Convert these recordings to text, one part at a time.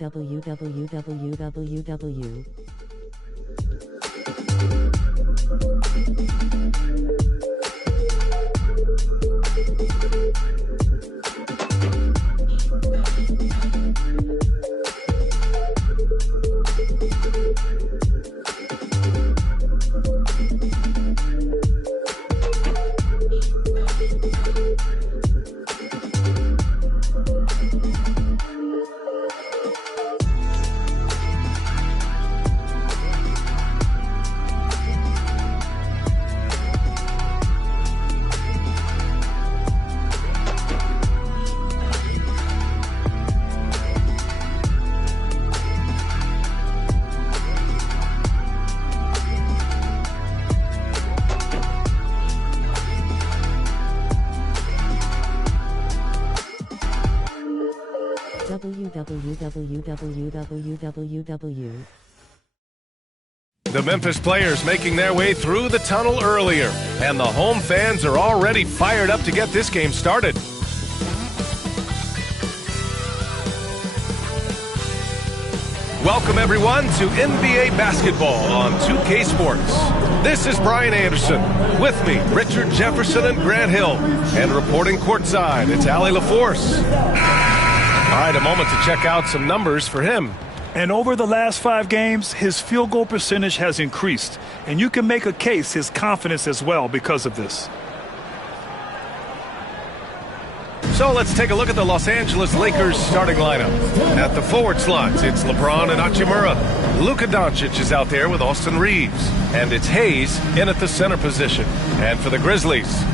www. www. The Memphis players making their way through the tunnel earlier, and the home fans are already fired up to get this game started. Welcome everyone to NBA basketball on 2K Sports. This is Brian Anderson. With me, Richard Jefferson and Grant Hill. And reporting courtside, it's Allie LaForce. All right, a moment to check out some numbers for him. And over the last 5 games, his field goal percentage has increased. And you can make a case his confidence as well because of this. So let's take a look at the Los Angeles Lakers starting lineup. At the forward slots, it's LeBron and Hachimura. Luka Doncic is out there with Austin Reeves. And it's Hayes in at the center position. And for the Grizzlies,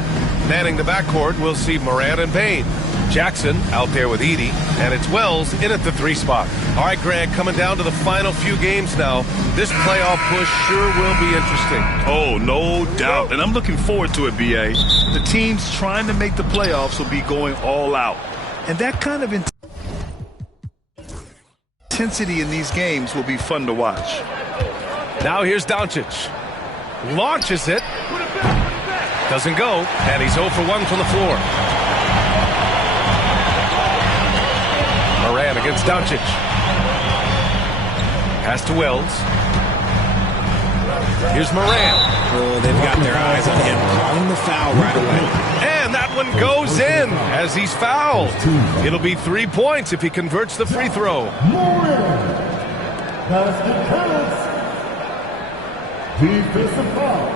manning the backcourt, we'll see Morant and Payne. Jackson out there with Edey, and it's Wells in at the 3 spot. All right, Grant, coming down to the final few games now. This playoff push sure will be interesting. Oh, no doubt. And I'm looking forward to it, B.A. The teams trying to make the playoffs will be going all out. And that kind of intensity in these games will be fun to watch. Now here's Doncic. Launches it. Doesn't go, and he's 0 for 1 from the floor. Morant against Doncic. Pass to Wells. Here's Morant. Oh, they've got their eyes on him. Calling the foul right away. And that one goes in as he's fouled. It'll be 3 points if he converts the free throw. Defensive foul.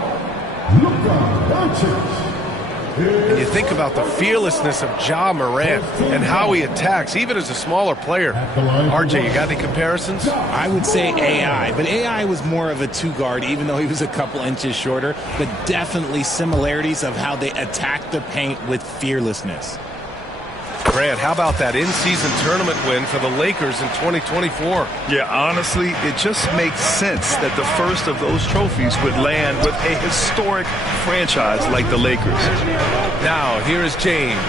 Luka Doncic. And you think about the fearlessness of Ja Morant and how he attacks, even as a smaller player. RJ, you got any comparisons? I would say AI, but AI was more of a 2-guard, even though he was a couple inches shorter, but definitely similarities of how they attack the paint with fearlessness. Grant, how about that in-season tournament win for the Lakers in 2024? Yeah, honestly, it just makes sense that the first of those trophies would land with a historic franchise like the Lakers. Now, here is James.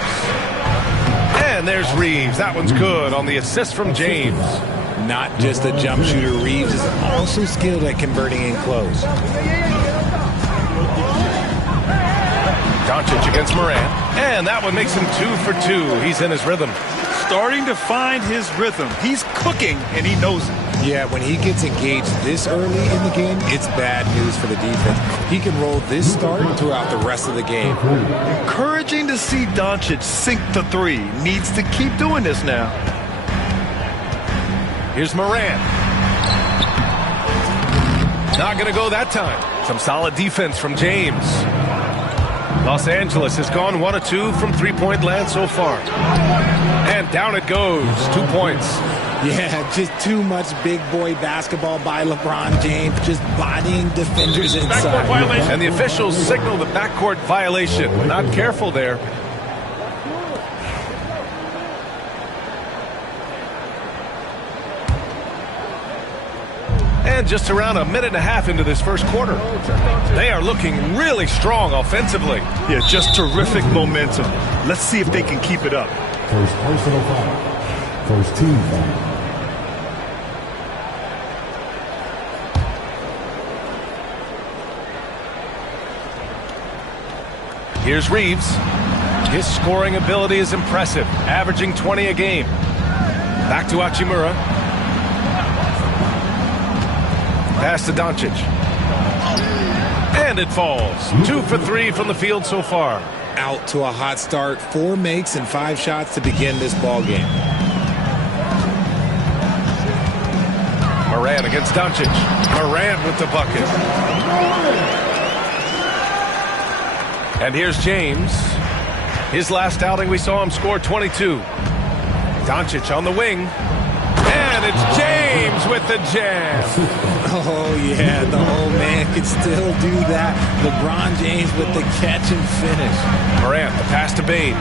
And there's Reeves. That one's good on the assist from James. Not just a jump shooter, Reeves is also skilled at converting in close. Doncic against Morant. And that one makes him 2 for 2. He's in his rhythm. Starting to find his rhythm. He's cooking, and he knows it. Yeah, when he gets engaged this early in the game, it's bad news for the defense. He can roll this start throughout the rest of the game. Encouraging to see Doncic sink the 3. Needs to keep doing this now. Here's Morant. Not going to go that time. Some solid defense from James. Los Angeles has gone 1 of 2 from 3-point land so far. And down it goes. 2 points. Yeah, just too much big boy basketball by LeBron James, just bodying defenders inside. And the officials signal the backcourt violation. Not careful there. And just around a minute and a half into this first quarter. They are looking really strong offensively. Yeah, just terrific momentum. Let's see if they can keep it up. First personal foul. First team foul. Here's Reeves. His scoring ability is impressive, averaging 20 a game. Back to Hachimura. Pass to Doncic. And it falls. 2 for 3 from the field so far. Out to a hot start. 4 makes and 5 shots to begin this ball game. Morant against Doncic. Morant with the bucket. And here's James. His last outing, we saw him score 22. Doncic on the wing. And it's James with the jam. Oh, yeah, the old man can still do that. LeBron James with the catch and finish. Morant, the pass to Bane.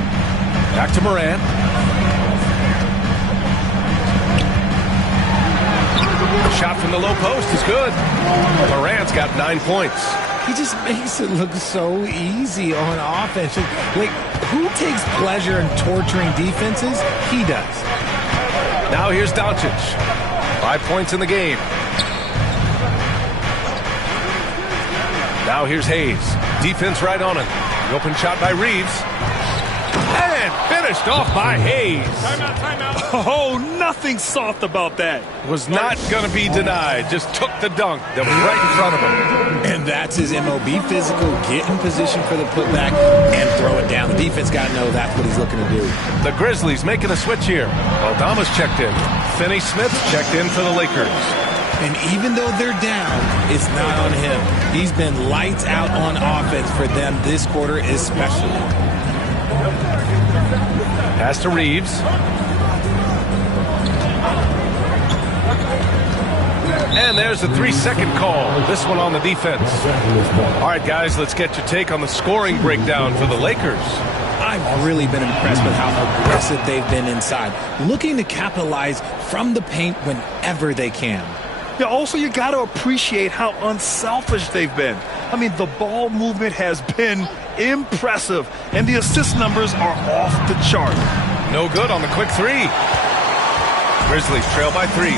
Back to Morant. Shot from the low post is good. Morant's got 9 points. He just makes it look so easy on offense. Like, who takes pleasure in torturing defenses? He does. Now here's Doncic. 5 points in the game. Now here's Hayes. Defense right on it. The open shot by Reeves. And finished off by Hayes. Timeout. Oh, nothing soft about that. Was not going to be denied. Just took the dunk that was right in front of him. And that's his MO. Be physical, get in position for the putback, and throw it down. The defense got to know that's what he's looking to do. The Grizzlies making a switch here. Aldama's checked in. Finney Smith checked in for the Lakers. And even though they're down, it's not on him. He's been lights out on offense for them this quarter especially. Pass to Reeves. And there's a 3-second call. This one on the defense. All right, guys, let's get your take on the scoring breakdown for the Lakers. I've really been impressed with how aggressive they've been inside, looking to capitalize from the paint whenever they can. Yeah, also, you got to appreciate how unselfish they've been. I mean, the ball movement has been impressive, and the assist numbers are off the chart. No good on the quick 3. Grizzlies trail by 3.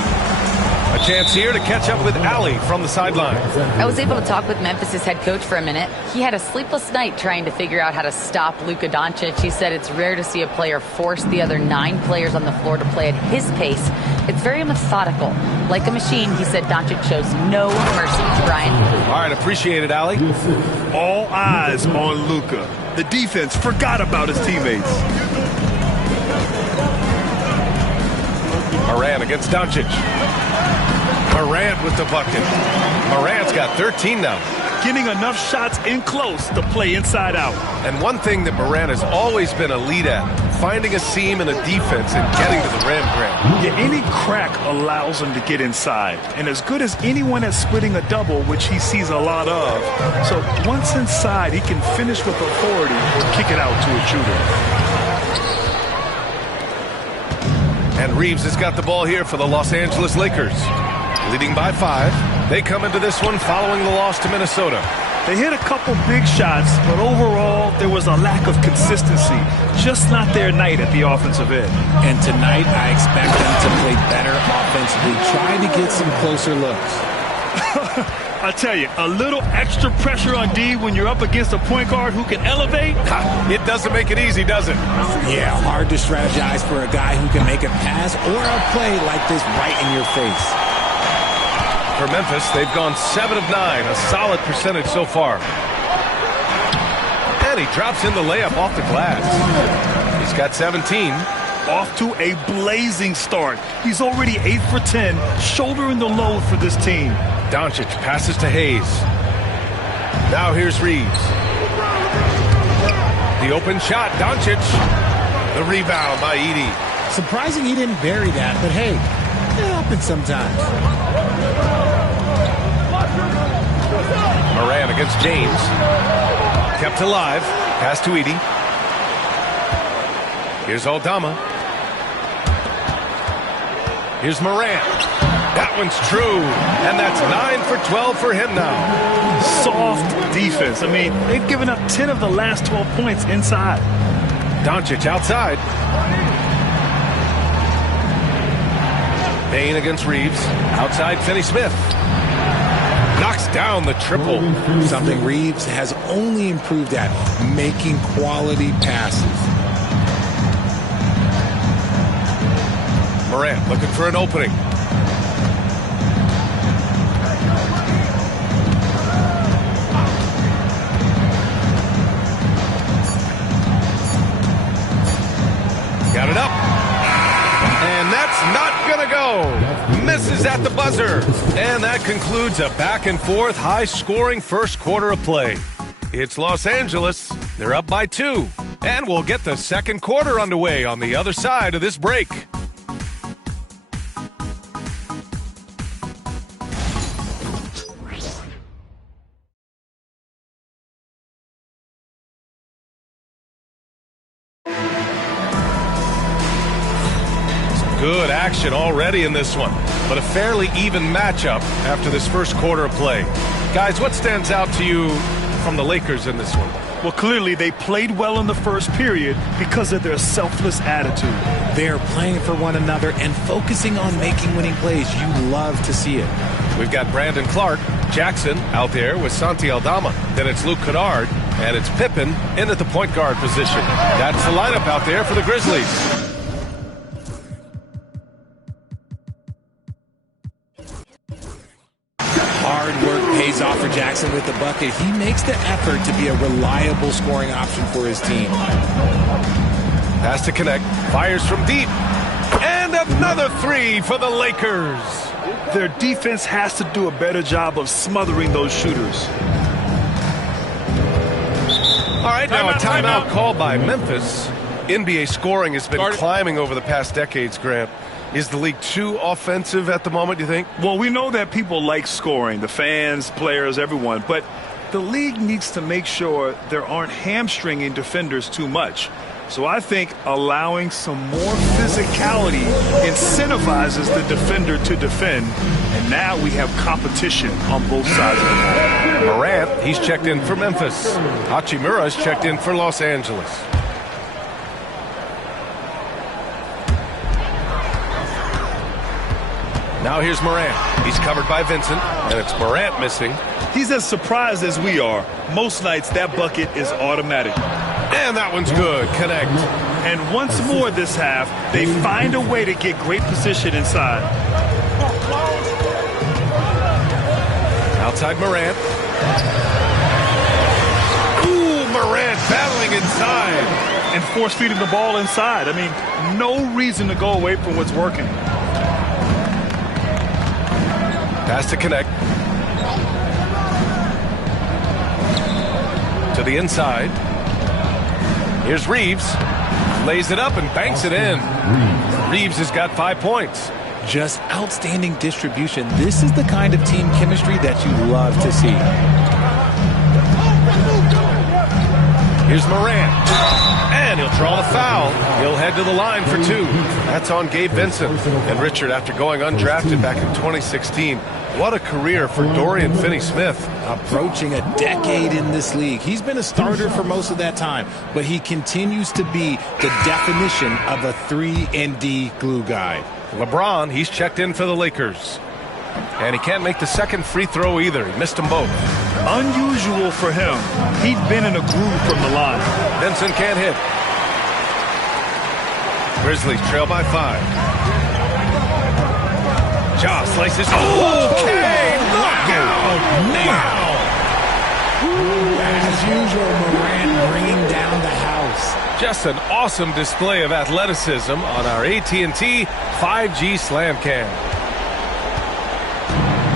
A chance here to catch up with Allie from the sideline. I was able to talk with Memphis' head coach for a minute. He had a sleepless night trying to figure out how to stop Luka Doncic. He said it's rare to see a player force the other 9 players on the floor to play at his pace. It's very methodical. Like a machine, he said Doncic shows no mercy. Brian? All right, appreciate it, Allie. All eyes on Luka. The defense forgot about his teammates. Morant against Doncic. Morant with the bucket. Morant's got 13 now. Getting enough shots in close to play inside out. And one thing that Morant has always been a lead at, finding a seam in a defense and getting to the rim, Grant. Yeah, any crack allows him to get inside. And as good as anyone at splitting a double, which he sees a lot of. So once inside, he can finish with authority or kick it out to a shooter. And Reeves has got the ball here for the Los Angeles Lakers. Leading by 5. They come into this one following the loss to Minnesota. They hit a couple big shots, but overall, there was a lack of consistency. Just not their night at the offensive end. And tonight, I expect them to play better offensively. Try to get some closer looks. I tell you, a little extra pressure on D when you're up against a point guard who can elevate. It doesn't make it easy, does it? Yeah, hard to strategize for a guy who can make a pass or a play like this right in your face. For Memphis, they've gone 7 of 9, a solid percentage so far. And he drops in the layup off the glass. He's got 17. Off to a blazing start. He's already 8 for 10, shouldering the load for this team. Doncic passes to Hayes. Now here's Reeves. The open shot, Doncic. The rebound by Edey. Surprising he didn't bury that, but hey, it happens sometimes. Morant against James. Kept alive. Pass to Edey. Here's Aldama. Here's Morant. That one's true. And that's 9 for 12 for him now. Soft defense. I mean, they've given up 10 of the last 12 points inside. Doncic outside. Bane against Reeves. Outside, Finney Smith. Knocks down the triple. Something Reeves has only improved at, making quality passes. Morant looking for an opening. It's not going to go. Misses at the buzzer. And that concludes a back-and-forth, high-scoring first quarter of play. It's Los Angeles. They're up by 2. And we'll get the second quarter underway on the other side of this break. Good action already in this one, but a fairly even matchup after this first quarter of play. Guys, what stands out to you from the Lakers in this one? Well, clearly they played well in the first period because of their selfless attitude. They're playing for one another and focusing on making winning plays. You love to see it. We've got Brandon Clark, Jackson out there with Santi Aldama. Then it's Luke Kennard, and it's Pippen in at the point guard position. That's the lineup out there for the Grizzlies. Hard work pays off for Jackson with the bucket. He makes the effort to be a reliable scoring option for his team. Pass to connect. Fires from deep. And another 3 for the Lakers. Their defense has to do a better job of smothering those shooters. All right, now a timeout called by Memphis. NBA scoring has been climbing over the past decades, Grant. Is the league too offensive at the moment, do you think? Well, we know that people like scoring, the fans, players, everyone, but the league needs to make sure there aren't hamstringing defenders too much. So I think allowing some more physicality incentivizes the defender to defend, and now we have competition on both sides of the ball. Morant, he's checked in for Memphis. Hachimura's checked in for Los Angeles. Now here's Morant. He's covered by Vincent, and it's Morant missing. He's as surprised as we are. Most nights, that bucket is automatic. And that one's good. Connect. And once more this half, they find a way to get great position inside. Outside Morant. Ooh, Morant battling inside. And force-feeding the ball inside. I mean, no reason to go away from what's working. Pass to connect. To the inside. Here's Reeves. Lays it up and banks it in. Reeves has got 5 points. Just outstanding distribution. This is the kind of team chemistry that you love to see. Here's Morant. And he'll draw the foul. He'll head to the line for 2. That's on Gabe Vincent. And Richard, after going undrafted back in 2016, what a career for Dorian Finney-Smith. Approaching a decade in this league. He's been a starter for most of that time, but he continues to be the definition of a 3-and-D glue guy. LeBron, he's checked in for the Lakers. And he can't make the second free throw either. He missed them both. Unusual for him. He'd been in a groove from the line. Vincent can't hit. Grizzlies trail by 5. Ja slices. Okay, knockout now. As usual, Morant bringing down the house. Just an awesome display of athleticism on our AT&T 5G Slam Cam.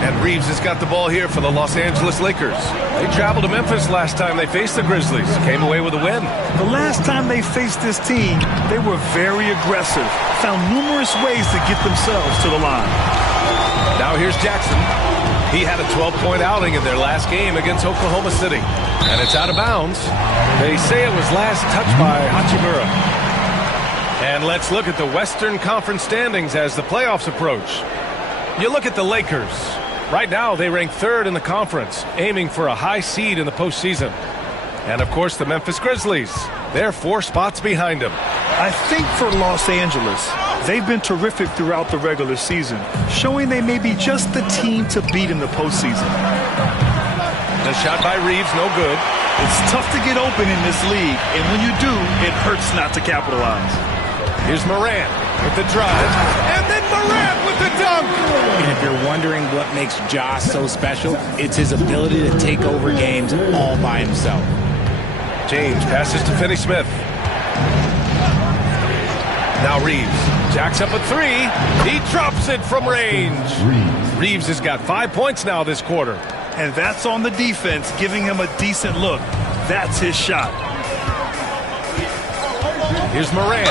And Reeves has got the ball here for the Los Angeles Lakers. They traveled to Memphis last time they faced the Grizzlies. Came away with a win. The last time they faced this team, they were very aggressive. Found numerous ways to get themselves to the line. Now here's Jackson. He had a 12-point outing in their last game against Oklahoma City. And it's out of bounds. They say it was last touched by Hachimura. And let's look at the Western Conference standings as the playoffs approach. You look at the Lakers. Right now, they rank 3rd in the conference, aiming for a high seed in the postseason. And, of course, the Memphis Grizzlies. They're 4 spots behind them. I think for Los Angeles, they've been terrific throughout the regular season, showing they may be just the team to beat in the postseason. The shot by Reeves, no good. It's tough to get open in this league, and when you do, it hurts not to capitalize. Here's Morant with the drive, and then Morant with the dunk. And if you're wondering what makes Ja so special, it's his ability to take over games all by himself. James passes to Finney-Smith. Now Reeves jacks up a three. He drops it from range. Reeves has got 5 points now this quarter. And that's on the defense, giving him a decent look. That's his shot. Here's Morant.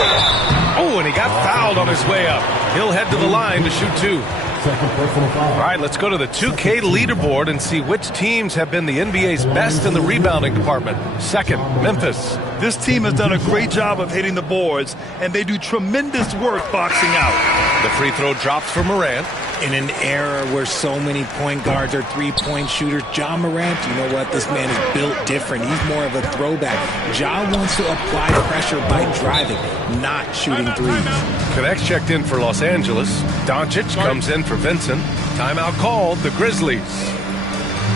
Oh, and he got fouled on his way up. He'll head to the line to shoot two. All right, let's go to the 2K leaderboard and see which teams have been the NBA's best in the rebounding department. Second, Memphis. This team has done a great job of hitting the boards, and they do tremendous work boxing out. The free throw drops for Morant. In an era where so many point guards are three-point shooters, Ja Morant, you know what? This man is built different. He's more of a throwback. Ja wants to apply pressure by driving, not shooting threes. Connects checked in for Los Angeles. Doncic comes in for Vincent. Timeout called, the Grizzlies.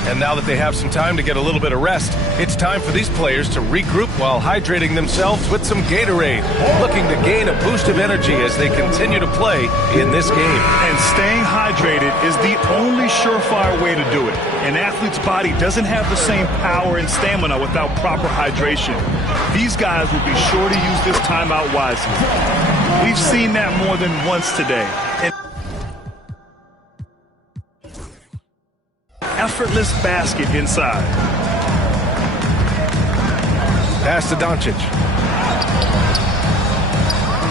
And now that they have some time to get a little bit of rest, it's time for these players to regroup while hydrating themselves with some Gatorade, looking to gain a boost of energy as they continue to play in this game. And staying hydrated is the only surefire way to do it. An athlete's body doesn't have the same power and stamina without proper hydration. These guys will be sure to use this timeout wisely. We've seen that more than once today. Effortless basket inside. Pass to Doncic.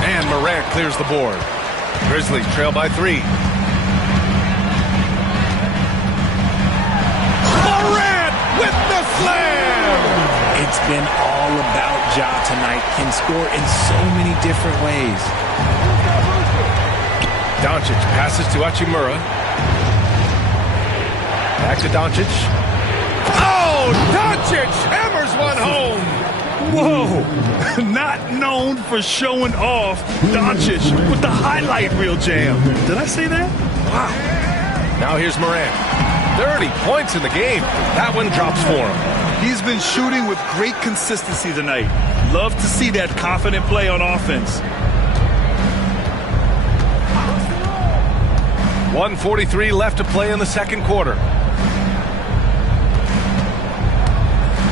And Morant clears the board. Grizzlies trail by 3. Morant with the slam! It's been all about Ja tonight. Can score in so many different ways. Doncic passes to Hachimura. Back to Doncic. Oh, Doncic hammers one home. Whoa, not known for showing off. Doncic with the highlight reel jam. Did I say that? Wow. Now here's Morant. 30 points in the game. That one drops for him. He's been shooting with great consistency tonight. Love to see that confident play on offense. 1:43 left to play in the second quarter.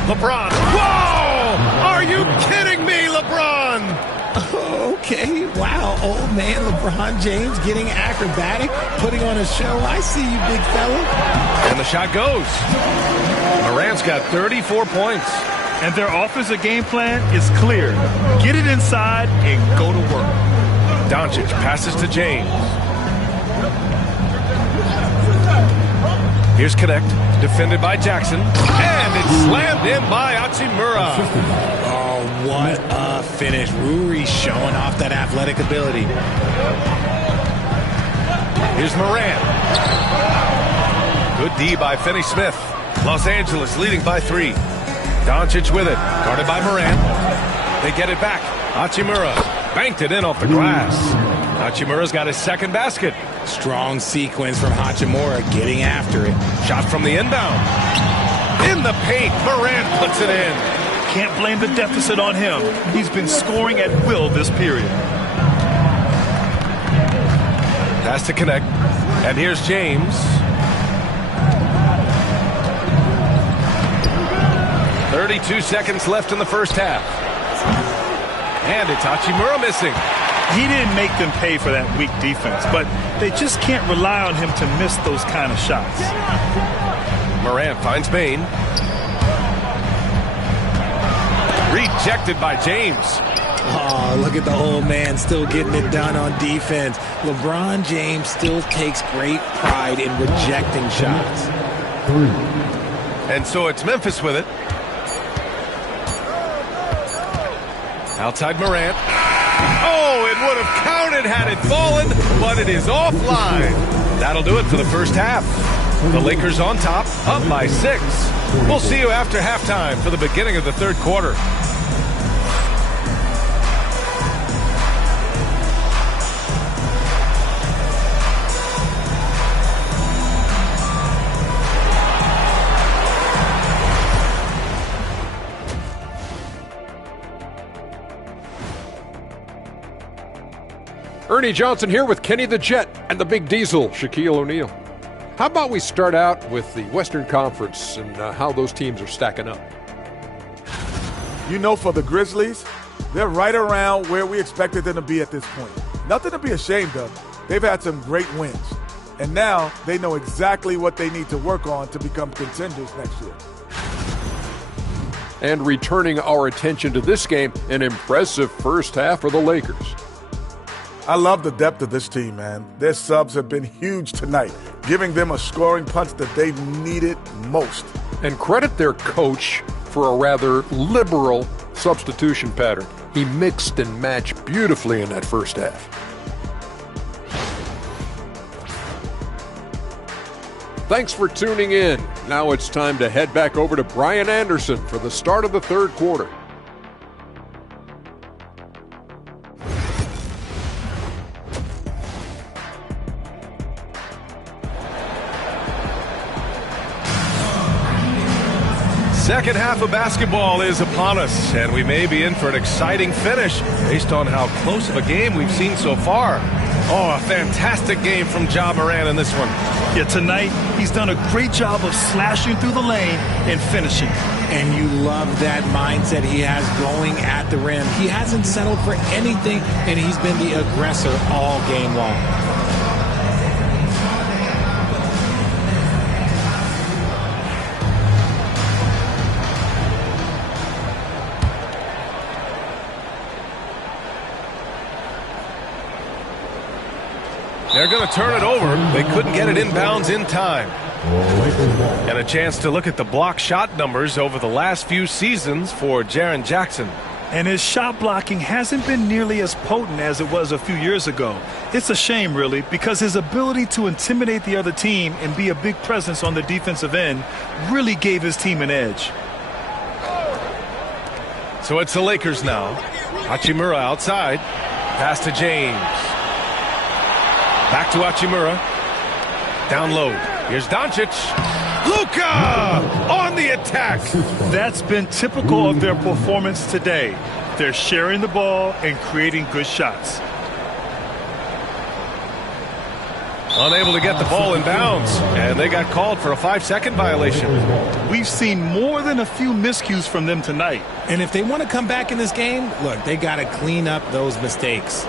LeBron. Whoa! Are you kidding me, LeBron? Okay, wow, old man LeBron James getting acrobatic, putting on a show. I see you, big fella. And the shot goes. Morant's got 34 points. And their offensive game plan is clear. Get it inside and go to work. Doncic passes to James. Here's Connect, defended by Jackson, and it's slammed in by Hachimura. Oh, what a finish. Ruri showing off that athletic ability. Here's Morant. Good D by Finney-Smith. Los Angeles leading by 3. Doncic with it, guarded by Morant. They get it back. Hachimura banked it in off the glass. Hachimura's got his second basket. Strong sequence from Hachimura getting after it. Shot from the inbound. In the paint, Morant puts it in. Can't blame the deficit on him. He's been scoring at will this period. Pass to Connect. And here's James. 32 seconds left in the first half. And it's Hachimura missing. He didn't make them pay for that weak defense, but they just can't rely on him to miss those kind of shots. Morant finds Bain. Rejected by James. Oh, look at the old man still getting it done on defense. LeBron James still takes great pride in rejecting shots. 3. And so it's Memphis with it. Outside Morant. Oh, it would have counted had it fallen, but it is offline. That'll do it for the first half. The Lakers on top, up by 6. We'll see you after halftime for the beginning of the third quarter. Ernie Johnson here with Kenny the Jet and the Big Diesel, Shaquille O'Neal. How about we start out with the Western Conference and how those teams are stacking up? You know, for the Grizzlies, They're right around where we expected them to be at this point. Nothing to be ashamed of. They've had some great wins. And now they know exactly what they need to work on to become contenders next year. And returning our attention to this game, an impressive first half for the Lakers. I love the depth of this team, man. Their subs have been huge tonight, giving them a scoring punch that they needed most. And credit their coach for a rather liberal substitution pattern. He mixed and matched beautifully in that first half. Thanks for tuning in. Now it's time to head back over to Brian Anderson for the start of the third quarter. Second half of basketball is upon us, and we may be in for an exciting finish based on how close of a game we've seen so far. Oh, a fantastic game from Ja Morant in this one. Yeah, tonight he's done a great job of slashing through the lane and finishing. And you love that mindset he has going at the rim. He hasn't settled for anything, and he's been the aggressor all game long. They're going to turn it over. They couldn't get it inbounds in time. And a chance to look at the block shot numbers over the last few seasons for Jaren Jackson. And his shot blocking hasn't been nearly as potent as it was a few years ago. It's a shame, really, because his ability to intimidate the other team and be a big presence on the defensive end really gave his team an edge. So it's the Lakers now. Hachimura outside. Pass to James. Back to Hachimura. Down low. Here's Doncic. Luka on the attack. That's been typical of their performance today. They're sharing the ball and creating good shots. Unable to get the ball in bounds, and they got called for a 5-second violation. We've seen more than a few miscues from them tonight. And if they want to come back in this game, look, they got to clean up those mistakes.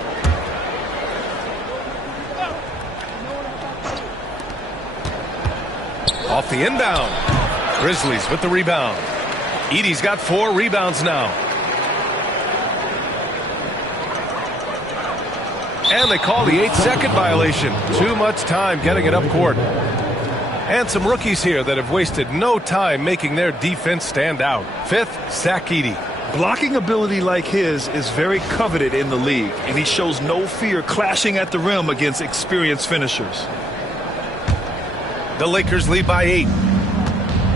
Off the inbound. Grizzlies with the rebound. Edey's got 4 rebounds now. And they call the 8-second violation. Too much time getting it up court. And some rookies here that have wasted no time making their defense stand out. 5th, Zach Edey. Blocking ability like his is very coveted in the league, and he shows no fear clashing at the rim against experienced finishers. The Lakers lead by 8.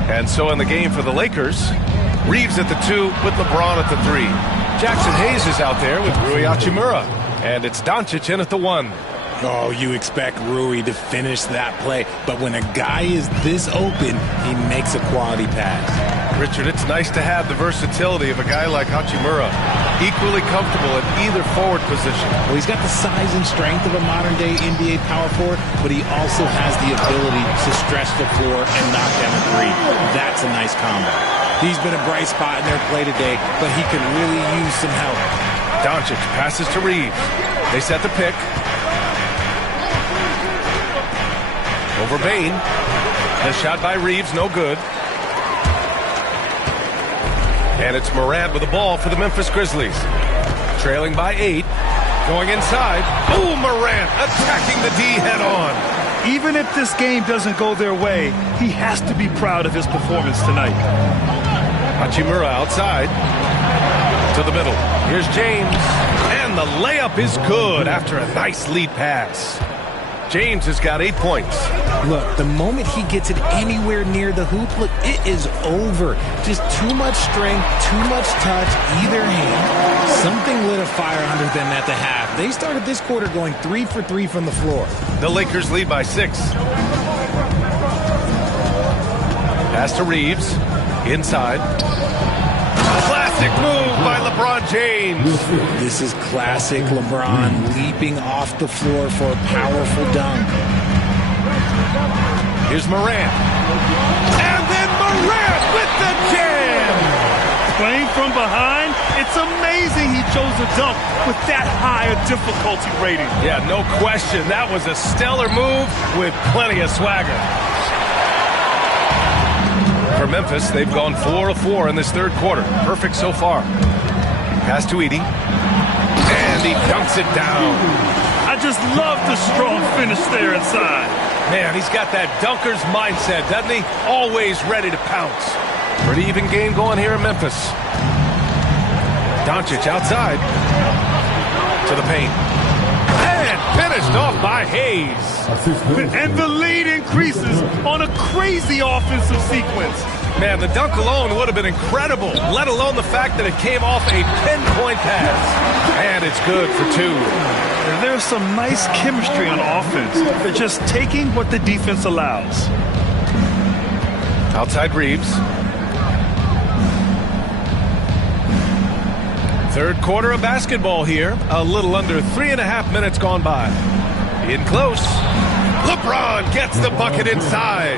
And so in the game for the Lakers, Reeves at the 2 with LeBron at the 3. Jackson Hayes is out there with Rui Hachimura. And it's Doncic in at the 1. Oh, you expect Rui to finish that play. But when a guy is this open, he makes a quality pass. Richard, it's nice to have the versatility of a guy like Hachimura. Equally comfortable at either forward position. Well, he's got the size and strength of a modern-day NBA power forward, but he also has the ability to stretch the floor and knock down a 3. That's a nice combo. He's been a bright spot in their play today, but he could really use some help. Doncic passes to Reeves. They set the pick. Over Bain. A shot by Reeves, no good. And it's Morant with the ball for the Memphis Grizzlies. Trailing by 8. Going inside. Oh, Morant attacking the D head-on. Even if this game doesn't go their way, he has to be proud of his performance tonight. Hachimura outside. To the middle. Here's James. And the layup is good after a nice lead pass. James has got 8 points. Look, the moment he gets it anywhere near the hoop, look, it is over. Just too much strength, too much touch, either hand. Something lit a fire under them at the half. They started this quarter going 3 for 3 from the floor. The Lakers lead by 6. Pass to Reeves. Inside. Classic move by LeBron James. This is classic LeBron leaping off the floor for a powerful dunk. Here's Morant. And then Morant with the jam. playing from behind, it's amazing he chose a dunk with that high a difficulty rating. Yeah, no question. That was a stellar move with plenty of swagger. For Memphis, they've gone 4 of 4 in this third quarter. Perfect so far. Pass to Edey. And he dunks it down. I just love the strong finish there inside. Man, he's got that dunker's mindset, doesn't he? Always ready to pounce. Pretty even game going here in Memphis. Doncic outside. To the paint. And finished off by Hayes. And the lead increases on a crazy offensive sequence. Man, the dunk alone would have been incredible, let alone the fact that it came off a pinpoint pass. And it's good for 2. And there's some nice chemistry on offense. They're just taking what the defense allows. Outside Reeves. Third quarter of basketball here. A little under 3.5 minutes gone by. In close. LeBron gets the bucket inside.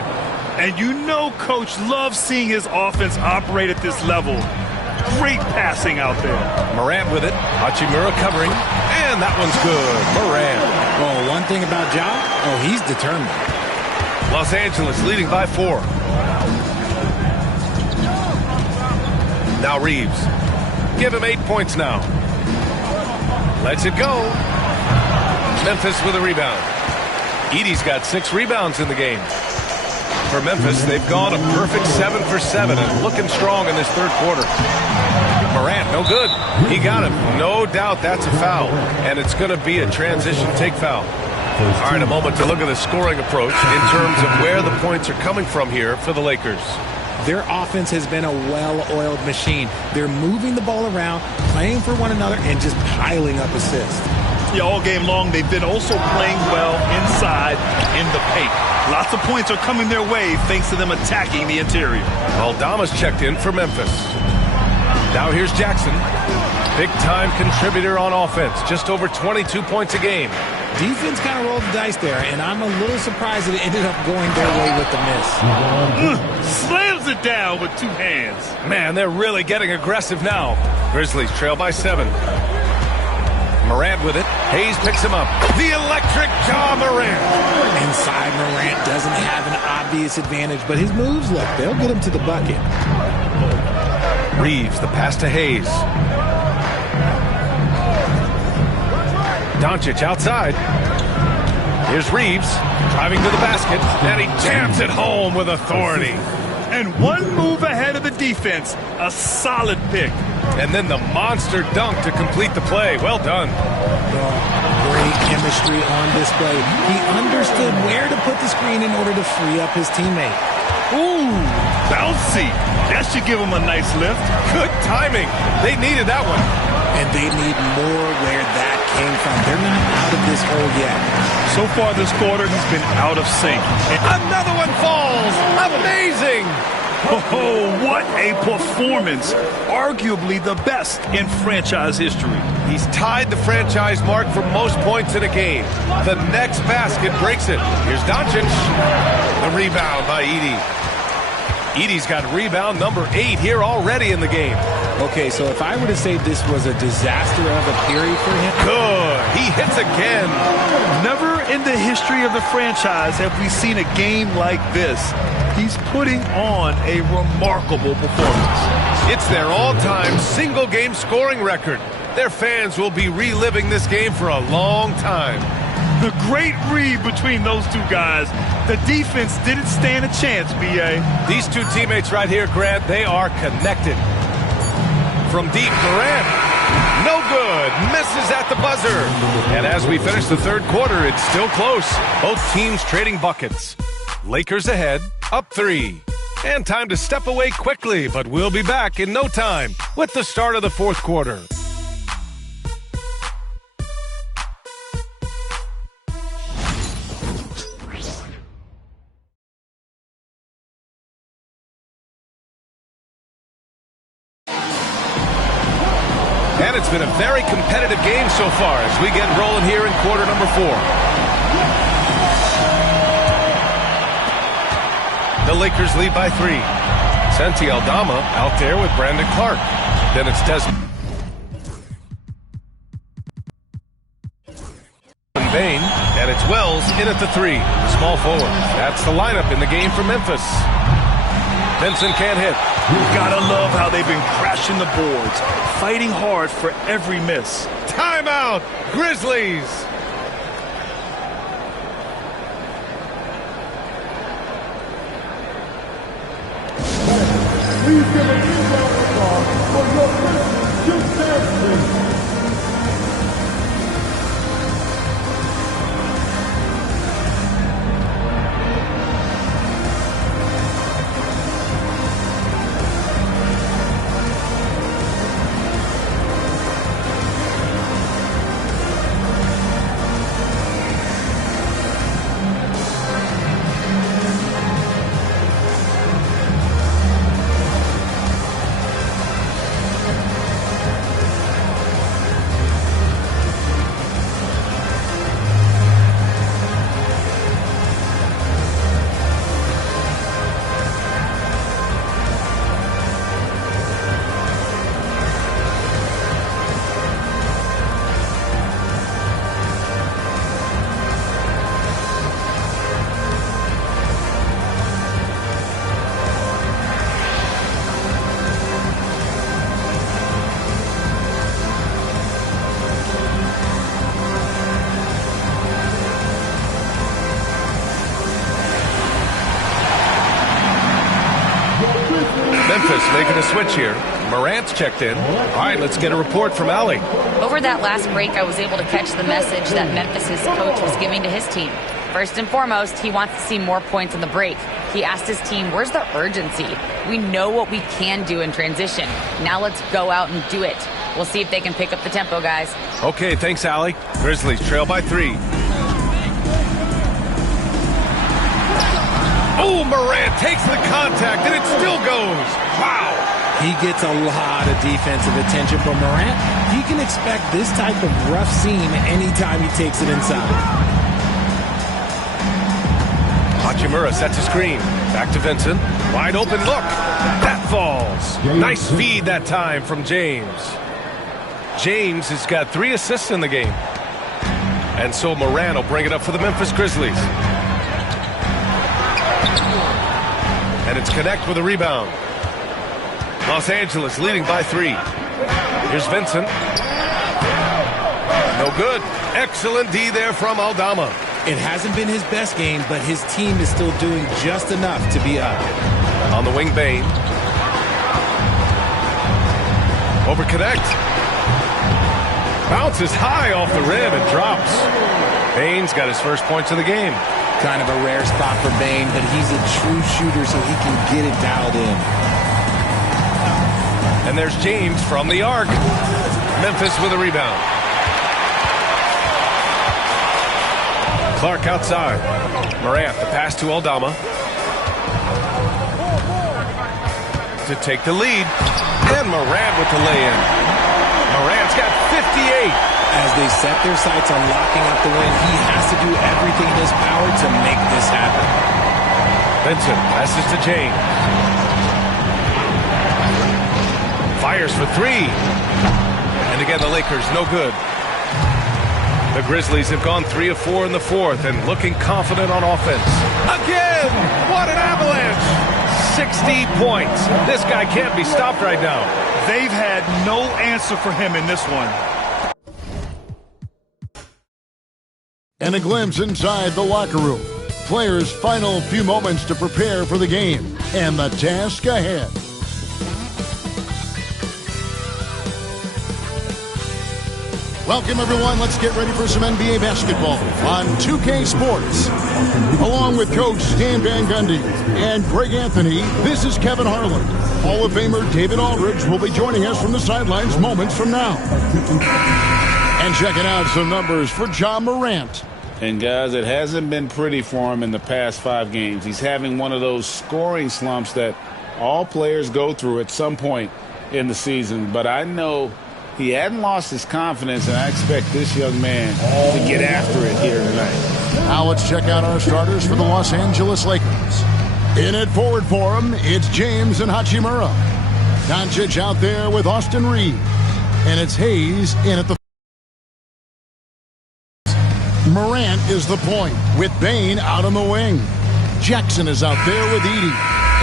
And you know Coach loves seeing his offense operate at this level. Great passing out there. Morant with it. Hachimura covering. And that one's good. Morant. Oh, one thing about Ja, he's determined. Los Angeles leading by 4. Now Reeves. Give him 8 points now. Lets it go. Memphis with a rebound. Edey's got 6 rebounds in the game. For Memphis, they've gone a perfect 7 for 7 and looking strong in this third quarter. Morant, no good. He got him. No doubt that's a foul. And it's going to be a transition take foul. All right, a moment to look at the scoring approach in terms of where the points are coming from here for the Lakers. Their offense has been a well-oiled machine. They're moving the ball around, playing for one another, and just piling up assists. Yeah, all game long, they've been also playing well inside in the paint. Lots of points are coming their way thanks to them attacking the interior. Aldama's checked in for Memphis. Now here's Jackson. Big-time contributor on offense. Just over 22 points a game. Defense kind of rolled the dice there, and I'm a little surprised that it ended up going their way with the miss. Slams it down with 2 hands. Man, they're really getting aggressive now. Grizzlies trail by 7. Morant with it. Hayes picks him up. The electric Ja Morant. Inside, Morant doesn't have an obvious advantage, but his moves, look, they'll get him to the bucket. Reeves, the pass to Hayes. Doncic outside. Here's Reeves, driving to the basket, and he jams it home with authority. And one move ahead of the defense, a solid pick. And then the monster dunk to complete the play. Well done. Great chemistry on display. He understood where to put the screen in order to free up his teammate. Ooh, bouncy. That should give him a nice lift. Good timing. They needed that one. And they need more where that came from. They're not out of this hole yet. So far this quarter, he's been out of sync. Another one falls. Amazing. Oh, what a performance. Arguably the best in franchise history. He's tied the franchise mark for most points in a game. The next basket breaks it. Here's Doncic. The rebound by Edey. Edey's got rebound number 8 here already in the game. Okay, so if I were to say this was a disaster of a period for him. Good. He hits again. Never in the history of the franchise have we seen a game like this. He's putting on a remarkable performance. It's their all-time single-game scoring record. Their fans will be reliving this game for a long time. The great read between those 2 guys. The defense didn't stand a chance, B.A. These 2 teammates right here, Grant, they are connected. From deep, Morant. No good. Misses at the buzzer. And as we finish the third quarter, it's still close. Both teams trading buckets. Lakers ahead, up 3. And time to step away quickly, but we'll be back in no time with the start of the fourth quarter. And it's been a very competitive game so far as we get rolling here in quarter number 4. The Lakers lead by 3. Santi Aldama out there with Brandon Clark. Then it's Desmond Bain, and it's Wells in at the 3. Small forward. That's the lineup in the game for Memphis. Vincent can't hit. Gotta love how they've been crashing the boards, fighting hard for every miss. Timeout, Grizzlies. Please give a big round of applause for your Christmas gift basket. Memphis making a switch here. Morant's checked in. All right, let's get a report from Allie. Over that last break, I was able to catch the message that Memphis's coach was giving to his team. First and foremost, he wants to see more points in the break. He asked his team, where's the urgency? We know what we can do in transition. Now let's go out and do it. We'll see if they can pick up the tempo, guys. Okay, thanks, Allie. Grizzlies trail by 3. Oh, Morant takes the contact, and it still goes. Wow. He gets a lot of defensive attention from Morant. He can expect this type of rough seam anytime he takes it inside. Hachimura sets a screen. Back to Vincent. Wide open look. That falls. Nice feed that time from James. James has got 3 assists in the game. And so Morant will bring it up for the Memphis Grizzlies. And it's Connect with a rebound. Los Angeles leading by 3. Here's Vincent. No good. Excellent D there from Aldama. It hasn't been his best game, but his team is still doing just enough to be up. On the wing, Bain. Over Connect. Bounces high off the rim and drops. Bain's got his first points of the game. Kind of a rare spot for Bain, but he's a true shooter, so he can get it dialed in. And there's James from the arc. Memphis with a rebound. Clark outside. Morant, the pass to Aldama. To take the lead. And Morant with the lay-in. Morant's got 58. As they set their sights on locking up the win, he has to do everything in his power to make this happen. Vincent passes to James. Fires for 3. And again, the Lakers, no good. The Grizzlies have gone 3 of 4 in the 4th and looking confident on offense. Again! What an avalanche! 60 points. This guy can't be stopped right now. They've had no answer for him in this one. And a glimpse inside the locker room. Players' final few moments to prepare for the game and the task ahead. Welcome, everyone. Let's get ready for some NBA basketball on 2K Sports. Along with Coach Stan Van Gundy and Greg Anthony, this is Kevin Harlan. Hall of Famer David Aldridge will be joining us from the sidelines moments from now. And checking out some numbers for Ja Morant. And, guys, it hasn't been pretty for him in the past 5 games. He's having one of those scoring slumps that all players go through at some point in the season. But I know he hadn't lost his confidence, and I expect this young man to get after it here tonight. Now let's check out our starters for the Los Angeles Lakers. In at forward for him, it's James and Hachimura. Doncic out there with Austin Reeves. And it's Hayes in at the... Morant is the point with Bain out on the wing. Jackson is out there with Edey.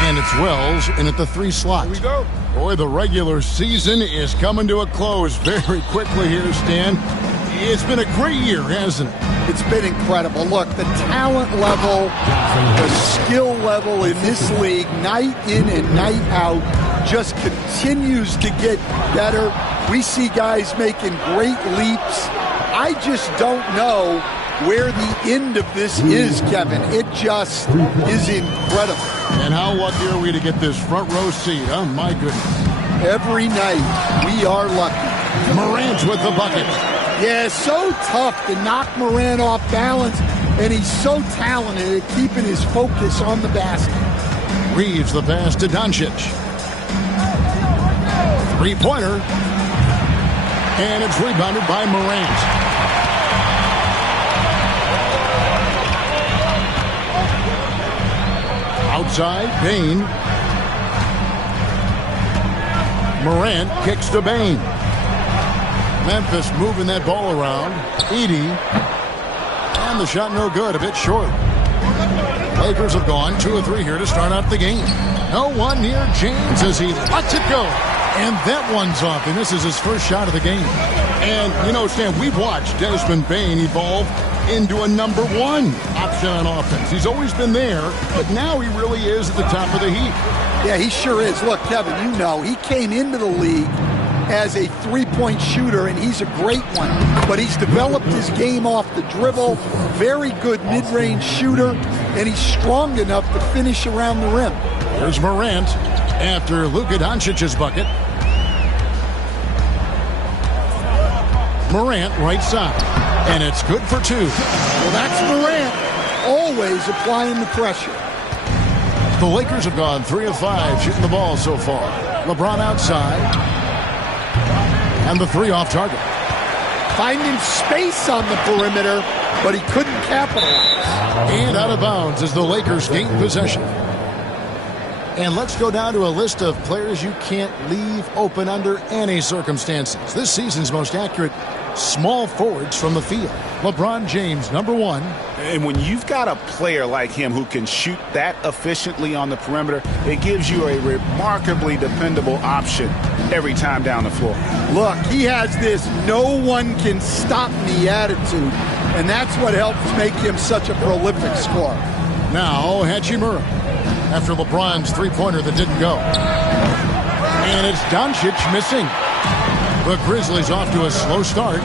And it's Wells in at the 3 slot. Here we go. Boy, the regular season is coming to a close very quickly here, Stan. It's been a great year, hasn't it? It's been incredible. Look, the talent level, the skill level in this league, night in and night out, just continues to get better. We see guys making great leaps. I just don't know where the end of this is, Kevin. It just is incredible. And how lucky are we to get this front row seat? Oh, my goodness. Every night, we are lucky. Morant with the bucket. Yeah, so tough to knock Morant off balance, and he's so talented at keeping his focus on the basket. Reeves the pass to Doncic. 3-pointer. And it's rebounded by Morant. Outside, Bain. Morant kicks to Bain. Memphis moving that ball around. Edey. And the shot no good, a bit short. Lakers have gone 2 of 3 here to start out the game. No one near James as he lets it go. And that one's off, and this is his first shot of the game. And, you know, Stan, we've watched Desmond Bain evolve into a number 1 option on offense. He's always been there, but now he really is at the top of the heap. Yeah, he sure is. Look, Kevin, you know, he came into the league as a 3-point shooter, and he's a great one. But he's developed his game off the dribble, very good mid-range shooter, and he's strong enough to finish around the rim. There's Morant after Luka Doncic's bucket. Morant right side, and it's good for 2. Well, that's Morant, always applying the pressure. The Lakers have gone 3 of 5 shooting the ball so far. LeBron outside. And the 3 off target. Finding space on the perimeter, but he couldn't capitalize. And out of bounds as the Lakers gain possession. And let's go down to a list of players you can't leave open under any circumstances. This season's most accurate small forwards from the field. LeBron James, number 1. And when you've got a player like him who can shoot that efficiently on the perimeter, it gives you a remarkably dependable option every time down the floor. Look, he has this no one can stop me attitude, and that's what helps make him such a prolific scorer. Now Hachimura after LeBron's 3-pointer that didn't go. And it's Doncic missing. The Grizzlies off to a slow start.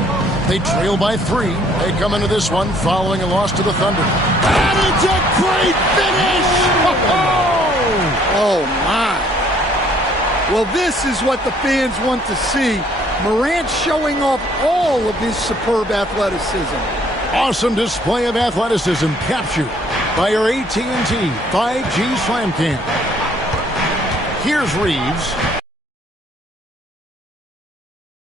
They trail by 3. They come into this one following a loss to the Thunder. And it's a great finish! Oh, my. Well, this is what the fans want to see. Morant showing off all of his superb athleticism. Awesome display of athleticism captured by your AT&T 5G Slam Cam. Here's Reeves.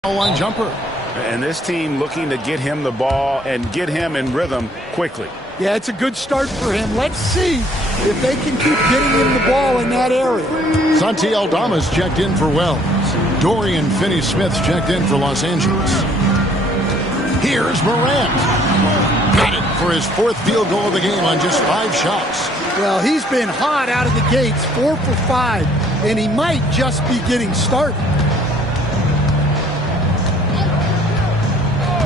One jumper. And this team looking to get him the ball and get him in rhythm quickly. Yeah, it's a good start for him. Let's see if they can keep getting him the ball in that area. Santi Aldama's checked in for Wells. Dorian Finney-Smith's checked in for Los Angeles. Here's Morant. Got it for his 4th field goal of the game on just 5 shots. Well, he's been hot out of the gates, 4 for 5, and he might just be getting started.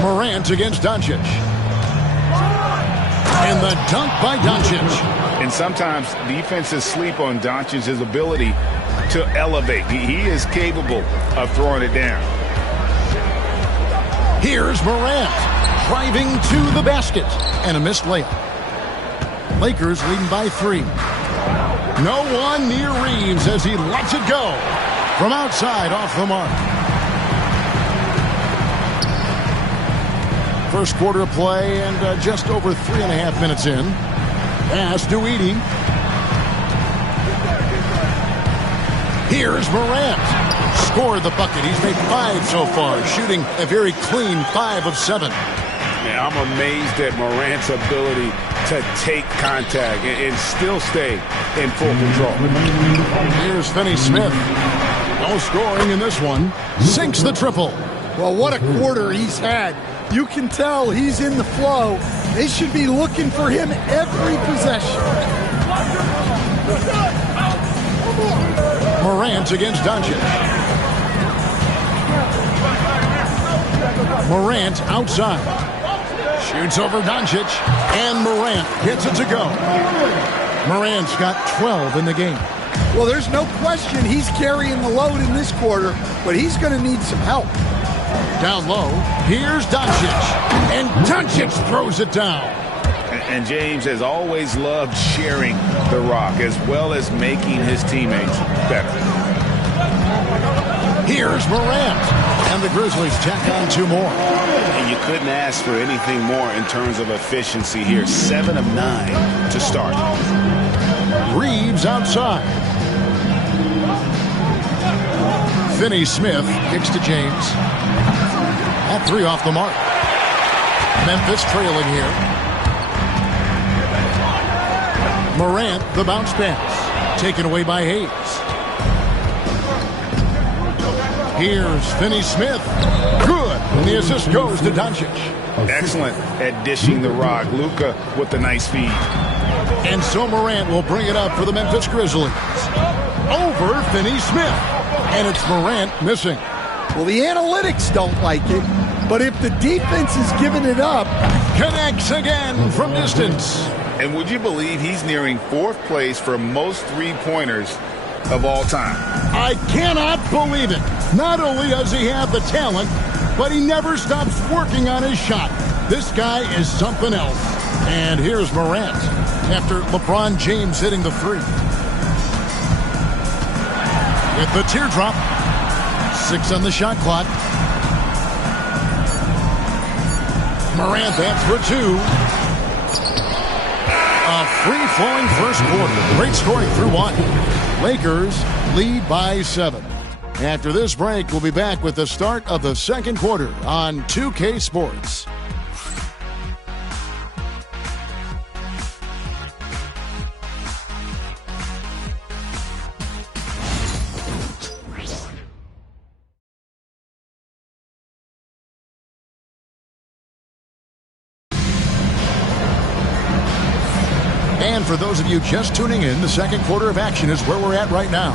Morant against Doncic. And the dunk by Doncic. And sometimes defenses sleep on Doncic's ability to elevate. He is capable of throwing it down. Here's Morant driving to the basket. And a missed layup. Lakers leading by 3. No one near Reeves as he lets it go. From outside off the mark. First quarter of play and just over 3.5 minutes in. Pass to Edey. Here's Morant. Scored the bucket. He's made 5 so far, shooting a very clean 5 of 7. Yeah, I'm amazed at Morant's ability to take contact and still stay in full control. Here's Finney Smith. No scoring in this one. Sinks the triple. Well, what a quarter he's had. You can tell he's in the flow. They should be looking for him every possession. Morant against Doncic. Morant outside. Shoots over Doncic. And Morant gets it to go. Morant's got 12 in the game. Well, there's no question he's carrying the load in this quarter, but he's going to need some help. Down low, here's Doncic. And Doncic throws it down. And James has always loved sharing the rock as well as making his teammates better. Here's Morant. And the Grizzlies tack on 2 more. And you couldn't ask for anything more in terms of efficiency here. 7 of 9 to start. Reeves outside. Finney Smith kicks to James. That 3 off the mark. Memphis trailing here. Morant, the bounce pass. Taken away by Hayes. Here's Finney Smith. Good. And the assist goes to Doncic. Excellent at dishing the rock. Luka with the nice feed. And so Morant will bring it up for the Memphis Grizzlies. Over Finney Smith. And it's Morant missing. Well, the analytics don't like it, but if the defense is giving it up. Connects again from distance. And would you believe he's nearing 4th place for most three-pointers of all time? I cannot believe it. Not only does he have the talent, but he never stops working on his shot. This guy is something else. And here's Morant after LeBron James hitting the 3. With the teardrop. 6 on the shot clock. Morant, that's for 2. A free-flowing first quarter. Great scoring through 1. Lakers lead by 7. After this break, we'll be back with the start of the second quarter on 2K Sports. And for those of you just tuning in, the second quarter of action is where we're at right now.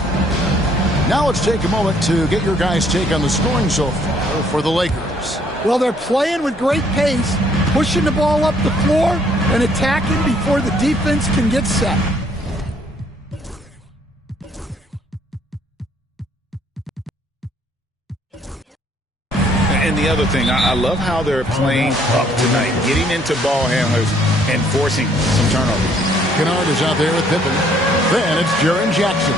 Now let's take a moment to get your guys' take on the scoring so far for the Lakers. Well, they're playing with great pace, pushing the ball up the floor and attacking before the defense can get set. And the other thing, I love how they're playing up tonight, getting into ball handlers and forcing some turnovers. Kennard is out there with Pippen. Then it's Jaren Jackson.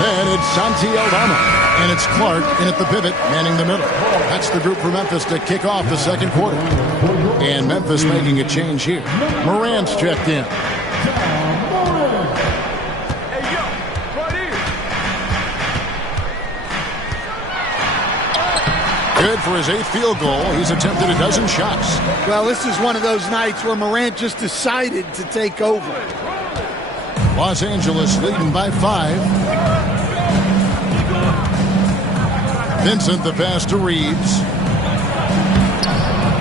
Then it's Santi Aldama. And it's Clark in at the pivot, manning the middle. That's the group for Memphis to kick off the second quarter. And Memphis making a change here. Morant's checked in. Good for his 8th field goal. He's attempted a dozen shots. Well, this is one of those nights where Morant just decided to take over. Los Angeles leading by 5. Vincent the pass to Reeves.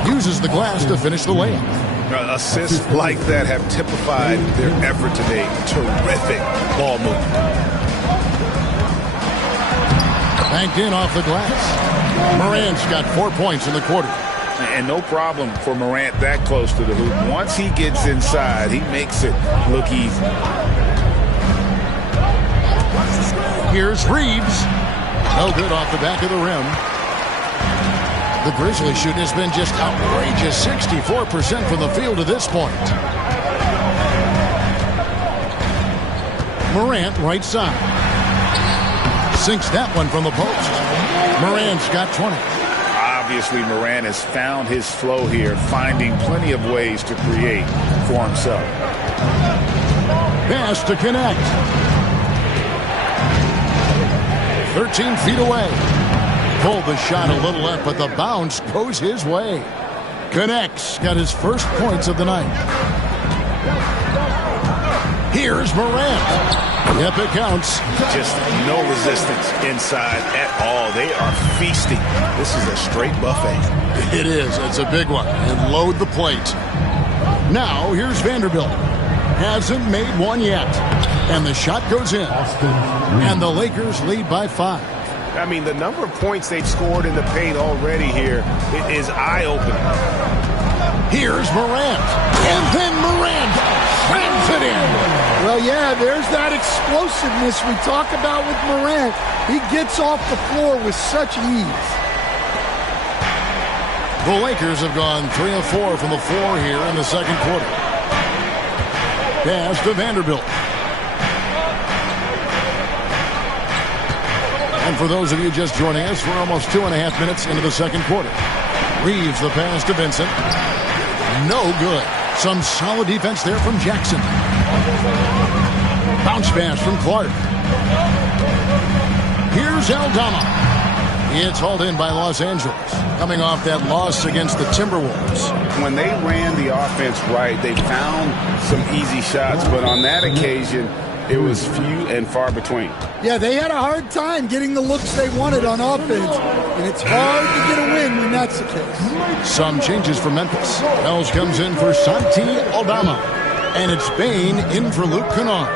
Uses the glass to finish the layup. Assists like that have typified their effort today. Terrific ball movement. Banked in off the glass. Morant's got 4 points in the quarter. And no problem for Morant that close to the hoop. Once he gets inside, he makes it look easy. Here's Reeves. No good off the back of the rim. The Grizzlies shooting has been just outrageous. 64% from the field to this point. Morant right side. Sinks that one from the post. Morant's got 20. Obviously, Morant has found his flow here, finding plenty of ways to create for himself. Pass to connect. 13 feet away. Pulled the shot a little left, but the bounce goes his way. Connects. Got his first points of the night. Here's Morant. Yep, it counts. Just no resistance inside at all. They are feasting. This is a straight buffet. It is. It's a big one. And load the plate. Now, here's Vanderbilt. Hasn't made one yet. And the shot goes in. And the Lakers lead by 5. I mean, the number of points they've scored in the paint already here is eye-opening. Here's Morant. And then Morant slams it in. Well, yeah, there's that explosiveness we talk about with Morant. He gets off the floor with such ease. The Lakers have gone 3 of 4 from the floor here in the second quarter. Pass to Vanderbilt. And for those of you just joining us, we're almost 2.5 minutes into the second quarter. Reeves the pass to Vincent. No good. Some solid defense there from Jackson. Bounce pass from Clark. Here's Aldama. It's hauled in by Los Angeles, coming off that loss against the Timberwolves. When they ran the offense right, they found some easy shots, but on that occasion, it was few and far between. Yeah, they had a hard time getting the looks they wanted on offense, and it's hard to get a win when that's the case. Some changes for Memphis. Wells comes in for Santi Aldama, and it's Bain in for Luke Kennard.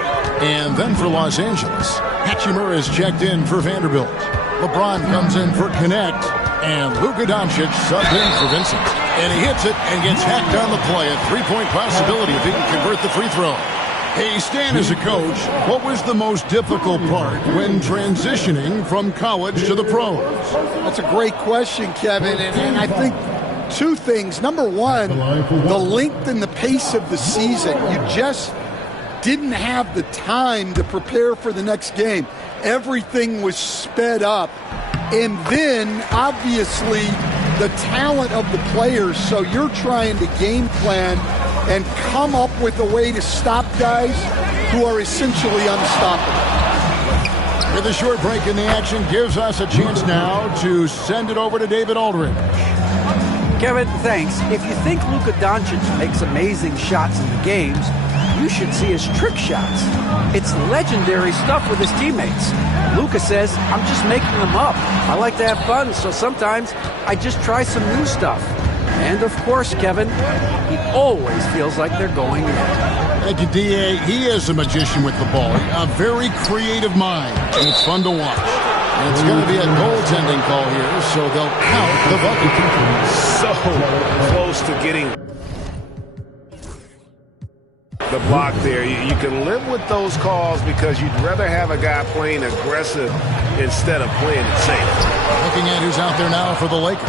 And then for Los Angeles, Hachimura is checked in for Vanderbilt. LeBron comes in for Connect, and Luka Doncic subbed in for Vincent. And he hits it and gets hacked on the play. A three-point possibility if he can convert the free throw. Hey, Stan, as a coach, what was the most difficult part when transitioning from college to the pros? That's a great question, Kevin, and I think two things. Number one, the length and the pace of the season. You just didn't have the time to prepare for the next game. Everything was sped up. And then, obviously, the talent of the players. So you're trying to game plan and come up with a way to stop guys who are essentially unstoppable. With a short break in the action, gives us a chance now to send it over to David Aldridge. Kevin, thanks. If you think Luka Doncic makes amazing shots in the games, you should see his trick shots. It's legendary stuff with his teammates. Luka says, I'm just making them up. I like to have fun, so sometimes I just try some new stuff. And of course, Kevin, he always feels like they're going in. Thank you, D.A. He is a magician with the ball. A very creative mind, and it's fun to watch. And it's going to be a goaltending call here, so they'll count the bucket. So close to getting the block there. You can live with those calls because you'd rather have a guy playing aggressive instead of playing it safe. Looking at who's out there now for the Lakers.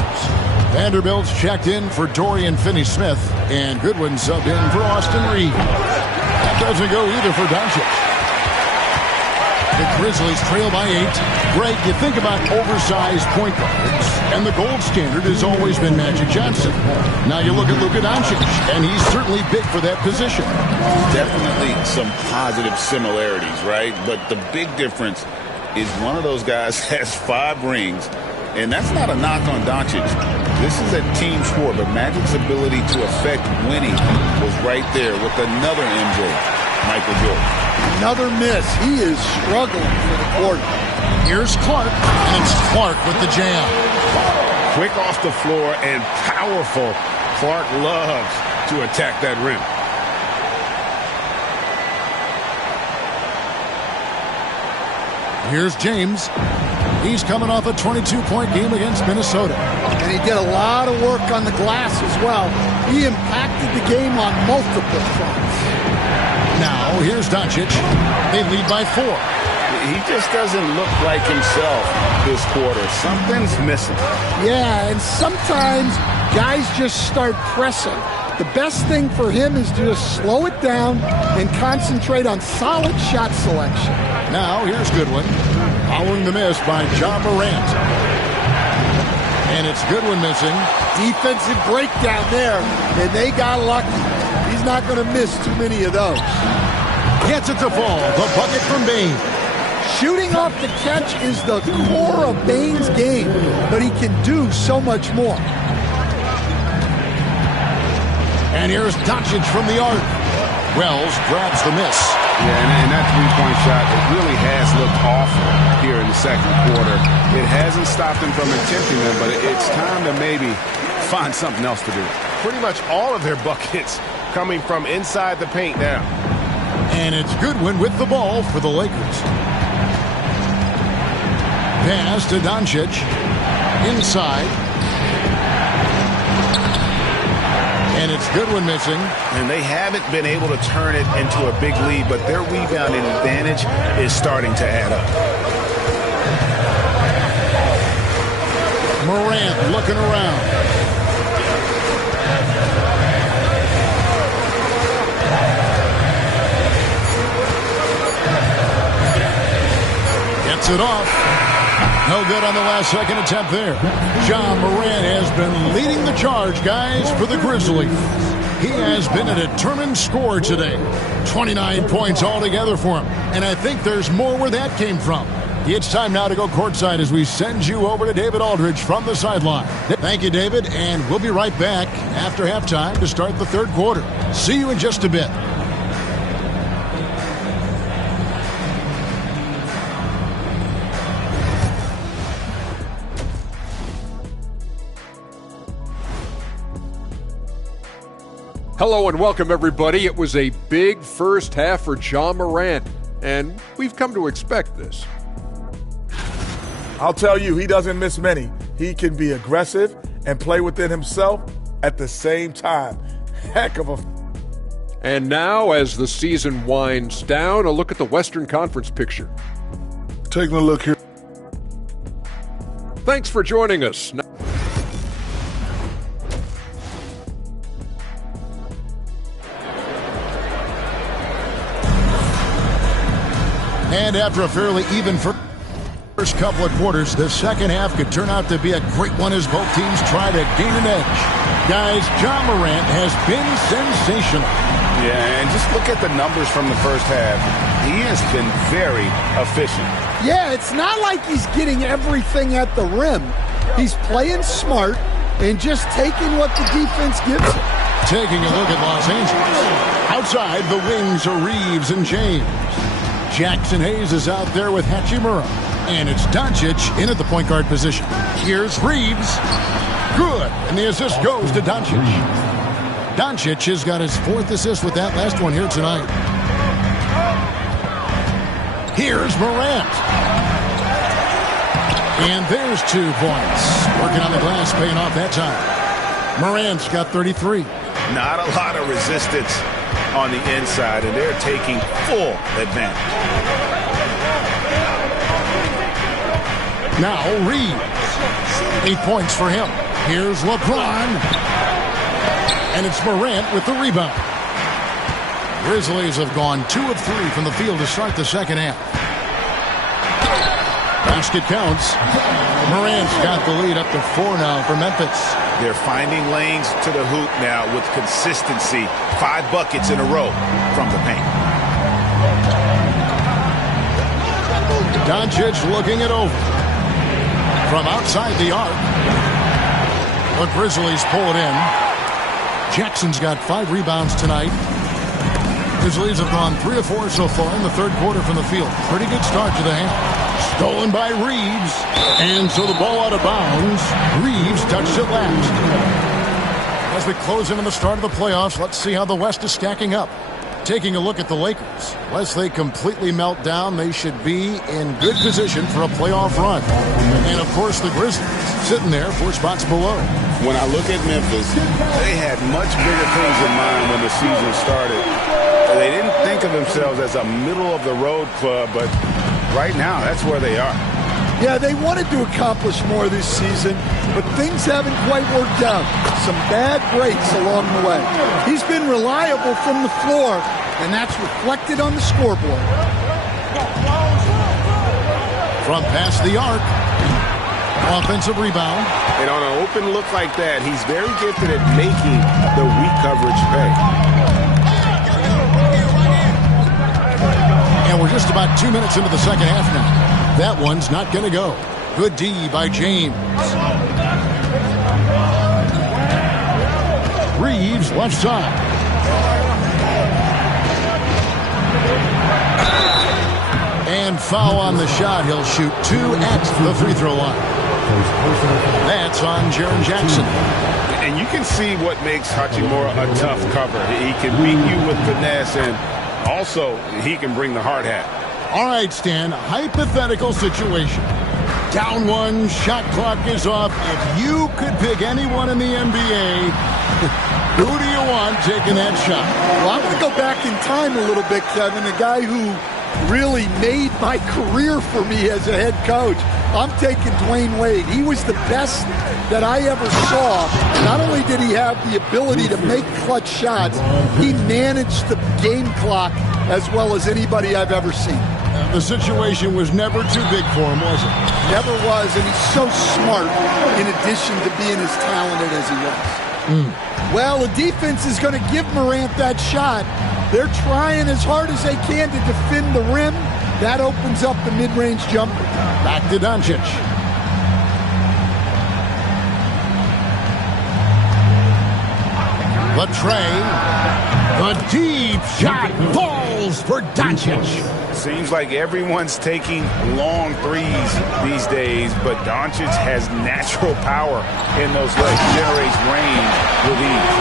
Vanderbilt's checked in for Dorian Finney-Smith, and Goodwin subbed in for Austin Reeves. That doesn't go either for Doncic. The Grizzlies trail by 8. Greg, you think about oversized point guards, and the gold standard has always been Magic Johnson. Now you look at Luka Doncic, and he's certainly big for that position. Definitely some positive similarities, right? But the big difference is one of those guys has 5 rings, and that's not a knock on Doncic. This is a team sport, but Magic's ability to affect winning was right there with another MJ, Michael Jordan. Another miss. He is struggling for the quarter. Here's Clark, and it's Clark with the jam. Quick off the floor and powerful. Clark loves to attack that rim. Here's James. He's coming off a 22-point game against Minnesota. And he did a lot of work on the glass as well. He impacted the game on multiple fronts. Now, here's Doncic. They lead by 4. He just doesn't look like himself this quarter. Something's missing. Yeah, and sometimes guys just start pressing. The best thing for him is to just slow it down and concentrate on solid shot selection. Now, here's Goodwin. Following the miss by John Morant. And it's Goodwin missing. Defensive breakdown there, and they got lucky. He's not going to miss too many of those. Gets it to fall. The bucket from Bain. Shooting off the catch is the core of Bain's game, but he can do so much more. And here's Doncic from the arc. Wells grabs the miss. Yeah, and that three-point shot, it really has looked awful here in the second quarter. It hasn't stopped him from attempting them, but it's time to maybe find something else to do. Pretty much all of their buckets coming from inside the paint now. And it's Goodwin with the ball for the Lakers. Pass to Doncic. Inside. And it's Goodwin missing. And they haven't been able to turn it into a big lead, but their rebounding advantage is starting to add up. Morant looking around. Gets it off. No good on the last second attempt there. Ja Morant has been leading the charge, guys, for the Grizzlies. He has been a determined scorer today. 29 points altogether for him. And I think there's more where that came from. It's time now to go courtside as we send you over to David Aldridge from the sideline. Thank you, David, and we'll be right back after halftime to start the third quarter. See you in just a bit. Hello and welcome, everybody. It was a big first half for Ja Morant, and we've come to expect this. I'll tell you, he doesn't miss many. He can be aggressive and play within himself at the same time. Heck of a... And now, as the season winds down, a look at the Western Conference picture. Taking a look here. Thanks for joining us. And after a fairly even first couple of quarters, the second half could turn out to be a great one as both teams try to gain an edge. Guys, Ja Morant has been sensational. Yeah, and just look at the numbers from the first half. He has been very efficient. Yeah, it's not like he's getting everything at the rim. He's playing smart and just taking what the defense gives him. Taking a look at Los Angeles. Outside, the wings are Reeves and James. Jackson Hayes is out there with Hachimura. And it's Doncic in at the point guard position. Here's Reeves. Good. And the assist goes to Doncic. Doncic has got his fourth assist with that last one here tonight. Here's Morant. And there's 2 points. Working on the glass, paying off that time. Morant's got 33. Not a lot of resistance on the inside, and they're taking full advantage. Now Reeves. 8 points for him. Here's LeBron. And it's Morant with the rebound. Grizzlies have gone 2 of 3 from the field to start the second half. Basket counts. Morant's got the lead up to 4 now for Memphis. They're finding lanes to the hoop now with consistency. 5 buckets in a row from the paint. Doncic looking it over. From outside the arc. The Grizzlies pull it in. Jackson's got 5 rebounds tonight. Grizzlies have gone 3 of 4 so far in the third quarter from the field. Pretty good start to the half. Stolen by Reeves. And so the ball out of bounds. Reeves touched it last. As we close in on the start of the playoffs, let's see how the West is stacking up. Taking a look at the Lakers. Unless they completely melt down, they should be in good position for a playoff run. And, of course, the Grizzlies sitting there 4 spots below. When I look at Memphis, they had much bigger things in mind when the season started. They didn't think of themselves as a middle-of-the-road club, but right now, that's where they are. Yeah, they wanted to accomplish more this season, but things haven't quite worked out. Some bad breaks along the way. He's been reliable from the floor, and that's reflected on the scoreboard. From past the arc. Offensive rebound. And on an open look like that, he's very gifted at making the weak coverage pay. And we're just about 2 minutes into the second half now. That one's not going to go. Good D by James. Reeves left side. And foul on the shot. He'll shoot 2 at the free throw line. That's on Jaren Jackson. And you can see what makes Hachimura a tough cover. He can beat you with finesse, and also he can bring the hard hat. All right, Stan, hypothetical situation. Down 1, shot clock is off. If you could pick anyone in the NBA, who do you want taking that shot? Well, I'm going to go back in time a little bit, Kevin. A guy who really made my career for me as a head coach. I'm taking Dwayne Wade. He was the best that I ever saw. Not only did he have the ability to make clutch shots, he managed the game clock as well as anybody I've ever seen. The situation was never too big for him, was it? Never was, and he's so smart in addition to being as talented as he was. Well, the defense is going to give Morant that shot. They're trying as hard as they can to defend the rim. That opens up the mid-range jumper. Back to Doncic. The tray. The deep shot falls for Doncic. Seems like everyone's taking long threes these days, but Doncic has natural power in those legs, generates range with ease.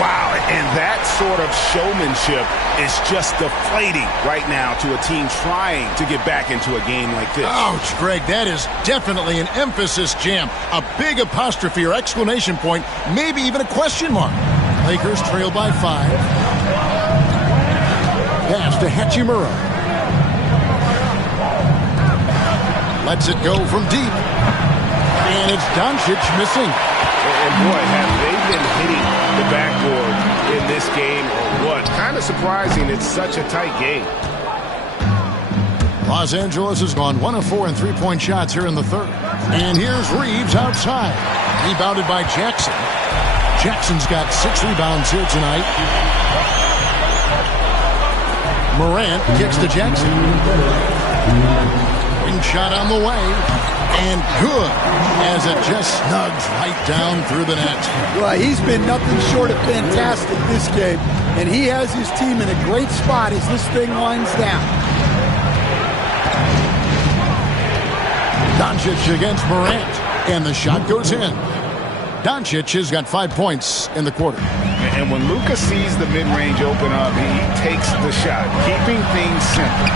Wow, and that sort of showmanship is just deflating right now to a team trying to get back into a game like this. Ouch, Greg, that is definitely an emphasis jam. A big apostrophe or exclamation point, maybe even a question mark. Lakers trail by 5. Pass to Hachimura. Lets it go from deep. And it's Doncic missing. And boy, have they been hitting the backboard in this game or what? Kind of surprising. It's such a tight game. Los Angeles has gone 1 of 4 in three-point shots here in the third. And here's Reeves outside. Rebounded by Jackson. Jackson's got 6 rebounds here tonight. Morant kicks to Jackson. Ring shot on the way. And good, as it just snugs right down through the net. Well, he's been nothing short of fantastic this game. And he has his team in a great spot as this thing winds down. Doncic against Morant. And the shot goes in. Doncic has got 5 points in the quarter. And when Luka sees the mid-range open up, he takes the shot, keeping things simple.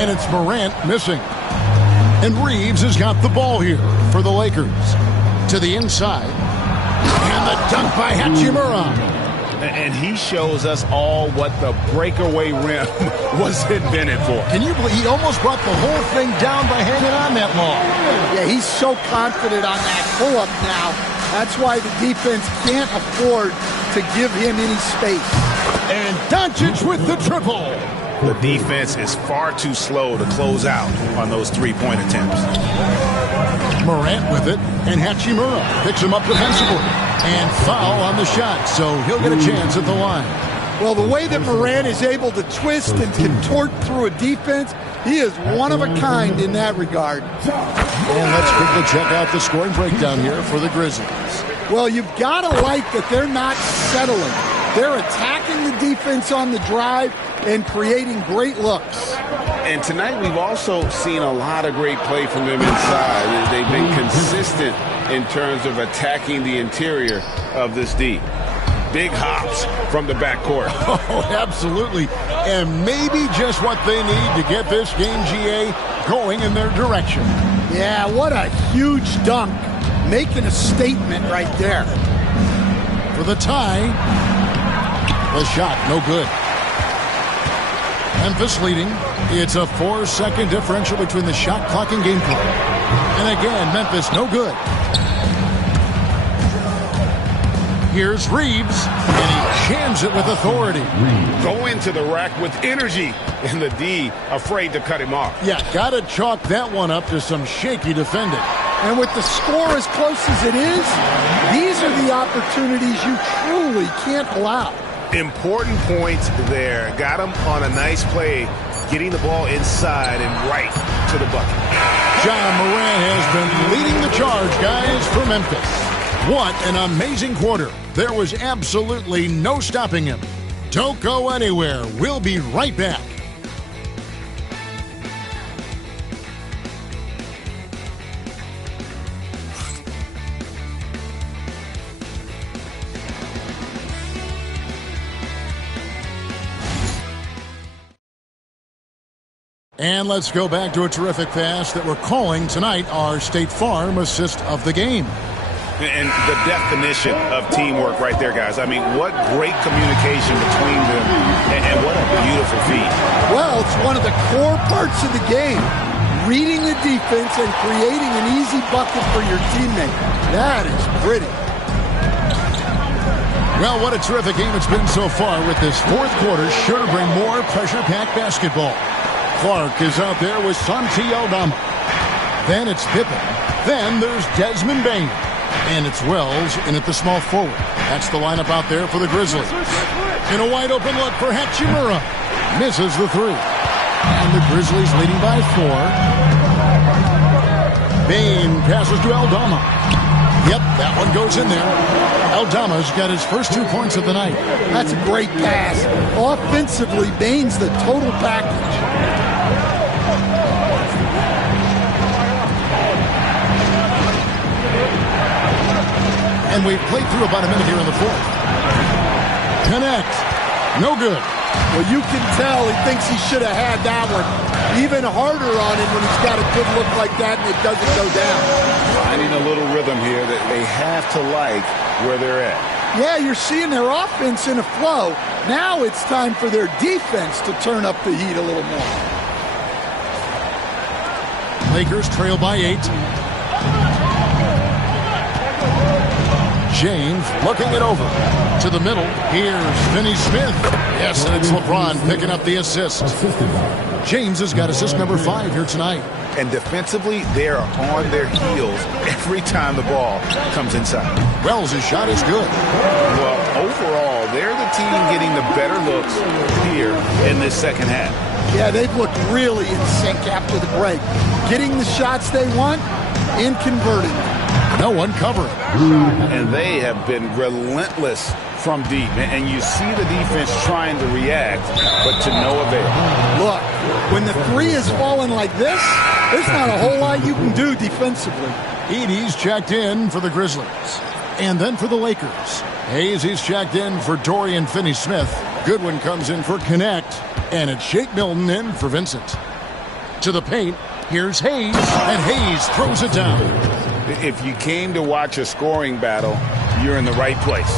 And it's Morant missing. And Reeves has got the ball here for the Lakers. To the inside. And the dunk by Hachimura. And he shows us all what the breakaway rim was invented for. Can you believe he almost brought the whole thing down by hanging on that long? Yeah, he's so confident on that pull-up now. That's why the defense can't afford to give him any space. And Doncic with the triple. The defense is far too slow to close out on those three-point attempts. Morant with it, and Hachimura picks him up defensively. And foul on the shot, so he'll get a chance at the line. Well, the way that Morant is able to twist and contort through a defense, he is one of a kind in that regard. And let's quickly check out the scoring breakdown here for the Grizzlies. Well, you've got to like that they're not settling. They're attacking the defense on the drive and creating great looks. And tonight we've also seen a lot of great play from them inside. They've been consistent in terms of attacking the interior of this D. Big hops from the backcourt. Oh, absolutely. And maybe just what they need to get this game, GA, going in their direction. Yeah, what a huge dunk. Making a statement right there. For the tie. The shot, no good. Memphis leading. It's a 4-second differential between the shot clock and game clock. And again, Memphis, no good. Here's Reeves, and he jams it with authority. Go into the rack with energy, and the D afraid to cut him off. Yeah, gotta chalk that one up to some shaky defending. And with the score as close as it is, these are the opportunities you truly can't allow. Important points there. Got him on a nice play, getting the ball inside and right to the bucket. John Morant has been leading the charge, guys, for Memphis. What an amazing quarter. There was absolutely no stopping him. Don't go anywhere. We'll be right back. And let's go back to a terrific pass that we're calling tonight our State Farm assist of the game. And the definition of teamwork right there, guys. I mean, what great communication between them, and what a beautiful feat. Well, it's one of the core parts of the game. Reading the defense and creating an easy bucket for your teammate. That is pretty. Well, what a terrific game it's been so far, with this fourth quarter sure to bring more pressure-packed basketball. Clark is out there with Santi Aldama. Then it's Pippen. Then there's Desmond Bain. And it's Wells in at the small forward. That's the lineup out there for the Grizzlies. In a wide-open look for Hachimura. Misses the three. And the Grizzlies leading by 4. Bain passes to Aldama. Yep, that one goes in there. Aldama's got his first 2 points of the night. That's a great pass. Offensively, Bain's the total package. And we've played through about a minute here in the fourth. Connect. No good. Well, you can tell he thinks he should have had that one. Even harder on him when he's got a good look like that and it doesn't go down. Finding a little rhythm here that they have to like where they're at. Yeah, you're seeing their offense in a flow. Now it's time for their defense to turn up the heat a little more. Lakers trail by 8. James looking it over to the middle. Here's Finney Smith. Yes, and it's LeBron picking up the assist. James has got assist number 5 here tonight. And defensively, they're on their heels every time the ball comes inside. Wells' shot is good. Well, overall, they're the team getting the better looks here in this second half. Yeah, they've looked really in sync after the break. Getting the shots they want and converting. No one covering. And they have been relentless from deep. And you see the defense trying to react, but to no avail. Look, when the three is falling like this, there's not a whole lot you can do defensively. Edie's checked in for the Grizzlies. And then for the Lakers. Hayes is checked in for Dorian Finney-Smith. Goodwin comes in for Connect. And it's Shake Milton in for Vincent. To the paint, here's Hayes. And Hayes throws it down. If you came to watch a scoring battle, you're in the right place.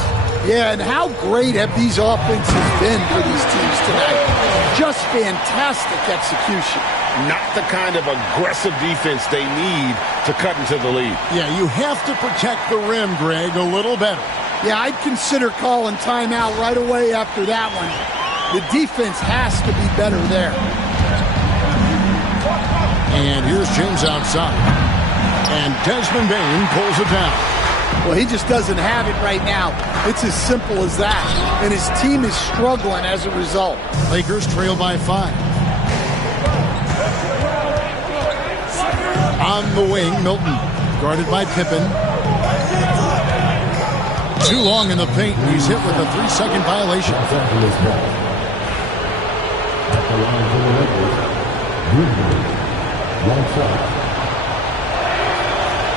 Yeah, and how great have these offenses been for these teams tonight? Just fantastic execution. Not the kind of aggressive defense they need to cut into the lead. Yeah, you have to protect the rim, Greg, a little better. Yeah, I'd consider calling timeout right away after that one. The defense has to be better there. And here's James outside. And Desmond Bain pulls it down. Well, he just doesn't have it right now. It's as simple as that. And his team is struggling as a result. Lakers trail by 5. On the wing, Milton, guarded by Pippen. Too long in the paint. He's hit with a 3-second violation.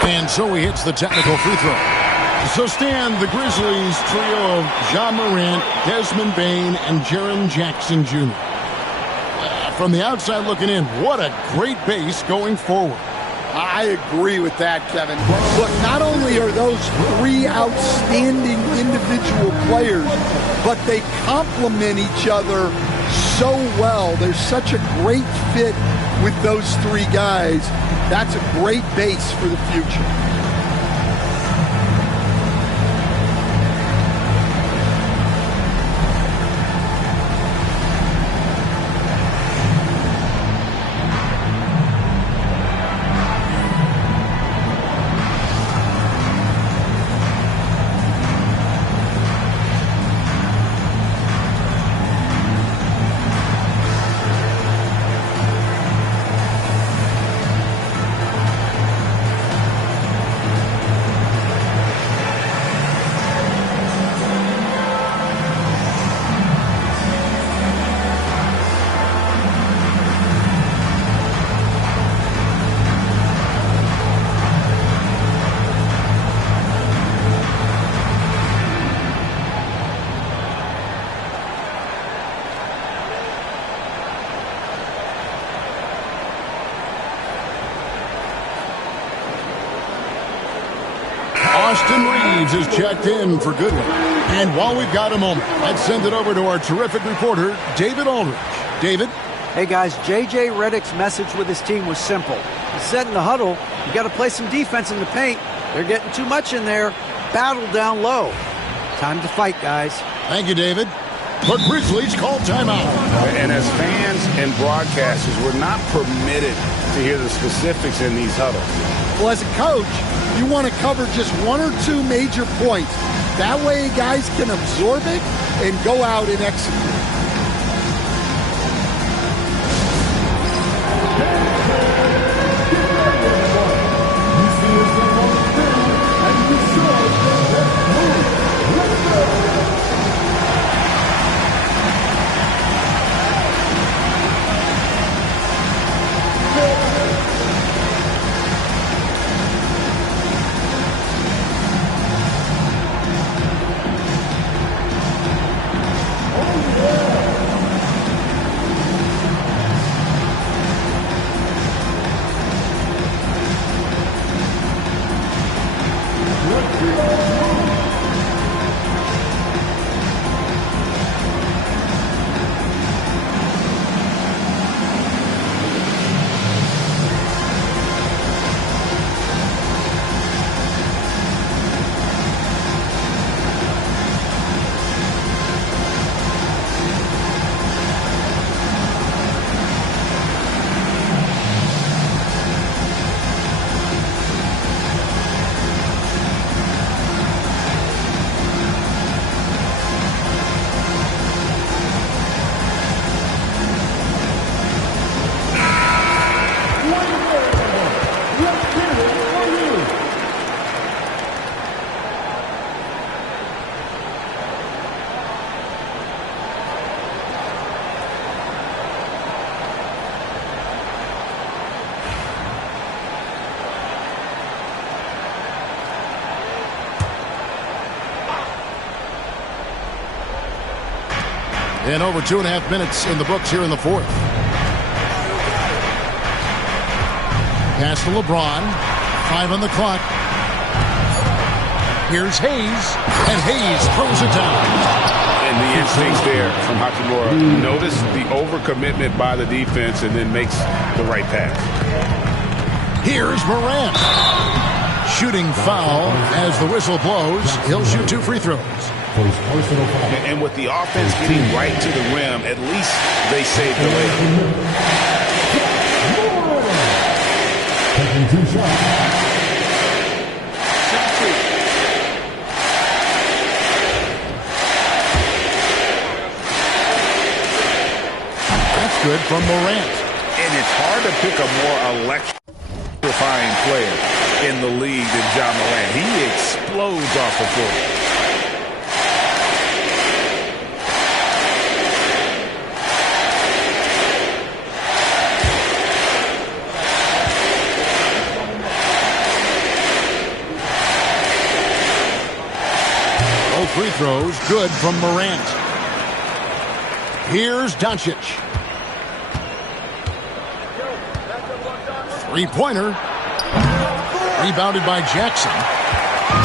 And so he hits the technical free throw. So stand the Grizzlies trio of Ja Morant, Desmond Bain, and Jaren Jackson Jr. From the outside looking in, what a great base going forward. I agree with that, Kevin. Look, not only are those 3 outstanding individual players, but they complement each other so well. There's such a great fit with those 3 guys. That's a great base for the future. Austin Reeves is checked in for good one. And while we've got a moment, let's send it over to our terrific reporter, David Aldridge. David? Hey guys, J.J. Redick's message with his team was simple. He said in the huddle, you got to play some defense in the paint. They're getting too much in there. Battle down low. Time to fight, guys. Thank you, David. The Grizzlies call timeout. And as fans and broadcasters, we're not permitted to hear the specifics in these huddles. Well, as a coach, you want to cover just one or two major points. That way guys can absorb it and go out and execute. And over 2.5 minutes in the books here in the fourth. Pass to LeBron. 5 on the clock. Here's Hayes. And Hayes throws it down. And the instincts there from Hachimura. Notice the overcommitment by the defense and then makes the right pass. Here's Morant. Shooting foul as the whistle blows. He'll shoot 2 free throws. And with the offense getting right to the rim, at least they saved the layup. That's good from Morant. And it's hard to pick a more electrifying player in the league than John Morant. He explodes off the floor. Free throws, good from Morant. Here's Doncic. Three-pointer. Rebounded by Jackson.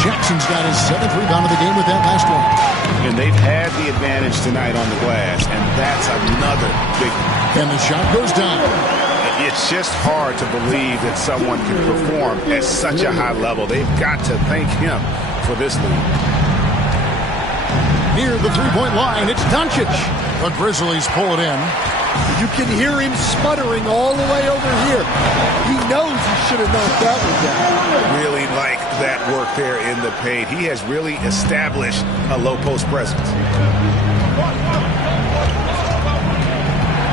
Jackson's got his 7th rebound of the game with that last one. And they've had the advantage tonight on the glass, and that's another big one. And the shot goes down. It's just hard to believe that someone can perform at such a high level. They've got to thank him for this lead. Near the three-point line, it's Doncic. The Grizzlies pull it in. You can hear him sputtering all the way over here. He knows he should have knocked that one down. Really like that work there in the paint. He has really established a low post presence.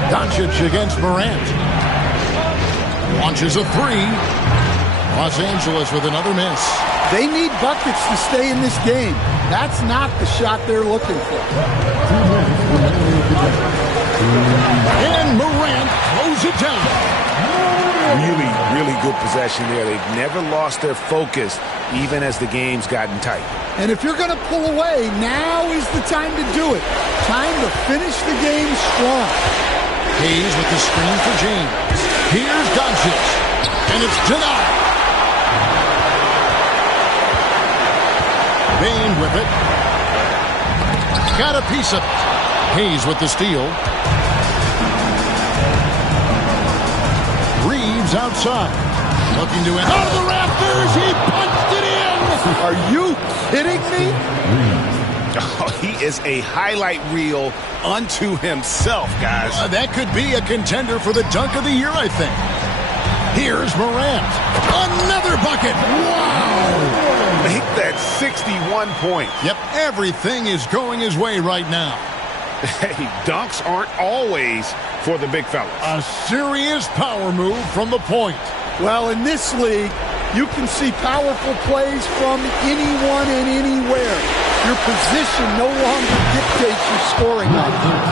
Doncic against Morant. Launches a three. Los Angeles with another miss. They need buckets to stay in this game. That's not the shot they're looking for. And Morant throws it down. Really, really good possession there. They've never lost their focus, even as the game's gotten tight. And if you're going to pull away, now is the time to do it. Time to finish the game strong. Hayes with the screen for James. Here's Doncic. And it's denied. Bain with it. Got a piece of it. Hayes with the steal. Reeves outside. Looking to end. Out of the rafters. He punched it in. Are you kidding me? Oh, he is a highlight reel unto himself, guys. That could be a contender for the dunk of the year, I think. Here's Morant. Another bucket. Wow. Make that 61 points. Yep, everything is going his way right now. Hey, dunks aren't always for the big fellas. A serious power move from the point. Well, in this league, you can see powerful plays from anyone and anywhere. Your position no longer dictates your scoring options.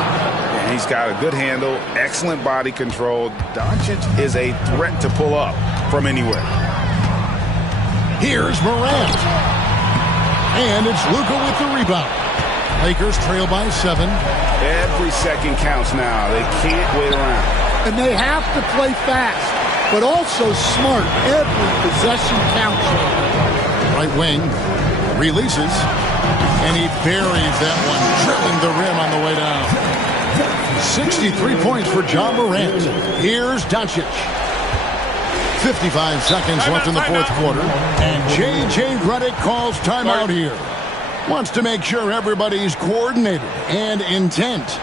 And he's got a good handle, excellent body control. Doncic is a threat to pull up from anywhere. Here's Morant. And it's Luka with the rebound. Lakers trail by 7. Every second counts now. They can't wait around. And they have to play fast, but also smart. Every possession counts. Right wing releases, and he buries that one, dribbling the rim on the way down. 63 points for John Morant. Here's Doncic. 55 seconds left in the fourth quarter, and J.J. Redick calls timeout here. Wants to make sure everybody's coordinated and intent.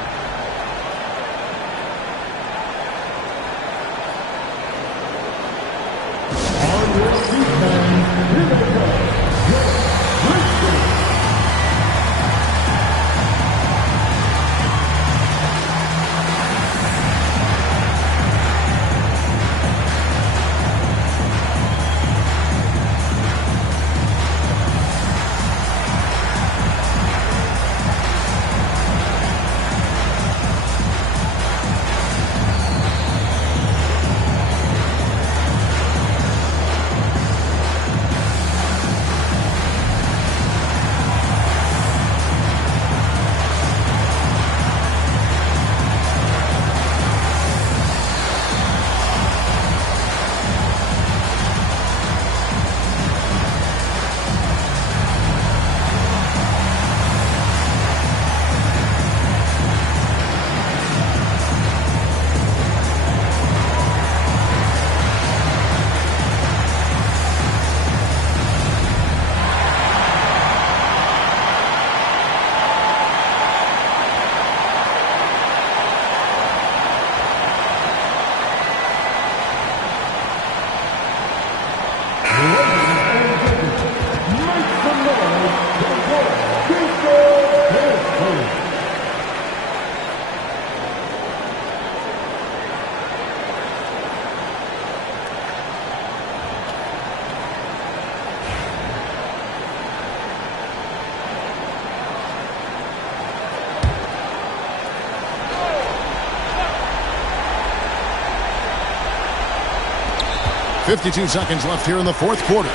.52 seconds left here in the fourth quarter.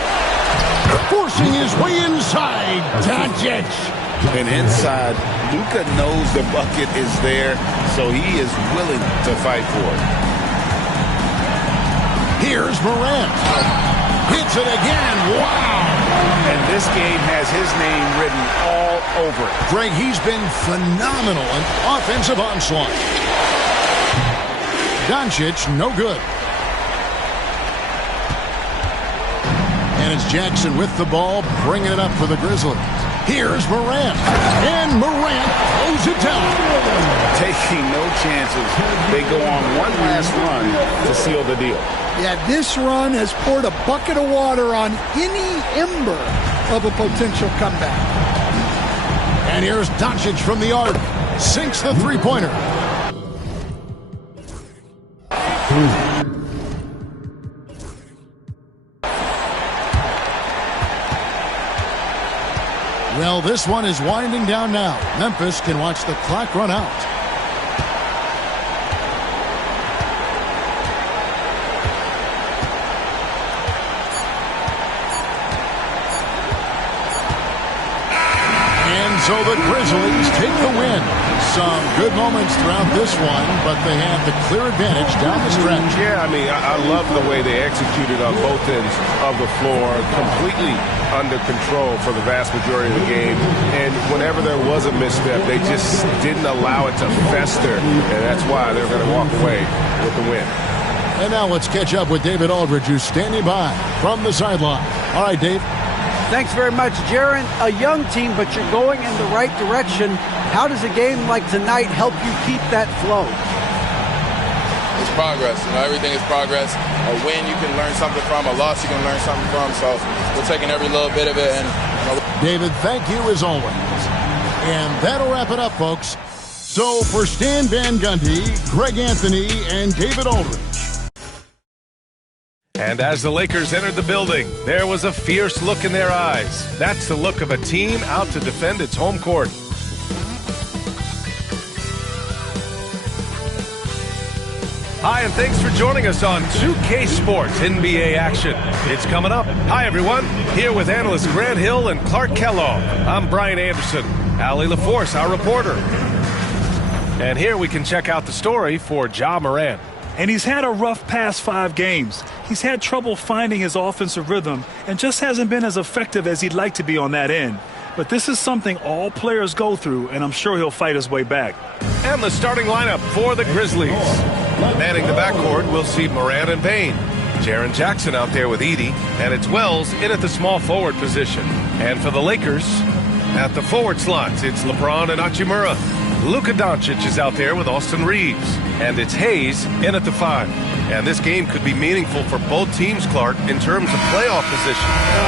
Forcing his way inside, Doncic. And inside, Luka knows the bucket is there, so he is willing to fight for it. Here's Morant. Hits it again. Wow. And this game has his name written all over it. Greg, he's been phenomenal in offensive onslaught. Doncic, no good. And it's Jackson with the ball, bringing it up for the Grizzlies. Here's Morant. And Morant throws it down. Taking no chances. They go on one last run to seal the deal. Yeah, this run has poured a bucket of water on any ember of a potential comeback. And here's Doncic from the arc. Sinks the three-pointer. Well, this one is winding down now. Memphis can watch the clock run out. And so the Grizzlies take the win. Some good moments throughout this one, but they had the clear advantage down the stretch. Yeah, I mean, I love the way they executed on both ends of the floor, completely under control for the vast majority of the game. And whenever there was a misstep, they just didn't allow it to fester, and that's why they're going to walk away with the win. And now let's catch up with David Aldridge, who's standing by from the sideline. All right, Dave. Thanks very much, Jaron. A young team, but you're going in the right direction. How does a game like tonight help you keep that flow? It's progress. Everything is progress. A win you can learn something from, a loss you can learn something from. So we're taking every little bit of it. And David, thank you as always. And that'll wrap it up, folks. So for Stan Van Gundy, Greg Anthony, and David Aldridge. And as the Lakers entered the building, there was a fierce look in their eyes. That's the look of a team out to defend its home court. Hi, and thanks for joining us on 2K Sports NBA action. It's coming up. Hi, everyone. Here with analysts Grant Hill and Clark Kellogg. I'm Brian Anderson. Allie LaForce, our reporter. And here we can check out the story for Ja Morant. And he's had a rough past 5 games. He's had trouble finding his offensive rhythm and just hasn't been as effective as he'd like to be on that end. But this is something all players go through, and I'm sure he'll fight his way back. And the starting lineup for the Grizzlies. Manning the backcourt, we'll see Morant and Payne. Jaren Jackson out there with Edey, and it's Wells in at the small forward position. And for the Lakers, at the forward slots, it's LeBron and Hachimura. Luka Doncic is out there with Austin Reeves. And it's Hayes in at the 5. And this game could be meaningful for both teams, Clark, in terms of playoff position.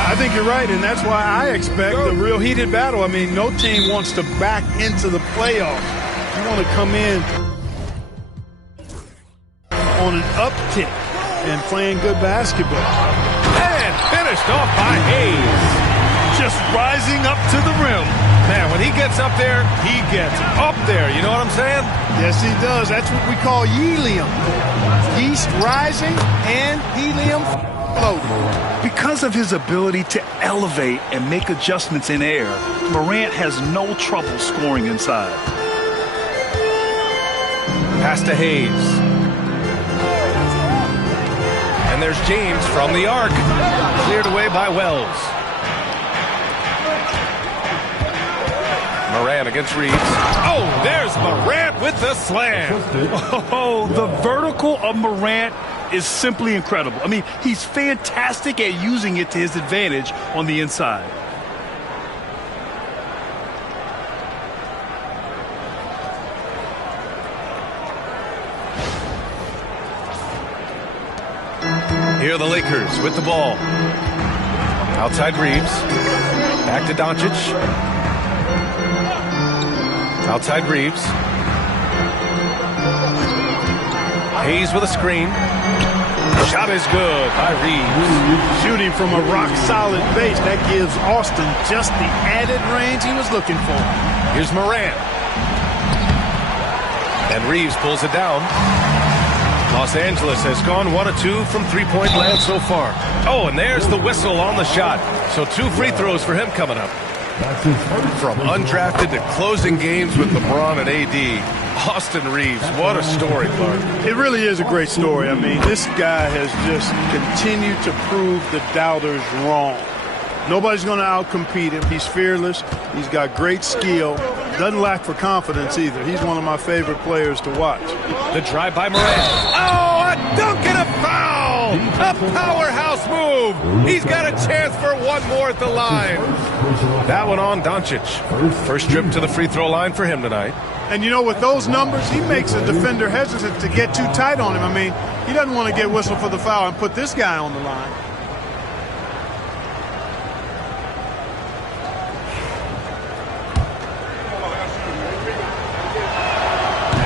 I think you're right, and that's why I expect a real heated battle. I mean, no team wants to back into the playoffs. You want to come in on an uptick and playing good basketball. And finished off by Hayes. Just rising up to the rim. Man, when he gets up there, he gets up there. You know what I'm saying? Yes, he does. That's what we call helium. Yeast rising and helium floating. Because of his ability to elevate and make adjustments in air, Morant has no trouble scoring inside. Pass to Hayes. And there's James from the arc. Cleared away by Wells. Morant against Reeves. Oh, there's Morant with the slam. Oh, the vertical of Morant is simply incredible. I mean, he's fantastic at using it to his advantage on the inside. Here are the Lakers with the ball. Outside Reeves. Back to Doncic. Outside Reeves. Hayes with a screen. Shot is good by Reeves. Shooting from a rock-solid base. That gives Austin just the added range he was looking for. Here's Morant. And Reeves pulls it down. Los Angeles has gone 1 of 2 from three-point land so far. Oh, and there's the whistle on the shot. So 2 free throws for him coming up. From undrafted to closing games with LeBron and AD, Austin Reeves, what a story, Clark. It really is a great story. I mean, this guy has just continued to prove the doubters wrong. Nobody's going to outcompete him. He's fearless. He's got great skill. Doesn't lack for confidence either. He's one of my favorite players to watch. The drive by Morant. Oh, a dunk and a foul! A powerhouse move. He's got a chance for one more at the line. That one on Doncic. First trip to the free throw line for him tonight. And you know, with those numbers, he makes a defender hesitant to get too tight on him. I mean, he doesn't want to get whistled for the foul and put this guy on the line.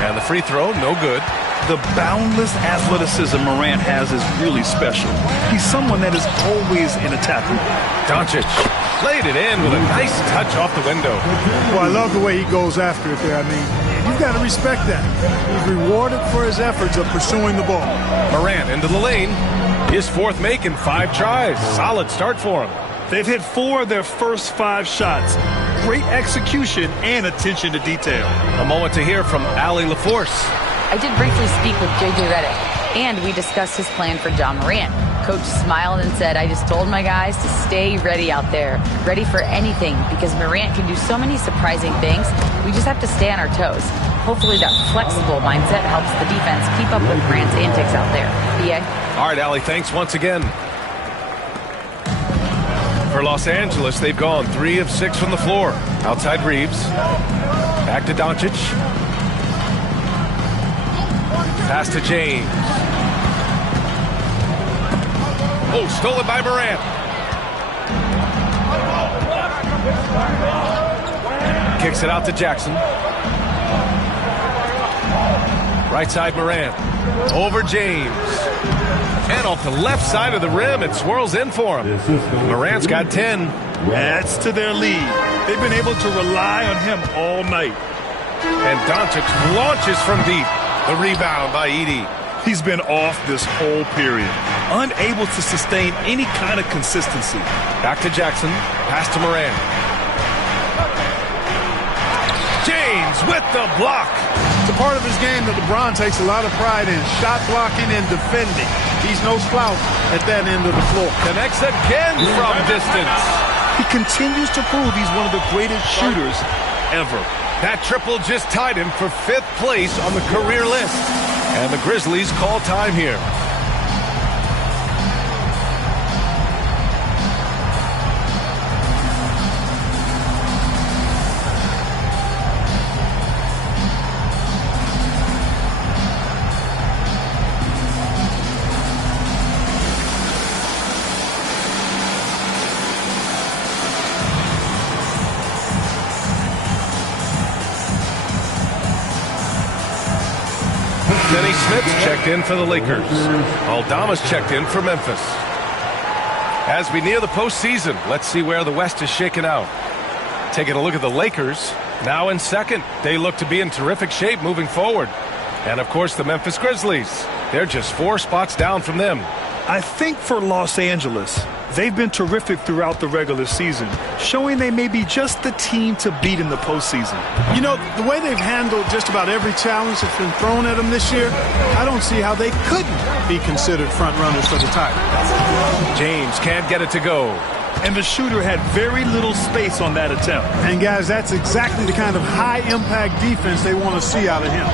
And the free throw, no good. The boundless athleticism Morant has is really special. He's someone that is always in attack mode. Doncic played it in with a nice touch off the window. Well, I love the way he goes after it there. I mean, you've got to respect that. He's rewarded for his efforts of pursuing the ball. Morant into the lane. His 4th make in 5 tries. Solid start for him. They've hit 4 of their first 5 shots. great execution and attention to detail. A moment to hear from Allie LaForce. I did briefly speak with J.J. Redick, and we discussed his plan for John Morant. Coach smiled and said, I just told my guys to stay ready out there, ready for anything, because Morant can do so many surprising things. We just have to stay on our toes. Hopefully that flexible mindset helps the defense keep up with Morant's antics out there. B.A.? All right, Allie, thanks once again. For Los Angeles, they've gone 3 of 6 from the floor. Outside Reeves. Back to Doncic. Pass to James. Oh, stolen by Morant. Kicks it out to Jackson. Right side Morant. Over James. And off the left side of the rim, it swirls in for him. Morant's got 10. Adds to their lead. They've been able to rely on him all night. And Doncic launches from deep. The rebound by Edey. He's been off this whole period. Unable to sustain any kind of consistency. Back to Jackson. Pass to Morant. James with the block. It's a part of his game that LeBron takes a lot of pride in. Shot blocking and defending. He's no slouch at that end of the floor. Connects again from distance. He continues to prove he's one of the greatest shooters ever. That triple just tied him for 5th place on the career list. And the Grizzlies call time here. Denny Smith checked in for the Lakers. Aldama's checked in for Memphis. As we near the postseason, let's see where the West is shaken out. Taking a look at the Lakers, now in second. They look to be in terrific shape moving forward. And, of course, the Memphis Grizzlies. They're just 4 spots down from them. I think for Los Angeles, they've been terrific throughout the regular season, showing they may be just the team to beat in the postseason. You know, the way they've handled just about every challenge that's been thrown at them this year, I don't see how they couldn't be considered front runners for the title. James can't get it to go. And the shooter had very little space on that attempt. And, guys, that's exactly the kind of high-impact defense they want to see out of him.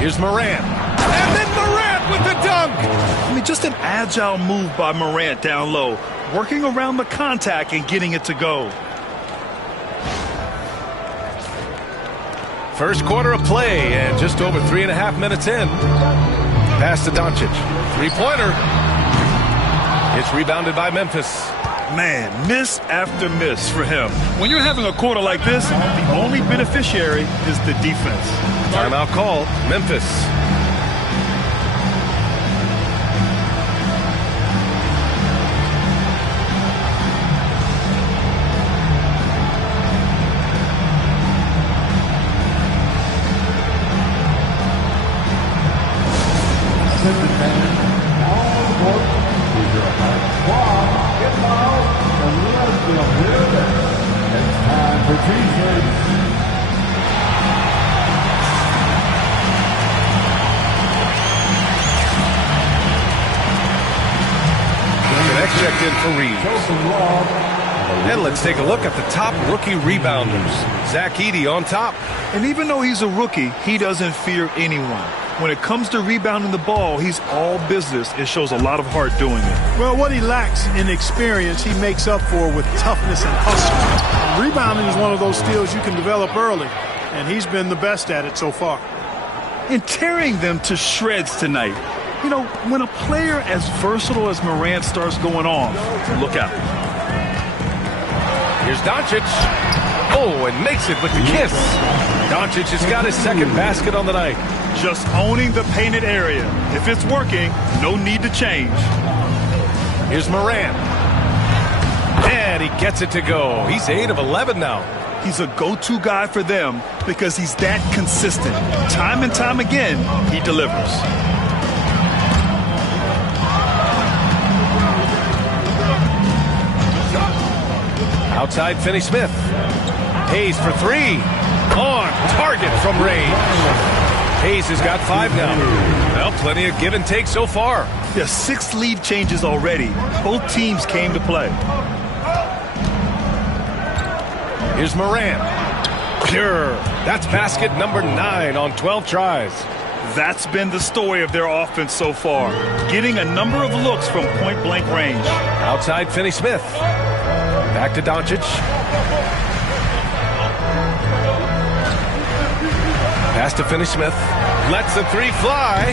Here's Morant. And then Morant with the dunk. I mean, just an agile move by Morant down low, working around the contact and getting it to go. First quarter of play and just over 3.5 minutes in. Pass to Doncic. 3-pointer. It's rebounded by Memphis. Man, miss after miss for him. When you're having a quarter like this, the only beneficiary is the defense. Timeout call, Memphis. Checked in for Reeves. And let's take a look at the top rookie rebounders. Zach Edey on top. And even though he's a rookie, he doesn't fear anyone. When it comes to rebounding the ball, he's all business and shows a lot of heart doing it. Well, what he lacks in experience, he makes up for with toughness and hustle. Rebounding is one of those skills you can develop early, and he's been the best at it so far. And tearing them to shreds tonight. You know, when a player as versatile as Morant starts going off, look out. Here's Doncic. Oh, and makes it with the kiss. Doncic has got his second basket on the night. Just owning the painted area. If it's working, no need to change. Here's Morant. And he gets it to go. He's 8 of 11 now. He's a go-to guy for them because he's that consistent. Time and time again, he delivers. Outside, Finney-Smith. Hayes for three. On target from range. Hayes has got 5 now. Well, plenty of give and take so far. Yeah, 6 lead changes already. Both teams came to play. Here's Morant. Pure. That's basket number 9 on 12 tries. That's been the story of their offense so far. Getting a number of looks from point-blank range. Outside, Finney-Smith. Back to Doncic. Pass to Finney-Smith. Lets the 3 fly.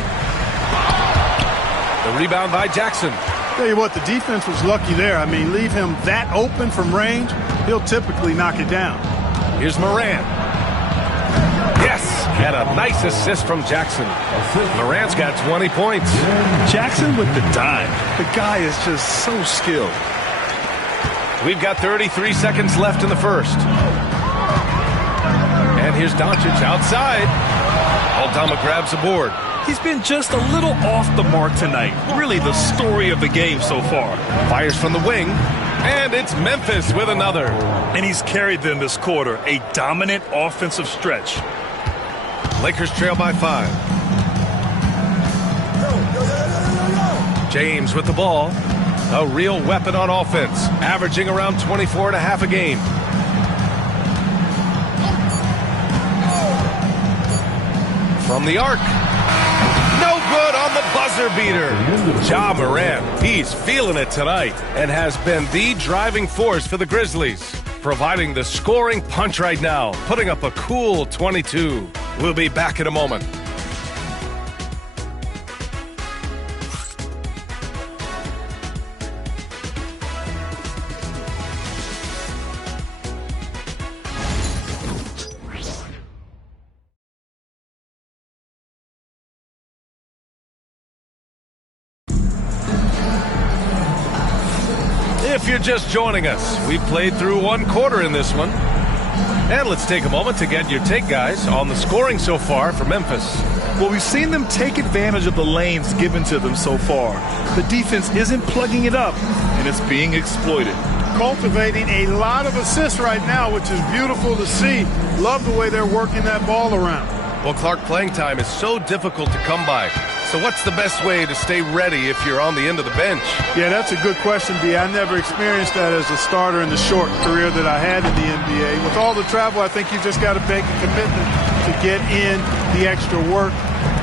The rebound by Jackson. Tell you what, the defense was lucky there. I mean, leave him that open from range, he'll typically knock it down. Here's Morant. Yes, and a nice assist from Jackson. Morant's got 20 points. Jackson with the dime. The guy is just so skilled. We've got 33 seconds left in the first. And here's Doncic outside. Aldama grabs the board. He's been just a little off the mark tonight. Really the story of the game so far. Fires from the wing. And it's Memphis with another. And he's carried them this quarter. A dominant offensive stretch. Lakers trail by 5. James with the ball. A real weapon on offense. Averaging around 24.5 a game. From the arc. No good on the buzzer beater. Ja Morant, he's feeling it tonight and has been the driving force for the Grizzlies, providing the scoring punch right now, putting up a cool 22. We'll be back in a moment. If you're just joining us, we've played through 1 quarter in this one. And let's take a moment to get your take, guys, on the scoring so far for Memphis. Well, we've seen them take advantage of the lanes given to them so far. The defense isn't plugging it up, and it's being exploited. Cultivating a lot of assists right now, which is beautiful to see. Love the way they're working that ball around. Well, Clark, playing time is so difficult to come by. So what's the best way to stay ready if you're on the end of the bench? Yeah, that's a good question, B. I never experienced that as a starter in the short career that I had in the NBA. With all the travel, I think you just got to make a commitment to get in the extra work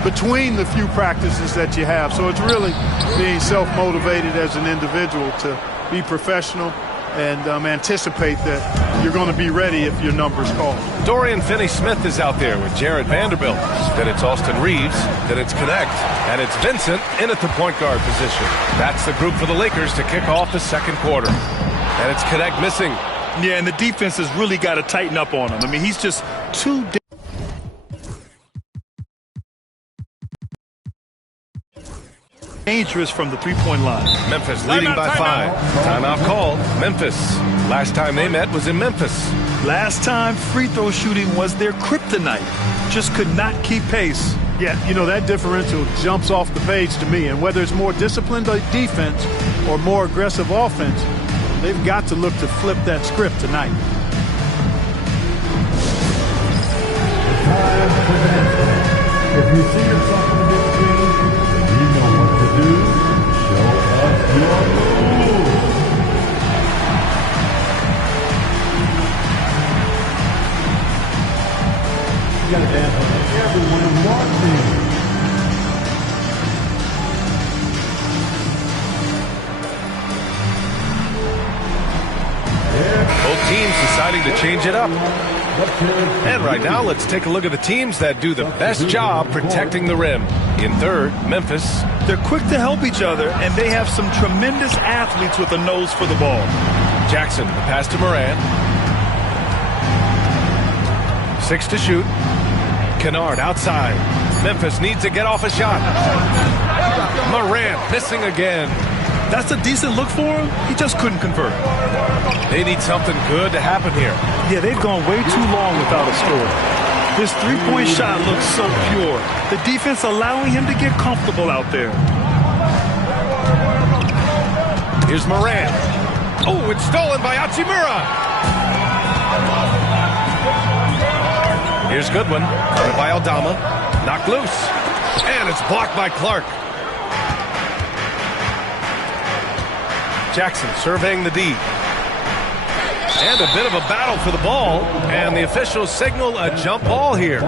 between the few practices that you have. So it's really being self-motivated as an individual to be professional and anticipate that you're going to be ready if your number's called. Dorian Finney-Smith is out there with Jared Vanderbilt. Then it's Austin Reeves. Then it's Connect. And it's Vincent in at the point guard position. That's the group for the Lakers to kick off the second quarter. And it's Connect missing. Yeah, and the defense has really got to tighten up on him. I mean, he's just too dangerous from the three-point line. Memphis leading by 5. Timeout called. Memphis. Last time they met was in Memphis. Last time free throw shooting was their kryptonite. Just could not keep pace. Yeah, you know, that differential jumps off the page to me. And whether it's more disciplined defense or more aggressive offense, they've got to look to flip that script tonight. If you see yourself in this game, you know what to do. Show us your moves. You got to dance on everyone watching. Both teams deciding to change it up. And right now, let's take a look at the teams that do the best job protecting the rim. In third, Memphis. They're quick to help each other, and they have some tremendous athletes with a nose for the ball. Jackson, the pass to Morant. 6 to shoot. Kennard outside. Memphis needs to get off a shot. Morant missing again. That's a decent look for him. He just couldn't convert. They need something good to happen here. Yeah, they've gone way too long without a score. His three-point shot looks so pure. The defense allowing him to get comfortable out there. Here's Morant. Oh, it's stolen by Hachimura. Here's Goodwin. Caught by Aldama. Knocked loose. And it's blocked by Clark. Jackson surveying the D. And a bit of a battle for the ball. And the officials signal a jump ball here.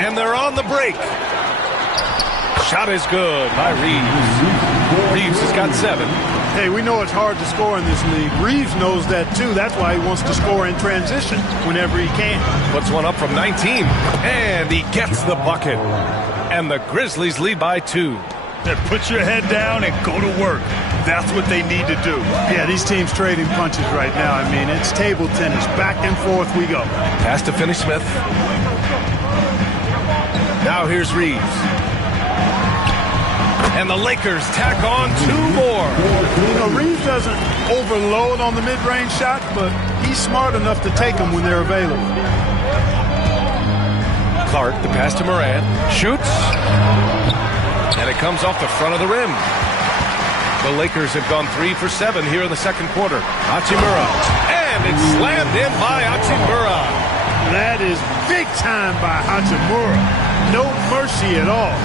And they're on the break. Shot is good by Reeves. Reeves has got 7. Hey, we know it's hard to score in this league. Reeves knows that, too. That's why he wants to score in transition whenever he can. Puts one up from 19. And he gets the bucket. And the Grizzlies lead by 2. Put your head down and go to work. That's what they need to do. Yeah, these teams trading punches right now. I mean, it's table tennis. Back and forth we go. Pass to Finney-Smith. Now here's Reeves. And the Lakers tack on 2 more. You know, Reeves doesn't overload on the mid-range shot, but he's smart enough to take them when they're available. Clark, the pass to Morant. Shoots. And it comes off the front of the rim. The Lakers have gone 3 for 7 here in the second quarter. Hachimura. And it's slammed in by Hachimura. That is big time by Hachimura. No mercy at all.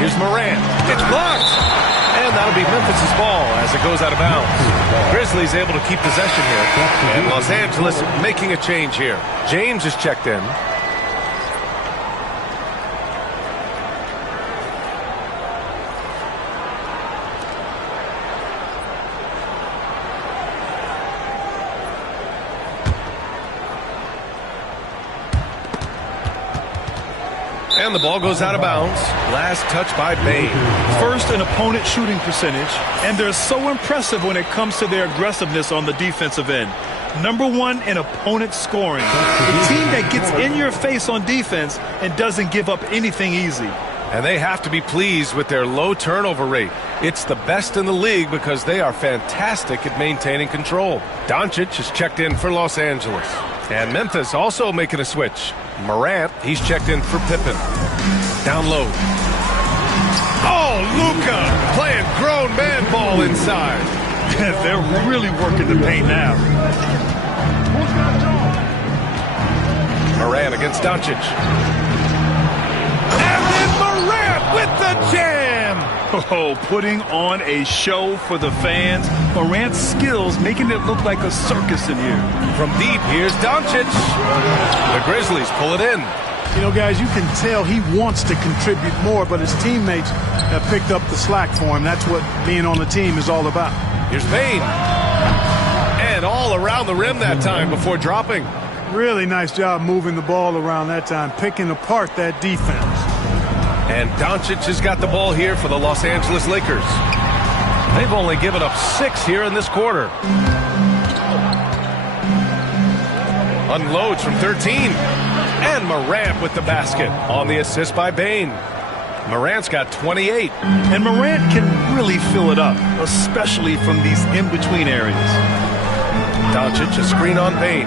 Here's Morant. It's blocked. And that'll be Memphis' ball as it goes out of bounds. Grizzlies able to keep possession here. And Los Angeles making a change here. James is checked in. And the ball goes out of bounds. Last touch by Bain. First in opponent shooting percentage, and they're so impressive when it comes to their aggressiveness on the defensive end. Number 1 in opponent scoring. The team that gets in your face on defense and doesn't give up anything easy. And they have to be pleased with their low turnover rate. It's the best in the league because they are fantastic at maintaining control. Doncic is checked in for Los Angeles. And Memphis also making a switch. Morant, he's checked in for Pippen. Down low. Oh, Luka playing grown man ball inside. They're really working the paint now. Morant against Doncic. And then Morant with the jam. Oh, putting on a show for the fans. Morant's skills making it look like a circus in here. From deep, here's Doncic. The Grizzlies pull it in. You know, guys, you can tell he wants to contribute more, but his teammates have picked up the slack for him. That's what being on the team is all about. Here's Bain. And all around the rim that time before dropping. Really nice job moving the ball around that time, picking apart that defense. And Doncic has got the ball here for the Los Angeles Lakers. They've only given up 6 here in this quarter. Unloads from 13. And Morant with the basket on the assist by Bain. Morant's got 28. And Morant can really fill it up, especially from these in-between areas. Doncic, a screen on Bain.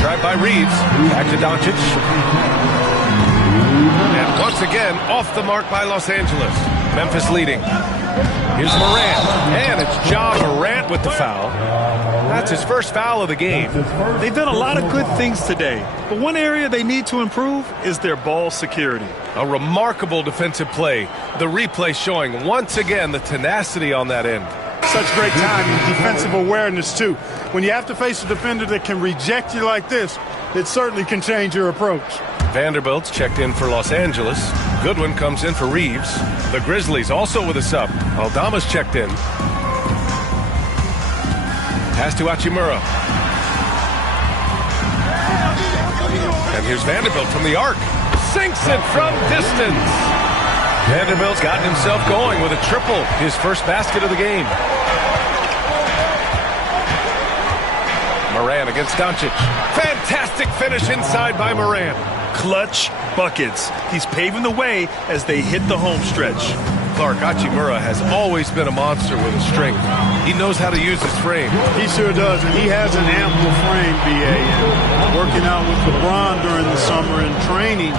Drive by Reeves. Back to Doncic. And once again, off the mark by Los Angeles. Memphis leading. Here's Morant. And it's Ja Morant with the foul. That's his first foul of the game. They've done a lot of good things today, but one area they need to improve is their ball security. A remarkable defensive play. The replay showing once again the tenacity on that end. Such great timing, defensive awareness, too. When you have to face a defender that can reject you like this, it certainly can change your approach. Vanderbilt's checked in for Los Angeles. Goodwin comes in for Reeves. The Grizzlies also with a sub. Aldama's checked in. Pass to Hachimura. And here's Vanderbilt from the arc. Sinks it from distance. Vanderbilt's gotten himself going with a triple. His first basket of the game. Morant against Doncic. Fantastic finish inside by Morant. Clutch buckets. He's paving the way as they hit the home stretch. Clark, Hachimura has always been a monster with his strength. He knows how to use his frame. He sure does, and he has an ample frame, B.A. And working out with LeBron during the summer and training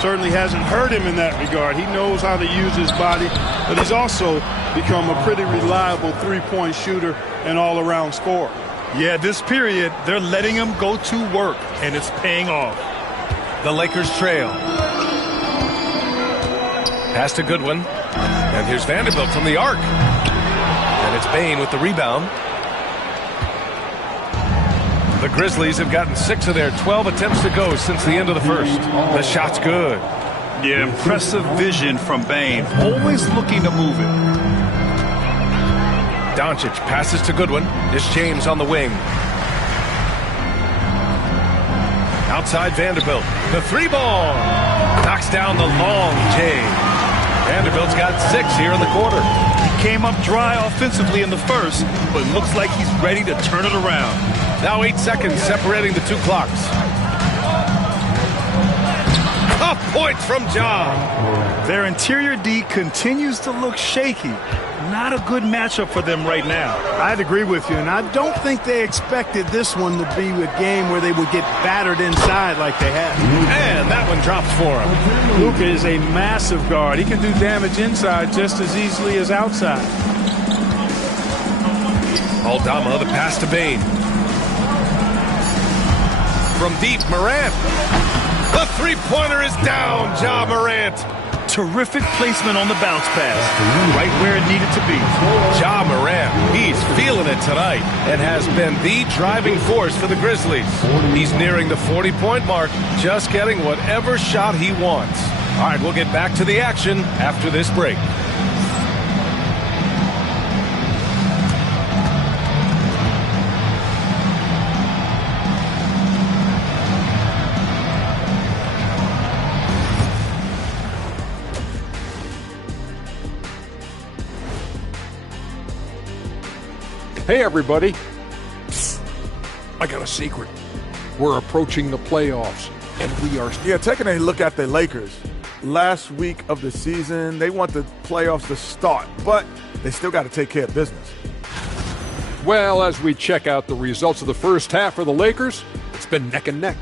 certainly hasn't hurt him in that regard. He knows how to use his body, but he's also become a pretty reliable three-point shooter and all-around scorer. Yeah, this period, they're letting him go to work, and it's paying off. The Lakers trail. Pass to Goodwin. And here's Vanderbilt from the arc. And it's Bane with the rebound. The Grizzlies have gotten 6 of their 12 attempts to go since the end of the first. The shot's good. Yeah, impressive vision from Bane. Always looking to move it. Doncic passes to Goodwin. It's James on the wing. Outside Vanderbilt. The 3-ball. Knocks down the long J. Vanderbilt's got 6 here in the quarter. He came up dry offensively in the first, but looks like he's ready to turn it around. Now 8 seconds separating the 2 clocks. Tough points from Ja. Their interior D continues to look shaky. Not a good matchup for them right now. I'd agree with you, and I don't think they expected this one to be a game where they would get battered inside like they have. And that one drops for him. Luka is a massive guard. He can do damage inside just as easily as outside. Aldama, the pass to Bane. From deep, Morant. The three-pointer is down, Ja Morant. Terrific placement on the bounce pass, right where it needed to be. Ja Morant, he's feeling it tonight and has been the driving force for the Grizzlies. He's nearing the 40-point mark, just getting whatever shot he wants. All right, we'll get back to the action after this break. Hey, everybody. Psst. I got a secret. We're approaching the playoffs, and we are... Yeah, taking a look at the Lakers. Last week of the season, they want the playoffs to start, but they still got to take care of business. Well, as we check out the results of the first half for the Lakers, it's been neck and neck.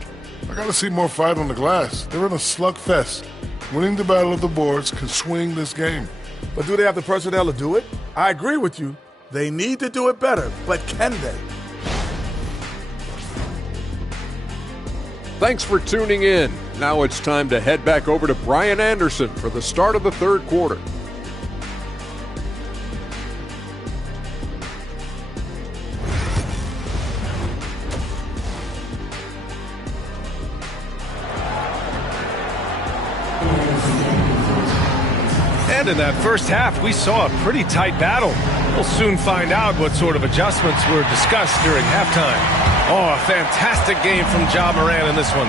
I got to see more fight on the glass. They're in a slugfest. Winning the battle of the boards can swing this game. But do they have the personnel to do it? I agree with you. They need to do it better, but can they? Thanks for tuning in. Now it's time to head back over to Brian Anderson for the start of the third quarter. And in that first half, we saw a pretty tight battle. We'll soon find out what sort of adjustments were discussed during halftime. Oh, a fantastic game from Ja Morant in this one.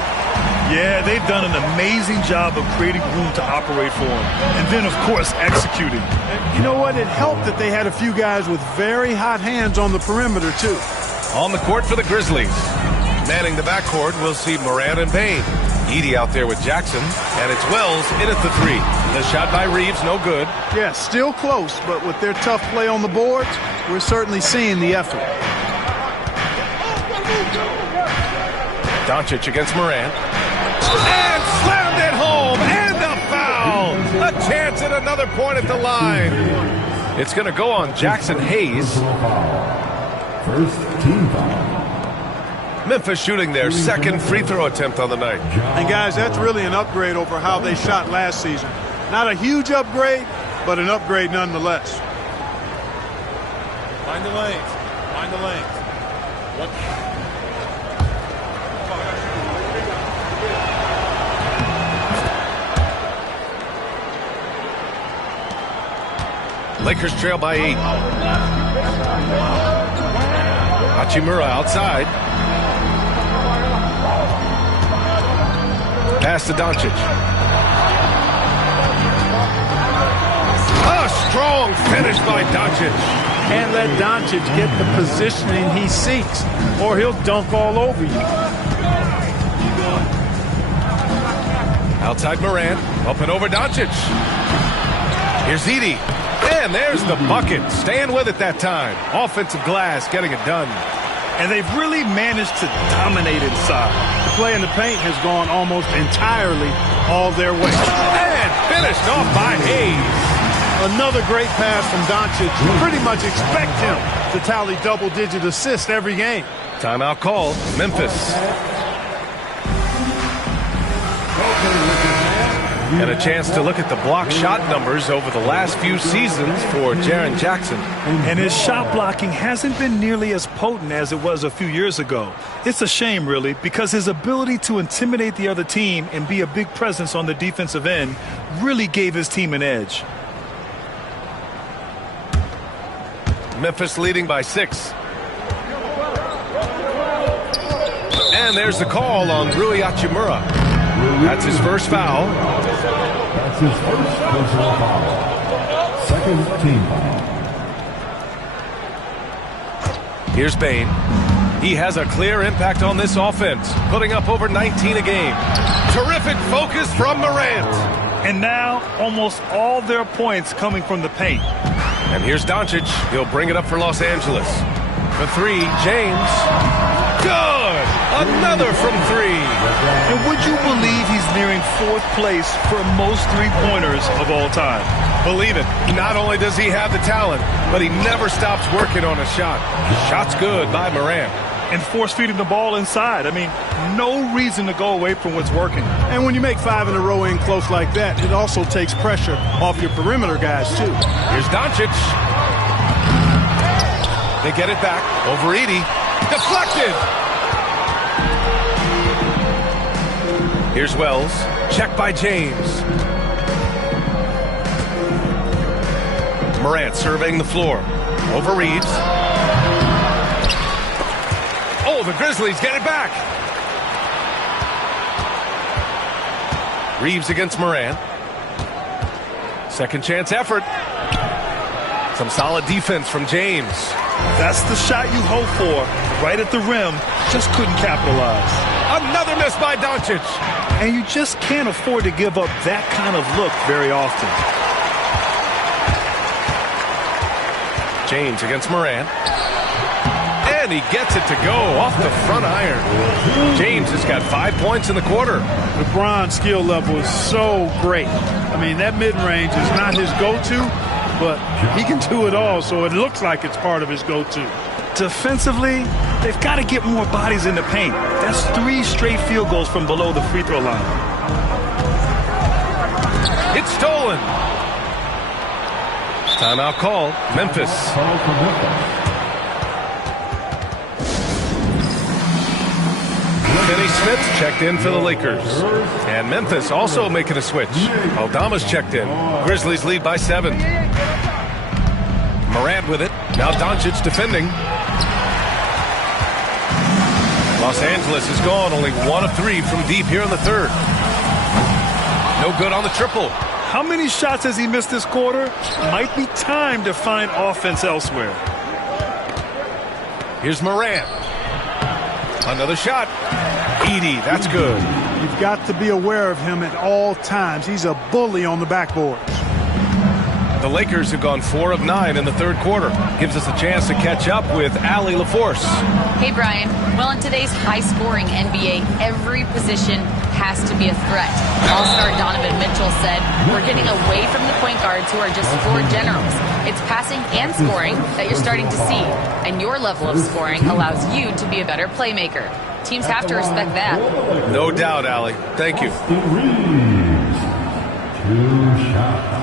Yeah, they've done an amazing job of creating room to operate for him. And then, of course, executing. You know what? It helped that they had a few guys with very hot hands on the perimeter, too. On the court for the Grizzlies. Manning the backcourt, we'll see Morant and Bane. Edie out there with Jackson, and it's Wells in at the 3. The shot by Reeves, no good. Yeah, still close, but with their tough play on the boards, we're certainly seeing the effort. Doncic against Morant. And slammed it home, and a foul! A chance at another point at the line. It's going to go on Jackson Hayes. First team foul. Memphis shooting their second free throw attempt on the night. And guys, that's really an upgrade over how they shot last season. Not a huge upgrade, but an upgrade nonetheless. Find the lanes. Find the lanes. Lakers trail by 8. Hachimura outside. Pass to Doncic. A strong finish by Doncic. Can't let Doncic get the positioning he seeks, or he'll dunk all over you. Outside Morant, up and over Doncic. Here's Edie. And there's the bucket. Staying with it that time. Offensive glass, getting it done. And they've really managed to dominate inside. The play in the paint has gone almost entirely all their way. And finished off by Hayes. Another great pass from Doncic. You pretty much expect him to tally double-digit assists every game. Timeout called. Memphis. And a chance to look at the block shot numbers over the last few seasons for Jaren Jackson. And his shot blocking hasn't been nearly as potent as it was a few years ago. It's a shame, really, because his ability to intimidate the other team and be a big presence on the defensive end really gave his team an edge. Memphis leading by 6. And there's the call on Rui Hachimura. That's his first foul. That's his first personal foul. Second team foul. Here's Bane. He has a clear impact on this offense, putting up over 19 a game. Terrific focus from Morant. And now, almost all their points coming from the paint. And here's Doncic. He'll bring it up for Los Angeles. The 3, James. Good! Another from 3. And would you believe he's nearing 4th place for most three-pointers of all time? Believe it. Not only does he have the talent, but he never stops working on a shot. Shot's good by Morant. And force-feeding the ball inside. I mean, no reason to go away from what's working. And when you make 5 in a row in close like that, it also takes pressure off your perimeter guys, too. Here's Doncic. They get it back. Over Edey. Deflected. Here's Wells. Check by James. Morant surveying the floor. Over Reeves. Oh, the Grizzlies get it back. Reeves against Morant. Second chance effort. Some solid defense from James. That's the shot you hope for. Right at the rim. Just couldn't capitalize. Another miss by Doncic. And you just can't afford to give up that kind of look very often. James against Morant. And he gets it to go off the front iron. James has got 5 points in the quarter. LeBron's skill level is so great. I mean, that mid-range is not his go-to, but he can do it all, so it looks like it's part of his go-to. Defensively, they've got to get more bodies in the paint. That's 3 straight field goals from below the free throw line. It's stolen. Timeout call. Memphis. Finney Smith checked in for the Lakers. And Memphis also making a switch. Aldama's checked in. Grizzlies lead by 7. Morant with it. Now Doncic defending. Los Angeles is gone. Only 1 of 3 from deep here in the third. No good on the triple. How many shots has he missed this quarter? Might be time to find offense elsewhere. Here's Morant. Another shot. Edey, that's good. You've got to be aware of him at all times. He's a bully on the backboard. The Lakers have gone 4 of 9 in the third quarter. Gives us a chance to catch up with Allie LaForce. Hey, Brian. Well, in today's high-scoring NBA, every position has to be a threat. All-star Donovan Mitchell said, we're getting away from the point guards who are just floor generals. It's passing and scoring that you're starting to see. And your level of scoring allows you to be a better playmaker. Teams have to respect that. No doubt, Allie. Thank you. 2 shots.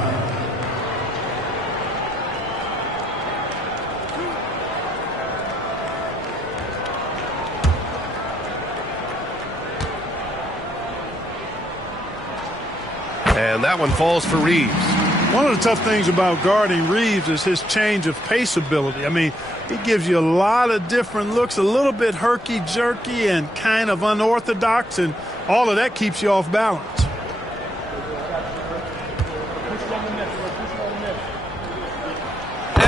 And that one falls for Reeves. One of the tough things about guarding Reeves is his change of pace ability. I mean, he gives you a lot of different looks, a little bit herky-jerky and kind of unorthodox, and all of that keeps you off balance.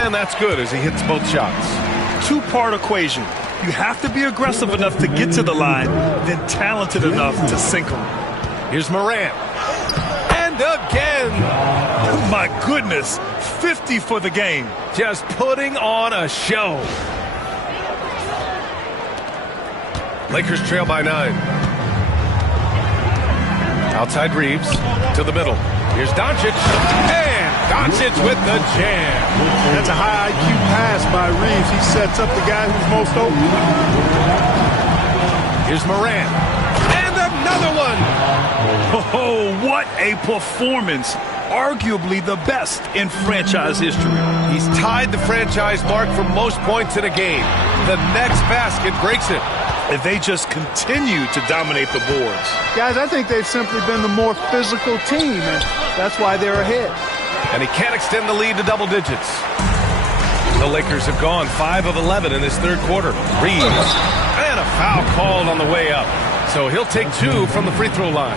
And that's good as he hits both shots. 2-part equation. You have to be aggressive enough to get to the line, then talented enough to sink them. Here's Morant. Again. Oh my goodness. 50 for the game. Just putting on a show. Lakers trail by 9. Outside Reeves to the middle. Here's Doncic. And Doncic with the jam. That's a high IQ pass by Reeves. He sets up the guy who's most open. Here's Morant. And another one. Oh, what a performance. Arguably the best in franchise history. He's tied the franchise mark for most points in a game. The next basket breaks it. If they just continue to dominate the boards. Guys, I think they've simply been the more physical team, and that's why they're ahead. And he can't extend the lead to double digits. The Lakers have gone 5 of 11 in this third quarter. Reeves. And a foul called on the way up. So he'll take 2 from the free throw line.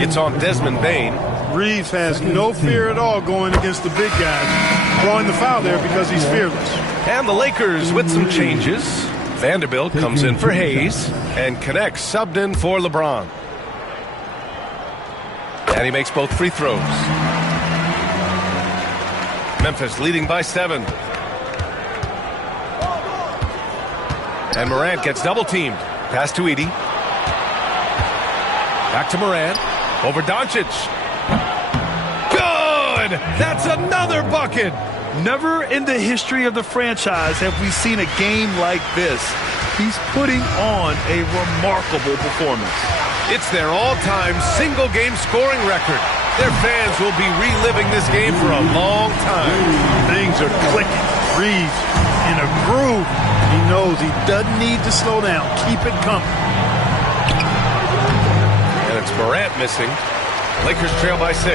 It's on Desmond Bane. Reeves has no fear at all going against the big guys. Drawing the foul there because he's fearless. And the Lakers with some changes. Vanderbilt comes in for Hayes and connects subbed in for LeBron. And he makes both free throws. Memphis leading by 7. And Morant gets double teamed. Pass to Edey. Back to Morant. Over Doncic. Good! That's another bucket! Never in the history of the franchise have we seen a game like this. He's putting on a remarkable performance. It's their all-time single-game scoring record. Their fans will be reliving this game for a long time. Things are clicking. Reeves in a groove. He knows he doesn't need to slow down. Keep it coming. And it's Morant missing. Lakers trail by 6.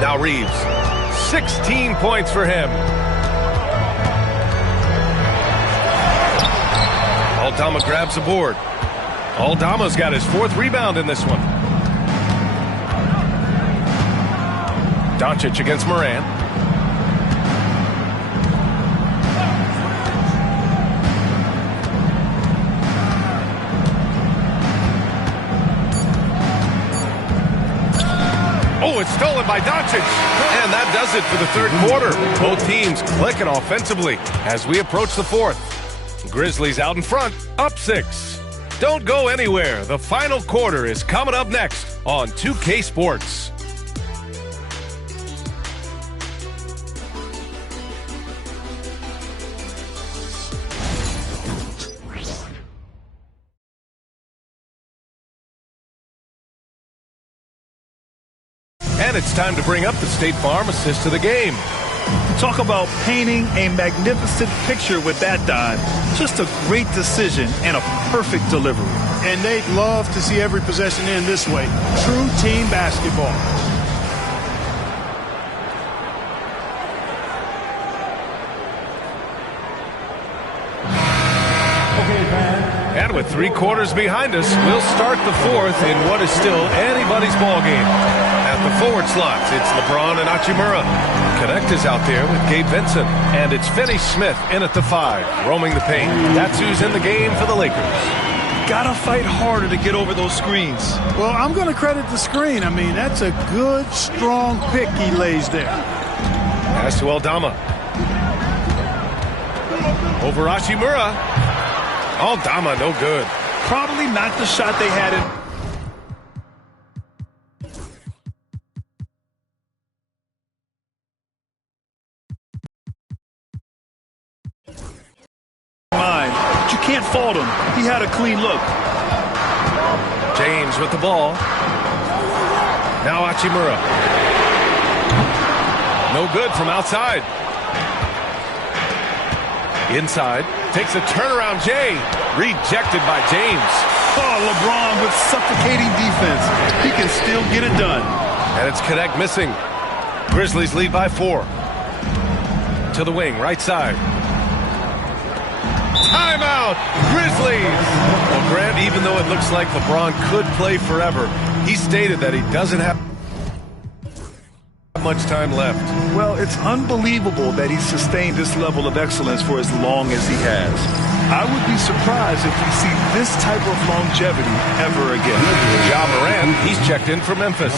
Now Reeves, 16 points for him. Aldama grabs the board. Aldama's got his 4th rebound in this one. Doncic against Morant. Oh, it's stolen by Doncic. And that does it for the third quarter. Both teams clicking offensively as we approach the 4th. Grizzlies out in front, up 6. Don't go anywhere. The final quarter is coming up next on 2K Sports. And it's time to bring up the State Farm assist to the game. Talk about painting a magnificent picture with that dive. Just a great decision and a perfect delivery. And they'd love to see every possession end this way. True team basketball. And with 3 quarters behind us, we'll start the 4th in what is still anybody's ball game. At the forward slots, it's LeBron and Hachimura. Connect is out there with Gabe Vincent. And it's Finney Smith in at the 5, roaming the paint. That's who's in the game for the Lakers. Gotta fight harder to get over those screens. Well, I'm going to credit the screen. I mean, that's a good, strong pick he lays there. Pass to Aldama. Over Hachimura. Aldama, no good. Probably not the shot they had in. But you can't fault him. He had a clean look. James with the ball. Now Hachimura. No good from outside. Inside. Takes a turnaround, Jay. Rejected by James. Oh, LeBron with suffocating defense. He can still get it done. And it's Connect missing. Grizzlies lead by 4. To the wing, right side. Timeout, Grizzlies. Well, Grant, even though it looks like LeBron could play forever, he stated that he doesn't have much time left. Well, it's unbelievable that he's sustained this level of excellence for as long as he has. I would be surprised if we see this type of longevity ever again. Ja Morant, he's checked in for Memphis.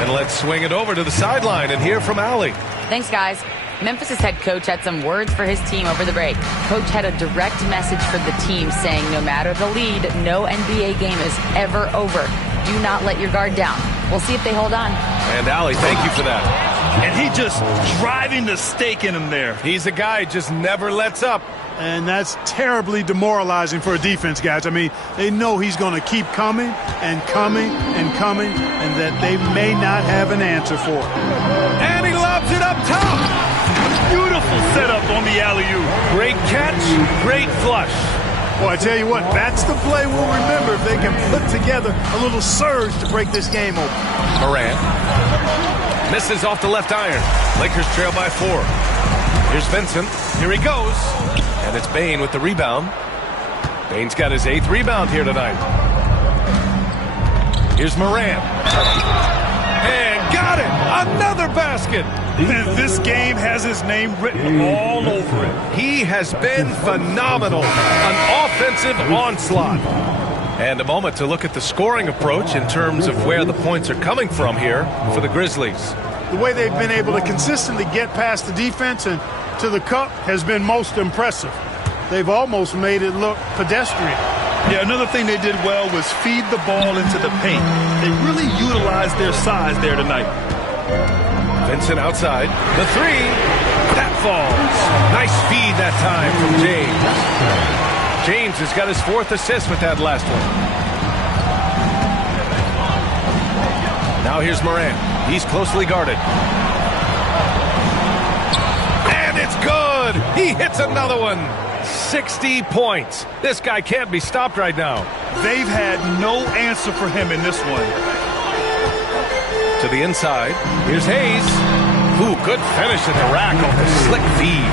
And let's swing it over to the sideline and hear from Allie. Thanks, guys. Memphis' head coach had some words for his team over the break. Coach had a direct message for the team saying no matter the lead, no NBA game is ever over. Do not let your guard down. We'll see if they hold on. And Allie, thank you for that. And he just driving the stake in him there. He's a guy who just never lets up. And that's terribly demoralizing for a defense, guys. I mean, they know he's going to keep coming and coming and coming, and that they may not have an answer for it. And he lobs it up top. Beautiful setup on the alley-oop. Great catch, great flush. Well, I tell you what, that's the play we'll remember if they can put together a little surge to break this game open. Morant misses off the left iron. Lakers trail by 4. Here's Vincent. Here he goes. And it's Bane with the rebound. Bane's got his 8th rebound here tonight. Here's Morant. And got it! Another basket! And this game has his name written all over it. He has been phenomenal. An offensive onslaught. And a moment to look at the scoring approach in terms of where the points are coming from here for the Grizzlies. The way they've been able to consistently get past the defense and to the cup has been most impressive. They've almost made it look pedestrian. Yeah, another thing they did well was feed the ball into the paint. They really utilized their size there tonight. Vincent outside. The 3. That falls. Nice feed that time from James. James has got his 4th assist with that last one. Now here's Morant. He's closely guarded. And it's good. He hits another one. 60 points. This guy can't be stopped right now. They've had no answer for him in this one. To the inside. Here's Hayes. Ooh, good finish at the rack off the slick feed.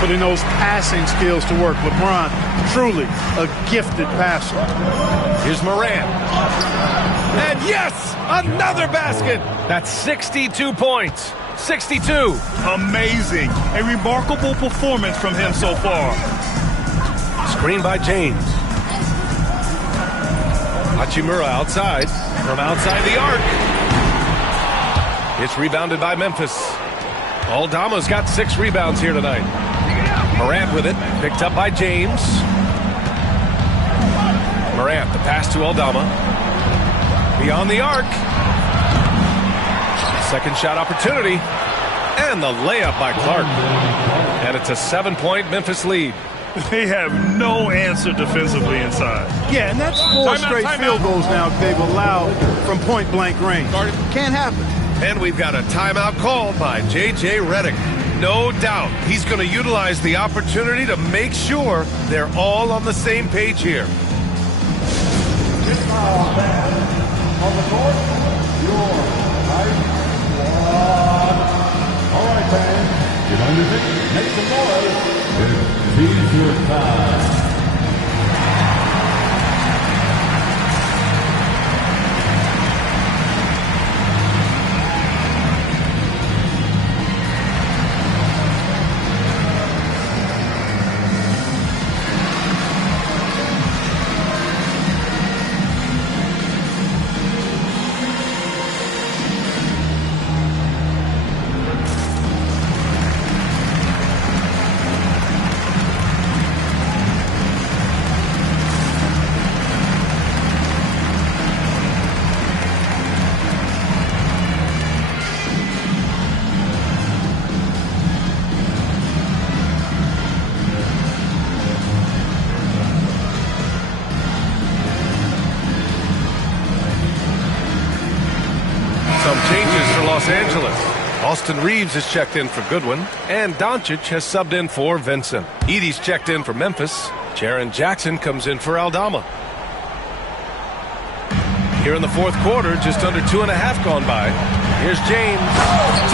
Putting those passing skills to work. LeBron, truly a gifted passer. Here's Morant. And yes, another basket. That's 62 points. 62. Amazing. A remarkable performance from him so far. Screen by James. Hachimura outside. From outside the arc. It's rebounded by Memphis. Aldama's got 6 rebounds here tonight. Morant with it. Picked up by James. Morant, the pass to Aldama. Beyond the arc. Second shot opportunity. And the layup by Clark. And it's a 7-point Memphis lead. They have no answer defensively inside. Yeah, and that's 4 straight field goals now they've allowed from point-blank range. Can't happen. And we've got a timeout called by J.J. Redick. No doubt he's going to utilize the opportunity to make sure they're all on the same page here. On the court, your night one. All right, fans, get on your feet, make some noise. It's your time. Some changes for Los Angeles. Austin Reeves has checked in for Goodwin, and Doncic has subbed in for Vincent. Edey's checked in for Memphis. Jaren Jackson comes in for Aldama. Here in the 4th quarter, just under 2.5 gone by. Here's James.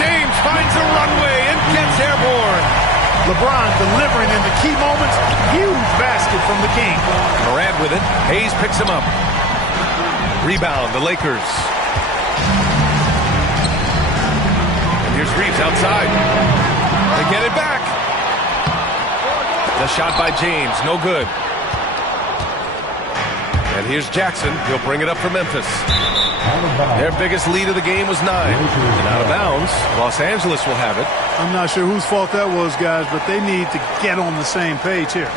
James finds a runway and gets airborne. LeBron delivering in the key moments. Huge basket from the King. Morant with it. Hayes picks him up. Rebound, the Lakers. Here's Reeves outside. They get it back. The shot by James, no good. And here's Jackson. He'll bring it up for Memphis. Their biggest lead of the game was 9. And out of bounds, Los Angeles will have it. I'm not sure whose fault that was, guys, but they need to get on the same page here.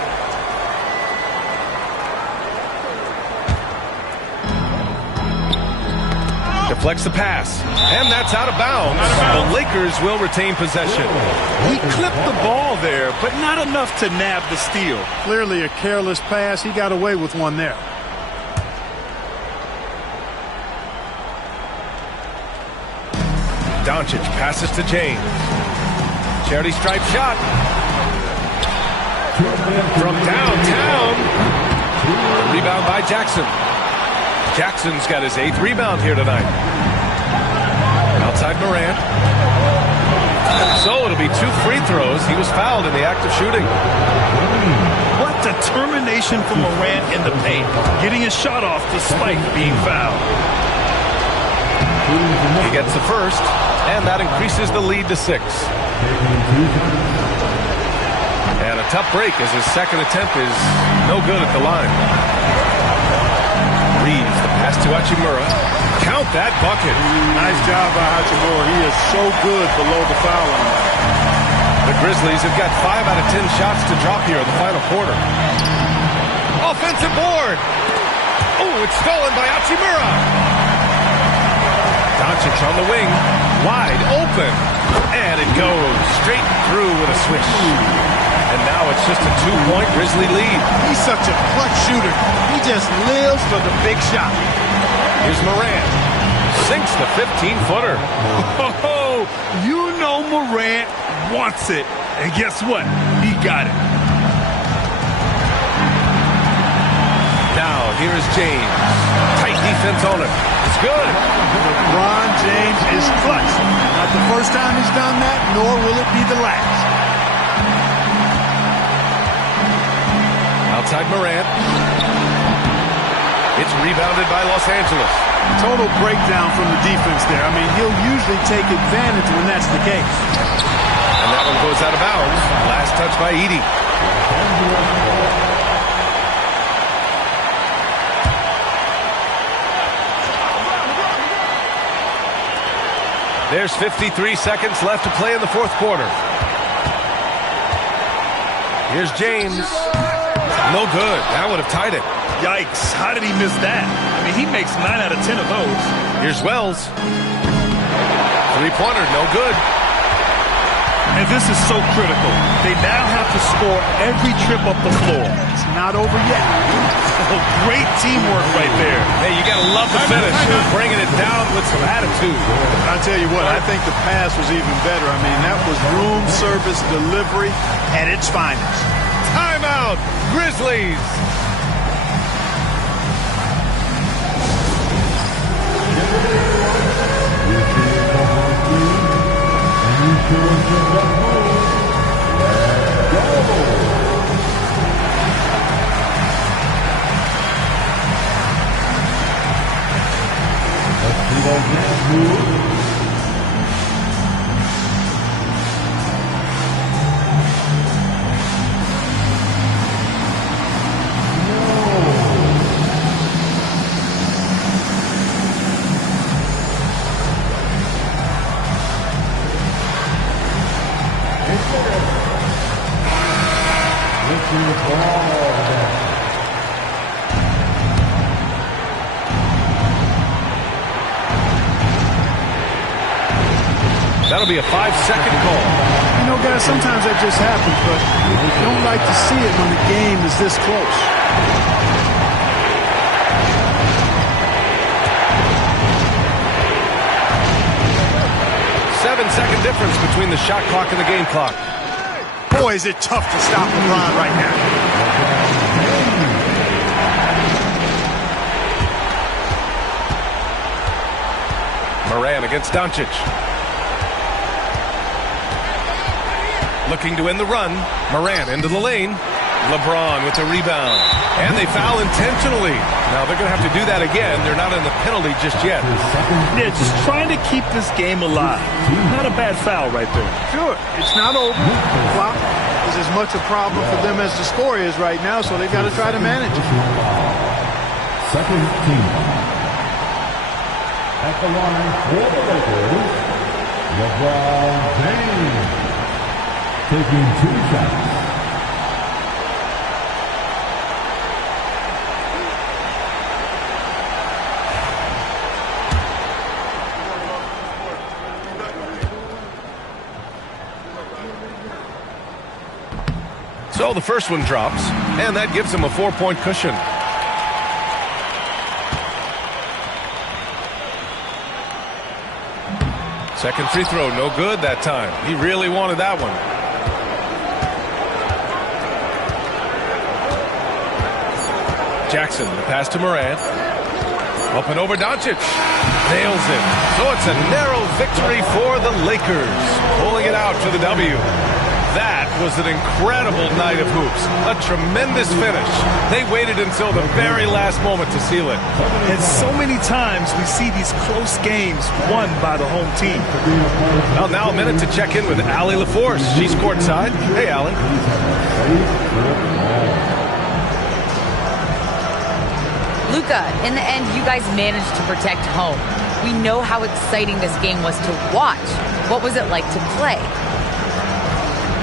Deflects the pass, and that's out of bounds. The Lakers will retain possession. He clipped the ball there, but not enough to nab the steal. Clearly a careless pass. He got away with one there. Doncic passes to James. Charity stripe shot. From downtown. Rebound by Jackson. Jackson's got his 8th rebound here tonight. Outside Morant. So it'll be 2 free throws. He was fouled in the act of shooting. What determination from Morant in the paint, getting his shot off despite being fouled. He gets the first, and that increases the lead to 6. And a tough break as his second attempt is no good at the line. Reeves, the pass to Hachimura. Count that bucket. Nice job by Hachimura. He is so good below the foul line. The Grizzlies have got 5 out of 10 shots to drop here in the final quarter. Offensive board. Oh, it's stolen by Hachimura. Doncic on the wing, wide open, and it goes straight through with a swish. And now it's just a 2-point Grizzly lead. He's such a clutch shooter. He just lives for the big shot. Here's Morant. Sinks the 15-footer. Oh, you know Morant wants it. And guess what? He got it. Now, here's James. Tight defense on it. It's good. LeBron James is clutch. Not the first time he's done that, nor will it be the last. Outside Morant. It's rebounded by Los Angeles. Total breakdown from the defense there. I mean, he'll usually take advantage when that's the case. And that one goes out of bounds. Last touch by Edey. There's 53 seconds left to play in the 4th quarter. Here's James. No good. That would have tied it. Yikes. How did he miss that? I mean, he makes 9 out of 10 of those. Here's Wells. 3-pointer, no good. And this is so critical. They now have to score every trip up the floor. It's not over yet. Oh, great teamwork right there. Hey, you got to love the finish. Bringing it down with some attitude. I'll tell you what, I think the pass was even better. I mean, that was room service delivery at its finest. Timeout, Grizzlies. That'll be a 5-second call. You know, guys, sometimes that just happens, but you don't like to see it when the game is this close. 7-second difference between the shot clock and the game clock. Boy, is it tough to stop LeBron right now. Morant against Doncic. Looking to win the run. Morant into the lane. LeBron with the rebound. And they foul intentionally. Now they're going to have to do that again. They're not in the penalty just yet. Yeah, just trying to keep this game alive. Not a bad foul right there. Sure, it's not over. The clock is as much a problem for them as the score is right now, so they've got to try to manage it. Second team. At the line for the Lakers, LeBron James. Taking 2 shots. So the first one drops, and that gives him a 4-point cushion. Second free throw, no good that time. He really wanted that one. Jackson, the pass to Morant. Up and over Doncic. Nails it. So it's a narrow victory for the Lakers. Pulling it out for the W. That was an incredible night of hoops. A tremendous finish. They waited until the very last moment to seal it. And so many times we see these close games won by the home team. Well, now a minute to check in with Allie LaForce. She's courtside. Hey, Allie. Luka, in the end, you guys managed to protect home. We know how exciting this game was to watch. What was it like to play?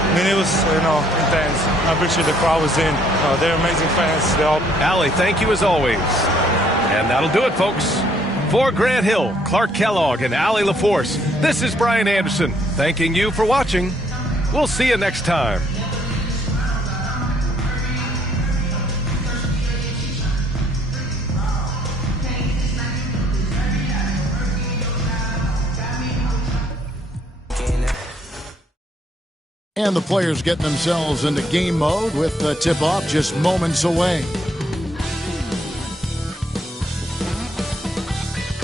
I mean, it was, intense. I'm pretty sure the crowd was in. They're amazing fans. Allie, thank you as always. And that'll do it, folks. For Grant Hill, Clark Kellogg, and Allie LaForce, this is Brian Anderson, thanking you for watching. We'll see you next time. And the players getting themselves into game mode with the tip-off just moments away.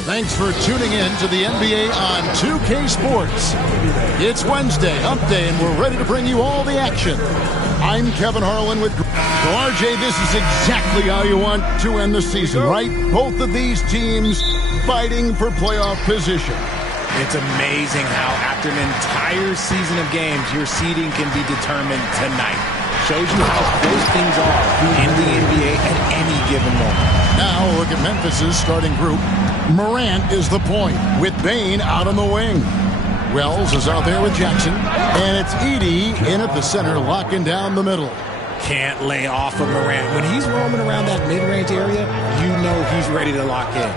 Thanks for tuning in to the NBA on 2K Sports. It's Wednesday, Hump Day, and we're ready to bring you all the action. I'm Kevin Harlan with... So, RJ, this is exactly how you want to end the season, right? Both of these teams fighting for playoff position. It's amazing how after an entire season of games, your seeding can be determined tonight. Shows you how close things are in the NBA at any given moment. Now look at Memphis's starting group. Morant is the point with Bane out on the wing. Wells is out there with Jackson. And it's Edey in at the center, locking down the middle. Can't lay off of Morant. When he's roaming around that mid-range area, you know he's ready to lock in.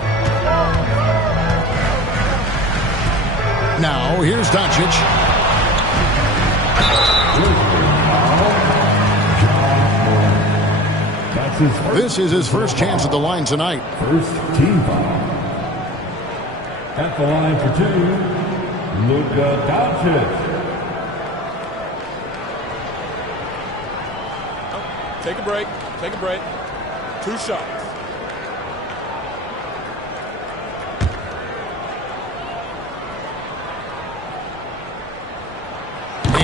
Now, here's Doncic. This is his first chance at the line tonight. First team foul. At the line for 2, Luka Doncic. Take a break. Take a break. 2 shots.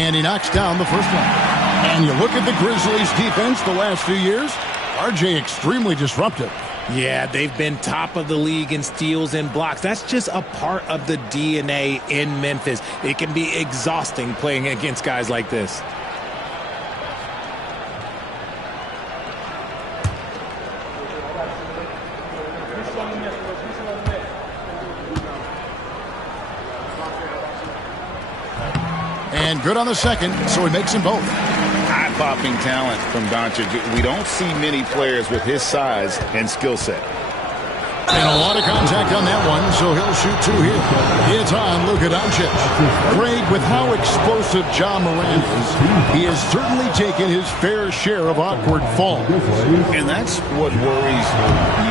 And he knocks down the first one. And you look at the Grizzlies' defense the last few years, RJ extremely disruptive. Yeah, they've been top of the league in steals and blocks. That's just a part of the DNA in Memphis. It can be exhausting playing against guys like this. And good on the second, so he makes them both. Eye-popping talent from Doncic. We don't see many players with his size and skill set. And a lot of contact on that one, so he'll shoot 2 here. It's on Luka Doncic. Craig, with how explosive Ja Morant is, he has certainly taken his fair share of awkward falls. And that's what worries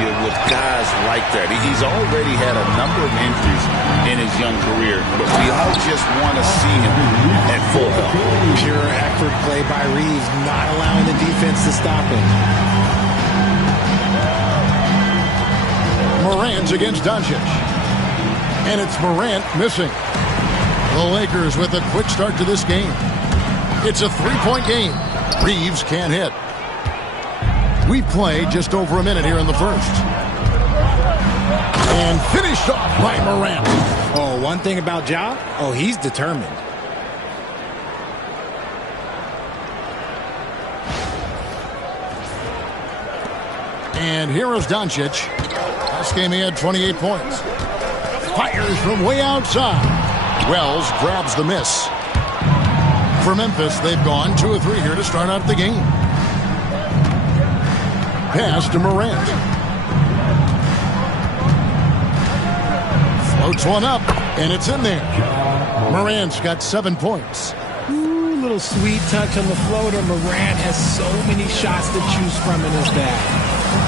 you with guys like that. He's already had a number of injuries in his young career, but we all just want to see him at full health. Pure effort play by Reeves, not allowing the defense to stop him. Morant against Doncic. And it's Morant missing. The Lakers with a quick start to this game. It's a 3-point game. Reeves can't hit. We played just over a minute here in the first. And finished off by Morant. Oh, one thing about Ja, he's determined. And here is Doncic. Last game he had 28 points. fires from way outside. Wells grabs the miss. For Memphis, they've gone 2 of 3 here to start out the game. Pass to Morant. Floats one up, and it's in there. Morant's got 7 points. Ooh, little sweet touch on the floater. Morant has so many shots to choose from in his bag.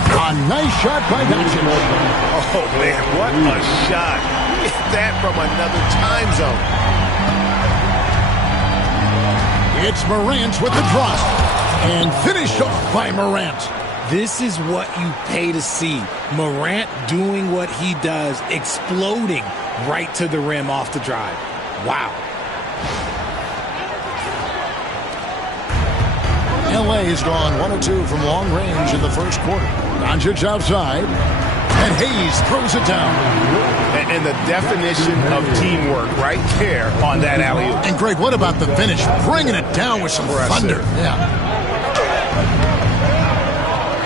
A nice shot by Doncic. Oh, man, what a shot. Hit that from another time zone. It's Morant with the drop. And finished off by Morant. This is what you pay to see. Morant doing what he does, exploding right to the rim off the drive. Wow. LA's gone 1 of 2 from long range in the first quarter. Doncic outside, and Hayes throws it down. And the definition of teamwork right there on that alley-oop. And Greg, what about the finish? Bringing it down with some thunder. Yeah.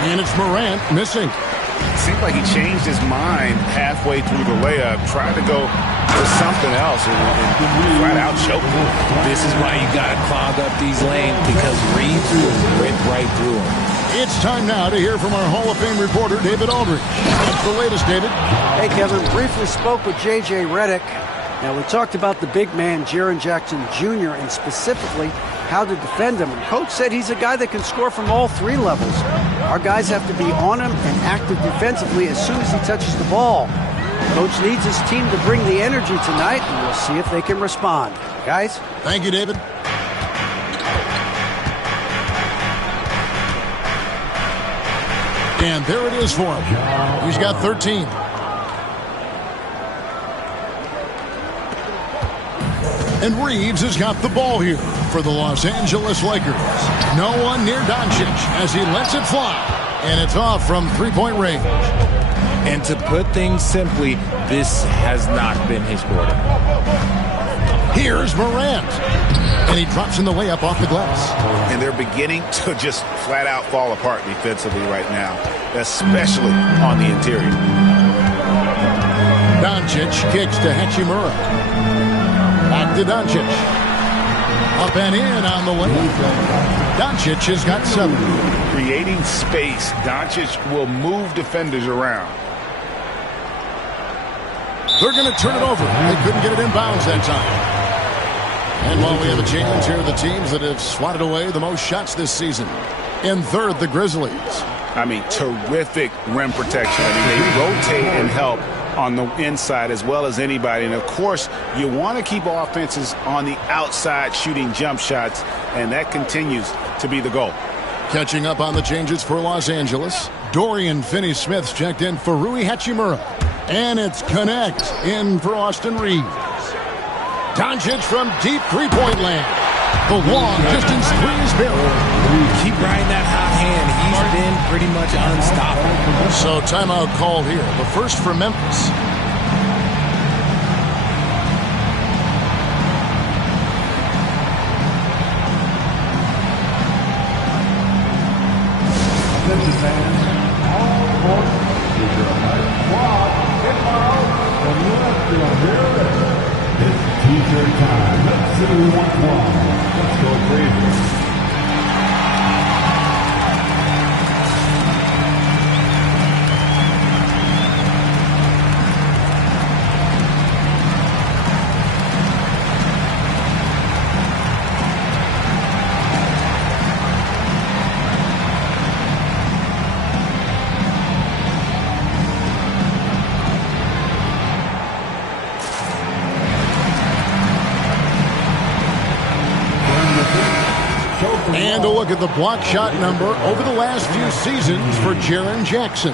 And it's Morant missing. It seemed like he changed his mind halfway through the layup, tried to go to something else, and flat out choked. This is why you got to clog up these lanes, because Reeves will rip right through them. It's time now to hear from our Hall of Fame reporter, David Aldridge. What's the latest, David? Hey, Kevin. Briefly spoke with J.J. Redick. Now, we talked about the big man, Jaren Jackson Jr., and specifically how to defend him. And Coach said he's a guy that can score from all 3 levels. Our guys have to be on him and active defensively as soon as he touches the ball. Coach needs his team to bring the energy tonight, and we'll see if they can respond. Guys? Thank you, David. And there it is for him. He's got 13. And Reeves has got the ball here for the Los Angeles Lakers. No one near Doncic as he lets it fly. And it's off from 3-point range. And to put things simply, this has not been his quarter. Here's Morant. And he drops in the layup off the glass. And they're beginning to just flat out fall apart defensively right now, especially on the interior. Doncic kicks to Hachimura. Back to Doncic. Up and in on the layup. Doncic has got 7. Creating space, Doncic will move defenders around. They're going to turn it over. They couldn't get it in bounds that time. And while we have a change here, the teams that have swatted away the most shots this season. In third, the Grizzlies. I mean, terrific rim protection. I mean, they rotate and help on the inside as well as anybody. And, of course, you want to keep offenses on the outside shooting jump shots, and that continues to be the goal. Catching up on the changes for Los Angeles, Dorian Finney-Smith's checked in for Rui Hachimura. And it's Connect in for Austin Reeves. Doncic from deep three-point land. The long-distance three is barrel. Keep riding that hot hand. He's been pretty much unstoppable. So timeout called here. The first for Memphis. Attention fans, all sports, with your nice squad, get out from left field here. It's T-shirt time. Let's see who wants one. Let's go crazy. And a look at the block shot number over the last few seasons for Jaren Jackson.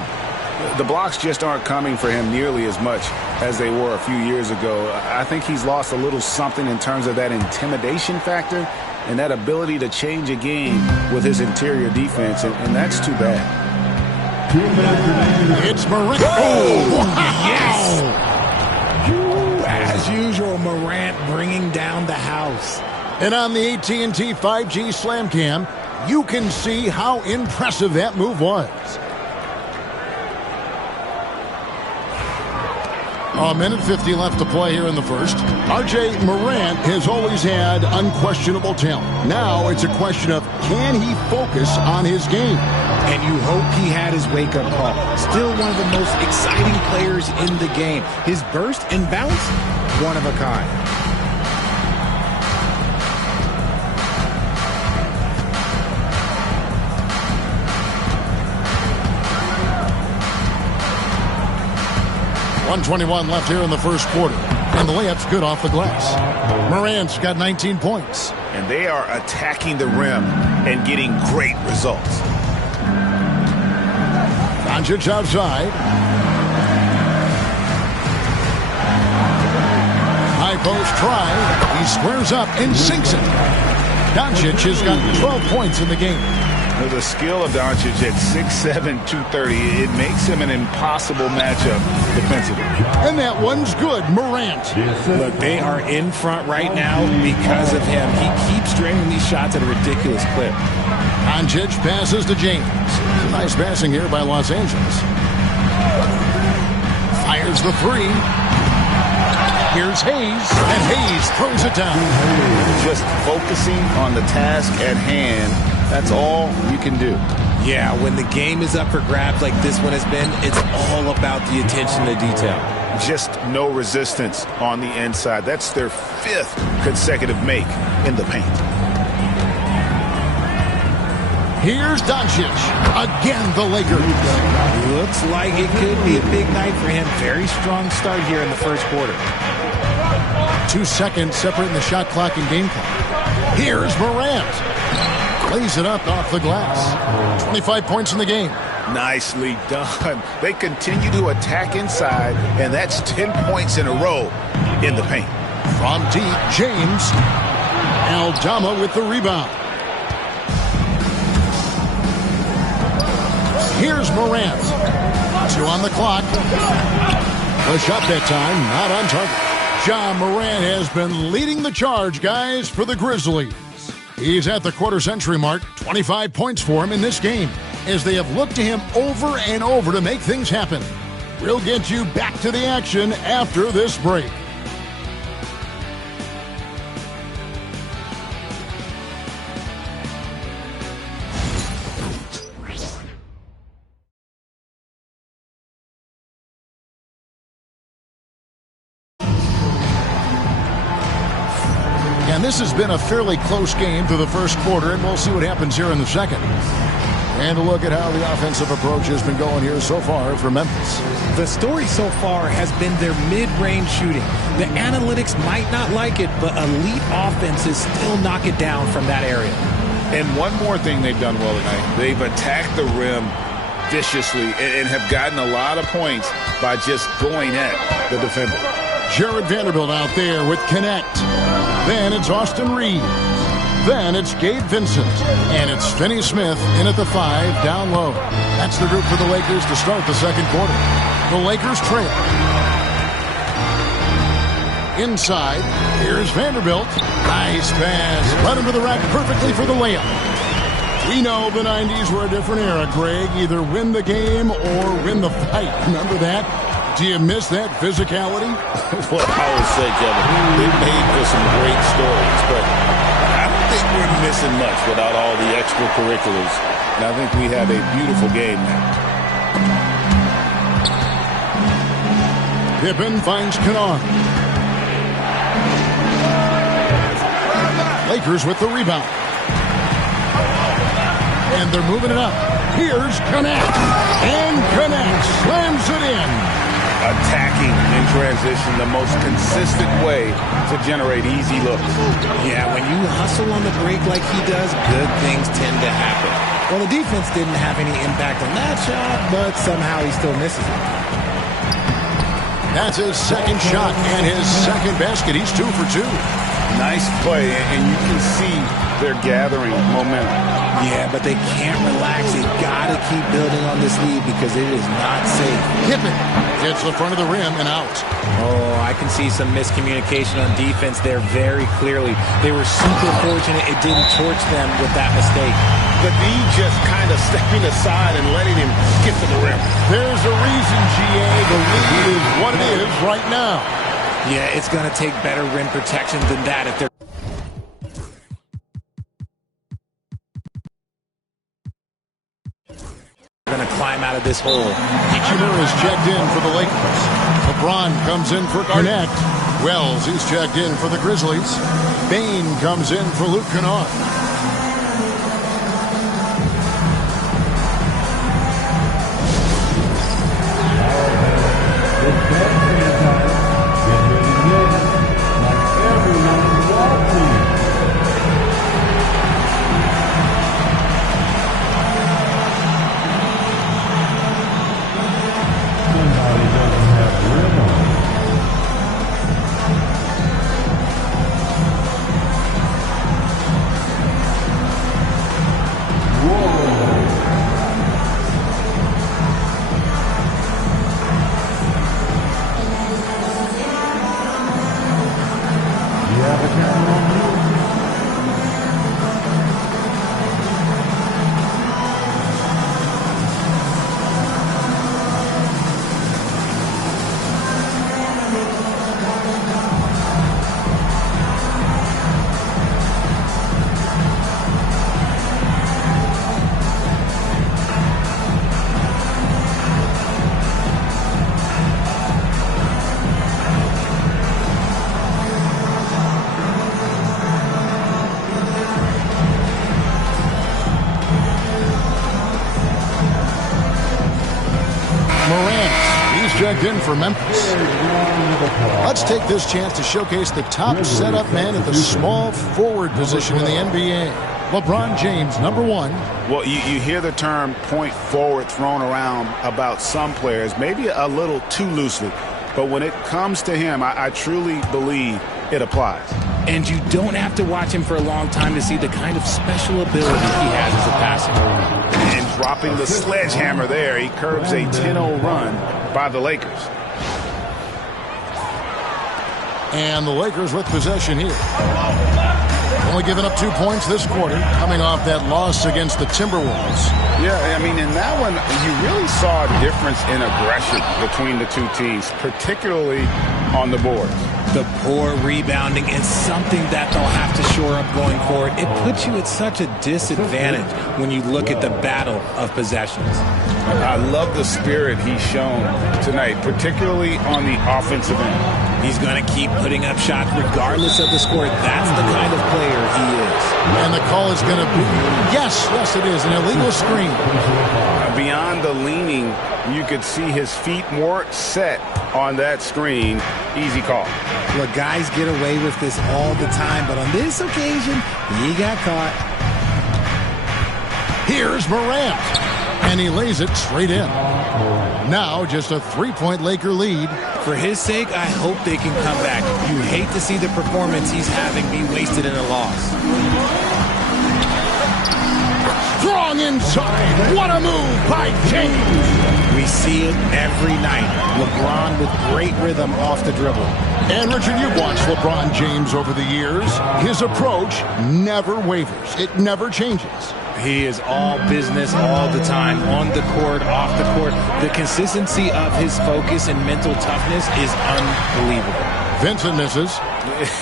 The blocks just aren't coming for him nearly as much as they were a few years ago. I think he's lost a little something in terms of that intimidation factor and that ability to change a game with his interior defense, and that's too bad. It's Morant. Oh, yes! As usual, Morant bringing down the house. And on the AT&T 5G Slam Cam, you can see how impressive that move was. A minute 50 left to play here in the first. RJ Morant has always had unquestionable talent. Now it's a question of, can he focus on his game? And you hope he had his wake-up call. Still one of the most exciting players in the game. His burst and bounce, one of a kind. .121 left here in the first quarter. And the layup's good off the glass. Morant's got 19 points. And they are attacking the rim and getting great results. Doncic outside. High post try. He squares up and sinks it. Doncic has got 12 points in the game. The skill of Doncic at 6'7", 230, it makes him an impossible matchup defensively. And that one's good, Morant. Look, they are in front right now because of him. He keeps draining these shots at a ridiculous clip. Doncic passes to James. Nice passing here by Los Angeles. Fires the three. Here's Hayes, and Hayes throws it down. Just focusing on the task at hand. That's all you can do. Yeah, when the game is up for grabs like this one has been, it's all about the attention to detail. Just no resistance on the inside. That's their 5th consecutive make in the paint. Here's Doncic. Again, the Lakers. Looks like it could be a big night for him. Very strong start here in the first quarter. 2 seconds separating the shot clock and game clock. Here's Morant. Lays it up off the glass. 25 points in the game. Nicely done. They continue to attack inside, and that's 10 points in a row in the paint. From deep, James. Aldama with the rebound. Here's Morant. 2 on the clock. The shot that time, not on target. Ja Morant has been leading the charge, guys, for the Grizzlies. He's at the quarter-century mark. 25 points for him in this game, as they have looked to him over and over to make things happen. We'll get you back to the action after this break. And this has been a fairly close game through the first quarter, and we'll see what happens here in the second. And a look at how the offensive approach has been going here so far for Memphis. The story so far has been their mid-range shooting. The analytics might not like it, but elite offenses still knock it down from that area. And one more thing they've done well tonight. They've attacked the rim viciously and have gotten a lot of points by just going at the defender. Jared Vanderbilt out there with Connect. Then it's Austin Reeves. Then it's Gabe Vincent. And it's Finney Smith in at the 5 down low. That's the group for the Lakers to start the second quarter. The Lakers trail. Inside, here's Vanderbilt. Nice pass. Led him to the rack perfectly for the layup. We know the 90s were a different era, Greg. Either win the game or win the fight. Remember that? Do you miss that physicality? Well, I would say, Kevin, they made for some great stories, but I don't think we're missing much without all the extracurriculars. And I think we have a beautiful game now. Pippen finds Kennard. Lakers with the rebound. And they're moving it up. Here's Connect. And Connect slams it in. Attacking in transition, the most consistent way to generate easy looks. Yeah, when you hustle on the break like he does, good things tend to happen. Well, the defense didn't have any impact on that shot, but somehow he still misses it. That's his second shot and his second basket. He's 2 for 2. Nice play, and you can see they're gathering momentum. Yeah, but they can't relax. They got to keep building on this lead because it is not safe. Pippen gets the front of the rim and out. Oh, I can see some miscommunication on defense there very clearly. They were super fortunate it didn't torch them with that mistake. but he just kind of stepping aside and letting him get to the rim. There's a reason, GA. The lead is what it is right now. Yeah, it's going to take better rim protection than that if they're going to climb out of this hole. Hachimura is checked in for the Lakers. LeBron comes in for Garnett. Wells is checked in for the Grizzlies. Bain comes in for Luke Kennard. Checked in for Memphis. Let's take this chance to showcase the top setup man at the small forward position in the NBA. LeBron James, number one. Well, you hear the term point forward thrown around about some players, maybe a little too loosely. But when it comes to him, I truly believe it applies. And you don't have to watch him for a long time to see the kind of special ability he has as a passer. And dropping the sledgehammer there, he curbs a 10-0 run by the Lakers. And the Lakers with possession here. Only giving up 2 points this quarter, coming off that loss against the Timberwolves. Yeah, I mean, in that one, you really saw a difference in aggression between the two teams, particularly on the boards. The poor rebounding is something that they'll have to shore up going forward. It puts you at such a disadvantage when you look at the battle of possessions. I love the spirit he's shown tonight, particularly on the offensive end. He's going to keep putting up shots regardless of the score. That's the kind of player he is. And the call is going to be, yes, it is, an illegal screen. Beyond the leaning, you could see his feet more set on that screen. Easy call. Look, guys get away with this all the time, but on this occasion, he got caught. Here's Morant, and he lays it straight in. Now just a 3-point Laker lead. For his sake, I hope they can come back. You hate to see the performance he's having be wasted in a loss. Strong inside. What a move by James. We see it every night. LeBron with great rhythm off the dribble. And Richard, you've watched LeBron James over the years. His approach never wavers. It never changes. He is all business all the time, on the court, off the court. The consistency of his focus and mental toughness is unbelievable. Vincent misses.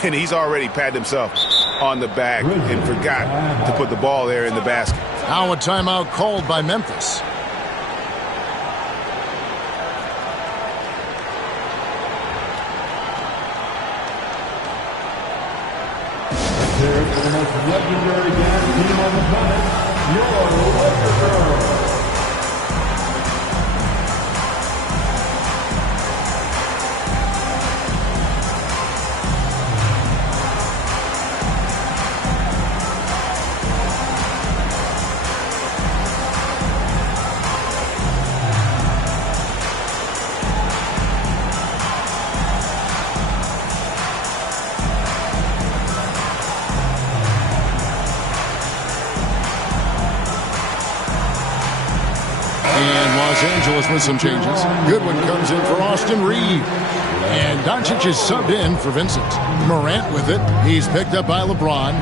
And he's already patted himself on the back and forgot to put the ball there in the basket. Now a timeout called by Memphis. Here for the most legendary dance team on the planet, your Lakers. Los Angeles with some changes. Goodwin comes in for Austin Reeves. And Doncic is subbed in for Vincent. Morant with it. He's picked up by LeBron.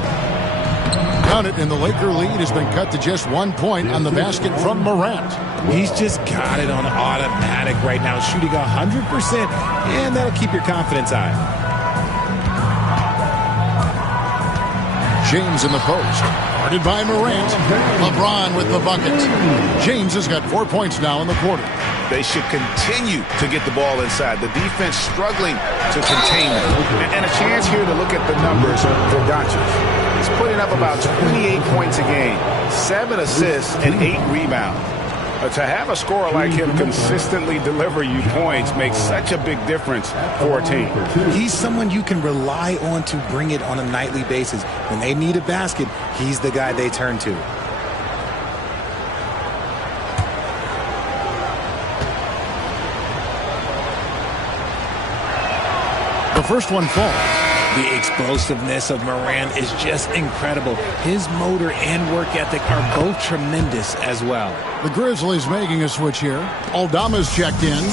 done it, and the Laker lead has been cut to just 1 point on the basket from Morant. He's just got it on automatic right now, shooting 100%, and that'll keep your confidence high. James in the post. Guarded by Morant. LeBron with the bucket. James has got 4 points now in the quarter. They should continue to get the ball inside. The defense struggling to contain them. And a chance here to look at the numbers for Doncic. He's putting up about 28 points a game, 7 assists, and 8 rebounds. To have a scorer like him consistently deliver you points makes such a big difference for a team. He's someone you can rely on to bring it on a nightly basis. When they need a basket, he's the guy they turn to. The first one falls. The explosiveness of Morant is just incredible. His motor and work ethic are both tremendous as well. The Grizzlies making a switch here. Aldama's checked in.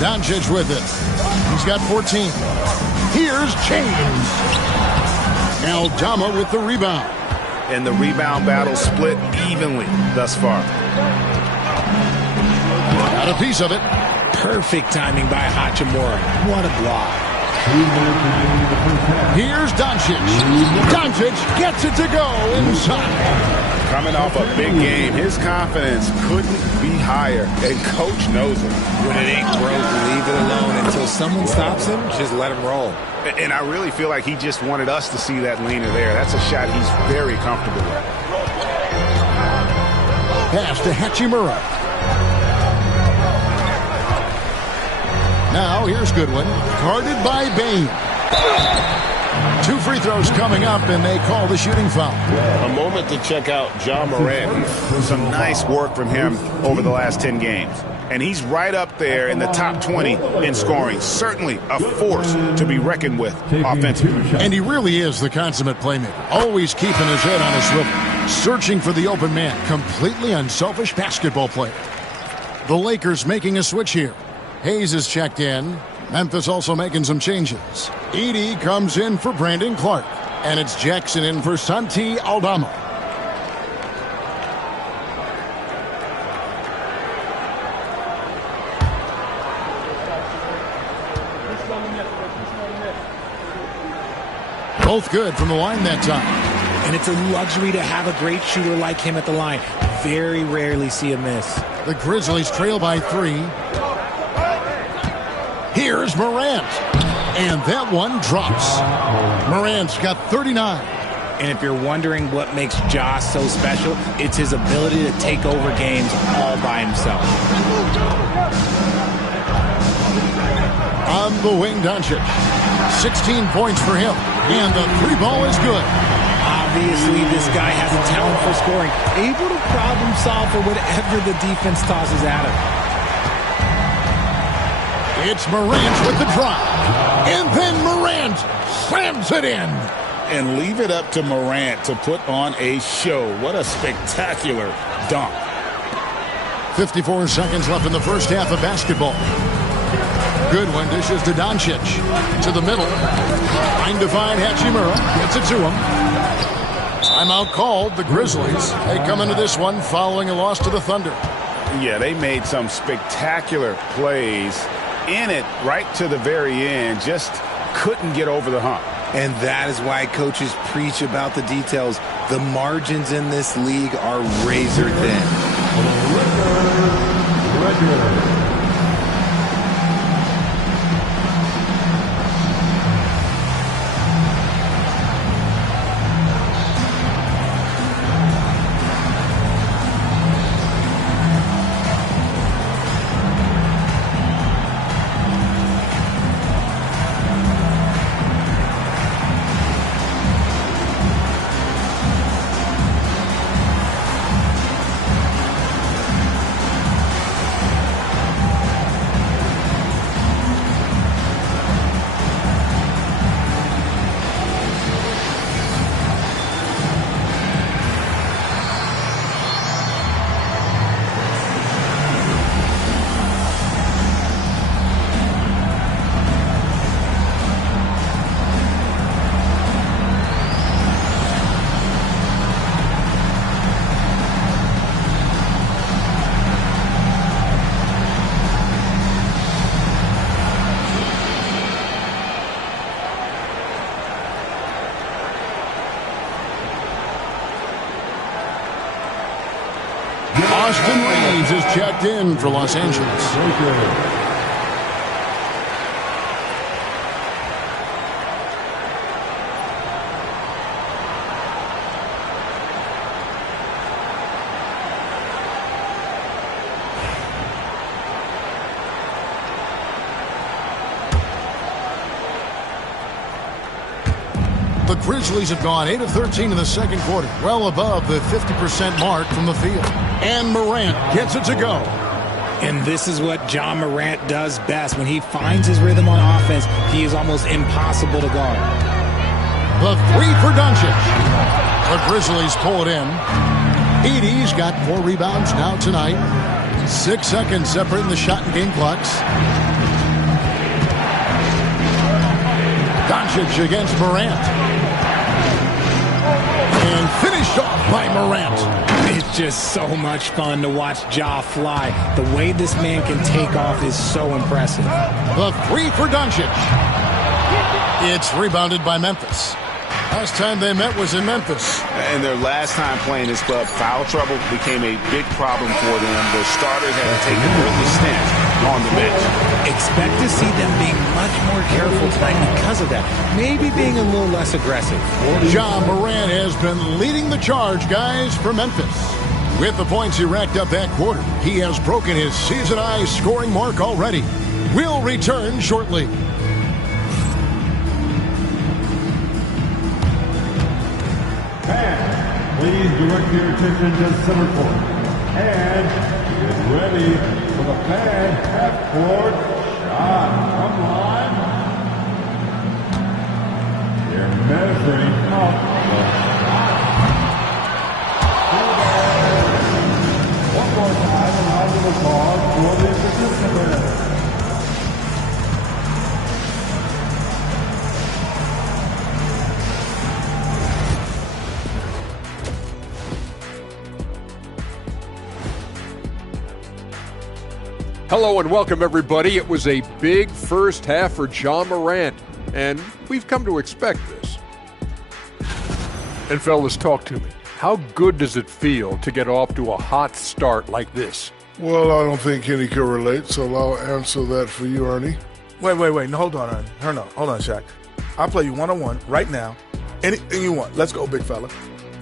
Doncic with it. He's got 14. Here's James. Aldama with the rebound. And the rebound battle split evenly thus far. Got a piece of it. Perfect timing by Hachimura. What a block. Here's Doncic. Doncic gets it to go inside. Coming off a big game, his confidence couldn't be higher, and Coach knows it. When it ain't broke, leave it alone until someone stops him. Just let him roll. And I really feel like he just wanted us to see that leaner there. That's a shot he's very comfortable with. Pass to Hachimura. Now, here's Goodwin, guarded by Bain. 2 free throws coming up, and they call the shooting foul. A moment to check out Ja Morant. Some nice work from him over the last 10 games. And he's right up there in the top 20 in scoring. Certainly a force to be reckoned with offensively. And he really is the consummate playmaker. Always keeping his head on a swivel. Searching for the open man. Completely unselfish basketball player. The Lakers making a switch here. Hayes is checked in. Memphis also making some changes. Edey comes in for Brandon Clark. And it's Jackson in for Santi Aldama. Both good from the line that time. And it's a luxury to have a great shooter like him at the line. Very rarely see a miss. The Grizzlies trail by 3. Here's Morant. And that one drops. Morant's got 39. And if you're wondering what makes Ja so special, it's his ability to take over games all by himself. On the wing, Doncic. 16 points for him. And the 3 ball is good. Obviously, this guy has a talent for scoring. Able to problem solve for whatever the defense tosses at him. It's Morant with the drop. And then Morant slams it in. And leave it up to Morant to put on a show. What a spectacular dunk. 54 seconds left in the first half of basketball. Goodwin dishes to Doncic. To the middle. Trying to find Hachimura. Gets it to him. Timeout called. The Grizzlies. They come into this one following a loss to the Thunder. Yeah, they made some spectacular plays in it right to the very end. Just couldn't get over the hump. And that is why coaches preach about the details. The margins in this league are razor thin. Austin Reeves is checked in for Los Angeles. The Grizzlies have gone 8 of 13 in the second quarter, well above the 50% mark from the field. And Morant gets it to go. And this is what John Morant does best. When he finds his rhythm on offense, he is almost impossible to guard. The three for Doncic. The Grizzlies pull it in. Edey's got 4 rebounds now tonight. 6 seconds separating the shot and game clocks. Doncic against Morant. And finished off by Morant. It's just so much fun to watch Ja fly. The way this man can take off is so impressive. The three for Doncic. It's rebounded by Memphis. Last time they met was in Memphis. And their last time playing this club, foul trouble became a big problem for them. The starters had to take an early stance on the bench. Expect to see them being much more careful tonight because of that. Maybe being a little less aggressive. Ja Morant has been leading the charge, guys, for Memphis. With the points he racked up that quarter, he has broken his season-high scoring mark already. We'll return shortly. Please direct your attention to center court and get ready for the fan half-court shot. Come on. They're measuring up the shot. One more time, and I will call for the participant. Hello and welcome, everybody. It was a big first half for Ja Morant, and we've come to expect this. And fellas, talk to me. How good does it feel to get off to a hot start like this? Well, I don't think Kenny can relate, so I'll answer that for you, Ernie. Wait. No, hold on, Ernie. Hold on, Shaq. I'll play you one-on-one right now. Anything you want. Let's go, big fella.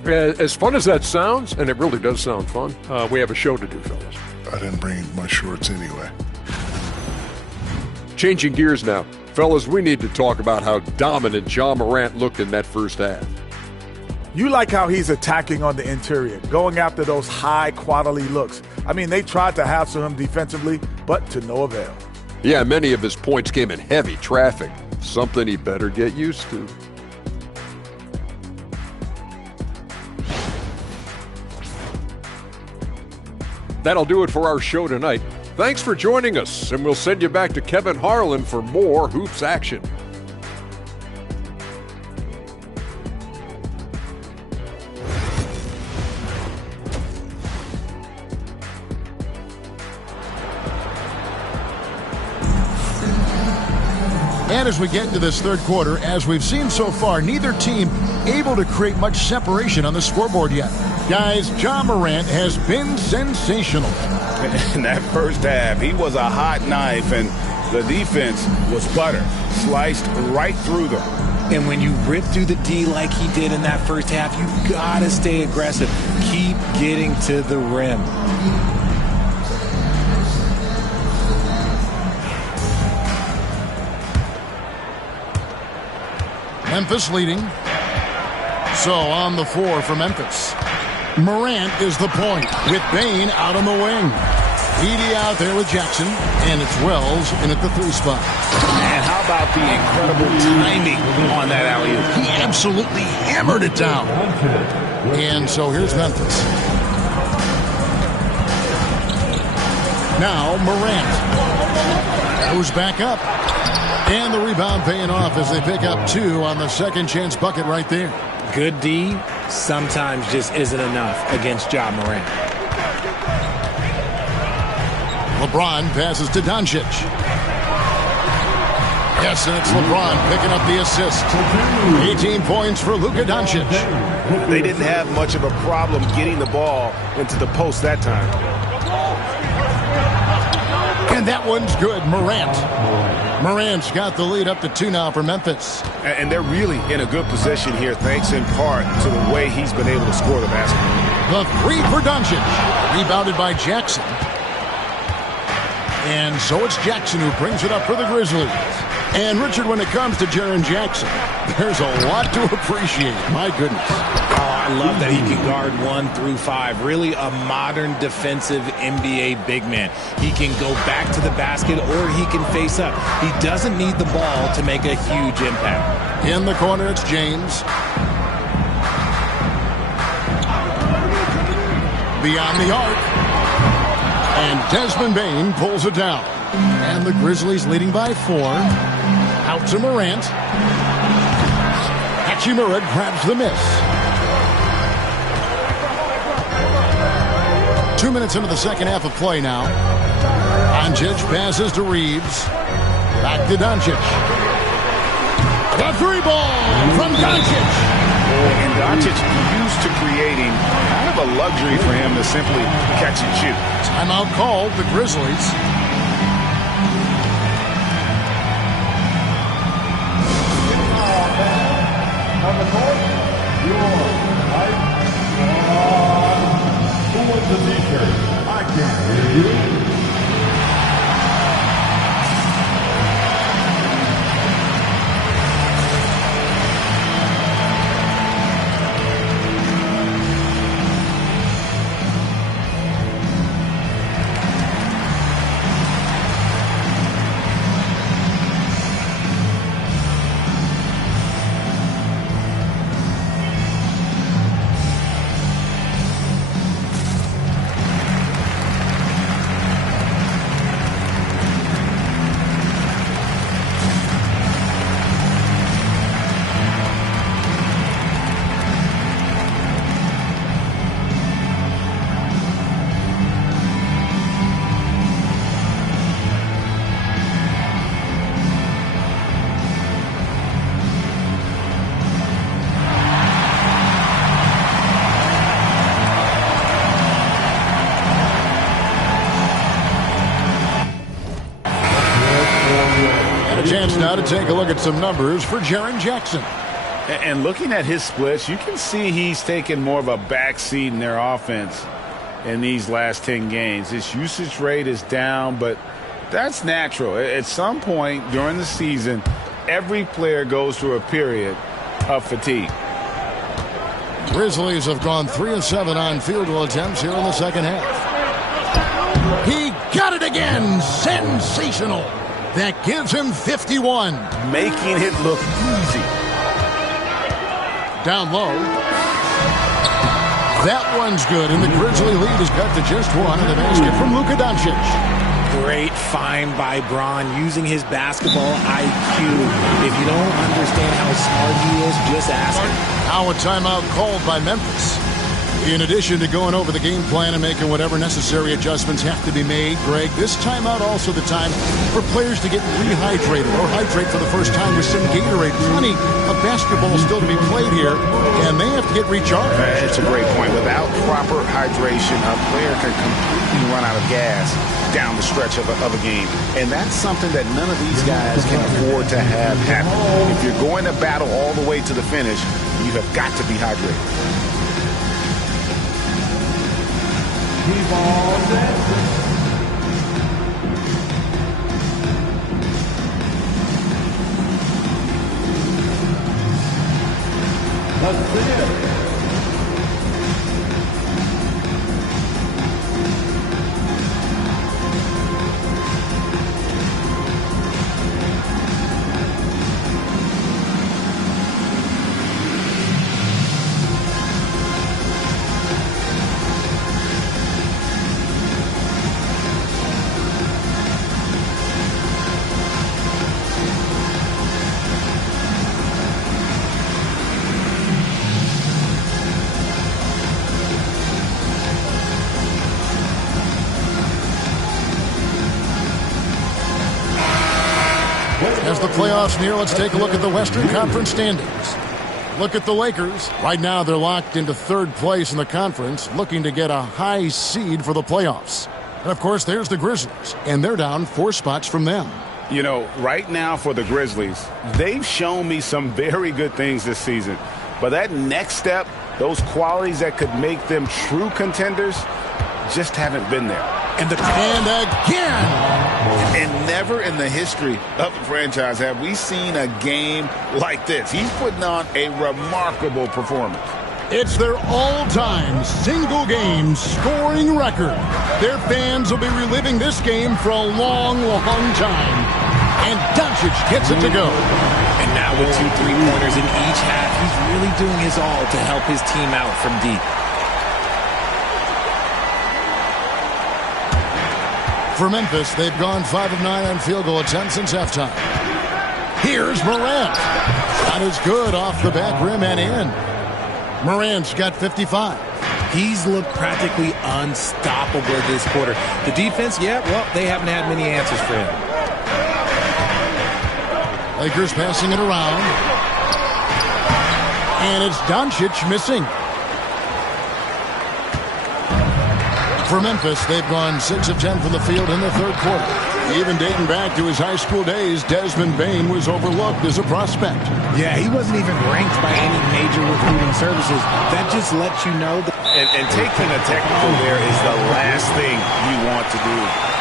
As fun as that sounds, and it really does sound fun, we have a show to do, fellas. I didn't bring my shorts anyway. Changing gears now. Fellas, we need to talk about how dominant Ja Morant looked in that first half. You like how he's attacking on the interior, going after those high-quality looks. I mean, they tried to hassle him defensively, but to no avail. Yeah, many of his points came in heavy traffic. Something he better get used to. That'll do it for our show tonight. Thanks for joining us, and we'll send you back to Kevin Harlan for more hoops action. And as we get into this third quarter, as we've seen so far, neither team able to create much separation on the scoreboard yet. Guys, Ja Morant has been sensational. In that first half, he was a hot knife, and the defense was butter, sliced right through them. And when you rip through the D like he did in that first half, you gotta stay aggressive. Keep getting to the rim. Memphis leading. So on the floor for Memphis. Morant is the point with Bane out on the wing. Edey out there with Jackson, and it's Wells in at the 3 spot. And how about the incredible timing on that alley-oop? He absolutely hammered it down. And so here's Memphis. Now Morant goes back up. And the rebound paying off as they pick up 2 on the second chance bucket right there. Good D sometimes just isn't enough against Ja Morant. LeBron passes to Doncic. Yes, and it's LeBron picking up the assist. 18 points for Luka Doncic. They didn't have much of a problem getting the ball into the post that time. And that one's good. Morant's got the lead up to 2 now for Memphis. And they're really in a good position here, thanks in part to the way he's been able to score the basketball. The 3 for Doncic. Rebounded by Jackson. And so it's Jackson who brings it up for the Grizzlies. And, Richard, when it comes to Jaren Jackson, there's a lot to appreciate. My goodness. Oh, I love that he can guard 1 through 5. Really a modern defensive NBA big man. He can go back to the basket or he can face up. He doesn't need the ball to make a huge impact. In the corner, it's James. Beyond the arc. And Desmond Bane pulls it down. And the Grizzlies leading by 4. Out to Morant. Hachimura grabs the miss. 2 minutes into the second half of play now. Doncic passes to Reeves. Back to Doncic. The 3 ball from Doncic. And Doncic used to creating kind of a luxury for him to simply catch and shoot. Timeout called, the Grizzlies. On the court, your right squad. Who wants the t-shirt? I can't hear you. Chance now to take a look at some numbers for Jaren Jackson. And looking at his splits, you can see he's taken more of a backseat in their offense in these last 10 games. His usage rate is down, but that's natural. At some point during the season, every player goes through a period of fatigue. Grizzlies have gone 3 of 7 on field goal attempts here in the second half. He got it again. Sensational. That gives him 51. Making it look easy. Down low. That one's good, and the Grizzly lead is cut to just 1 in the basket from Luka Doncic. Great find by Bron using his basketball IQ. If you don't understand how smart he is, just ask him. Now a timeout called by Memphis. In addition to going over the game plan and making whatever necessary adjustments have to be made, Greg, this timeout also the time for players to get rehydrated or hydrate for the first time with some Gatorade. Plenty of basketball still to be played here, and they have to get recharged. That's a great point. Without proper hydration, a player can completely run out of gas down the stretch of a game. And that's something that none of these guys can afford to have happen. If you're going to battle all the way to the finish, you have got to be hydrated. Let's begin. As the playoffs near, let's take a look at the Western Conference standings. Look at the Lakers. Right now, they're locked into third place in the conference, looking to get a high seed for the playoffs. And, of course, there's the Grizzlies, and they're down 4 spots from them. You know, right now for the Grizzlies, they've shown me some very good things this season. But that next step, those qualities that could make them true contenders, just haven't been there. And again! And never in the history of the franchise have we seen a game like this. He's putting on a remarkable performance. It's their all-time single-game scoring record. Their fans will be reliving this game for a long, long time. And Doncic gets it to go. And now with 2 3-pointers in each half, he's really doing his all to help his team out from deep. For Memphis, they've gone 5 of 9 on field goal attempts since halftime. Here's Morant. Shot is good off the back rim and in. Morant's got 55. He's looked practically unstoppable this quarter. The defense, yeah, well, they haven't had many answers for him. Lakers passing it around. And it's Doncic missing. For Memphis, they've gone 6 of 10 from the field in the third quarter. Even dating back to his high school days, Desmond Bane was overlooked as a prospect. Yeah, he wasn't even ranked by any major recruiting services. That just lets you know that. And taking a technical there is the last thing you want to do.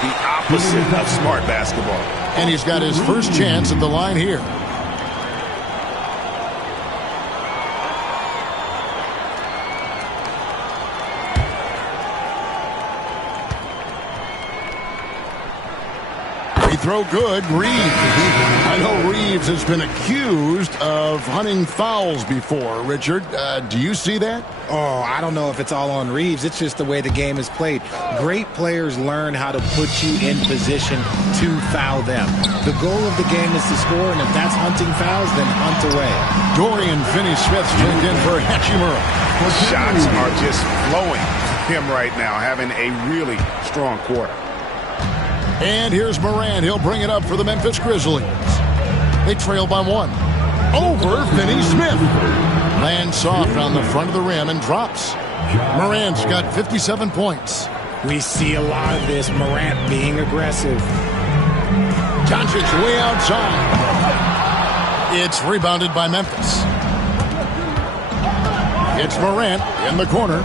The opposite of smart basketball. And he's got his first chance at the line here. Throw good. Reeves. I know Reeves has been accused of hunting fouls before. Richard, do you see that? Oh, I don't know if it's all on Reeves. It's just the way the game is played. Great players learn how to put you in position to foul them. The goal of the game is to score, and if that's hunting fouls, then hunt away. Dorian Finney-Smith's checked in for Hachimura. Shots are just flowing him right now, having a really strong quarter. And here's Morant. He'll bring it up for the Memphis Grizzlies. They trail by 1. Over Finney-Smith. Lands soft on the front of the rim and drops. Morant's got 57 points. We see a lot of this. Morant being aggressive. Doncic way outside. It's rebounded by Memphis. It's Morant in the corner.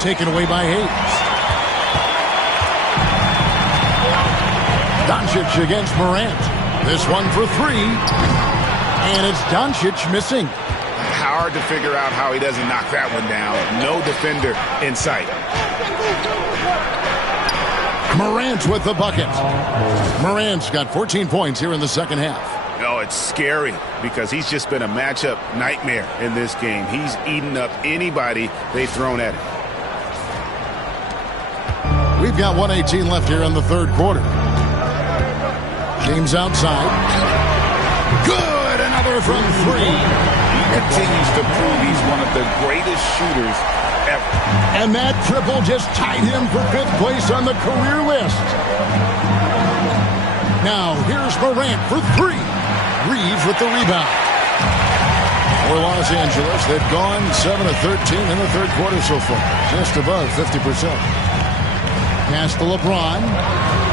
Taken away by Hayes. Doncic against Morant. This one for 3. And it's Doncic missing. Hard to figure out how he doesn't knock that one down. No defender in sight. Morant with the bucket. Morant's got 14 points here in the second half. No, it's scary because he's just been a matchup nightmare in this game. He's eaten up anybody they've thrown at him. We've got 1:18 left here in the third quarter. James outside. Good! Another from 3. He continues to prove he's one of the greatest shooters ever. And that triple just tied him for 5th place on the career list. Now, here's Morant for 3. Reeves with the rebound. For Los Angeles, they've gone 7 of 13 in the third quarter so far. Just above 50%. Pass to LeBron.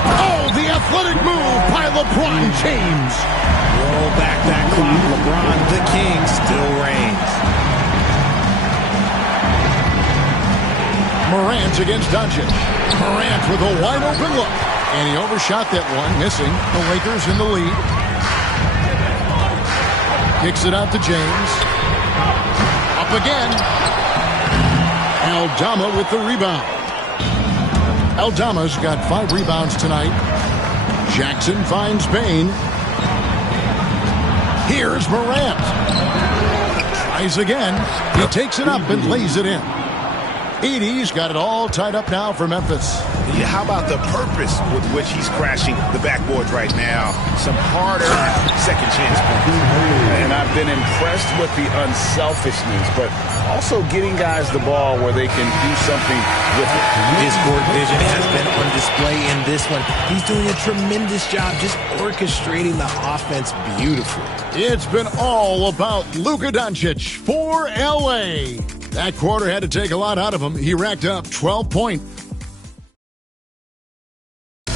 Oh, the athletic move by LeBron James. Roll back that clock. LeBron, the king, still reigns. Morant against Doncic. Morant with a wide open look. And he overshot that one, missing. The Lakers in the lead. Kicks it out to James. Up again. Aldama with the rebound. Aldama's got 5 rebounds tonight. Jackson finds Bane. Here's Morant. Tries again. He takes it up and lays it in. Edey's got it all tied up now for Memphis. Yeah, how about the purpose with which he's crashing the backboards right now? Some hard-earned second chance points. And I've been impressed with the unselfishness, but also getting guys the ball where they can do something with it. His court vision has been on display in this one. He's doing a tremendous job just orchestrating the offense beautifully. It's been all about Luka Doncic for L.A. That quarter had to take a lot out of him. He racked up 12 points.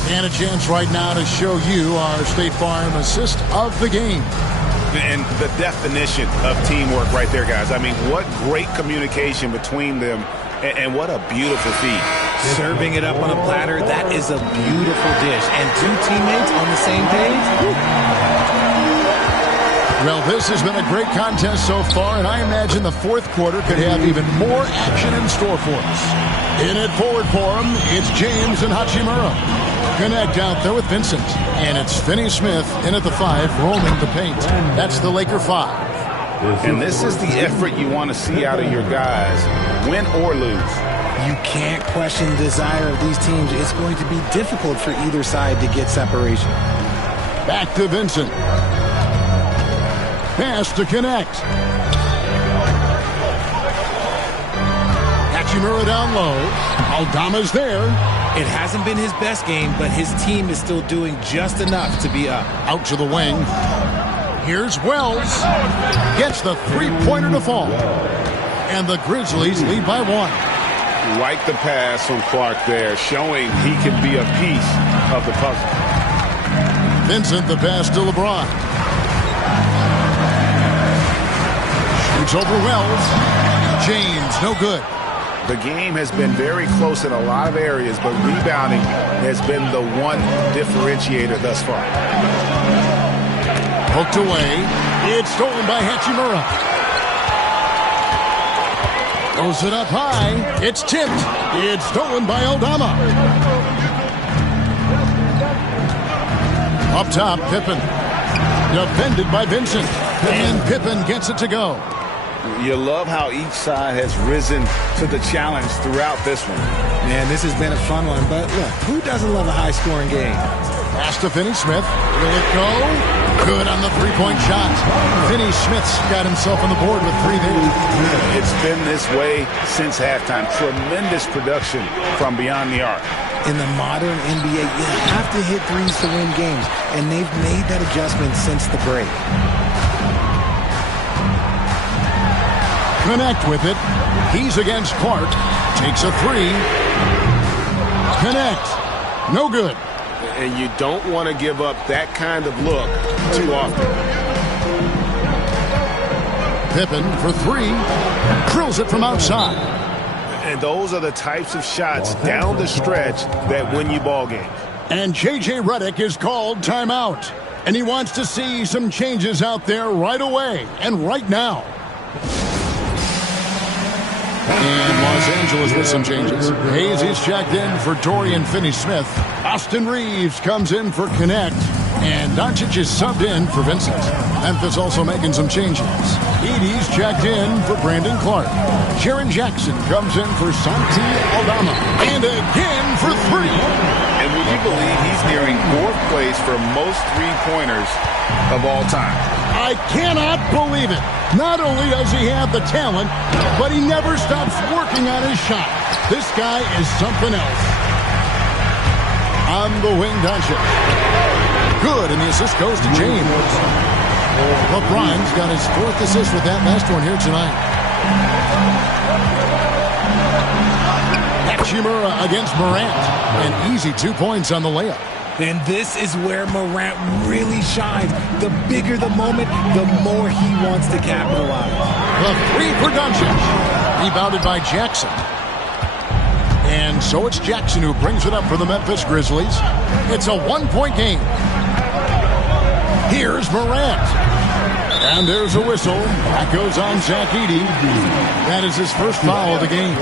And a chance right now to show you our State Farm assist of the game. And the definition of teamwork right there, guys. I mean, what great communication between them, and what a beautiful feed. Serving it up on a platter, that is a beautiful dish. And two teammates on the same page? Well, this has been a great contest so far, and I imagine the fourth quarter could have even more action in store for us. In it forward for him, it's James and Hachimura. Connect out there with Vincent. And it's Finney-Smith in at the 5, roaming the paint. That's the Laker 5. And this is the effort you want to see out of your guys, win or lose. You can't question the desire of these teams. It's going to be difficult for either side to get separation. Back to Vincent. Pass to Connect. Hachimura down low. Aldama's there. It hasn't been his best game, but his team is still doing just enough to be up. Out to the wing. Here's Wells. Gets the three-pointer to fall. And the Grizzlies lead by 1. Like the pass from Clark there, showing he can be a piece of the puzzle. Vincent, the pass to LeBron. Shoots over Wells. James, no good. The game has been very close in a lot of areas, but rebounding has been the one differentiator thus far. Poked away. It's stolen by Hachimura. Throws it up high. It's tipped. It's stolen by Aldama. Up top, Pippen. Defended by Vincent. And Pippen gets it to go. You love how each side has risen to the challenge throughout this one. Man, this has been a fun one, but look, who doesn't love a high-scoring game? Pass to Finney-Smith. Will it go? Good on the three-point shot. Finney-Smith's got himself on the board with 3 there. It's been this way since halftime. Tremendous production from beyond the arc. In the modern NBA, you have to hit threes to win games, and they've made that adjustment since the break. Connect with it. He's against Clark. Takes a 3. Connect. No good. And you don't want to give up that kind of look too often. Pippen for 3. Drills it from outside. And those are the types of shots down the stretch that win you ball games. And J.J. Redick is called timeout. And he wants to see some changes out there right away and right now. And Los Angeles with some changes. Hayes is checked in for Dorian Finney-Smith. Austin Reeves comes in for Connect. And Doncic is subbed in for Vincent. Memphis also making some changes. Edey's checked in for Brandon Clark. Jaren Jackson comes in for Santi Aldama. And again for 3. And would you believe he's nearing 4th place for most three-pointers of all time? I cannot believe it. Not only does he have the talent, but he never stops working on his shot. This guy is something else. On the wing, Doncic. Good, and the assist goes to James. LeBron's got his 4th assist with that last one here tonight. Hachimura against Morant. An easy 2 points on the layup. And this is where Morant really shines. The bigger the moment, the more he wants to capitalize. The 3 for Doncic. Rebounded by Jackson. And so it's Jackson who brings it up for the Memphis Grizzlies. It's a 1-point game. Here's Morant. And there's a whistle. That goes on Zach Edey. That is his first foul of the game.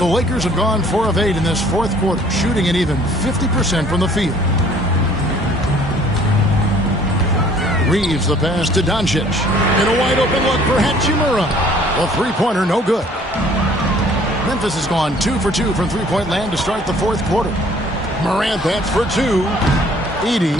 The Lakers have gone 4 of 8 in this 4th quarter, shooting an even 50% from the field. Reeves the pass to Doncic. In a wide open look for Hachimura. The three-pointer no good. Memphis has gone 2 for 2 from three-point land to start the fourth quarter. Morant, that's for 2. Edey.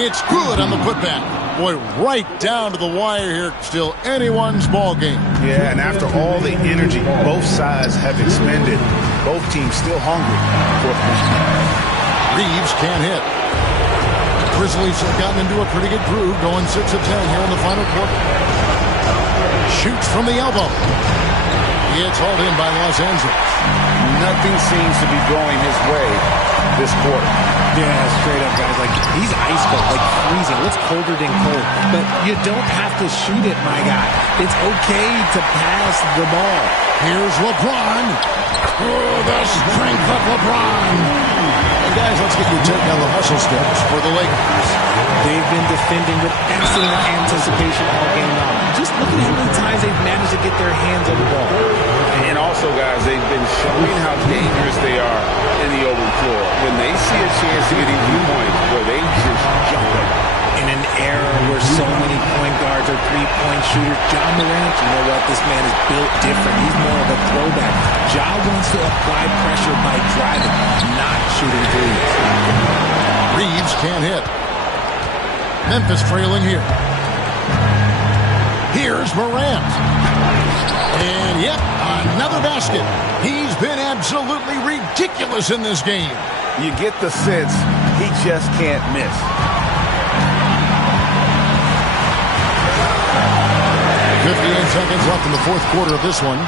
It's good on the putback. Boy, right down to the wire here. Still anyone's ball game. Yeah, and after all the energy both sides have expended, both teams still hungry for it. Reeves can't hit. Grizzlies have gotten into a pretty good groove, going 6 of 10 here in the final quarter. Shoots from the elbow. It's hauled in by Los Angeles. Nothing seems to be going his way this quarter. Yeah, straight up, guys. Like, he's ice cold, like freezing. What's colder than cold? But you don't have to shoot it, my guy. It's okay to pass the ball. Here's LeBron. Oh, the strength of LeBron. And guys, let's get your take on the hustle steps for the Lakers. They've been defending with excellent anticipation all game long. Just look at how many times they've managed to get their hands on the ball. And also, guys, they've been showing how dangerous they are in the open floor. When they see a chance to get easy points, where they just jump them. In an era where so many point guards are three-point shooters, Ja Morant, you know what? This man is built different. He's more of a throwback. Ja wants to apply pressure by driving, not shooting threes. Reeves can't hit. Memphis trailing here. Here's Morant. And yep, another basket. He's been absolutely ridiculous in this game. You get the sense he just can't miss. 58 seconds left in the fourth quarter of this one.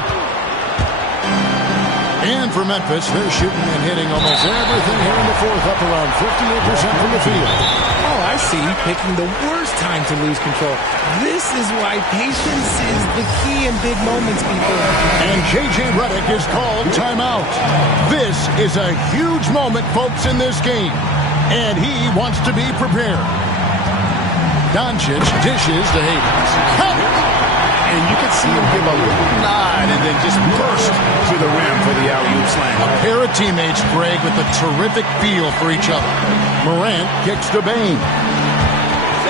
And for Memphis, they're shooting and hitting almost everything here in the fourth, up around 58% from the field. Oh, I see. Picking the worst time to lose control. This is why patience is the key in big moments, people. And J.J. Redick is called timeout. This is a huge moment, folks, in this game. And he wants to be prepared. Doncic dishes to Hayes. And you can see him give a little nod and then just burst to the rim for the alley-oop slam. A pair of teammates, Greg, with a terrific feel for each other. Morant kicks to Bain.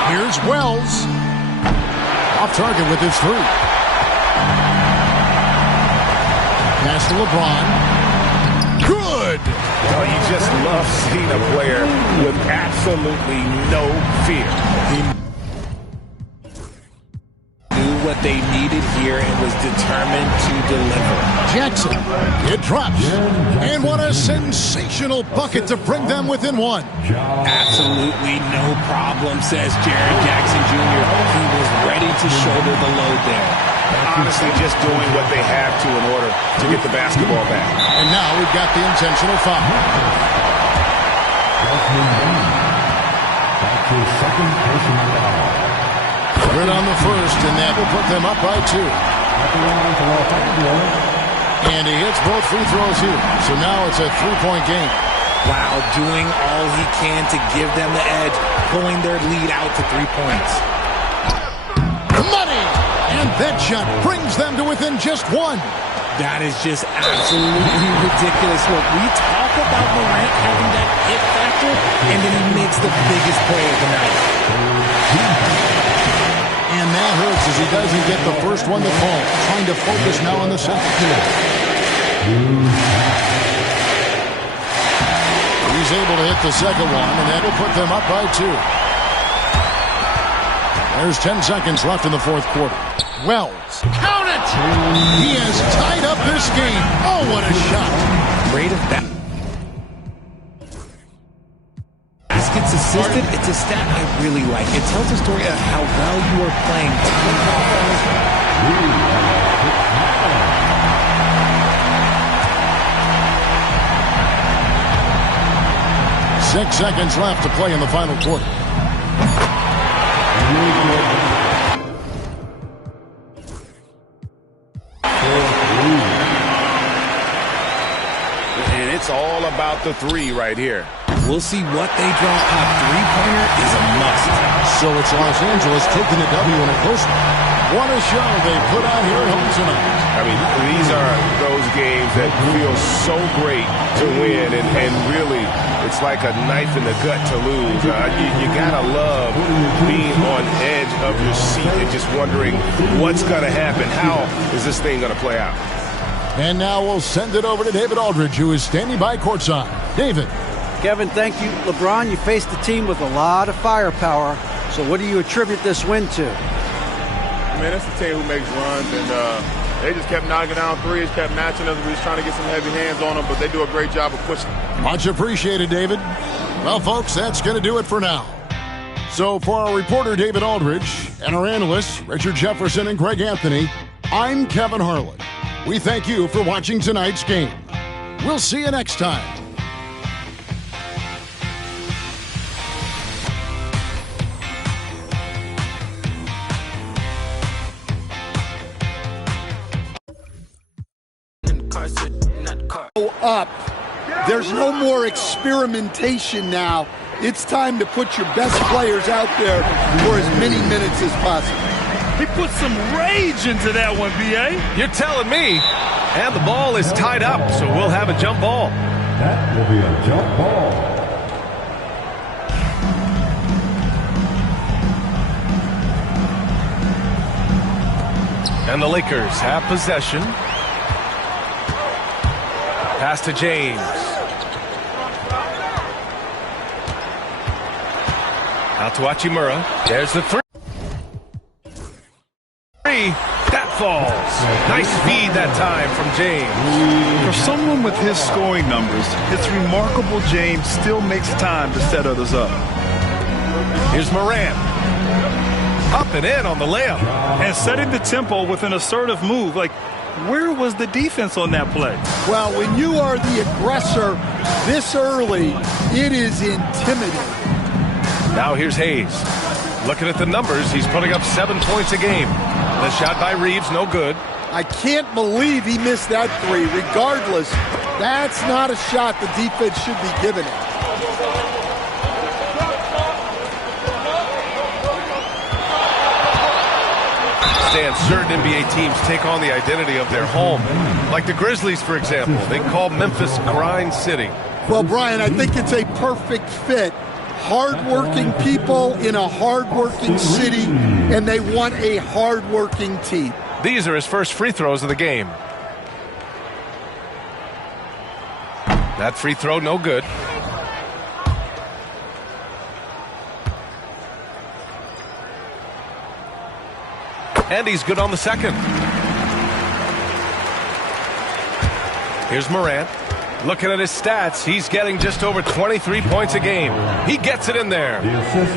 Here's Wells. Off target with his three. Pass to LeBron. Good! Oh, you just love seeing a player with absolutely no fear. He what they needed here and was determined to deliver. Jackson, it drops. And what a sensational bucket to bring them within one. Absolutely no problem, says Jared Jackson Jr. He was ready to shoulder the load there. Honestly, just doing what they have to in order to get the basketball back. And now we've got the intentional foul. That's his second personal foul. Good on the first, and that will put them up by 2. And he hits both free throws here. So now it's a 3-point game. Wow, doing all he can to give them the edge, pulling their lead out to 3 points. Money! And that shot brings them to within just 1. That is just absolutely ridiculous. Look, we talk about Morant having that hit factor, and then he makes the biggest play of the night. And that hurts as he doesn't get the first one to fall. Trying to focus now on the second. He's able to hit the second one, and that will put them up by 2. There's 10 seconds left in the fourth quarter. Wells. Count it! He has tied up this game. Oh, what a shot. Great of that. Baskets assisted, it's a stat I really like. It tells a story of how well you are playing team offense. 6 seconds left to play in the final quarter. And it's all about the 3 right here. We'll see what they draw up. Three-pointer is a must. So it's Los Angeles taking the W in a close one. What a show they put on here at home tonight. I mean, these are those games that feel so great to win and really it's like a knife in the gut to lose. You gotta love being on edge of your seat and just wondering what's gonna happen. How is this thing gonna play out? And now we'll send it over to David Aldridge, who is standing by courtside. David. Kevin, thank you. LeBron, you faced a team with a lot of firepower. So what do you attribute this win to? Man, that's the team who makes runs, and they just kept knocking down threes, kept matching us. We was trying to get some heavy hands on them, but they do a great job of pushing. Much appreciated, David. Well, folks, that's going to do it for now. So for our reporter, David Aldridge, and our analysts, Richard Jefferson and Greg Anthony, I'm Kevin Harlan. We thank you for watching tonight's game. We'll see you next time. Up. There's no more experimentation now. It's time to put your best players out there for as many minutes as possible. He put some rage into that one, B.A. You're telling me. And the ball is tied up, so we'll have a jump ball. That will be a jump ball. And the Lakers have possession. Pass to James. Out to Hachimura. There's the three. That falls. Nice feed that time from James. For someone with his scoring numbers, it's remarkable James still makes time to set others up. Here's Morant. Up and in on the layup. And setting the tempo with an assertive move. Like, where was the defense on that play? Well, when you are the aggressor this early, it is intimidating. Now here's Hayes. Looking at the numbers, he's putting up 7 points a game. The shot by Reeves, no good. I can't believe he missed that three. Regardless, that's not a shot the defense should be giving it. Stan, certain NBA teams take on the identity of their home. Like the Grizzlies, for example. They call Memphis Grind City. Well, Brian, I think it's a perfect fit. Hard-working people in a hard-working city, and they want a hard-working team. These are his first free throws of the game. That free throw, no good. And he's good on the second. Here's Morant. Looking at his stats, he's getting just over 23 points a game. He gets it in there.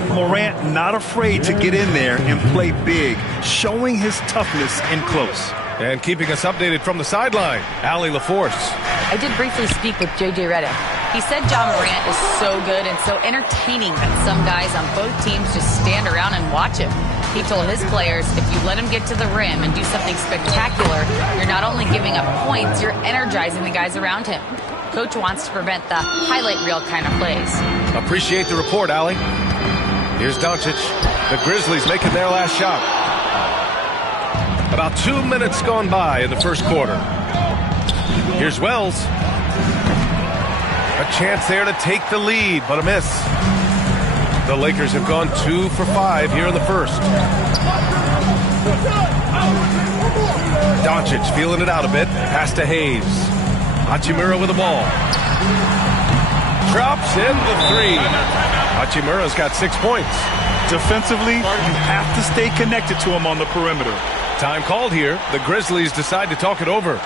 Morant not afraid to get in there and play big, showing his toughness in close. And keeping us updated from the sideline, Allie LaForce. I did briefly speak with J.J. Redick. He said John Morant is so good and so entertaining that some guys on both teams just stand around and watch him. He told his players, if you let him get to the rim and do something spectacular, you're not only giving up points, you're energizing the guys around him. Coach wants to prevent the highlight reel kind of plays. Appreciate the report, Allie. Here's Doncic. The Grizzlies making their last shot. About 2 minutes gone by in the first quarter. Here's Wells. A chance there to take the lead, but a miss. The Lakers have gone 2 for 5 here in the first. Doncic feeling it out a bit. Pass to Hayes. Hachimura with the ball. Drops in the three. Hachimura's got 6 points. Defensively, you have to stay connected to him on the perimeter. Time called here. The Grizzlies decide to talk it over.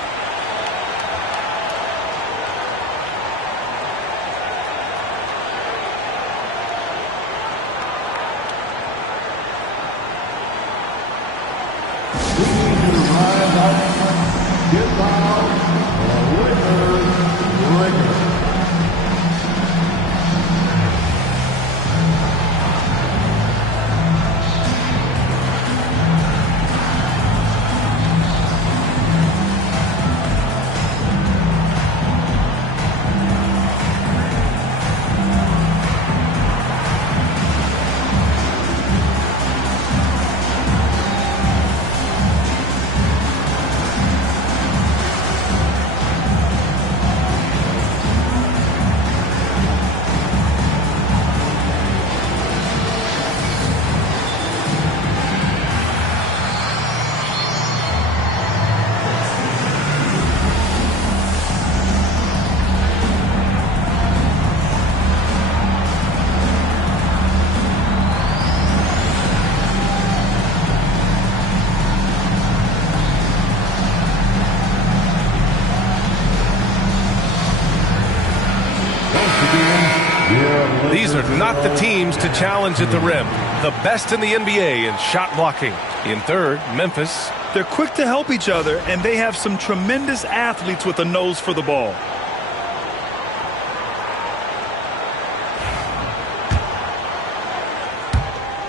These are not the teams to challenge at the rim. The best in the NBA in shot blocking. In third, Memphis. They're quick to help each other, and they have some tremendous athletes with a nose for the ball.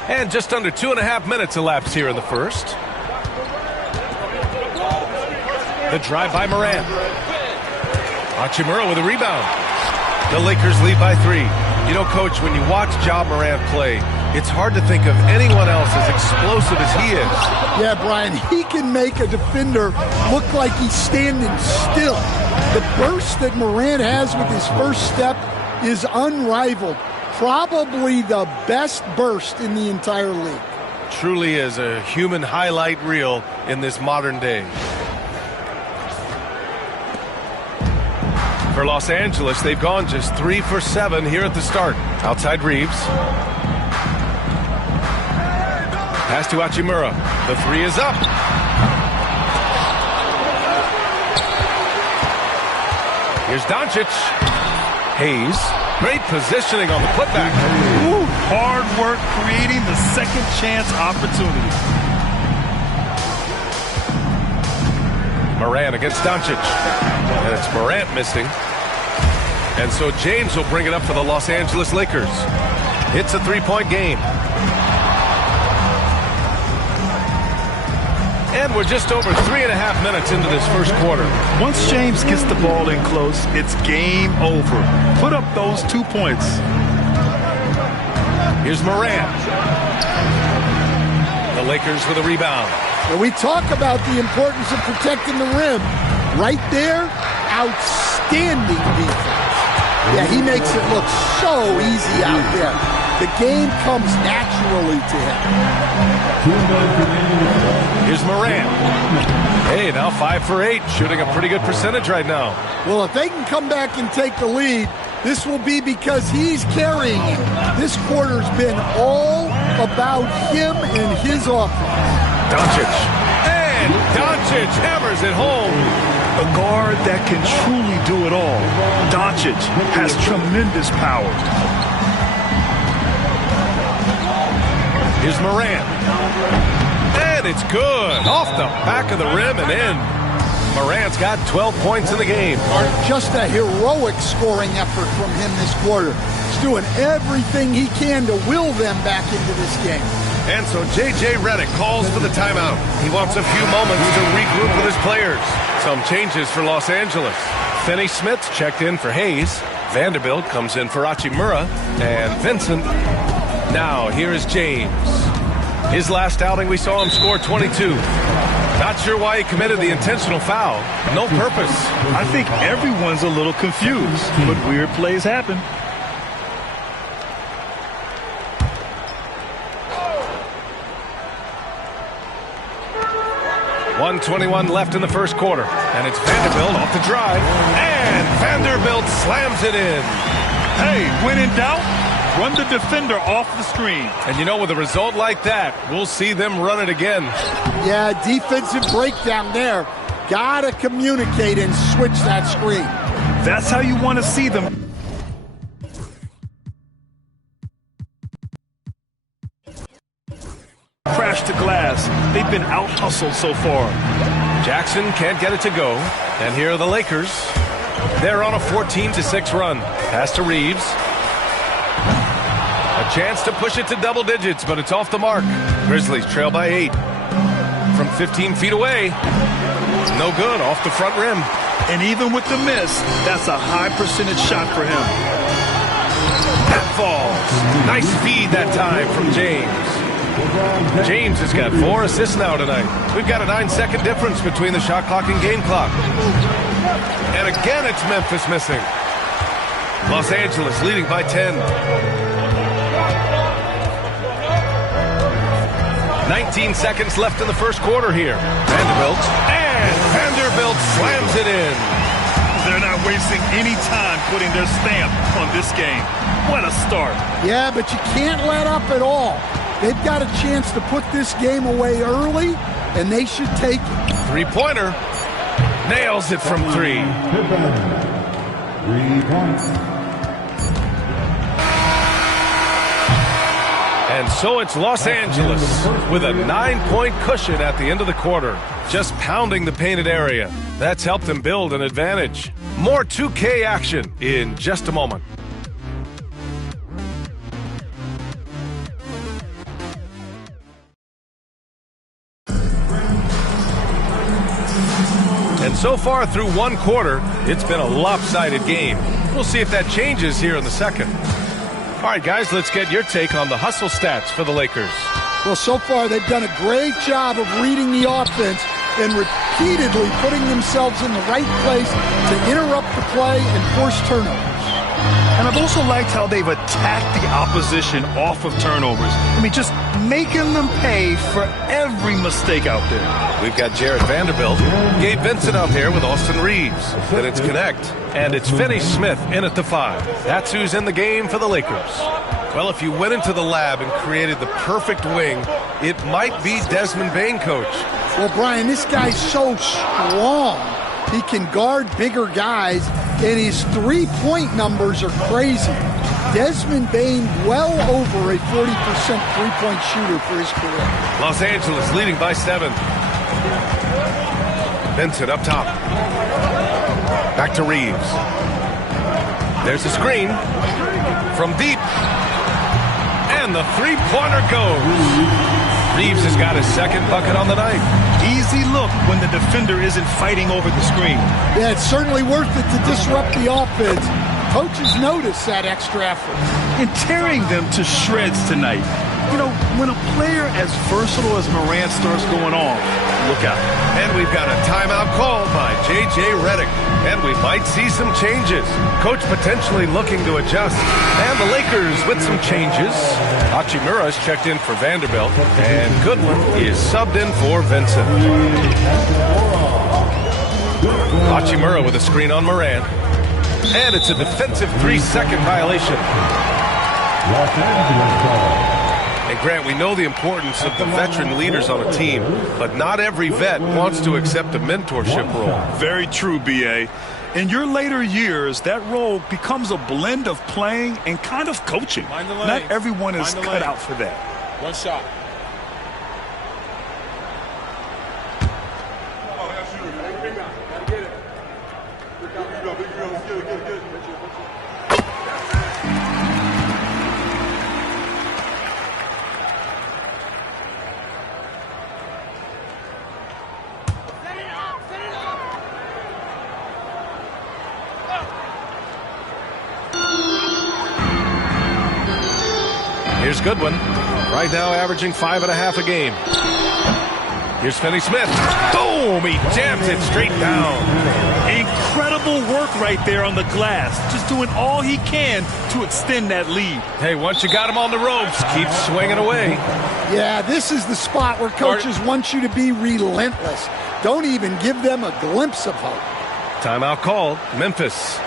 And just under 2.5 minutes elapsed here in the first. The drive by Morant. Hachimura with a rebound. The Lakers lead by 3. You know, Coach, when you watch Ja Morant play, it's hard to think of anyone else as explosive as he is. Yeah, Brian, he can make a defender look like he's standing still. The burst that Morant has with his first step is unrivaled. Probably the best burst in the entire league. Truly is a human highlight reel in this modern day. For Los Angeles, they've gone just 3 for 7 here at the start. Outside Reeves. Pass to Hachimura. The 3 is up. Here's Doncic. Hayes. Great positioning on the putback. Ooh, hard work creating the second chance opportunity. Morant against Doncic. And it's Morant missing. And so James will bring it up for the Los Angeles Lakers. It's a 3-point game. And we're just over 3.5 minutes into this first quarter. Once James gets the ball in close, it's game over. Put up those 2 points. Here's Morant. The Lakers with a rebound. And we talk about the importance of protecting the rim. Right there, outstanding defense. Yeah, he makes it look so easy out there. The game comes naturally to him. Here's Morant. Hey, now 5 for 8, shooting a pretty good percentage right now. Well, if they can come back and take the lead, this will be because he's carrying it. This quarter's been all about him and his offense. Doncic. And Doncic hammers it home. A guard that can truly do it all. Doncic has tremendous power. Here's Morant. And it's good. Off the back of the rim and in. Morant's got 12 points in the game. Just a heroic scoring effort from him this quarter. He's doing everything he can to will them back into this game. And so J.J. Redick calls for the timeout. He wants a few moments to regroup with his players. Some changes for Los Angeles. Finney-Smith's checked in for Hayes. Vanderbilt comes in for Hachimura. And Vincent. Now, here is James. His last outing, we saw him score 22. Not sure why he committed the intentional foul. No purpose. I think everyone's a little confused, but weird plays happen. .121 left in the first quarter. And it's Vanderbilt off the drive. And Vanderbilt slams it in. Hey, when in doubt, run the defender off the screen. And you know, with a result like that, we'll see them run it again. Yeah, defensive breakdown there. Gotta communicate and switch that screen. That's how you want to see them. Crash to glass. They've been out-hustled so far. Jackson can't get it to go. And here are the Lakers. They're on a 14-6 run. Pass to Reeves. A chance to push it to double digits, but it's off the mark. Grizzlies trail by 8. From 15 feet away. No good, off the front rim. And even with the miss, that's a high percentage shot for him. That falls. Nice feed that time from James. James has got 4 assists now tonight. We've got a 9-second difference between the shot clock and game clock. And again, it's Memphis missing. Los Angeles leading by 10. 19 seconds left in the first quarter here. Vanderbilt. And Vanderbilt slams it in. They're not wasting any time putting their stamp on this game. What a start. Yeah, but you can't let up at all. They've got a chance to put this game away early, and they should take it. Three-pointer. Nails it from 3. 3 points. And so it's Los Angeles with a 9-point cushion at the end of the quarter, just pounding the painted area. That's helped them build an advantage. More 2K action in just a moment. And so far through one quarter, it's been a lopsided game. We'll see if that changes here in the second. All right, guys, let's get your take on the hustle stats for the Lakers. Well, so far they've done a great job of reading the offense and repeatedly putting themselves in the right place to interrupt the play and force turnovers. And I've also liked how they've attacked the opposition off of turnovers. I mean, just making them pay for every mistake out there. We've got Jared Vanderbilt, Gabe Vincent out here with Austin Reeves. Then it's Connect, and it's Finney Smith in at the 5. That's who's in the game for the Lakers. Well, if you went into the lab and created the perfect wing, it might be Desmond Bane, coach. Well, Brian, this guy's so strong. He can guard bigger guys, and his three-point numbers are crazy. Desmond Bane well over a 40% three-point shooter for his career. Los Angeles leading by 7. Vincent up top. Back to Reeves. There's a screen from deep. And the three-pointer goes. Reeves has got his second bucket on the night. Easy look when the defender isn't fighting over the screen. Yeah, it's certainly worth it to disrupt the offense. Coaches notice that extra effort. And tearing them to shreds tonight. You know, when a player as versatile as Morant starts going on, look out. And we've got a timeout called by J.J. Redick. And we might see some changes. Coach potentially looking to adjust. And the Lakers with some changes. Hachimura's checked in for Vanderbilt. And Goodwin is subbed in for Vincent. Hachimura with a screen on Morant. And it's a defensive 3-second violation. And Grant, we know the importance of the veteran leaders on a team, but not every vet wants to accept a mentorship role. Very true, B.A. In your later years, that role becomes a blend of playing and kind of coaching. Not everyone is cut out for that. One shot. Here's Goodwin, right now averaging 5.5 a game. Here's Finney Smith. Boom! He jams it straight down. Incredible work right there on the glass. Just doing all he can to extend that lead. Hey, once you got him on the ropes, keep swinging away. Yeah, this is the spot where coaches want you to be relentless. Don't even give them a glimpse of hope. Timeout called. Memphis.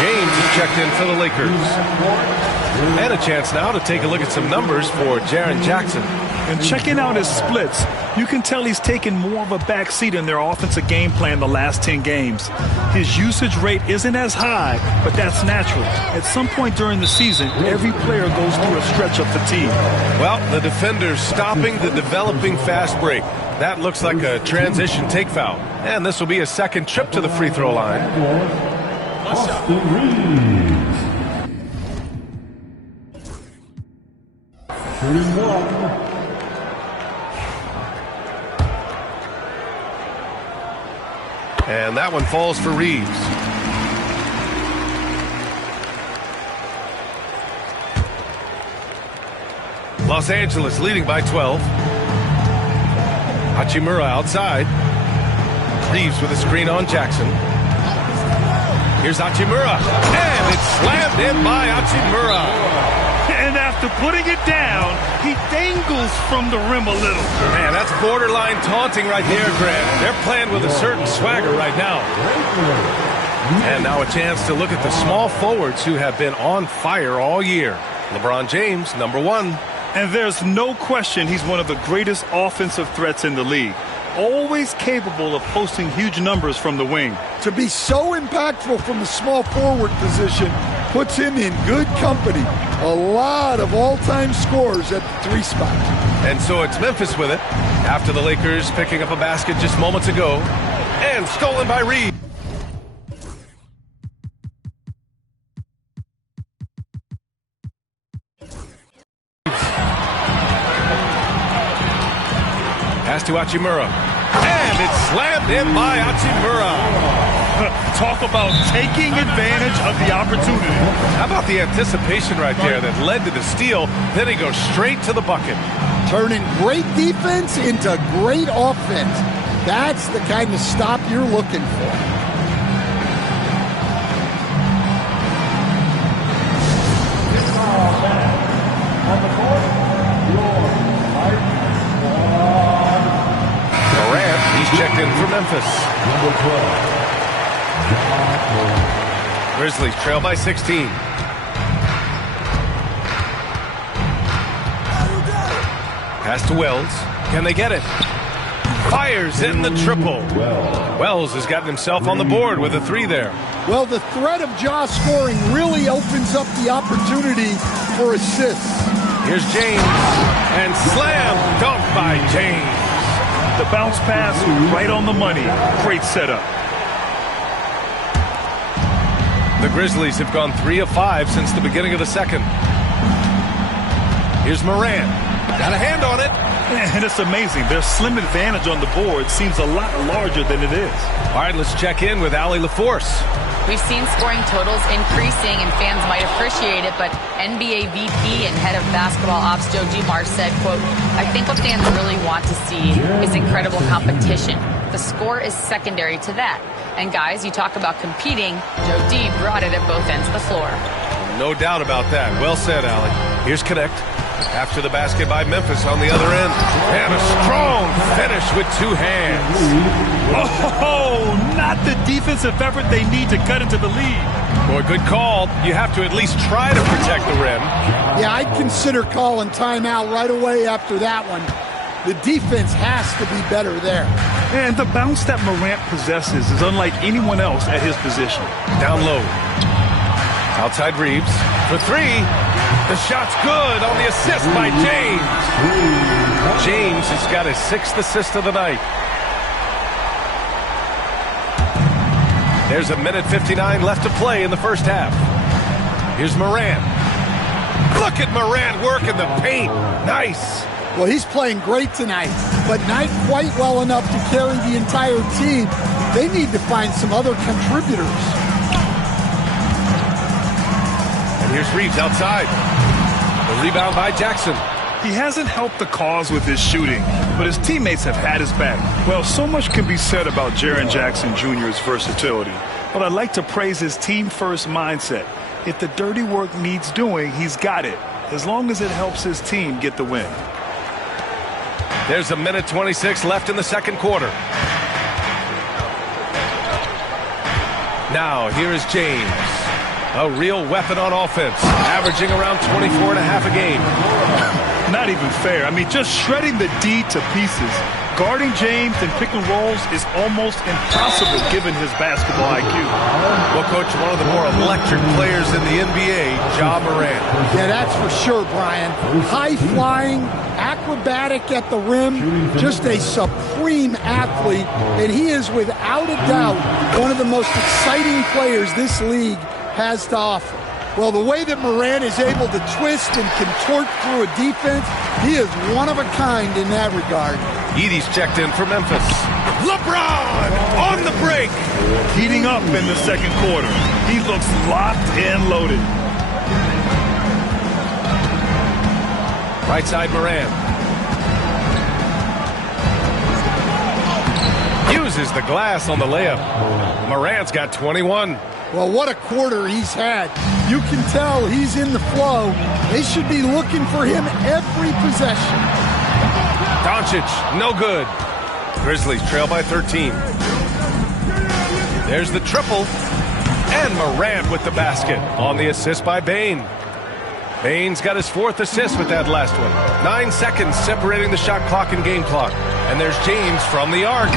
James is checked in for the Lakers. And a chance now to take a look at some numbers for Jaren Jackson. And checking out his splits, you can tell he's taken more of a back seat in their offensive game plan the last 10 games. His usage rate isn't as high, but that's natural. At some point during the season, every player goes through a stretch of fatigue. Well, the defender's stopping the developing fast break. That looks like a transition take foul. And this will be a second trip to the free throw line. Austin Reeves. Shooting one. And that one falls for Reeves. Los Angeles leading by 12. Hachimura outside. Reeves with a screen on Jackson. Here's Hachimura. And it's slammed in by Hachimura. And after putting it down, he dangles from the rim a little. Man, that's borderline taunting right there, Grant. They're playing with a certain swagger right now. And now a chance to look at the small forwards who have been on fire all year. LeBron James, number 1. And there's no question he's one of the greatest offensive threats in the league. Always capable of posting huge numbers from the wing. To be so impactful from the small forward position puts him in good company. A lot of all-time scores at the 3 spot. And so it's Memphis with it after the Lakers picking up a basket just moments ago. And stolen by Reed. Pass to Hachimura. And it's slammed in by Hachimura. Talk about taking advantage of the opportunity. How about the anticipation right there that led to the steal? Then he goes straight to the bucket. Turning great defense into great offense. That's the kind of stop you're looking for. On the court, your height Morant, he's checked in for Memphis. number 12. Grizzlies trail by 16. Pass to Wells. Can they get it? Fires in the triple. Wells has gotten himself on the board with a 3 there. Well, the threat of Ja scoring really opens up the opportunity for assists. Here's James. And slam dunk by James. The bounce pass right on the money. Great setup. The Grizzlies have gone 3 of 5 since the beginning of the second. Here's Morant. Got a hand on it. And it's amazing. Their slim advantage on the board seems a lot larger than it is. All right, let's check in with Allie LaForce. We've seen scoring totals increasing, and fans might appreciate it, but NBA VP and head of basketball ops Joe Dumars said, quote, "I think what fans really want to see is incredible competition. The score is secondary to that. And guys, you talk about competing, Joe D brought it at both ends of the floor." No doubt about that. Well said, Allie. Here's Connect. After the basket by Memphis on the other end. And a strong finish with 2 hands. Oh, not the defensive effort they need to cut into the lead. Boy, good call. You have to at least try to protect the rim. Yeah, I'd consider calling timeout right away after that one. The defense has to be better there. And the bounce that Morant possesses is unlike anyone else at his position. Down low. Outside Reeves for 3. The shot's good on the assist by James. James has got his 6th assist of the night. There's a minute 59 left to play in the first half. Here's Morant. Look at Morant work in the paint. Nice. Well, he's playing great tonight, but not quite well enough to carry the entire team. They need to find some other contributors. And here's Reeves outside. The rebound by Jackson. He hasn't helped the cause with his shooting, but his teammates have had his back. Well, so much can be said about Jaren Jackson Jr.'s versatility, but I'd like to praise his team-first mindset. If the dirty work needs doing, he's got it, as long as it helps his team get the win. There's a minute 26 left in the second quarter. Now, here is James. A real weapon on offense, averaging around 24 and a half a game. Not even fair. I mean, just shredding the D to pieces. Guarding James and pick and rolls is almost impossible given his basketball IQ. Well, Coach, one of the more electric players in the NBA, Ja Morant. Yeah, that's for sure, Brian. High-flying, acrobatic at the rim, just a supreme athlete, and he is without a doubt one of the most exciting players this league has to offer. Well, the way that Morant is able to twist and contort through a defense, he is one of a kind in that regard. Edey's checked in for Memphis. LeBron on the break. Heating up in the second quarter. He looks locked and loaded. Right side Morant. Uses the glass on the layup. Morant's got 21. Well, what a quarter he's had. You can tell he's in the flow. They should be looking for him every possession. Doncic, no good. Grizzlies trail by 13. There's the triple. And Morant with the basket on the assist by Bane. Bane's got his 4th assist with that last one. 9 seconds separating the shot clock and game clock. And there's James from the arc.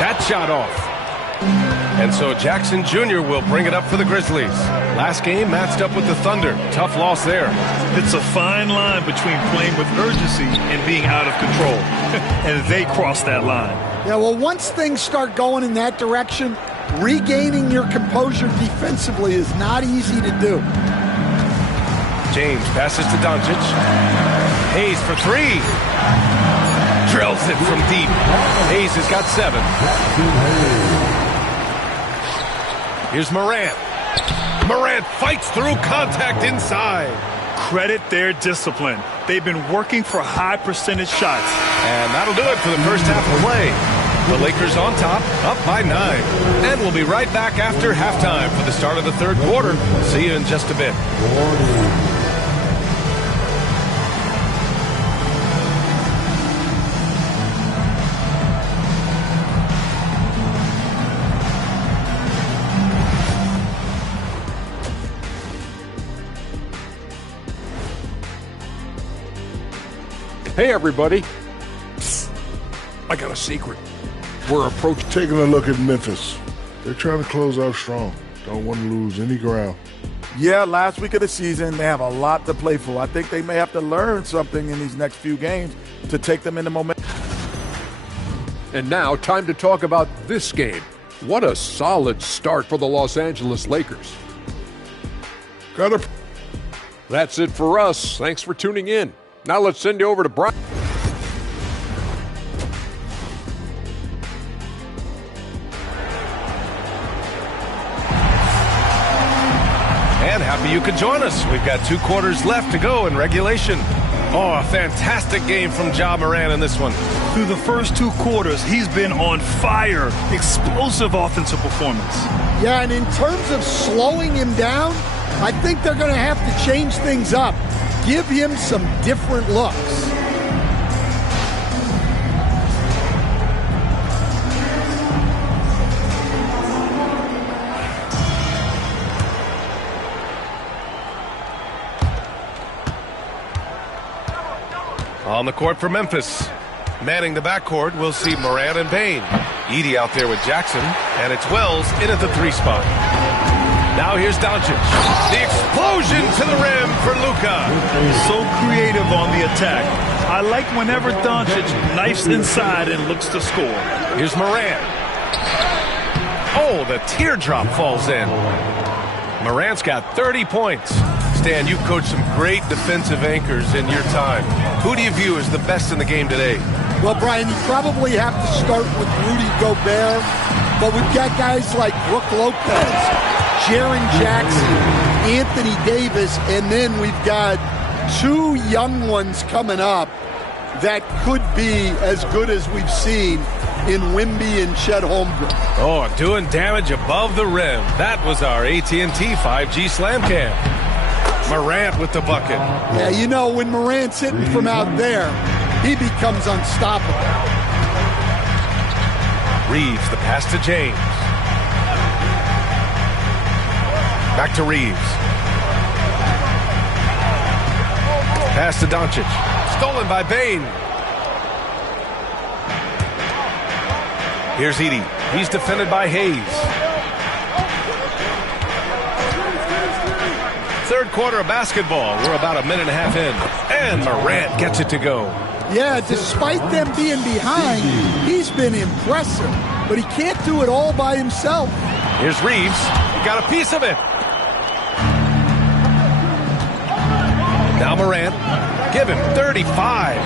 That shot off. And so Jackson Jr. will bring it up for the Grizzlies. Last game matched up with the Thunder. Tough loss there. It's a fine line between playing with urgency and being out of control. And they cross that line. Yeah, well, once things start going in that direction, regaining your composure defensively is not easy to do. James passes to Doncic. Hayes for 3. Drills it from deep. Hayes has got 7. Here's Morant. Morant fights through contact inside. Credit their discipline. They've been working for high percentage shots. And that'll do it for the first half of play. The Lakers on top, up by 9. And we'll be right back after halftime for the start of the third quarter. See you in just a bit. Hey, everybody. Psst. I got a secret. We're approaching. Taking a look at Memphis. They're trying to close out strong. Don't want to lose any ground. Yeah, last week of the season, they have a lot to play for. I think they may have to learn something in these next few games to take them into momentum. And now, time to talk about this game. What a solid start for the Los Angeles Lakers. That's it for us. Thanks for tuning in. Now let's send you over to Brian. And happy you could join us. We've got 2 quarters left to go in regulation. Oh, a fantastic game from Ja Morant in this one. Through the first 2 quarters, he's been on fire. Explosive offensive performance. Yeah, and in terms of slowing him down, I think they're going to have to change things up. Give him some different looks. On the court for Memphis. Manning the backcourt, we'll see Morant and Bane. Edey out there with Jackson, and it's Wells in at the 3 spot. Now here's Doncic. The explosion to the rim for Luka. So creative on the attack. I like whenever Doncic knifes inside and looks to score. Here's Morant. Oh, the teardrop falls in. Morant's got 30 points. Stan, you've coached some great defensive anchors in your time. Who do you view as the best in the game today? Well, Brian, you probably have to start with Rudy Gobert, but we've got guys like Brook Lopez, Jaren Jackson, Anthony Davis, and then we've got 2 young ones coming up that could be as good as we've seen in Wemby and Chet Holmgren. Oh, doing damage above the rim. That was our AT&T 5G Slam Cam. Morant with the bucket. Yeah, you know, when Morant's hitting from out there, he becomes unstoppable. Reeves, the pass to James. Back to Reeves. Pass to Doncic. Stolen by Bane. Here's Edey. He's defended by Hayes. Third quarter of basketball. We're about a minute and a half in. And Morant gets it to go. Yeah, despite them being behind, he's been impressive. But he can't do it all by himself. Here's Reeves. He got a piece of it. Now Morant. Give him 35.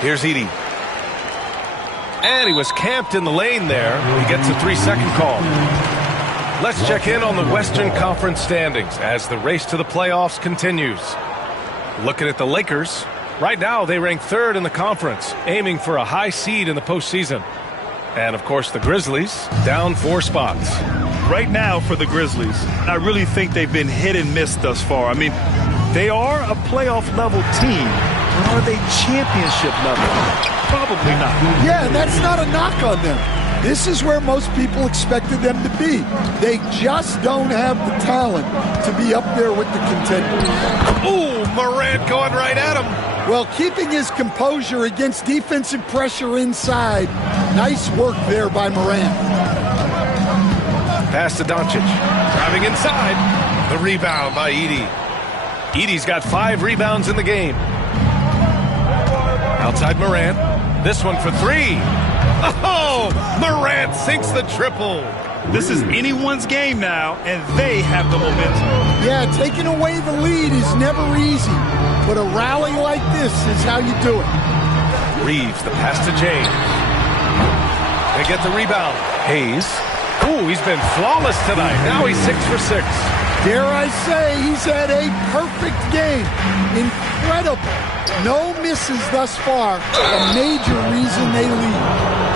Here's Edey. And he was camped in the lane there. He gets a 3-second call. Let's check in on the Western Conference standings as the race to the playoffs continues. Looking at the Lakers, right now they rank third in the conference, aiming for a high seed in the postseason. And, of course, the Grizzlies down 4 spots. Right now for the Grizzlies, I really think they've been hit and miss thus far. I mean, they are a playoff-level team, but are they championship level? Probably not. Yeah, and that's not a knock on them. This is where most people expected them to be. They just don't have the talent to be up there with the contenders. Ooh, Morant going right at him. Well, keeping his composure against defensive pressure inside. Nice work there by Morant. Pass to Doncic. Driving inside. The rebound by Edey. Edey's got 5 rebounds in the game. Outside Morant. This one for 3. Oh, Morant sinks the triple. This is anyone's game now, and they have the momentum. Yeah, taking away the lead is never easy, but a rally like this is how you do it. Reeves, the pass to James. They get the rebound. Hayes. Ooh, he's been flawless tonight. Now he's 6 for 6. Dare I say he's had a perfect game. Incredible. No misses thus far. A major reason they lead.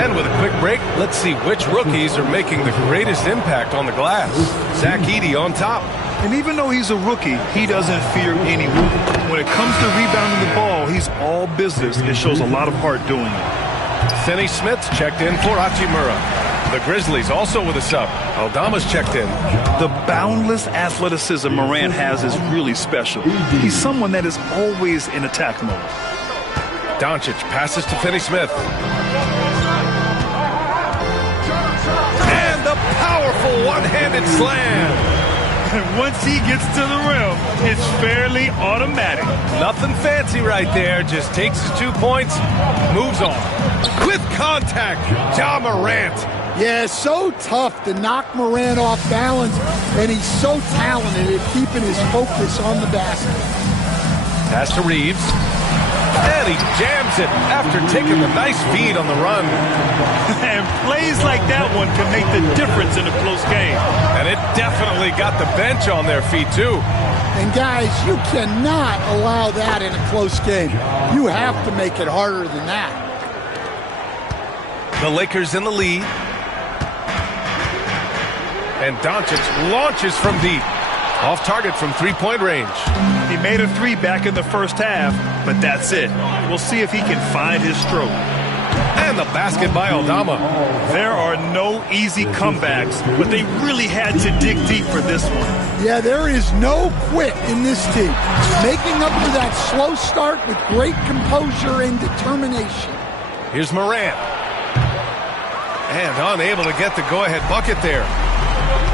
And with a quick break, let's see which rookies are making the greatest impact on the glass. Zach Edey on top. And even though he's a rookie, he doesn't fear anyone. When it comes to rebounding the ball, he's all business. It shows a lot of heart doing it. Finney Smith's checked in for Hachimura. The Grizzlies also with a sub. Aldama's checked in. The boundless athleticism Morant has is really special. He's someone that is always in attack mode. Doncic passes to Finney Smith. And the powerful one-handed slam. And once he gets to the rim, it's fairly automatic. Nothing fancy right there. Just takes his 2 points, moves on. With contact, Ja Morant. Yeah, so tough to knock Morant off balance, and he's so talented at keeping his focus on the basket. Pass to Reeves. And he jams it after taking a nice feed on the run. And plays like that one can make the difference in a close game. And it definitely got the bench on their feet, too. And, guys, you cannot allow that in a close game. You have to make it harder than that. The Lakers in the lead. And Doncic launches from deep. Off target from three-point range. He made a 3 back in the first half, but that's it. We'll see if he can find his stroke. And the basket by Aldama. There are no easy comebacks, but they really had to dig deep for this one. Yeah, there is no quit in this team. Making up for that slow start with great composure and determination. Here's Morant. And unable to get the go-ahead bucket there.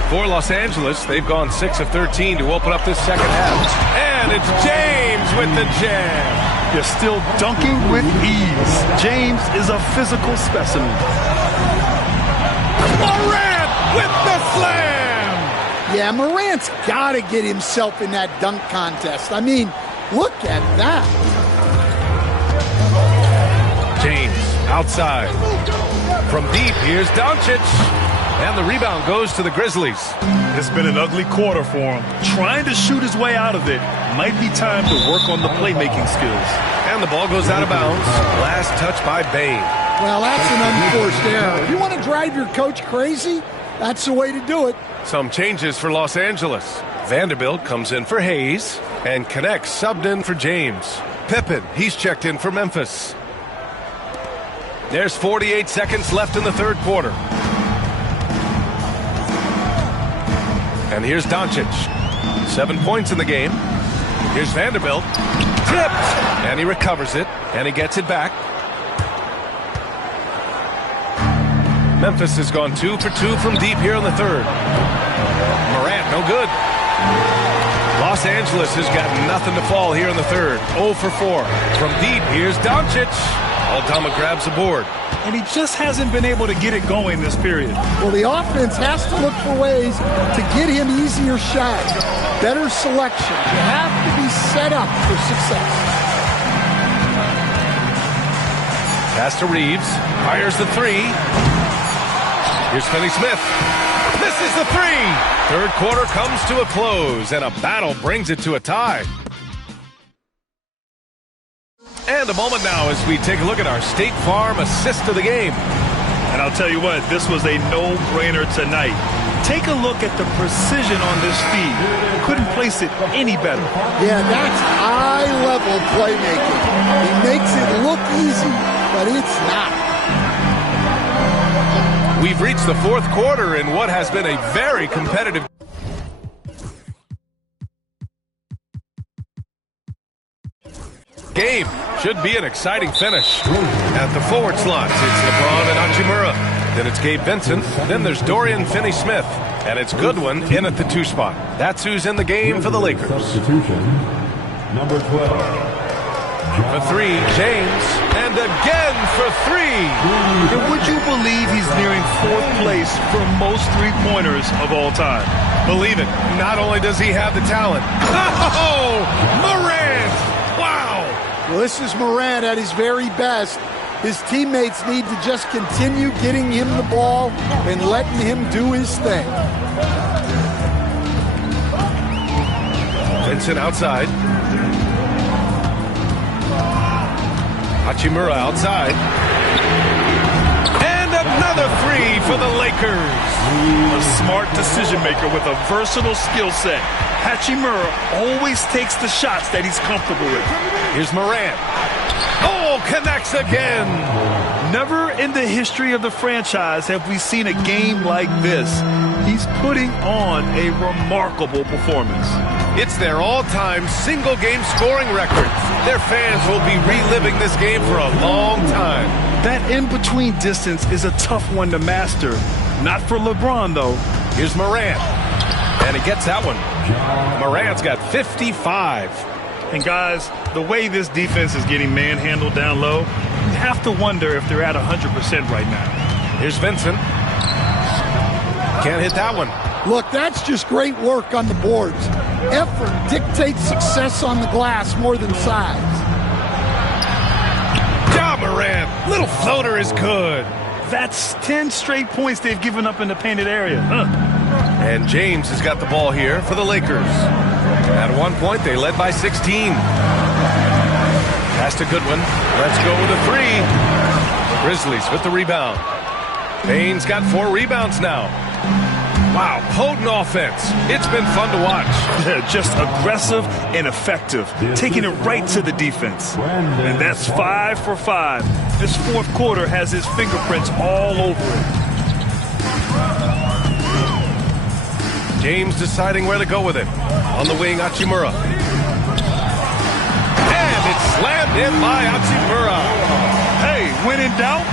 For Los Angeles, they've gone 6 of 13 to open up this second half. And it's James with the jam. You're still dunking with ease. James is a physical specimen. Morant with the slam. Yeah, Morant's got to get himself in that dunk contest. I mean, look at that. James outside. From deep, here's Doncic. And the rebound goes to the Grizzlies. It's been an ugly quarter for him. Trying to shoot his way out of it. Might be time to work on the playmaking skills. And the ball goes out of bounds. Last touch by Bane. Well, that's an unforced error. If you want to drive your coach crazy, that's the way to do it. Some changes for Los Angeles. Vanderbilt comes in for Hayes and connects subbed in for James. Pippen, he's checked in for Memphis. There's 48 seconds left in the third quarter. And here's Doncic. 7 points in the game. Here's Vanderbilt. Tipped. And he recovers it. And he gets it back. Memphis has gone 2 for 2 from deep here in the third. Morant, no good. Los Angeles has got nothing to fall here in the third. 0 for 4. From deep, here's Doncic. Aldama grabs the board. And he just hasn't been able to get it going this period. Well, the offense has to look for ways to get him easier shots, better selection. You have to be set up for success. Pass to Reeves. Fires the three. Here's Finney-Smith. Misses the three. Third quarter comes to a close, and a battle brings it to a tie. And a moment now as we take a look at our State Farm assist of the game. And I'll tell you what, this was a no-brainer tonight. Take a look at the precision on this feed. Couldn't place it any better. Yeah, that's high-level playmaking. He makes it look easy, but it's not. We've reached the fourth quarter in what has been a very competitive game. Should be an exciting finish. At the forward slots, it's LeBron and Hachimura. Then it's Gabe Vincent. Then there's Dorian Finney-Smith. And it's Goodwin in at the 2 spot. That's who's in the game for the Lakers. Substitution, number 12. For 3, James. And again for 3. And would you believe he's nearing 4th place for most three-pointers of all time? Believe it. Not only does he have the talent. Oh, Morant! Wow! Well, this is Morant at his very best. His teammates need to just continue getting him the ball and letting him do his thing. Vincent outside. Hachimura outside. And another 3 for the Lakers. A smart decision maker with a versatile skill set. Hachimura always takes the shots that he's comfortable with. Here's Morant. Oh, connects again. Never in the history of the franchise have we seen a game like this. He's putting on a remarkable performance. It's their all-time single-game scoring record. Their fans will be reliving this game for a long time. That in-between distance is a tough one to master. Not for LeBron, though. Here's Morant. And he gets that one. Morant's got 55. And guys, the way this defense is getting manhandled down low, you have to wonder if they're at 100% right now. Here's Vincent. Can't hit that one. Look, that's just great work on the boards. Effort dictates success on the glass more than size. Ja Morant, little floater is good. That's 10 straight points they've given up in the painted area. And James has got the ball here for the Lakers. At one point, they led by 16. Pass to Goodwin. Let's go with a 3. The Grizzlies with the rebound. Payne's got 4 rebounds now. Wow, potent offense. It's been fun to watch. Yeah, just aggressive and effective, taking it right to the defense. And that's 5 for 5. This fourth quarter has his fingerprints all over it. James deciding where to go with it. On the wing, Hachimura. And it's slammed in by Hachimura. Hey, when in doubt,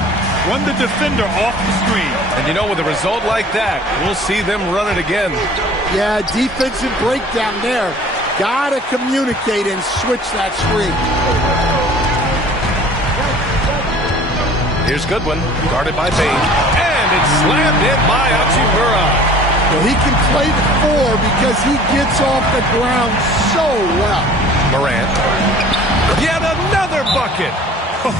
run the defender off the screen. And you know, with a result like that, we'll see them run it again. Yeah, defensive breakdown there. Gotta communicate and switch that screen. Here's Goodwin, guarded by Payne. And it's slammed in by Hachimura. Well, he can play the 4 because he gets off the ground so well. Morant. Yet another bucket.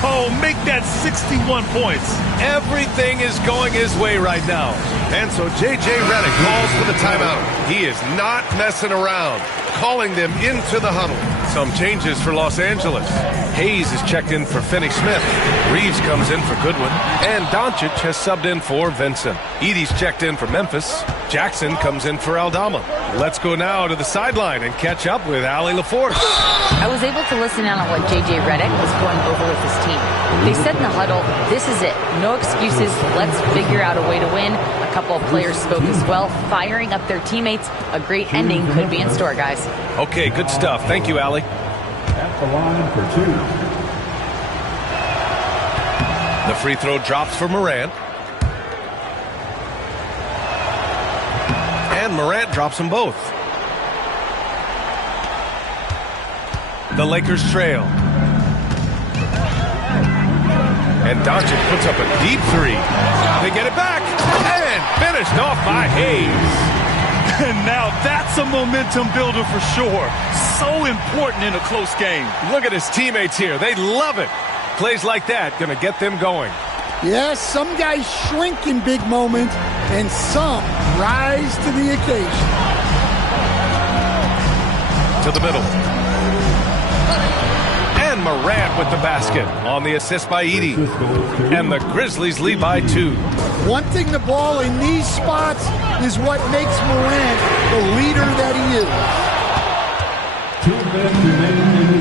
Oh, make that 61 points. Everything is going his way right now. And so J.J. Redick calls for the timeout. He is not messing around. calling them into the huddle. Some changes for Los Angeles. Hayes is checked in for Finney-Smith. Reeves comes in for Goodwin. And Doncic has subbed in for Vincent. Edey's checked in for Memphis. Jackson comes in for Aldama. Let's go now to the sideline and catch up with Allie LaForce. I was able to listen in on what J.J. Redick was going over with his team. They said in the huddle, this is it. No excuses. Let's figure out a way to win. A couple of players spoke as well, firing up their teammates. A great ending could be in store, guys. Okay, good stuff. Thank you, Allie. At the line for 2. The free throw drops for Morant. And Morant drops them both. The Lakers trail. And Doncic puts up a deep three. They get it back. And finished off by Hayes. And now that's a momentum builder for sure. So important in a close game. Look at his teammates here. They love it. Plays like that going to get them going. Yes, some guys shrink in big moments, and some rise to the occasion. To the middle. And Morant with the basket on the assist by Edey. And the Grizzlies lead by 2. Wanting the ball in these spots is what makes Morant the leader that he is.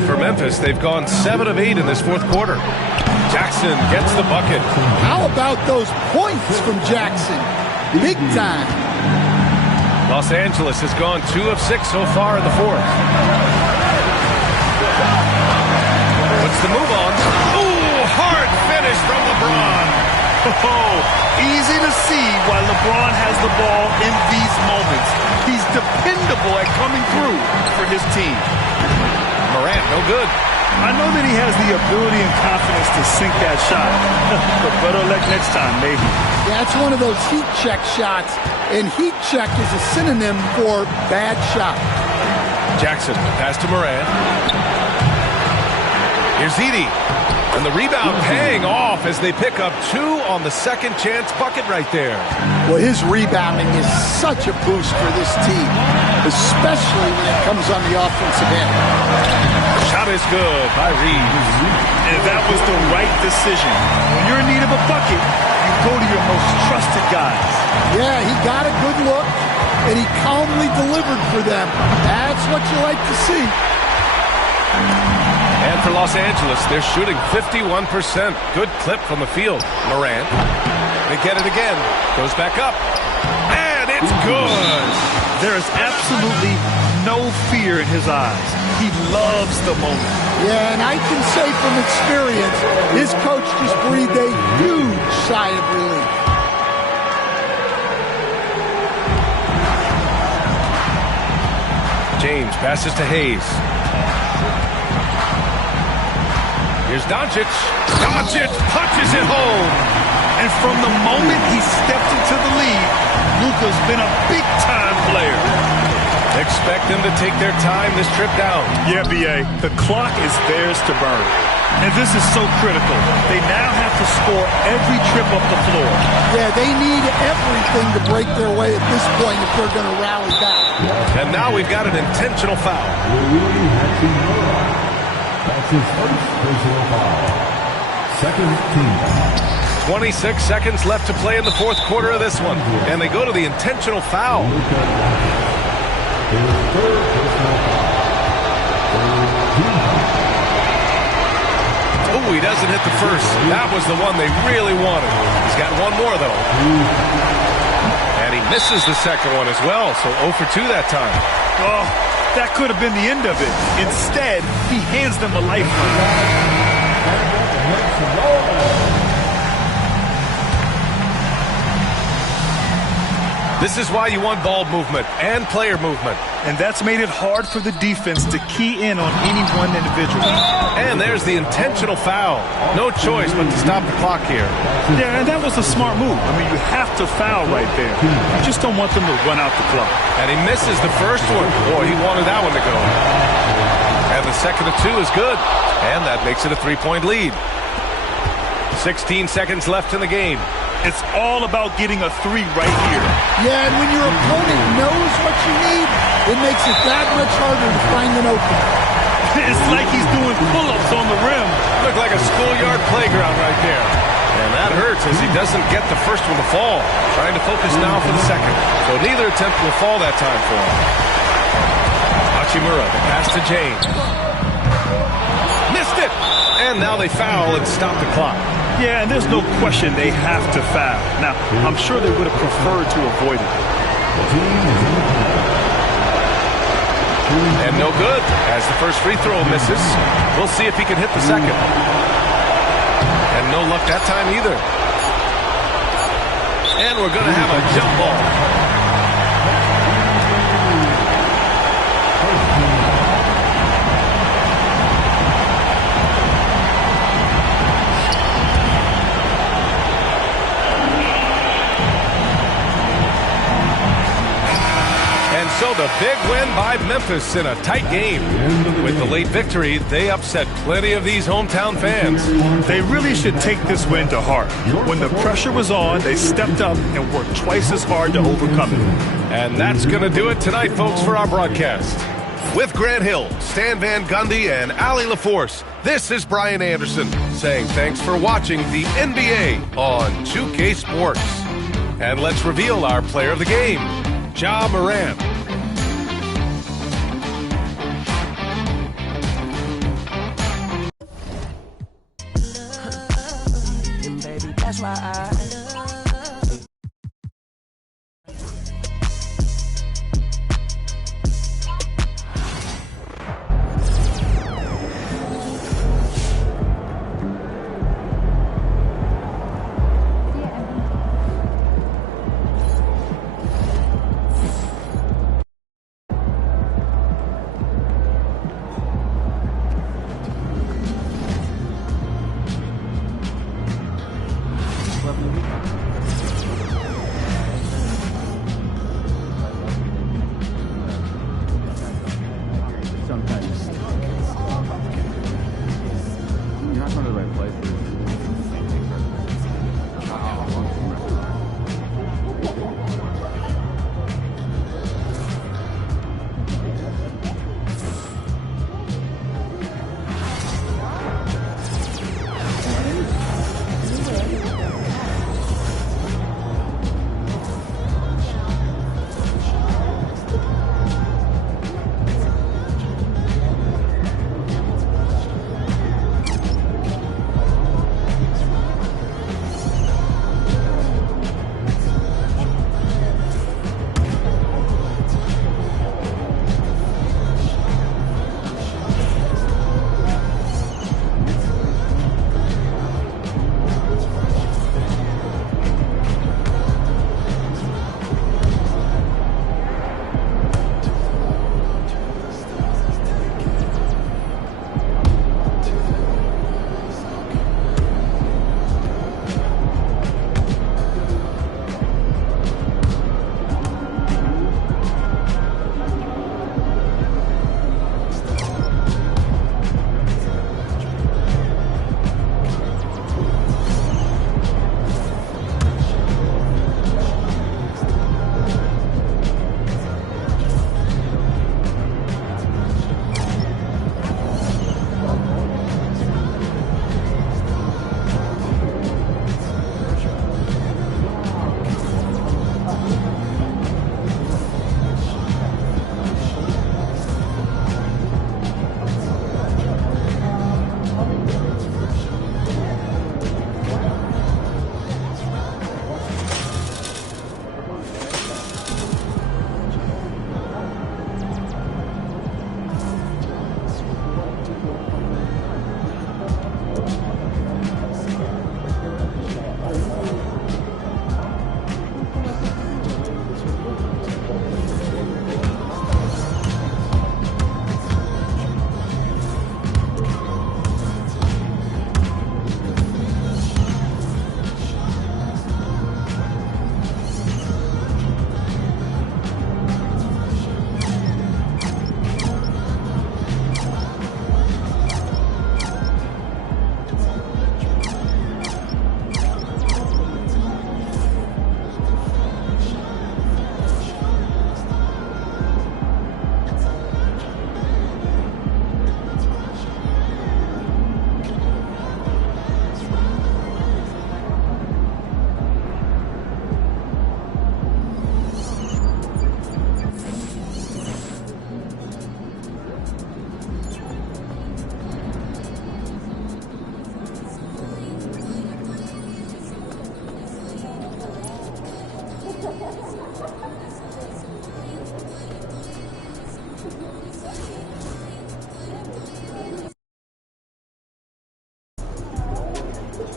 For Memphis, they've gone 7 of 8 in this fourth quarter. Jackson gets the bucket. How about those points from Jackson? Big time. Los Angeles has gone 2 of 6 so far in the fourth. What's the move on? Ooh, hard finish from LeBron. Oh, easy to see why LeBron has the ball in these moments. He's dependable at coming through for his team. Morant, no good. I know that he has the ability and confidence to sink that shot, but better luck next time, maybe. Yeah, it's one of those heat check shots, and heat check is a synonym for bad shot. Jackson, pass to Morant. Here's Edey. And the rebound paying off as they pick up 2 on the second chance bucket right there. Well, his rebounding is such a boost for this team, especially when it comes on the offensive end. Shot is good by Reeves. And that was the right decision. When you're in need of a bucket, you go to your most trusted guys. Yeah, he got a good look, and he calmly delivered for them. That's what you like to see. And for Los Angeles, they're shooting 51%. Good clip from the field. Morant. They get it again. Goes back up. And it's good. There is absolutely no fear in his eyes. He loves the moment. Yeah, and I can say from experience, his coach just breathed a huge sigh of relief. James passes to Hayes. Here's Doncic. Doncic punches it home. And from the moment he stepped into the league, Luka's been a big-time player. Expect them to take their time this trip down. Yeah, B.A., the clock is theirs to burn. And this is so critical. They now have to score every trip up the floor. Yeah, they need everything to break their way at this point if they're going to rally back. And now we've got an intentional foul. That's his first personal foul. Second team foul. 26 seconds left to play in the fourth quarter of this one. And they go to the intentional foul. His third personal foul. Team foul. Oh, he doesn't hit the first. That was the one they really wanted. He's got one more, though. And he misses the second one as well, so 0 for 2 that time. Oh, that could have been the end of it. Instead, he hands them a lifeline. This is why you want ball movement and player movement. And that's made it hard for the defense to key in on any one individual. And there's the intentional foul. No choice but to stop the clock here. Yeah, and that was a smart move. I mean, you have to foul right there. You just don't want them to run out the clock. And he misses the first one. Boy, he wanted that one to go. And the second of 2 is good. And that makes it a 3-point lead. 16 seconds left in the game. It's all about getting a three right here. Yeah, and when your opponent knows what you need, it makes it that much harder to find an opening. It's like he's doing pull-ups on the rim. Looked like a schoolyard playground right there. And that hurts as he doesn't get the first one to fall. Trying to focus now for the second. So neither attempt will fall that time for him. Hachimura, the pass to James. Missed it! And now they foul and stop the clock. Yeah, and there's no question they have to foul. Now, I'm sure they would have preferred to avoid it. And no good, as the first free throw misses. We'll see if he can hit the second. And no luck that time either. And we're going to have a jump ball. So the big win by Memphis in a tight game. With the late victory, they upset plenty of these hometown fans. They really should take this win to heart. When the pressure was on, they stepped up and worked twice as hard to overcome it. And that's going to do it tonight, folks, for our broadcast. With Grant Hill, Stan Van Gundy, and Allie LaForce, this is Brian Anderson saying thanks for watching the NBA on 2K Sports. And let's reveal our player of the game, Ja Morant. That's why I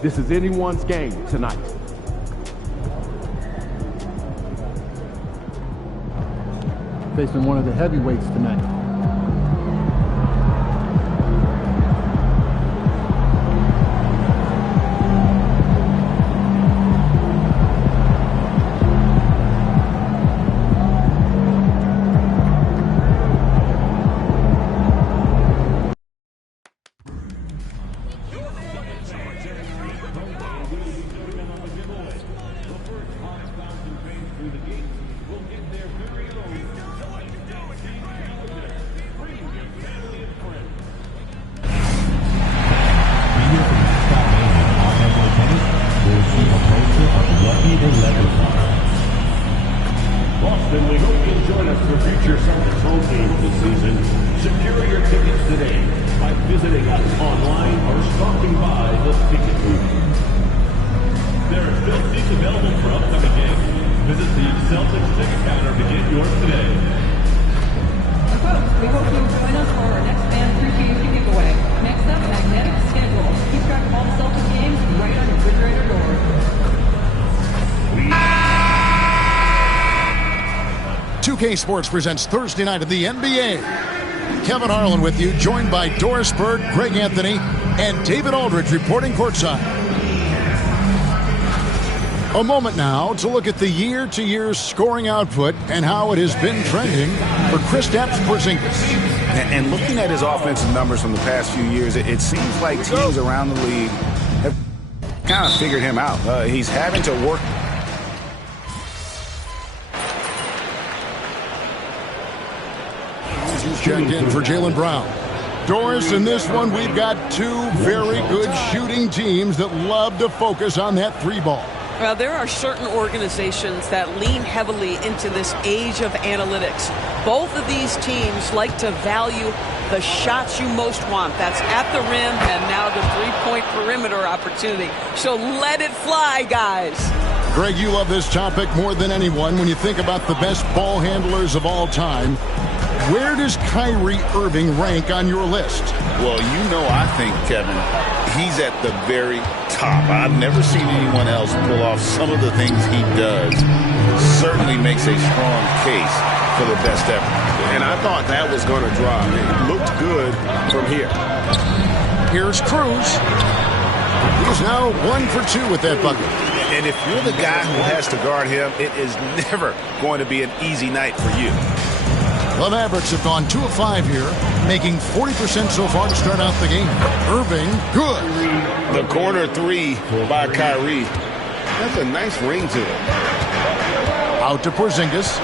This is anyone's game tonight. Facing one of the heavyweights tonight. Boston, we hope you'll join us for future Celtics home games this season. Secure your tickets today by visiting us online or stopping by the ticket booth. There are still seats available for upcoming games. Visit the Celtics ticket counter to get yours today. Folks, we hope you'll join us for our next fan appreciation giveaway. Next up, magnetic schedule. Keep track of all the Celtics games right on your refrigerator door. 2K Sports presents Thursday night of the NBA. Kevin Harlan with you, joined by Doris Bird, Greg Anthony, and David Aldridge reporting courtside. A moment now to look at the year-to-year scoring output and how it has been trending for Kristaps Porzingis. And looking at his offensive numbers from the past few years, it seems like teams around the league have kind of figured him out. He's having to work. He's checked in for Jaylen Brown. Doris, in this one, we've got two very good shooting teams that love to focus on that three ball. Well, there are certain organizations that lean heavily into this age of analytics. Both of these teams like to value the shots you most want. That's at the rim and now the three-point perimeter opportunity. So let it fly, guys. Greg, you love this topic more than anyone. When you think about the best ball handlers of all time, where does Kyrie Irving rank on your list? Well, I think, Kevin, he's at the very top. I've never seen anyone else pull off some of the things he does. Certainly makes a strong case for the best ever. And I thought that was going to drop. It looked good from here. Here's Cruz. He's now 1 for 2 with that bucket. And if you're the guy who has to guard him, it is never going to be an easy night for you. The Mavericks have gone 2 of 5 here, making 40% so far to start out the game. Irving, good. The corner three by Kyrie. That's a nice ring to it. Out to Porzingis.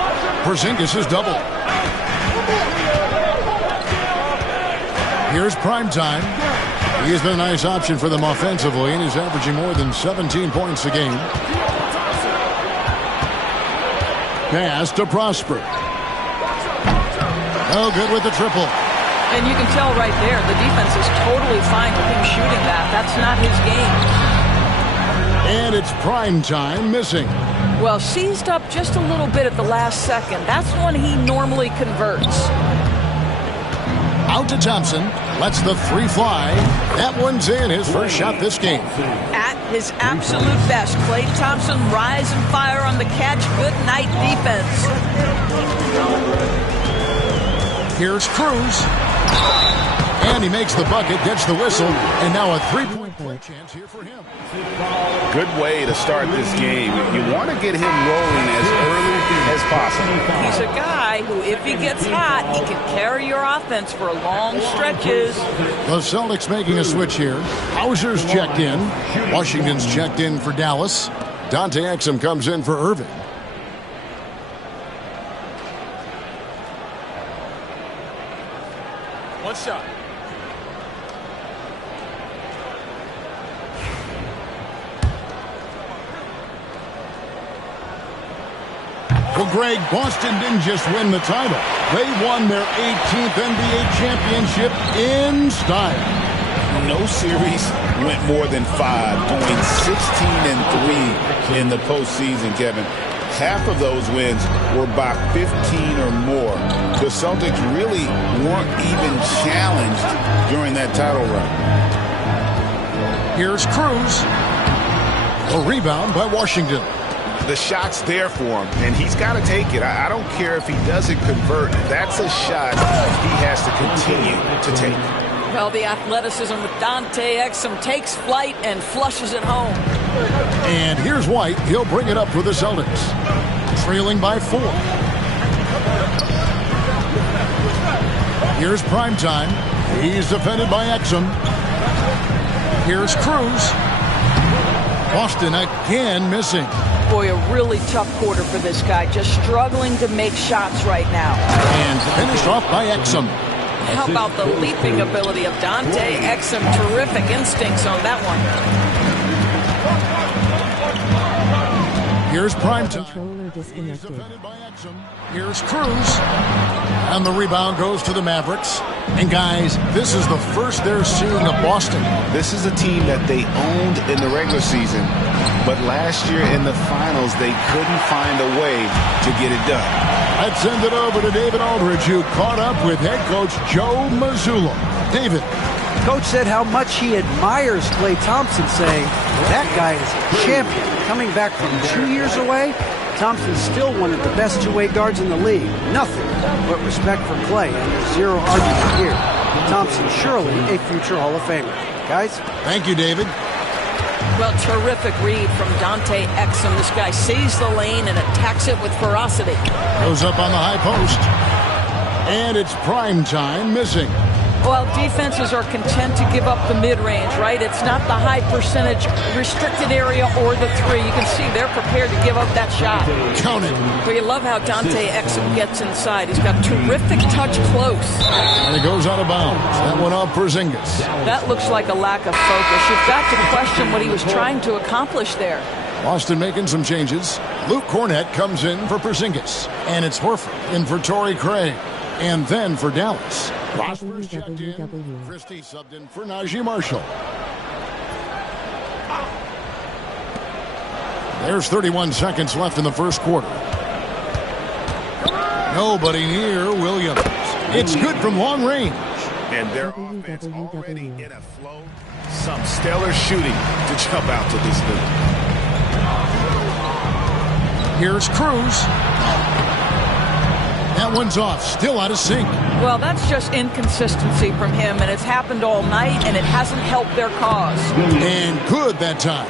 Porzingis is double. Here's Primetime. He has been a nice option for them offensively, and he's averaging more than 17 points a game. Pass to Prosper. Oh, good with the triple. And you can tell right there, the defense is totally fine with him shooting that. That's not his game. And it's Primetime missing. Well, seized up just a little bit at the last second. That's when he normally converts. Out to Thompson. Lets the three fly. That one's in. His first shot this game. At his absolute best, Klay Thompson rise and fire on the catch. Good night defense. Here's Cruz. And he makes the bucket, gets the whistle, and now a three-point play chance here for him. Good way to start this game. You want to get him rolling as early as possible. He's a guy who, if he gets hot, he can carry your offense for long stretches. The Celtics making a switch here. Hauser's checked in. Washington's checked in for Dallas. Dante Exum comes in for Irving. One shot. Well, Greg, Boston didn't just win the title. They won their 18th NBA championship in style. No series went more than 5, going 16-3 in the postseason, Kevin. Half of those wins were by 15 or more. The Celtics really weren't even challenged during that title run. Here's Cruz. A rebound by Washington. The shot's there for him, and he's got to take it. I don't care if he doesn't convert. That's a shot he has to continue to take. Well, the athleticism with Dante Exum takes flight and flushes it home. And here's White. He'll bring it up for the Celtics. Trailing by 4. Here's Primetime. He's defended by Exum. Here's Cruz. Boston again missing. Boy, a really tough quarter for this guy. Just struggling to make shots right now. And finished off by Exum. How about the leaping ability of Dante Exum? Terrific instincts on that one. Here's Primetime. Here's Cruz. And the rebound goes to the Mavericks. And guys, this is the first they're seeing of Boston. This is a team that they owned in the regular season, but last year in the finals, they couldn't find a way to get it done. Let's send it over to David Aldridge, who caught up with head coach Joe Mazzulla. David. Coach said how much he admires Klay Thompson, saying that guy is a champion. Coming back from 2 years away, Thompson's still one of the best two-way guards in the league. Nothing but respect for Klay, and there's zero argument here. Thompson surely a future Hall of Famer. Guys? Thank you, David. Well, terrific read from Dante Exum. This guy sees the lane and attacks it with ferocity. Goes up on the high post. And it's Primetime missing. Well, defenses are content to give up the mid-range, right? It's not the high percentage restricted area or the three. You can see they're prepared to give up that shot. Count it. Well, you love how Dante Exum gets inside. He's got terrific touch close. And it goes out of bounds. That one up for Porzingis. That looks like a lack of focus. You've got to question what he was trying to accomplish there. Boston making some changes. Luke Cornett comes in for Porzingis. And it's Horford in for Torrey Craig. And then for Dallas. Prosper's checked in. Christie subbed in for Najee Marshall. There's 31 seconds left in the first quarter. Nobody near Williams. It's good from long range. And their offense already in a flow. Some stellar shooting to jump out to this lead. Here's Cruz. That one's off. Still out of sync. Well, that's just inconsistency from him, and it's happened all night, and it hasn't helped their cause. And good that time.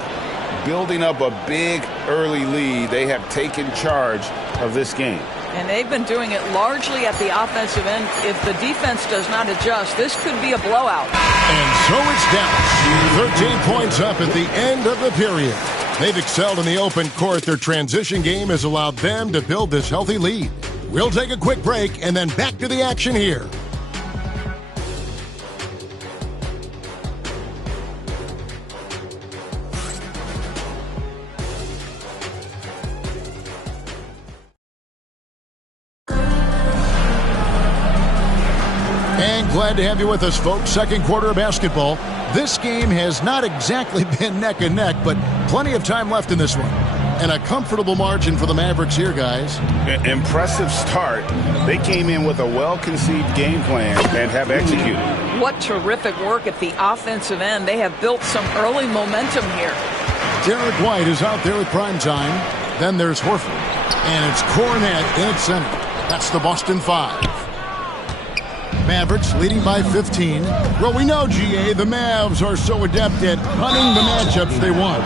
Building up a big early lead, they have taken charge of this game. And they've been doing it largely at the offensive end. If the defense does not adjust, this could be a blowout. And so it's Dallas. 13 points up at the end of the period. They've excelled in the open court. Their transition game has allowed them to build this healthy lead. We'll take a quick break and then back to the action here. And glad to have you with us, folks. Second quarter of basketball. This game has not exactly been neck and neck, but plenty of time left in this one. And a comfortable margin for the Mavericks here, guys. Impressive start. They came in with a well-conceived game plan and have executed. What terrific work at the offensive end. They have built some early momentum here. Derek White is out there at Primetime. Then there's Horford. And it's Cornett in its center. That's the Boston 5. Mavericks leading by 15. Well, we know, GA, the Mavs are so adept at hunting the matchups they want.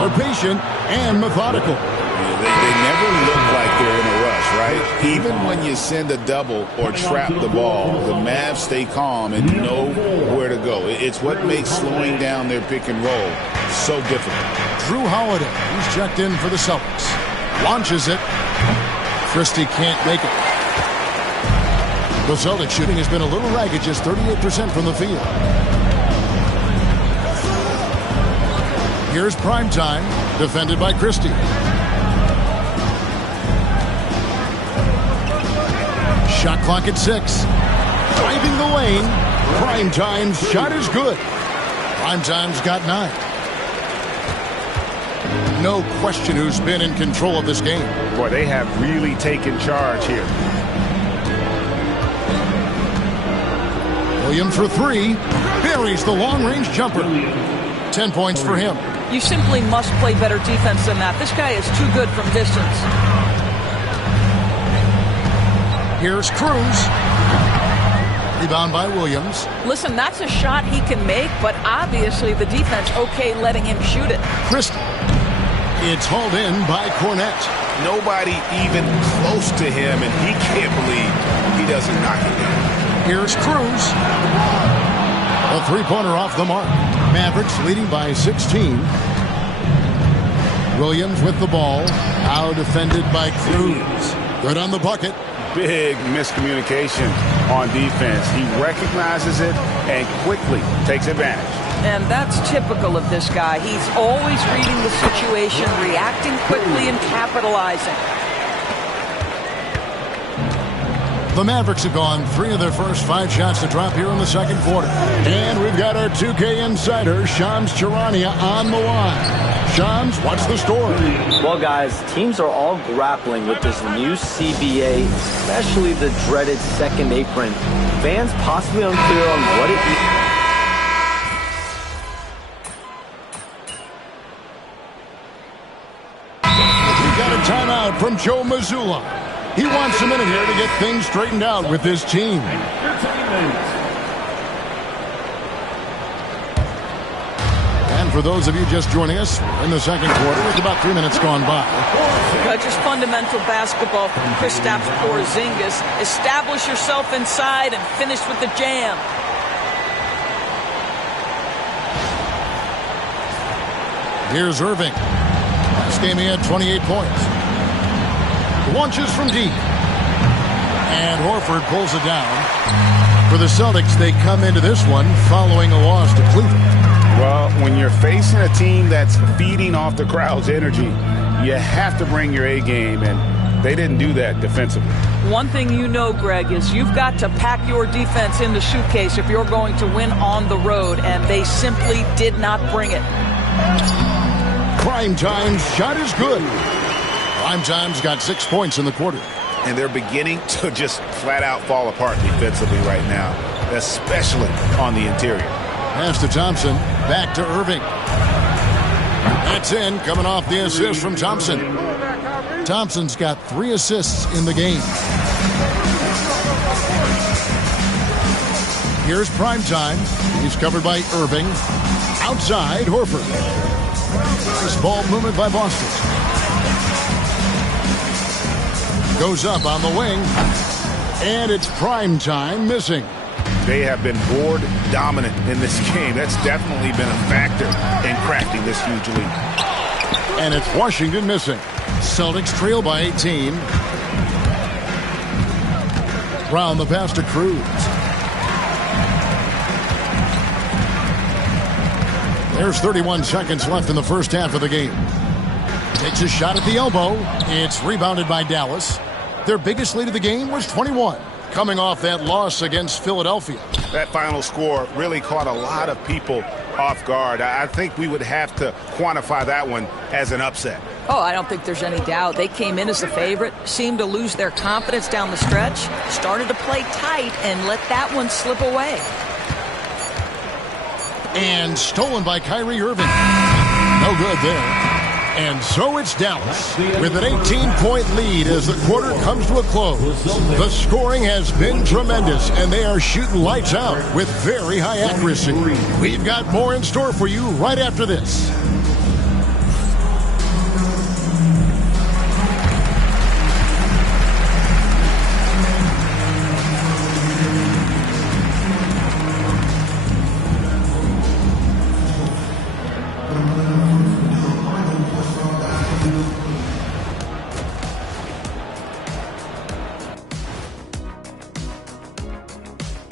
They're patient and methodical. They never look like they're in a rush, right? Even when you send a double or trap the ball, the Mavs stay calm and know where to go. It's what makes slowing down their pick and roll so difficult. Drew Holiday, who's checked in for the Celtics, launches it. Christie can't make it. The Celtics shooting has been a little ragged, just 38% from the field. Here's Primetime, defended by Christie. Shot clock at 6. Driving the lane. Primetime's shot is good. Primetime's got 9. No question who's been in control of this game. Boy, they have really taken charge here. Williams for 3. Buries the long-range jumper. 10 points for him. You simply must play better defense than that. This guy is too good from distance. Here's Cruz. Rebound by Williams. Listen, that's a shot he can make, but obviously the defense okay letting him shoot it. Christie. It's hauled in by Cornette. Nobody even close to him, and he can't believe he doesn't knock it down. Here's Cruz. A three-pointer off the mark. Mavericks leading by 16. Williams with the ball. Now defended by Cruz. Good on the bucket. Big miscommunication on defense. He recognizes it and quickly takes advantage. And that's typical of this guy. He's always reading the situation, reacting quickly, and capitalizing. The Mavericks have gone 3 of their first 5 shots to drop here in the second quarter. And we've got our 2K insider, Shams Charania, on the line. Shams, what's the story? Well, guys, teams are all grappling with this new CBA, especially the dreaded second apron. Fans possibly unclear on what it means. We got a timeout from Joe Mazzulla. He wants a minute here to get things straightened out with his team. And for those of you just joining us, we're in the second quarter with about 3 minutes gone by. Just fundamental basketball from Kristaps Porzingis. Establish yourself inside and finish with the jam. Here's Irving. Last game he had 28 points. Launches from deep. And Horford pulls it down. For the Celtics, they come into this one following a loss to Cleveland. Well, when you're facing a team that's feeding off the crowd's energy, you have to bring your A game, and they didn't do that defensively. One thing you know, Greg, is you've got to pack your defense in the suitcase if you're going to win on the road, and they simply did not bring it. Prime Time's shot is good. Prime Time's got 6 points in the quarter. And they're beginning to just flat out fall apart defensively right now, especially on the interior. Pass to Thompson. Back to Irving. That's in, coming off the assist from Thompson. Thompson's got 3 assists in the game. Here's Prime Time. He's covered by Irving. Outside, Horford. Nice ball movement by Boston. Goes up on the wing. And it's Prime Time missing. They have been board dominant in this game. That's definitely been a factor in crafting this huge lead. And it's Washington missing. Celtics trail by 18. Brown the pass to Cruz. There's 31 seconds left in the first half of the game. Takes a shot at the elbow. It's rebounded by Dallas. Their biggest lead of the game was 21. Coming off that loss against Philadelphia. That final score really caught a lot of people off guard. I think we would have to quantify that one as an upset. Oh, I don't think there's any doubt. They came in as the favorite, seemed to lose their confidence down the stretch, started to play tight, and let that one slip away. And stolen by Kyrie Irving. No good there. And so it's Dallas with an 18-point lead as the quarter comes to a close. The scoring has been tremendous, and they are shooting lights out with very high accuracy. We've got more in store for you right after this.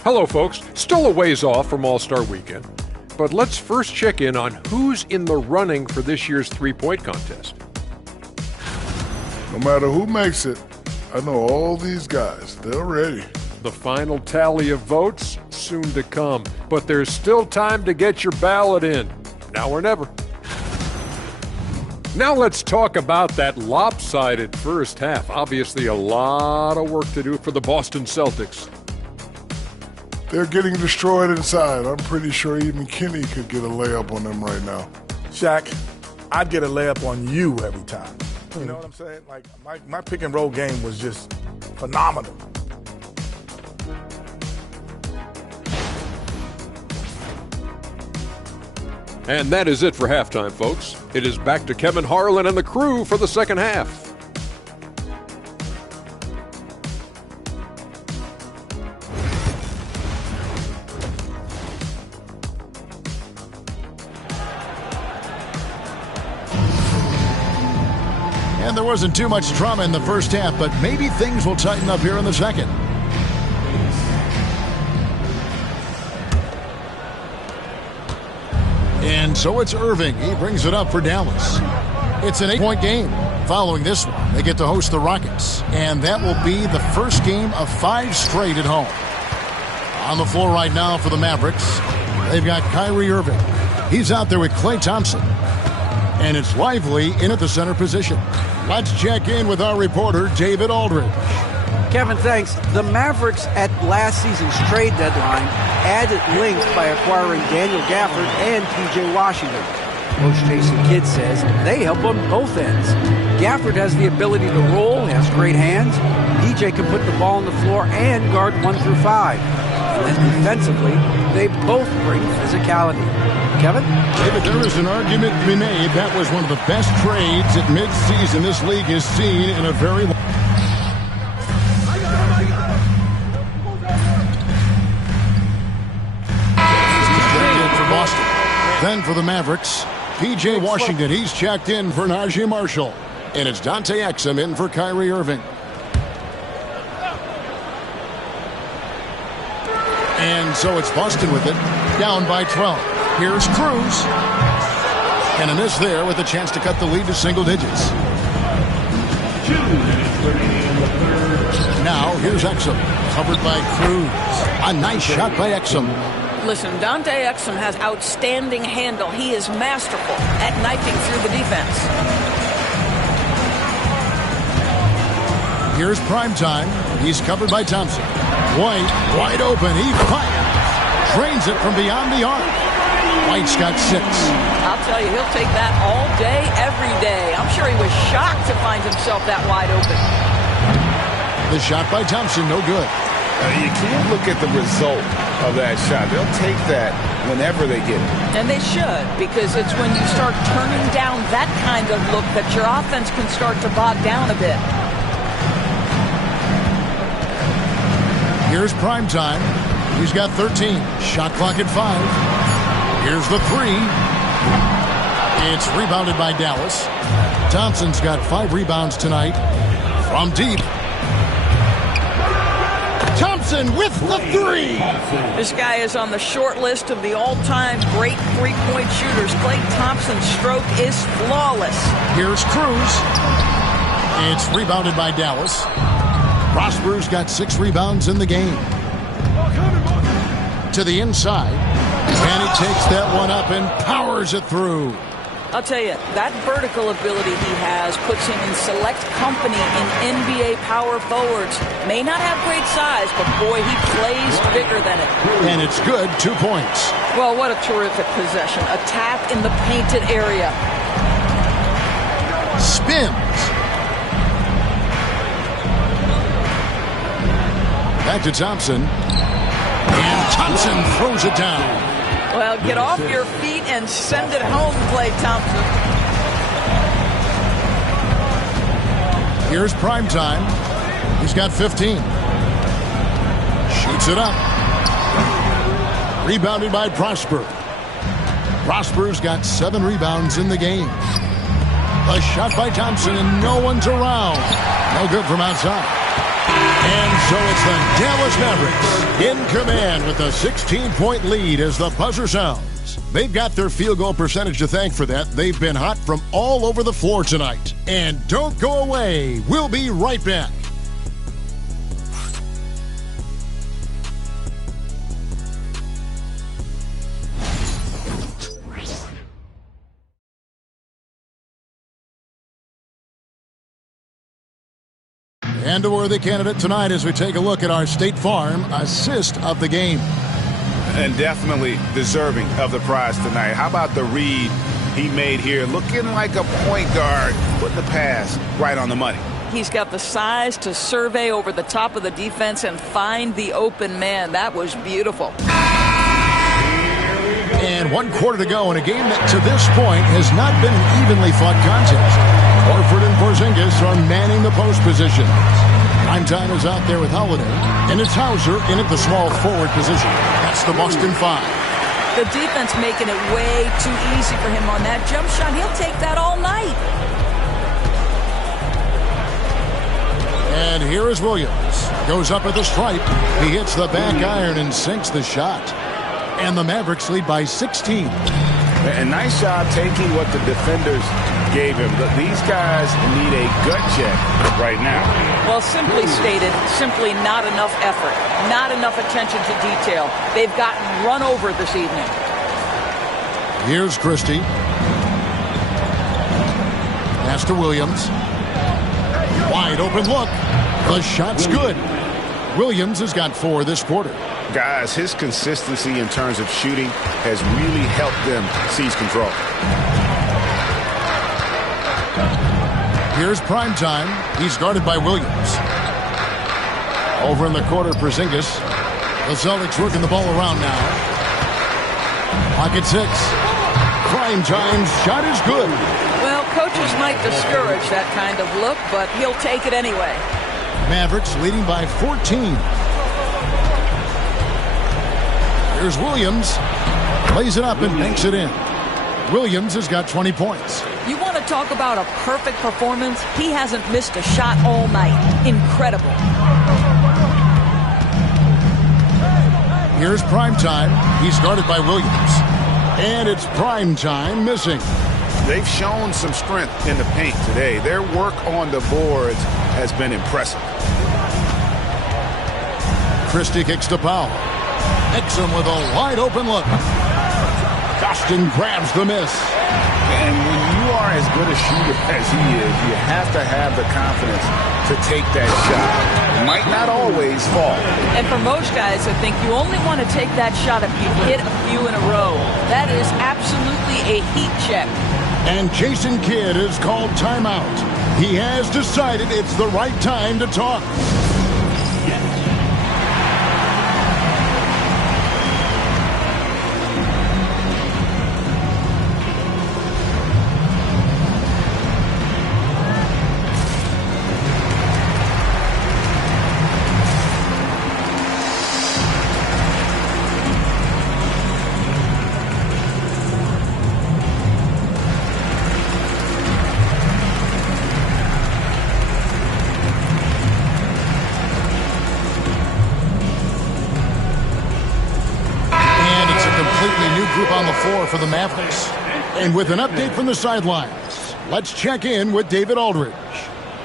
Hello, folks. Still a ways off from All-Star Weekend, but let's first check in on who's in the running for this year's three-point contest. No matter who makes it, I know all these guys. They're ready. The final tally of votes soon to come, but there's still time to get your ballot in. Now or never. Now let's talk about that lopsided first half. Obviously a lot of work to do for the Boston Celtics. They're getting destroyed inside. I'm pretty sure even Kenny could get a layup on them right now. Shaq, I'd get a layup on you every time. You know what I'm saying? Like, my pick and roll game was just phenomenal. And that is it for halftime, folks. It is back to Kevin Harlan and the crew for the second half. And there wasn't too much drama in the first half, but maybe things will tighten up here in the second. And so it's Irving. He brings it up for Dallas. It's an 8-point game. Following this one, they get to host the Rockets. And that will be the first game of 5 straight at home. On the floor right now for the Mavericks, they've got Kyrie Irving. He's out there with Klay Thompson. And it's Lively in at the center position. Let's check in with our reporter, David Aldridge. Kevin, thanks. The Mavericks at last season's trade deadline added length by acquiring Daniel Gafford and P.J. Washington. Coach Jason Kidd says they help on both ends. Gafford has the ability to roll, has great hands. P.J. can put the ball on the floor and guard 1 through 5. And then defensively, they both bring physicality. Kevin? David, there is an argument to be made. That was one of the best trades at midseason this league has seen in a very long time. Then for the Mavericks, P.J. Washington. He's checked in for Najee Marshall. And it's Dante Exum in for Kyrie Irving. And so it's Boston with it, down by 12. Here's Cruz. And a miss there with a chance to cut the lead to single digits. Now here's Exum, covered by Cruz. A nice shot by Exum. Listen, Dante Exum has outstanding handle. He is masterful at knifing through the defense. Here's Primetime. He's covered by Thompson. White, wide open. He fires. Drains it from beyond the arc. White's got 6. I'll tell you, he'll take that all day, every day. I'm sure he was shocked to find himself that wide open. The shot by Thompson, no good. You can't look at the result of that shot. They'll take that whenever they get it. And they should, because it's when you start turning down that kind of look that your offense can start to bog down a bit. Here's Primetime. He's got 13. Shot clock at 5. Here's the 3. It's rebounded by Dallas. Thompson's got 5 rebounds tonight. From deep. Thompson with the 3. This guy is on the short list of the all-time great three-point shooters. Klay Thompson's stroke is flawless. Here's Cruz. It's rebounded by Dallas. Prosper's got 6 rebounds in the game. To the inside. And he takes that one up and powers it through. I'll tell you, that vertical ability he has puts him in select company in NBA power forwards. May not have great size, but boy, he plays bigger than it. And it's good, 2 points. Well, what a terrific possession. A tap in the painted area. Spins. Back to Thompson. And Thompson throws it down. Well, get off your feet and send it home, Klay Thompson. Here's Primetime. He's got 15. Shoots it up. Rebounded by Prosper. Prosper's got 7 rebounds in the game. A shot by Thompson, and no one's around. No good from outside. And so it's the Dallas Mavericks in command with a 16-point lead as the buzzer sounds. They've got their field goal percentage to thank for that. They've been hot from all over the floor tonight. And don't go away. We'll be right back. And a worthy candidate tonight as we take a look at our State Farm assist of the game. And definitely deserving of the prize tonight. How about the read he made here, looking like a point guard, putting the pass right on the money. He's got the size to survey over the top of the defense and find the open man. That was beautiful. And 1 quarter to go in a game that to this point has not been an evenly fought contest. Horford and Porzingis are manning the post positions. Time is out there with Holiday, and it's Hauser in at the small forward position. That's the Boston 5. The defense making it way too easy for him on that jump shot. He'll take that all night. And here is Williams. Goes up at the stripe. He hits the back iron and sinks the shot. And the Mavericks lead by 16. And nice job taking what the defenders gave him. These guys need a gut check right now. Well, simply stated, simply not enough effort, not enough attention to detail. They've gotten run over this evening. Here's Christie. Pass to Williams. Wide open look. The shot's good. Williams has got 4 this quarter. Guys, his consistency in terms of shooting has really helped them seize control. Here's Primetime. He's guarded by Williams. Over in the corner, Porzingis. The Celtics working the ball around now. Pocket 6. Primetime's shot is good. Well, coaches might discourage that kind of look, but he'll take it anyway. Mavericks leading by 14. Here's Williams. Lays it up and banks it in. Williams has got 20 points. You want to talk about a perfect performance? He hasn't missed a shot all night. Incredible. Here's Primetime. He's guarded by Williams. And it's Primetime missing. They've shown some strength in the paint today. Their work on the boards has been impressive. Christie kicks to Powell. Exum with a wide open look. Boston grabs the miss. And when you are as good a shooter as he is, you have to have the confidence to take that shot. It might not always fall. And for most guys, I think you only want to take that shot if you hit a few in a row. That is absolutely a heat check. And Jason Kidd has called timeout. He has decided it's the right time to talk. On the floor for the Mavericks. And with an update from the sidelines, let's check in with David Aldridge.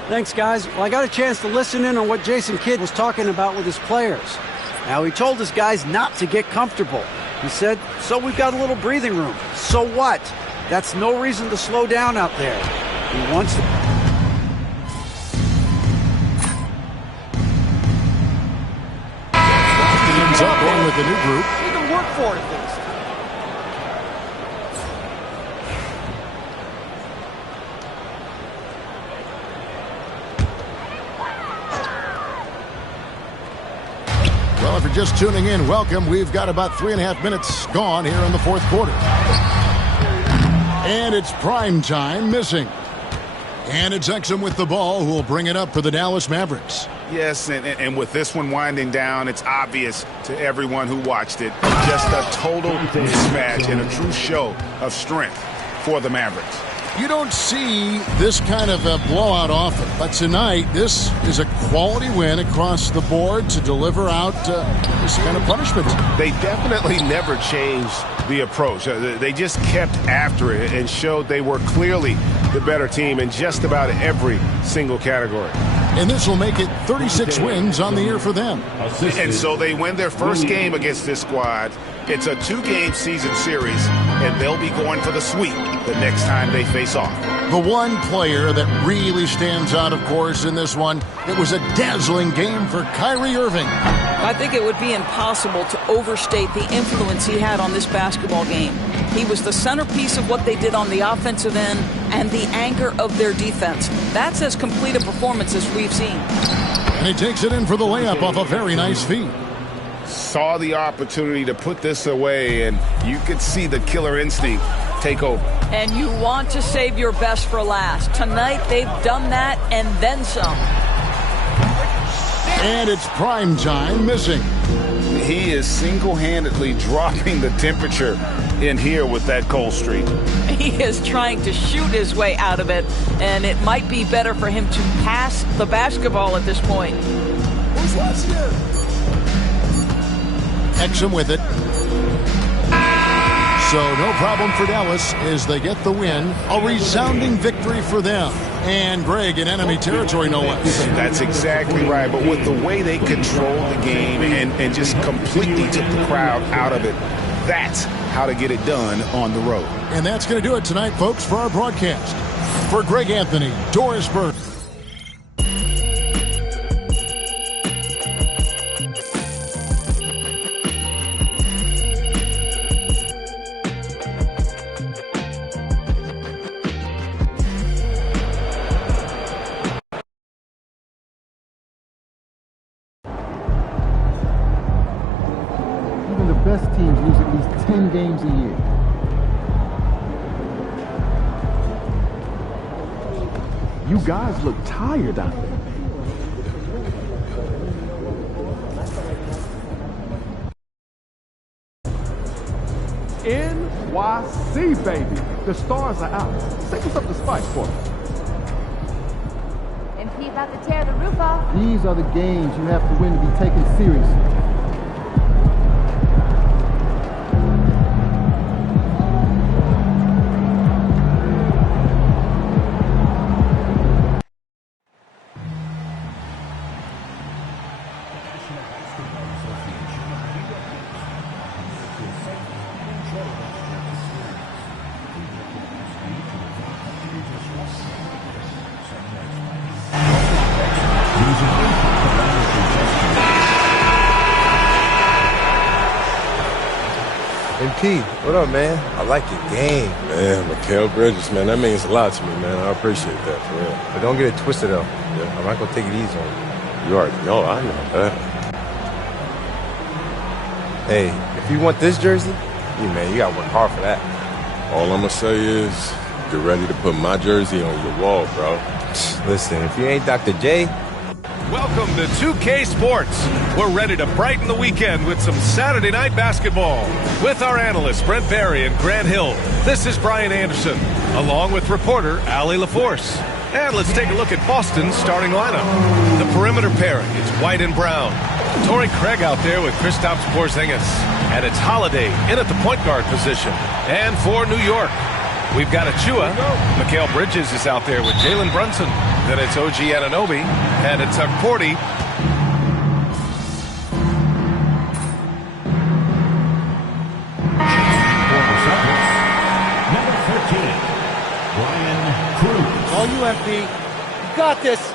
Thanks, guys. Well, I got a chance to listen in on what Jason Kidd was talking about with his players. Now, he told his guys not to get comfortable. He said, so we've got a little breathing room. So what? That's no reason to slow down out there. He wants to... Teams up on with the new group. You can work for it at least. Well, if you're just tuning in, welcome. We've got about 3.5 minutes gone here in the fourth quarter. And it's Primetime missing. And it's Exum with the ball who will bring it up for the Dallas Mavericks. Yes, and with this one winding down, it's obvious to everyone who watched it. Just a total mismatch and a true show of strength for the Mavericks. You don't see this kind of a blowout often, but tonight this is a quality win across the board to deliver out this kind of punishment. They definitely never changed the approach. They just kept after it and showed they were clearly the better team in just about every single category. And this will make it 36 wins on the year for them. And so they win their first game against this squad It's a 2-game season series, and they'll be going for the sweep the next time they face off. The one player that really stands out, of course, in this one, it was a dazzling game for Kyrie Irving. I think it would be impossible to overstate the influence he had on this basketball game. He was the centerpiece of what they did on the offensive end and the anchor of their defense. That's as complete a performance as we've seen. And he takes it in for the layup off a very nice feed. Saw the opportunity to put this away, and you could see the killer instinct take over. And you want to save your best for last. Tonight, they've done that and then some. And it's prime time missing. He is single-handedly dropping the temperature in here with that cold streak. He is trying to shoot his way out of it, and it might be better for him to pass the basketball at this point. Who's last year? Exum with it. So no problem for Dallas as they get the win. A resounding victory for them. And Greg in enemy territory, no less. That's exactly right. But with the way they controlled the game and just completely took the crowd out of it, that's how to get it done on the road. And that's going to do it tonight, folks, for our broadcast. For Greg Anthony, Doris Burke. Best teams lose at least 10 games a year. You guys look tired out there. NYC, baby. The stars are out. Sing us up the spice for me. MP about to tear the roof off. These are the games you have to win to be taken seriously. MP, what up, man? I like your game. Man, Mikal Bridges, man, that means a lot to me, man. I appreciate that, for real. But don't get it twisted, though. Yeah. I'm not going to take it easy on you. You already know, I know that. Hey, if you want this jersey, you got to work hard for that. All I'm going to say is, get ready to put my jersey on your wall, bro. Listen, if you ain't Dr. J... Welcome to 2K Sports. We're ready to brighten the weekend with some Saturday night basketball. With our analysts, Brent Barry and Grant Hill, this is Brian Anderson, along with reporter Allie LaForce. And let's take a look at Boston's starting lineup. The perimeter pairing, it's White and Brown. Torrey Craig out there with Kristaps Porzingis. And it's Holiday in at the point guard position. And for New York, we've got Achua. Mikal Bridges is out there with Jalen Brunson. Then it's OG Anunoby. And it's Porty. Number 13, Brian Cruz. All you, MP. You got this.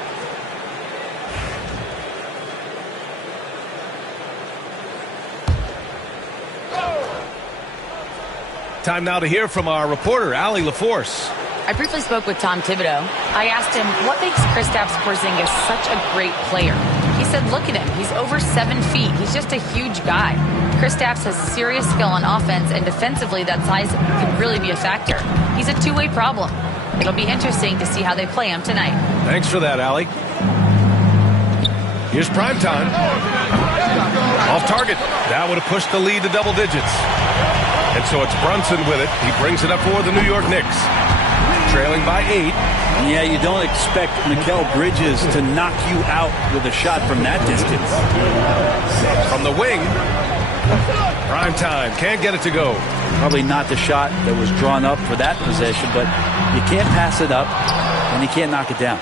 Time now to hear from our reporter, Allie LaForce. I briefly spoke with Tom Thibodeau. I asked him, what makes Kristaps Porzingis such a great player? He said, look at him. He's over 7 feet. He's just a huge guy. Kristaps has serious skill on offense, and defensively, that size can really be a factor. He's a two-way problem. It'll be interesting to see how they play him tonight. Thanks for that, Allie. Here's primetime. Off target. That would have pushed the lead to double digits. And so it's Brunson with it. He brings it up for the New York Knicks. Trailing by 8. Yeah, you don't expect Mikal Bridges to knock you out with a shot from that distance. From the wing. Prime time. Can't get it to go. Probably not the shot that was drawn up for that possession, but you can't pass it up and you can't knock it down.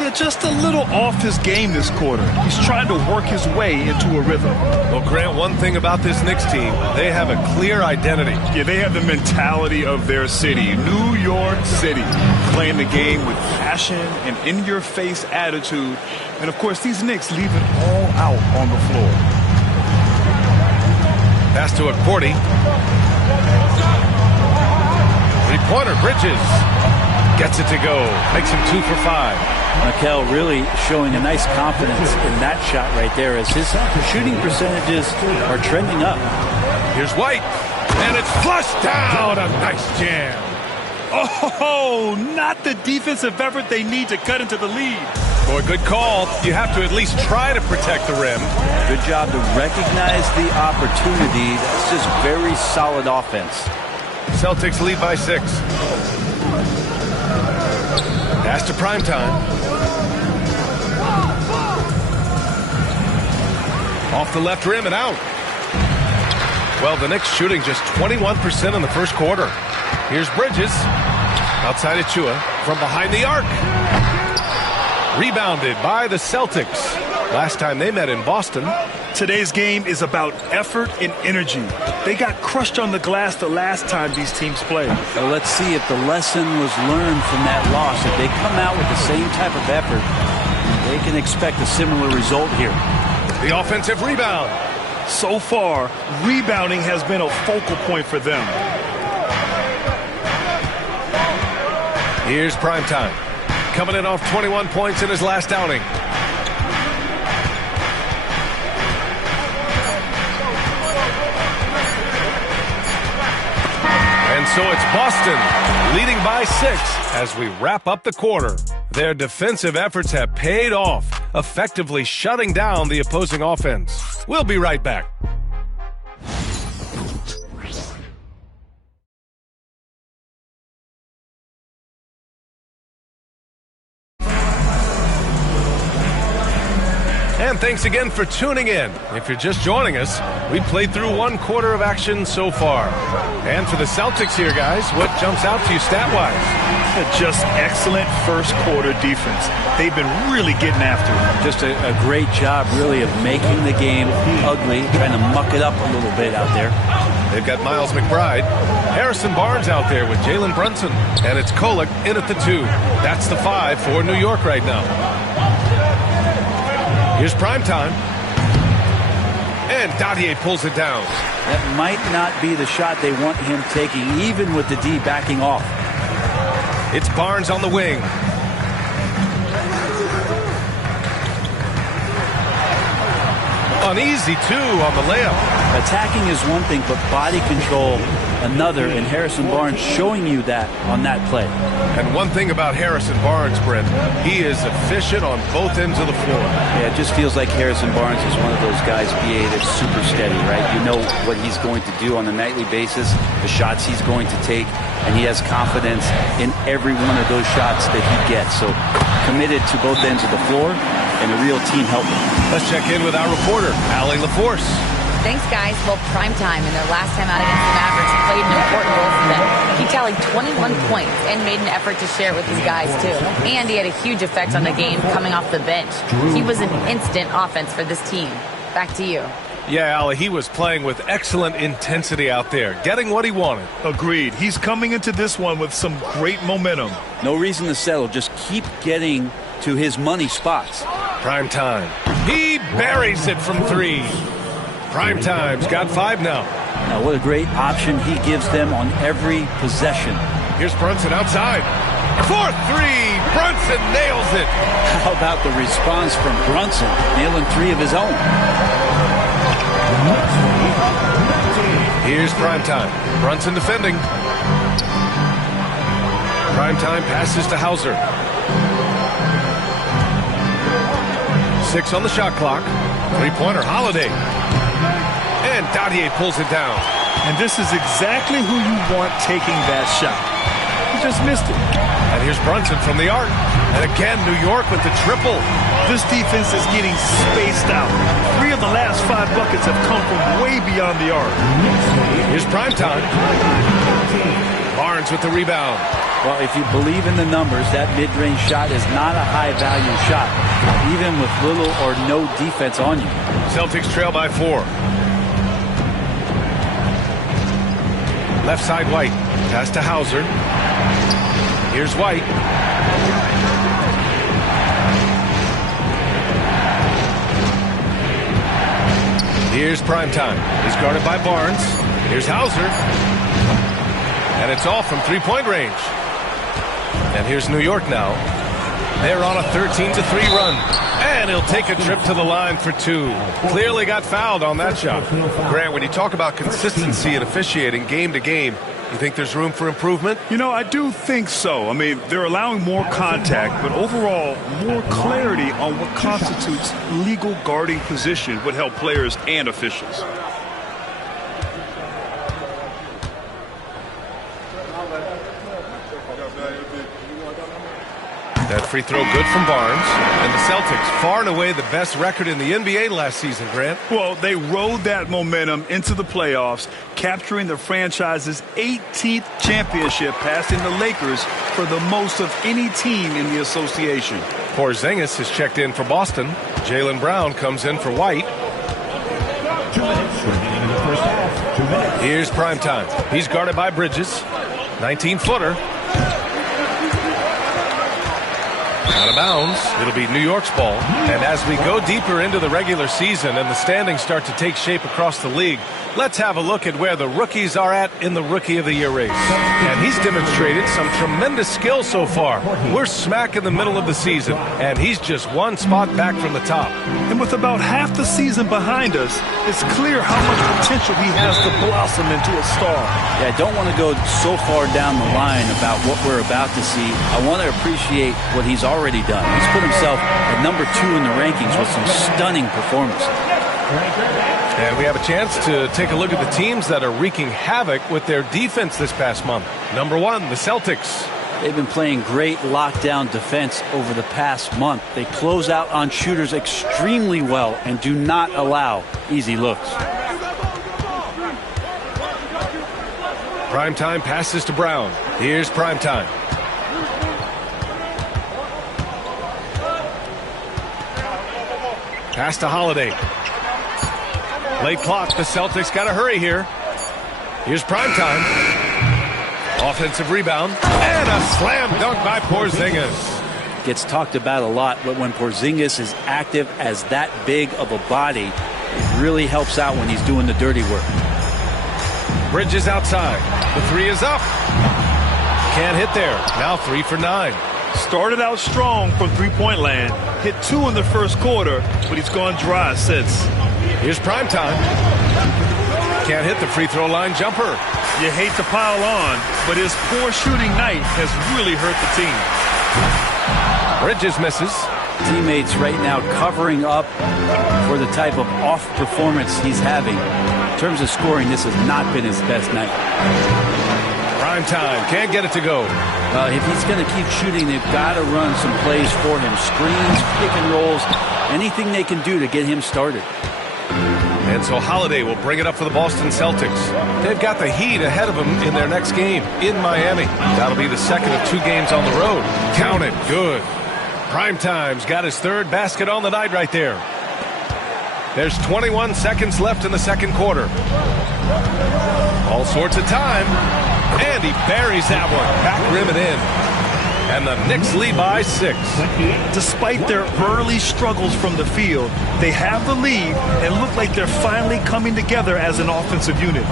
Yeah, just a little off his game this quarter. He's trying to work his way into a rhythm. Well, Grant, one thing about this Knicks team, they have a clear identity. Yeah, they have the mentality of their city, New York City, playing the game with passion and in-your-face attitude. And, of course, these Knicks leave it all out on the floor. Pass to Cordy. Three-pointer, Bridges. Gets it to go. Makes him 2 for 5. Mikel really showing a nice confidence in that shot right there as his shooting percentages are trending up. Here's White. And it's flushed down. A nice jam. Oh, not the defensive effort they need to cut into the lead. Boy, good call. You have to at least try to protect the rim. Good job to recognize the opportunity. That's just very solid offense. Celtics lead by 6. Pass to Primetime. Off the left rim and out. Well, the Knicks shooting just 21% in the first quarter. Here's Bridges. Outside Achua. From behind the arc. Rebounded by the Celtics. Last time they met in Boston. Today's game is about effort and energy. They got crushed on the glass the last time these teams played. So let's see if the lesson was learned from that loss. If they come out with the same type of effort, they can expect a similar result here. The offensive rebound. So far, rebounding has been a focal point for them. Here's Primetime. Coming in off 21 points in his last outing. And so it's Boston leading by 6 as we wrap up the quarter. Their defensive efforts have paid off, effectively shutting down the opposing offense. We'll be right back. And thanks again for tuning in. If you're just joining us, we played through 1 quarter of action so far. And for the Celtics here, guys, what jumps out to you stat-wise? Just excellent first quarter defense. They've been really getting after it. Just a great job, really, of making the game ugly, trying to muck it up a little bit out there. They've got Miles McBride, Harrison Barnes out there with Jalen Brunson, and it's Kolek in at the 2. That's the 5 for New York right now. Here's Primetime. And Dadier pulls it down. That might not be the shot they want him taking, even with the D backing off. It's Barnes on the wing. Uneasy, too, on the layup. Attacking is one thing, but body control another, and Harrison Barnes showing you that on that play. And one thing about Harrison Barnes, Brent, he is efficient on both ends of the floor. Yeah, it just feels like Harrison Barnes is one of those guys, BA, that's super steady, right? You know what he's going to do on a nightly basis, the shots he's going to take, and he has confidence in every one of those shots that he gets. So committed to both ends of the floor and a real team helper. Let's check in with our reporter, Allie LaForce. Thanks, guys. Well, Primetime in their last time out against the Mavericks played an important role for them. He tallied 21 points and made an effort to share with his guys, too. And he had a huge effect on the game coming off the bench. He was an instant offense for this team. Back to you. Yeah, Allie, he was playing with excellent intensity out there, getting what he wanted. Agreed. He's coming into this one with some great momentum. No reason to settle. Just keep getting to his money spots. Primetime. He buries it from 3. Primetime's got 5 now. Now, what a great option he gives them on every possession. Here's Brunson outside. 4-3. Brunson nails it. How about the response from Brunson, nailing 3 of his own? Here's Primetime. Brunson defending. Primetime passes to Hauser. 6 on the shot clock. 3-pointer, Holiday. And Dadier pulls it down. And this is exactly who you want taking that shot. He just missed it. And here's Brunson from the arc. And again, New York with the triple. This defense is getting spaced out. 3 of the last 5 buckets have come from way beyond the arc. Here's Primetime. Barnes with the rebound. Well, if you believe in the numbers, that mid-range shot is not a high-value shot, even with little or no defense on you. Celtics trail by 4. Left side, White. Pass to Hauser. Here's White. Here's Primetime. He's guarded by Barnes. Here's Hauser. And it's off from three-point range. And here's New York now. They're on a 13-3 run. And he'll take a trip to the line for 2. Clearly got fouled on that shot. Grant, when you talk about consistency and officiating game to game, you think there's room for improvement? You know, I do think so. I mean, they're allowing more contact, but overall, more clarity on what constitutes legal guarding position would help players and officials. That free throw good from Barnes. And the Celtics, far and away the best record in the NBA last season, Grant. Well, they rode that momentum into the playoffs, capturing the franchise's 18th championship, passing the Lakers for the most of any team in the association. Porzingis has checked in for Boston. Jaylen Brown comes in for White. 2 minutes remaining in the first half. 2 minutes. Here's Primetime. He's guarded by Bridges. 19-footer. Out of bounds. It'll be New York's ball. And as we go deeper into the regular season and the standings start to take shape across the league, let's have a look at where the rookies are at in the Rookie of the Year race. And he's demonstrated some tremendous skill so far. We're smack in the middle of the season, and he's just one spot back from the top. And with about half the season behind us, it's clear how much potential he has to blossom into a star. Yeah, I don't want to go so far down the line about what we're about to see. I want to appreciate what he's already done. He's put himself at number 2 in the rankings with some stunning performances. And we have a chance to take a look at the teams that are wreaking havoc with their defense this past month. Number 1, the Celtics. They've been playing great lockdown defense over the past month. They close out on shooters extremely well and do not allow easy looks. Primetime passes to Brown. Here's Primetime. Pass to Holiday. Late clock. The Celtics got to hurry here. Here's Primetime. Offensive rebound. And a slam dunk by Porzingis. Gets talked about a lot, but when Porzingis is active as that big of a body, it really helps out when he's doing the dirty work. Bridges outside. The 3 is up. Can't hit there. Now 3 for 9. Started out strong from three-point land. Hit 2 in the first quarter, but he's gone dry since. Here's Primetime. Can't hit the free throw line jumper. You hate to pile on, but his poor shooting night has really hurt the team. Bridges misses. Teammates right now covering up for the type of off performance he's having. In terms of scoring, this has not been his best night. Primetime can't get it to go. If he's going to keep shooting, they've got to run some plays for him. Screens, pick and rolls, anything they can do to get him started. And so Holiday will bring it up for the Boston Celtics. They've got the Heat ahead of them in their next game in Miami. That'll be the second of 2 games on the road. Count it. Good. Primetime's got his 3rd basket on the night right there. There's 21 seconds left in the second quarter. All sorts of time. And he buries that one. Back rim and in. And the Knicks lead by 6. Despite their early struggles from the field, they have the lead and look like they're finally coming together as an offensive unit.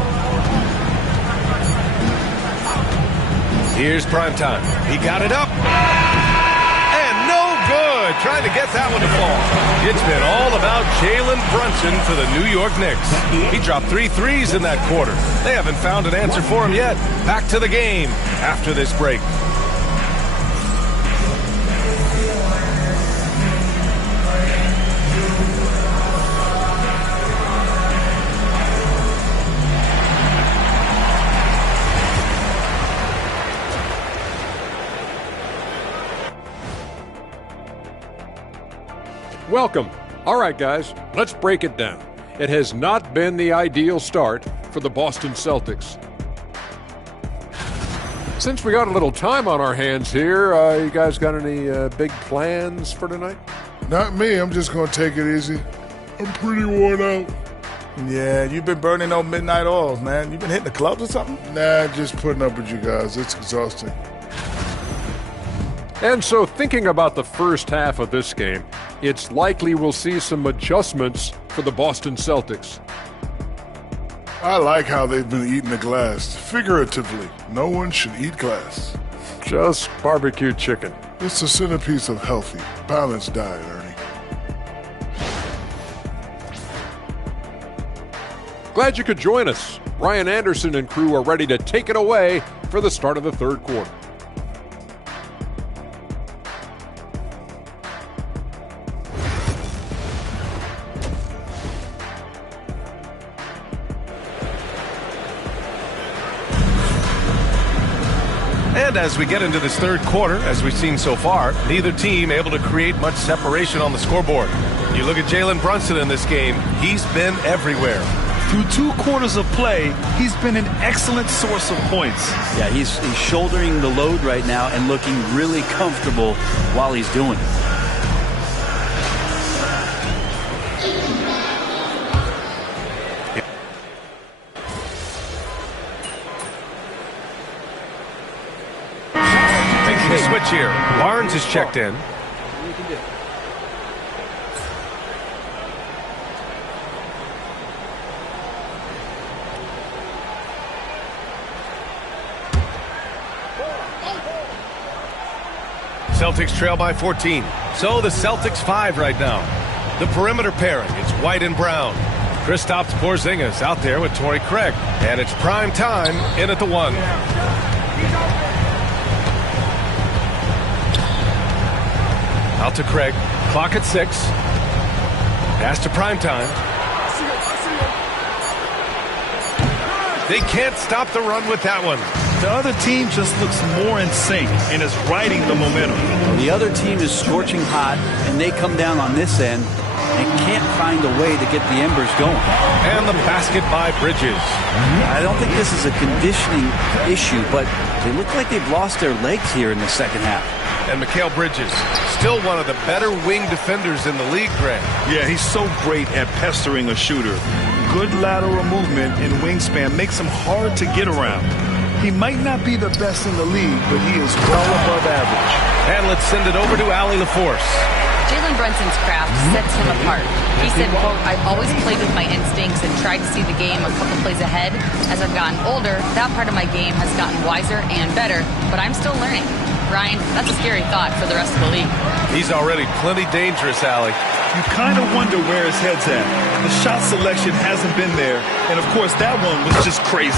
Here's Primetime. He got it up. And no good. Trying to get that one to fall. It's been all about Jalen Brunson for the New York Knicks. He dropped 3 threes in that quarter. They haven't found an answer for him yet. Back to the game after this break. Welcome. All right, guys, let's break it down. It has not been the ideal start for the Boston Celtics. Since we got a little time on our hands here, you guys got any big plans for tonight? Not me. I'm just going to take it easy. I'm pretty worn out. Yeah, you've been burning those midnight oils, man. You been hitting the clubs or something? Nah, just putting up with you guys. It's exhausting. And so thinking about the first half of this game, it's likely we'll see some adjustments for the Boston Celtics. I like how they've been eating the glass. Figuratively, no one should eat glass. Just barbecued chicken. It's the centerpiece of healthy, balanced diet, Ernie. Glad you could join us. Ryan Anderson and crew are ready to take it away for the start of the third quarter. And as we get into this third quarter, as we've seen so far, neither team able to create much separation on the scoreboard. You look at Jalen Brunson in this game, he's been everywhere. Through 2 quarters of play, he's been an excellent source of points. Yeah, he's shouldering the load right now and looking really comfortable while he's doing it. Making a switch here. Barnes is checked in. Celtics trail by 14. So the Celtics 5 right now. The perimeter pairing, it's White and Brown. Kristaps Porzingis out there with Torrey Craig. And it's prime time in at the 1. Out to Craig. Clock at 6. Pass to prime time. They can't stop the run with that one. The other team just looks more in sync and is riding the momentum. The other team is scorching hot, and they come down on this end and can't find a way to get the embers going. And the basket by Bridges. I don't think this is a conditioning issue, but they look like they've lost their legs here in the second half. And Mikal Bridges, still one of the better wing defenders in the league, Greg. Yeah, he's so great at pestering a shooter. Good lateral movement and wingspan makes him hard to get around. He might not be the best in the league, but he is well above average. And let's send it over to Allie LaForce. Jalen Brunson's craft sets him apart. He said, quote, "I've always played with my instincts and tried to see the game a couple plays ahead. As I've gotten older, that part of my game has gotten wiser and better, but I'm still learning." Ryan, that's a scary thought for the rest of the league. He's already plenty dangerous, Allie. You kind of wonder where his head's at. The shot selection hasn't been there, and of course that one was just crazy.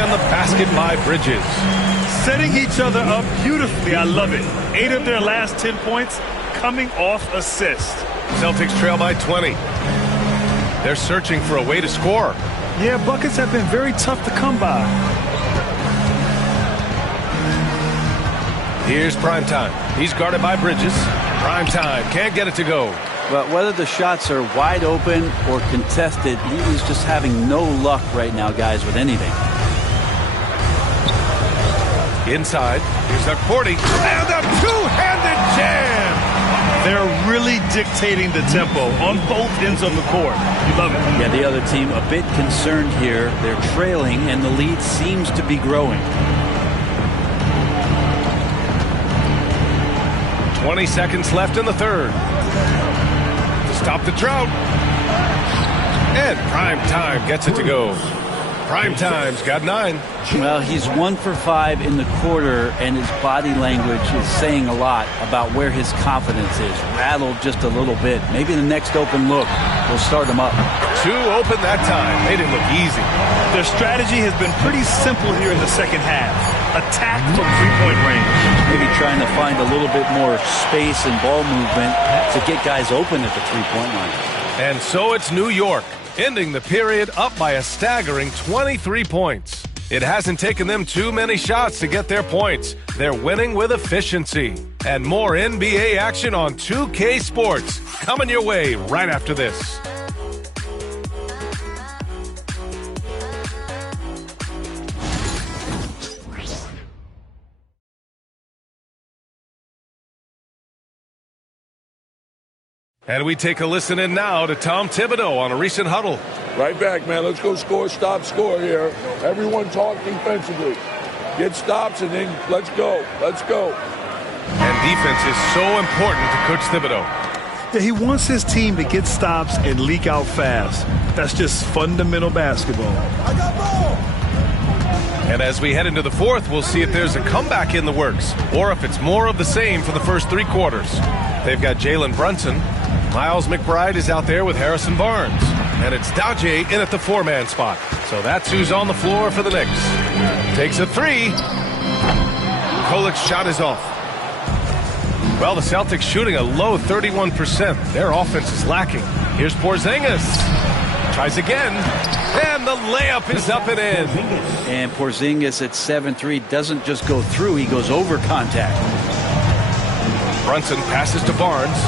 And the basket by Bridges. Setting each other up beautifully. I love it. 8 of their last 10 points coming off assist. Celtics trail by 20. They're searching for a way to score. Yeah, buckets have been very tough to come by. Here's Primetime. He's guarded by Bridges. Primetime can't get it to go. But whether the shots are wide open or contested, he is just having no luck right now, guys, with anything. Inside, here's Akporti, and a two-handed jam! They're really dictating the tempo on both ends of the court. You love it. Yeah, the other team a bit concerned here. They're trailing, and the lead seems to be growing. 20 seconds left in the third. To stop the drought. And Primetime gets it to go. Primetime's got 9. Well, he's 1 for 5 in the quarter, and his body language is saying a lot about where his confidence is. Rattled just a little bit. Maybe the next open look will start him up. 2 open that time. Made it look easy. Their strategy has been pretty simple here in the second half. Attack from three-point range. Maybe trying to find a little bit more space and ball movement to get guys open at the three-point line. And so it's New York, ending the period up by a staggering 23 points. It hasn't taken them too many shots to get their points. They're winning with efficiency. And more NBA action on 2K Sports coming your way right after this. And we take a listen in now to Tom Thibodeau on a recent huddle. Right back, man. Let's go score, stop, score here. Everyone talk defensively. Get stops and then let's go. Let's go. And defense is so important to Coach Thibodeau. Yeah, he wants his team to get stops and leak out fast. That's just fundamental basketball. And as we head into the fourth, we'll see if there's a comeback in the works or if it's more of the same for the first 3 quarters. They've got Jalen Brunson. Miles McBride is out there with Harrison Barnes. And it's Doncic in at the 4-man spot. So that's who's on the floor for the Knicks. Takes a 3. Kolik's shot is off. Well, the Celtics shooting a low 31%. Their offense is lacking. Here's Porzingis. Tries again. And the layup is up and in. And Porzingis at 7-3 doesn't just go through, he goes over contact. Brunson passes to Barnes.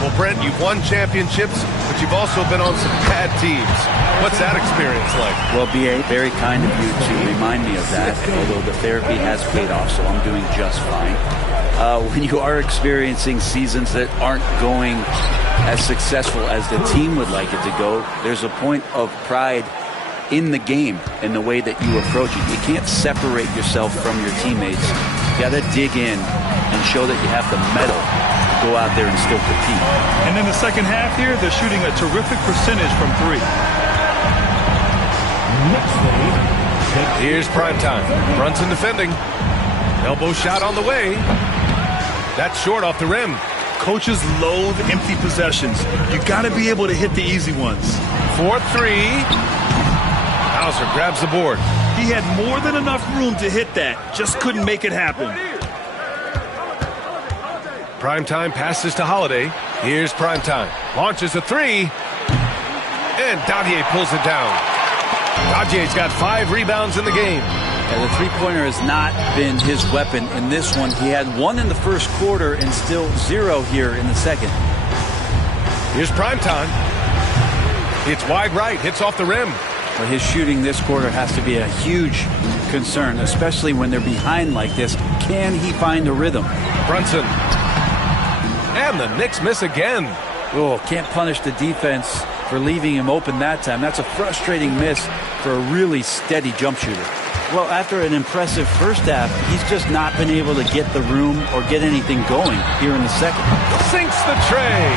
Well, Brent, you've won championships, but you've also been on some bad teams. What's that experience like? Well, B.A., very kind of you to remind me of that, although the therapy has paid off, so I'm doing just fine. When you are experiencing seasons that aren't going as successful as the team would like it to go, there's a point of pride in the game and the way that you approach it. You can't separate yourself from your teammates. You got to dig in and show that you have the mettle to go out there and still compete. And in the second half here, they're shooting a terrific percentage from 3. Here's primetime. Brunson defending. Elbow shot on the way. That's short off the rim. Coaches loathe empty possessions. You got to be able to hit the easy ones. 4-3. Hauser grabs the board. He had more than enough room to hit that. Just couldn't make it happen. Primetime passes to Holiday. Here's Primetime. Launches a 3. And Dadier pulls it down. Dadier's got 5 rebounds in the game. Yeah, the three-pointer has not been his weapon in this one. He had 1 in the first quarter and still 0 here in the second. Here's Primetime. It's wide right. Hits off the rim. Well, his shooting this quarter has to be a huge concern, especially when they're behind like this. Can he find a rhythm? Brunson. And the Knicks miss again. Oh, can't punish the defense for leaving him open that time. That's a frustrating miss for a really steady jump shooter. Well, after an impressive first half, he's just not been able to get the room or get anything going here in the second. Sinks the tray.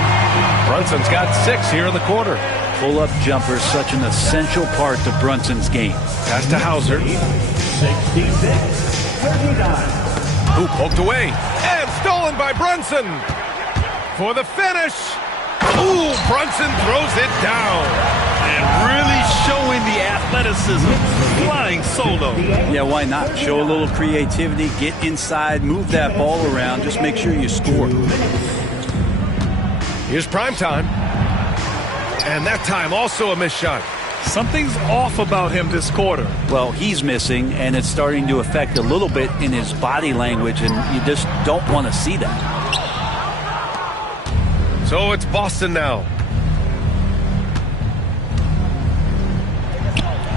Brunson's got 6 here in the quarter. Pull-up jumper is such an essential part to Brunson's game. Pass to Hauser. 66-39. Ooh, poked away. And stolen by Brunson. For the finish. Ooh, Brunson throws it down. And really showing the athleticism. Flying solo. Yeah, why not? Show a little creativity, get inside, move that ball around. Just make sure you score. Here's Primetime. And that time also a missed shot. Something's off about him this quarter. Well, he's missing, and it's starting to affect a little bit in his body language, and you just don't want to see that. So it's Boston now.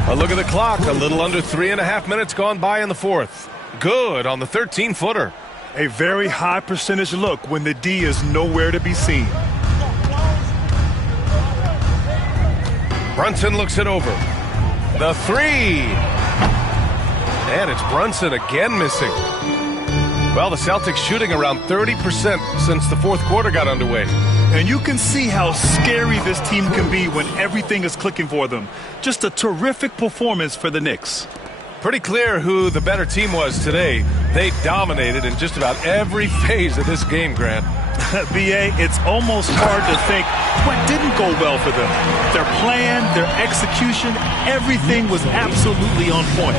A look at the clock. A little under 3.5 minutes gone by in the fourth. Good on the 13-footer. A very high percentage look when the D is nowhere to be seen. Brunson looks it over. The 3. And it's Brunson again missing. Well, the Celtics shooting around 30% since the fourth quarter got underway. And you can see how scary this team can be when everything is clicking for them. Just a terrific performance for the Knicks. Pretty clear who the better team was today. They dominated in just about every phase of this game, Grant. B.A., it's almost hard to think what didn't go well for them. Their plan, their execution, everything was absolutely on point.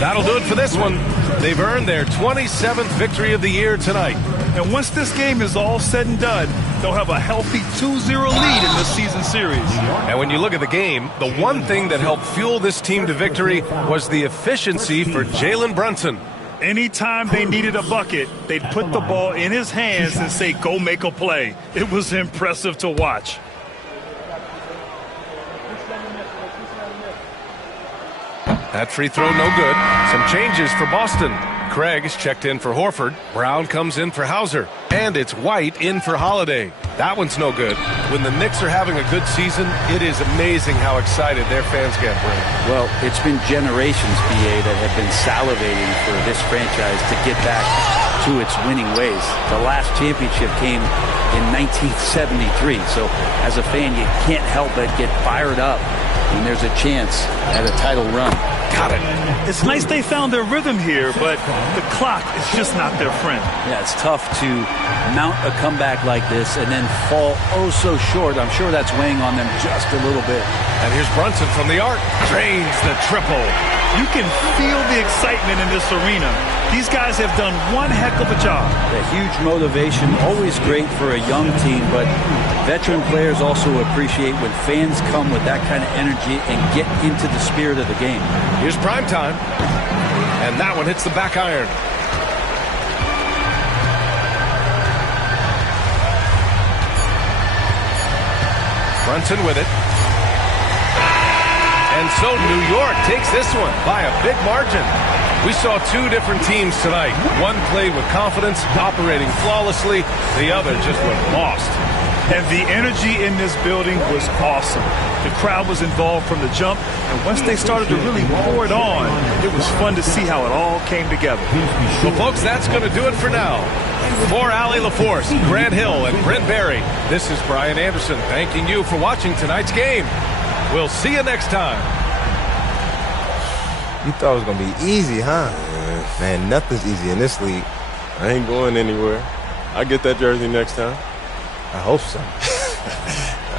That'll do it for this one. They've earned their 27th victory of the year tonight. And once this game is all said and done, they'll have a healthy 2-0 lead in this season series. And when you look at the game, the one thing that helped fuel this team to victory was the efficiency for Jalen Brunson. Anytime they needed a bucket, they'd put the ball in his hands and say, go make a play. It was impressive to watch. That free throw no good. Some changes for Boston. Craig is checked in for Horford. Brown comes in for Hauser. And it's White in for Holiday. That one's no good. When the Knicks are having a good season, it is amazing how excited their fans get, Brent. Well, it's been generations, BA, that have been salivating for this franchise to get back to its winning ways. The last championship came in 1973. So as a fan, you can't help but get fired up when there's a chance at a title run. Got it. It's nice they found their rhythm here, but the clock is just not their friend. Yeah, it's tough to mount a comeback like this and then fall oh so short. I'm sure that's weighing on them just a little bit. And here's Brunson from the arc. Drains the triple. You can feel the excitement in this arena. These guys have done one heck of a job. A huge motivation, always great for a young team, but veteran players also appreciate when fans come with that kind of energy and get into the spirit of the game. Here's prime time. And that one hits the back iron. Brunson with it. And so New York takes this one by a big margin. We saw two different teams tonight. One played with confidence, operating flawlessly. The other just looked lost. And the energy in this building was awesome. The crowd was involved from the jump, and once they started to really pour it on, it was fun to see how it all came together. Well, folks, that's going to do it for now. For Allie LaForce, Grant Hill, and Brent Barry, this is Brian Anderson thanking you for watching tonight's game. We'll see you next time. You thought it was going to be easy, huh? Man, nothing's easy in this league. I ain't going anywhere. I'll get that jersey next time. I hope so. All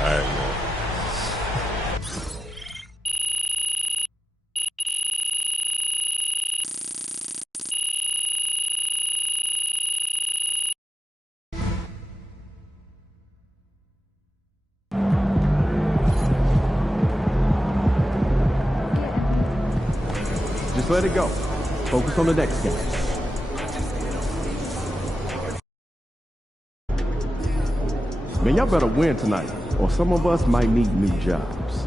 right, man. Just let it go. Focus on the next game. Man, y'all better win tonight, or some of us might need new jobs.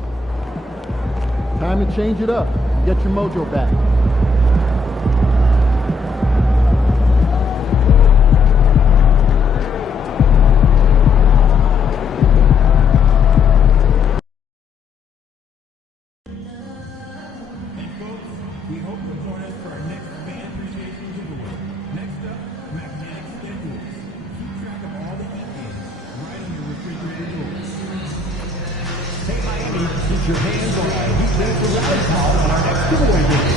Time to change it up. Get your mojo back. We hope you'll join us for our next fan appreciation giveaway. Next up, magnetic schedules. Keep track of all the heat games right on your refrigerator doors. Hey Miami, get your hands on our Heat Laser Rally Call on our next giveaway video.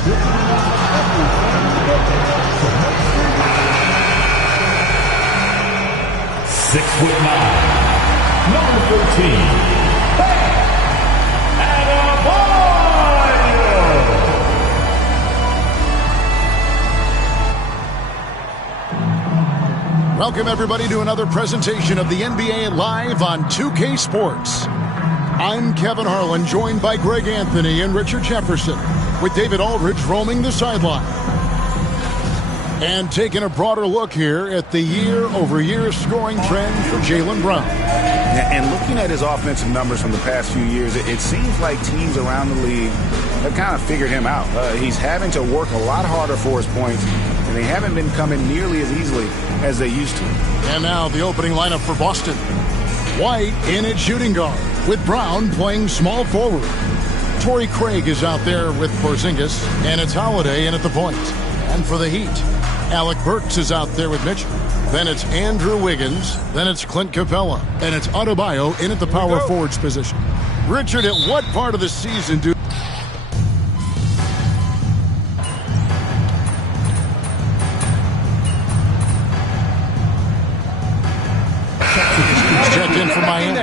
This will be one for every fan in the building, so make sure you 6'9", number 13. Welcome, everybody, to another presentation of the NBA Live on 2K Sports. I'm Kevin Harlan, joined by Greg Anthony and Richard Jefferson, with David Aldridge roaming the sideline. And taking a broader look here at the year-over-year scoring trend for Jaylen Brown. And looking at his offensive numbers from the past few years, it seems like teams around the league have kind of figured him out. He's having to work a lot harder for his points, and they haven't been coming nearly as easily as they used to. And now the opening lineup for Boston. White in at shooting guard, with Brown playing small forward. Torrey Craig is out there with Porzingis, and it's Holiday in at the point. And for the Heat, Alec Burks is out there with Mitchell. Then it's Andrew Wiggins. Then it's Clint Capella. And it's Adebayo in at the power forwards position. Richard, at what part of the season do... Checked in for Miami.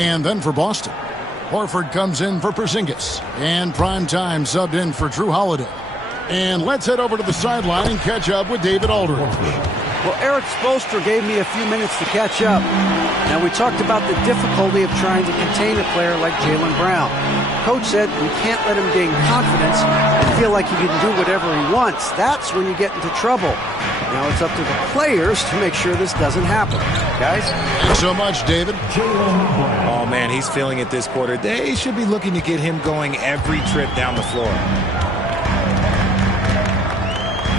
And then for Boston, Horford comes in for Porzingis. And prime time subbed in for Drew Holiday. And let's head over to the sideline and catch up with David Aldridge. Well, Eric Spoelstra gave me a few minutes to catch up. Now, we talked about the difficulty of trying to contain a player like Jaylen Brown. Coach said we can't let him gain confidence and feel like he can do whatever he wants. That's when you get into trouble. Now it's up to the players to make sure this doesn't happen. Guys? Thanks so much, David. Oh, man, he's feeling it this quarter. They should be looking to get him going every trip down the floor.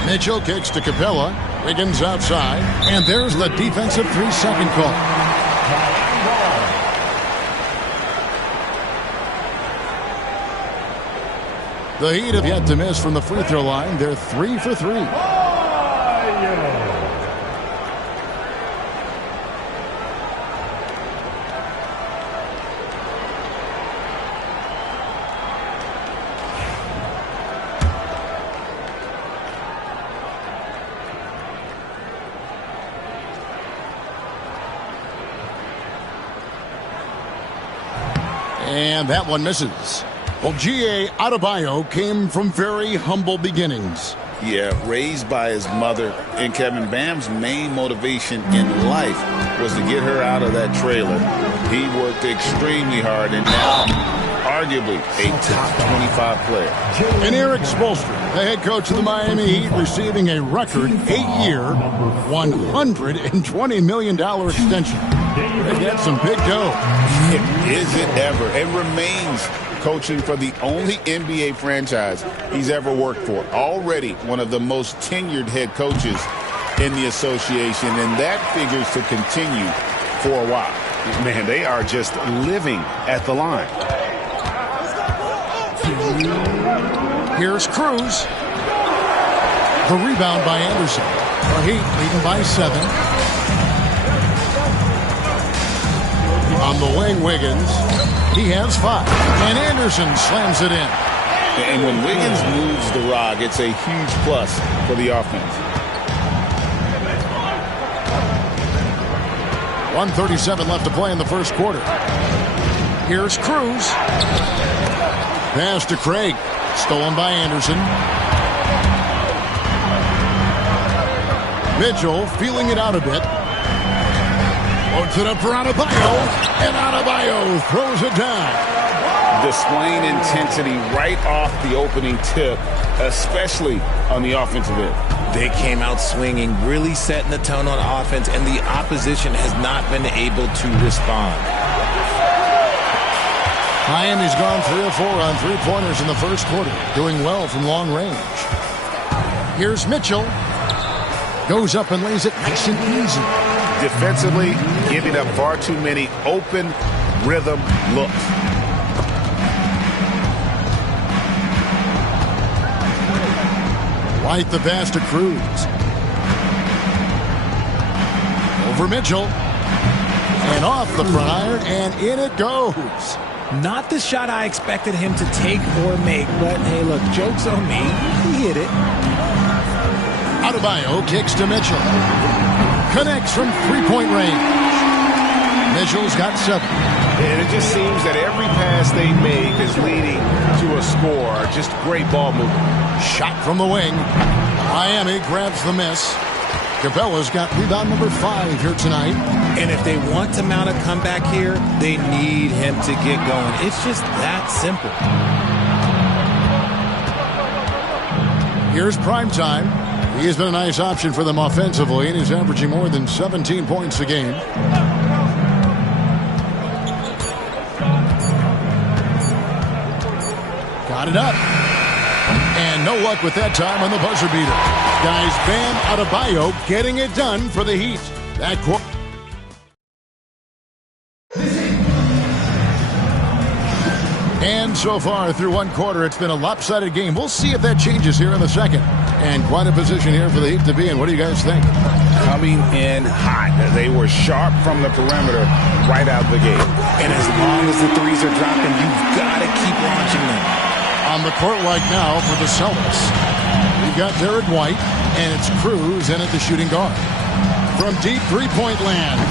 Mitchell kicks to Capella. Wiggins outside, and there's the defensive 3-second call. The Heat have yet to miss from the free throw line. They're 3 for 3. And that one misses. Well, G.A. Adebayo came from very humble beginnings. Yeah, raised by his mother. And Kevin, Bam's main motivation in life was to get her out of that trailer. He worked extremely hard and now arguably a top 25 player. And Eric Spoelstra, the head coach of the Miami Heat, receiving a record 8-year, $120 million extension. That's some big dough. Is it ever? It remains coaching for the only NBA franchise he's ever worked for. Already one of the most tenured head coaches in the association, and that figures to continue for a while. Man, they are just living at the line. Here's Cruz. The rebound by Anderson. The Heat leading by 7. On the wing, Wiggins. He has 5. And Anderson slams it in. And when Wiggins moves the rock, it's a huge plus for the offense. 1:37 left to play in the first quarter. Here's Cruz. Pass to Craig. Stolen by Anderson. Mitchell feeling it out a bit. Puts it up for Adebayo. And Adebayo throws it down. Displaying intensity right off the opening tip, especially on the offensive end. They came out swinging, really setting the tone on offense, and the opposition has not been able to respond. Miami's gone 3 of 4 on three-pointers in the first quarter, doing well from long range. Here's Mitchell. Goes up and lays it nice and easy. Defensively, giving up far too many open rhythm looks. White the pass to Cruz. Over Mitchell. And off the front iron, and in it goes. Not the shot I expected him to take or make, but hey, look, joke's on me. He hit it. Adebayo kicks to Mitchell. Connects from three-point range. Mitchell's got 7. And it just seems that every pass they make is leading to a score. Just great ball movement. Shot from the wing. Miami grabs the miss. Cabela's got rebound number 5 here tonight. And if they want to mount a comeback here, they need him to get going. It's just that simple. Here's Primetime. He has been a nice option for them offensively, and he's averaging more than 17 points a game. Got it up. And no luck with that time on the buzzer beater. Guys, Bam Adebayo getting it done for the Heat. That quarter. And so far through one quarter, it's been a lopsided game. We'll see if that changes here in the second. And quite a position here for the Heat to be in. What do you guys think? Coming in hot. They were sharp from the perimeter right out the gate. And as long as the threes are dropping, you've got to keep launching them. On the court right now for the Celtics, we've got Derek White, and it's Cruz in at the shooting guard. From deep three-point land,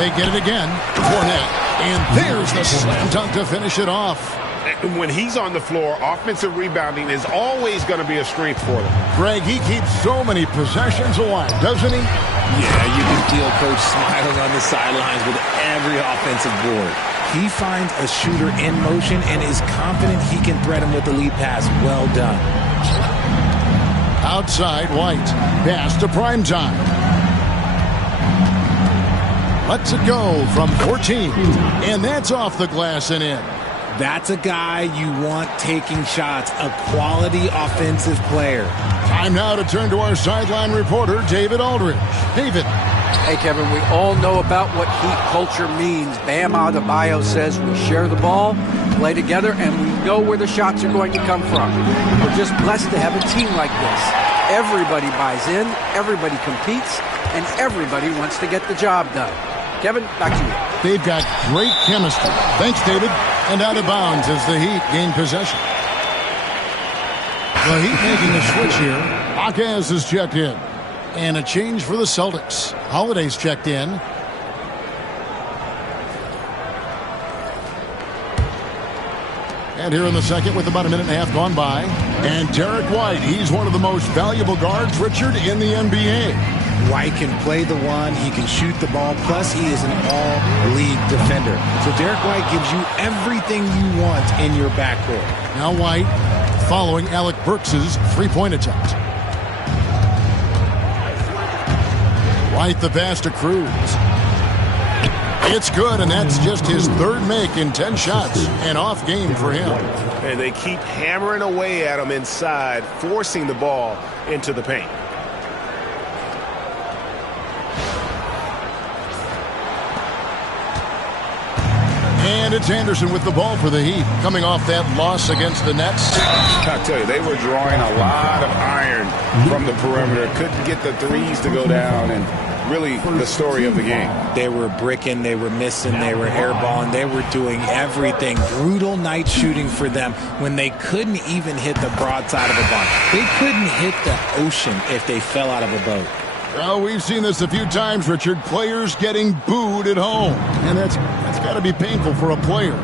they get it again. Fournette. And there's the slam dunk to finish it off. When he's on the floor, offensive rebounding is always going to be a strength for them. Greg, he keeps so many possessions alive, doesn't he? Yeah, you can feel Coach smiling on the sidelines with every offensive board. He finds a shooter in motion and is confident he can thread him with the lead pass. Well done. Outside, White. Pass to Primetime. Lets it go from 14. And that's off the glass and in. That's a guy you want taking shots, a quality offensive player. Time now to turn to our sideline reporter, David Aldridge. David. Hey, Kevin, we all know about what Heat culture means. Bam Adebayo says we share the ball, play together, and we know where the shots are going to come from. We're just blessed to have a team like this. Everybody buys in, everybody competes, and everybody wants to get the job done. Kevin, back to you. They've got great chemistry. Thanks, David. And out of bounds as the Heat gain possession. The Heat making a switch here. Akaz is checked in. And a change for the Celtics. Holiday's checked in. And here in the second with about a minute and a half gone by. And Derek White, he's one of the most valuable guards, Richard, in the NBA. White can play the one, he can shoot the ball, plus he is an all-league defender. So Derek White gives you everything you want in your backcourt. Now White following Alec Burks' three-point attempt. White the pass to Cruz. It's good, and that's just his third make in 10 shots. An off game for him. And they keep hammering away at him inside, forcing the ball into the paint. And it's Anderson with the ball for the Heat, coming off that loss against the Nets. I tell you, they were drawing a lot of iron from the perimeter. Couldn't get the threes to go down, and really the story of the game. They were bricking, they were missing, they were airballing, they were doing everything. Brutal night shooting for them when they couldn't even hit the broadside of a bomb. They couldn't hit the ocean if they fell out of a boat. Well, we've seen this a few times, Richard. Players getting booed at home. And that's got to be painful for a player.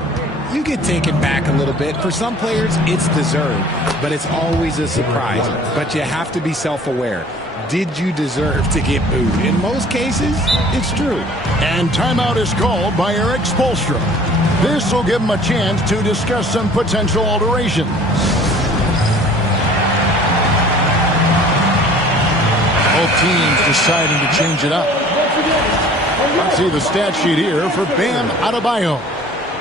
You get taken back a little bit. For some players, it's deserved, but it's always a surprise. But you have to be self-aware. Did you deserve to get booed? In most cases, it's true. And timeout is called by Eric Spoelstra. This will give him a chance to discuss some potential alterations. Both teams deciding to change it up. Let's see the stat sheet here for Bam Adebayo.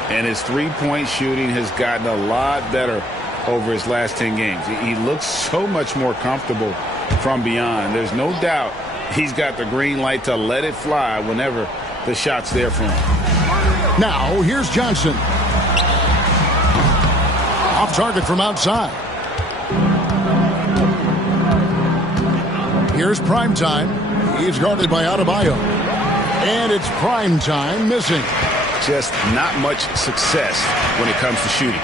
And his three-point shooting has gotten a lot better over his last 10 games. He looks so much more comfortable from beyond. There's no doubt he's got the green light to let it fly whenever the shot's there for him. Now, here's Johnson. Off target from outside. Here's Primetime. He's guarded by Adebayo. And it's Primetime missing. Just not much success when it comes to shooting.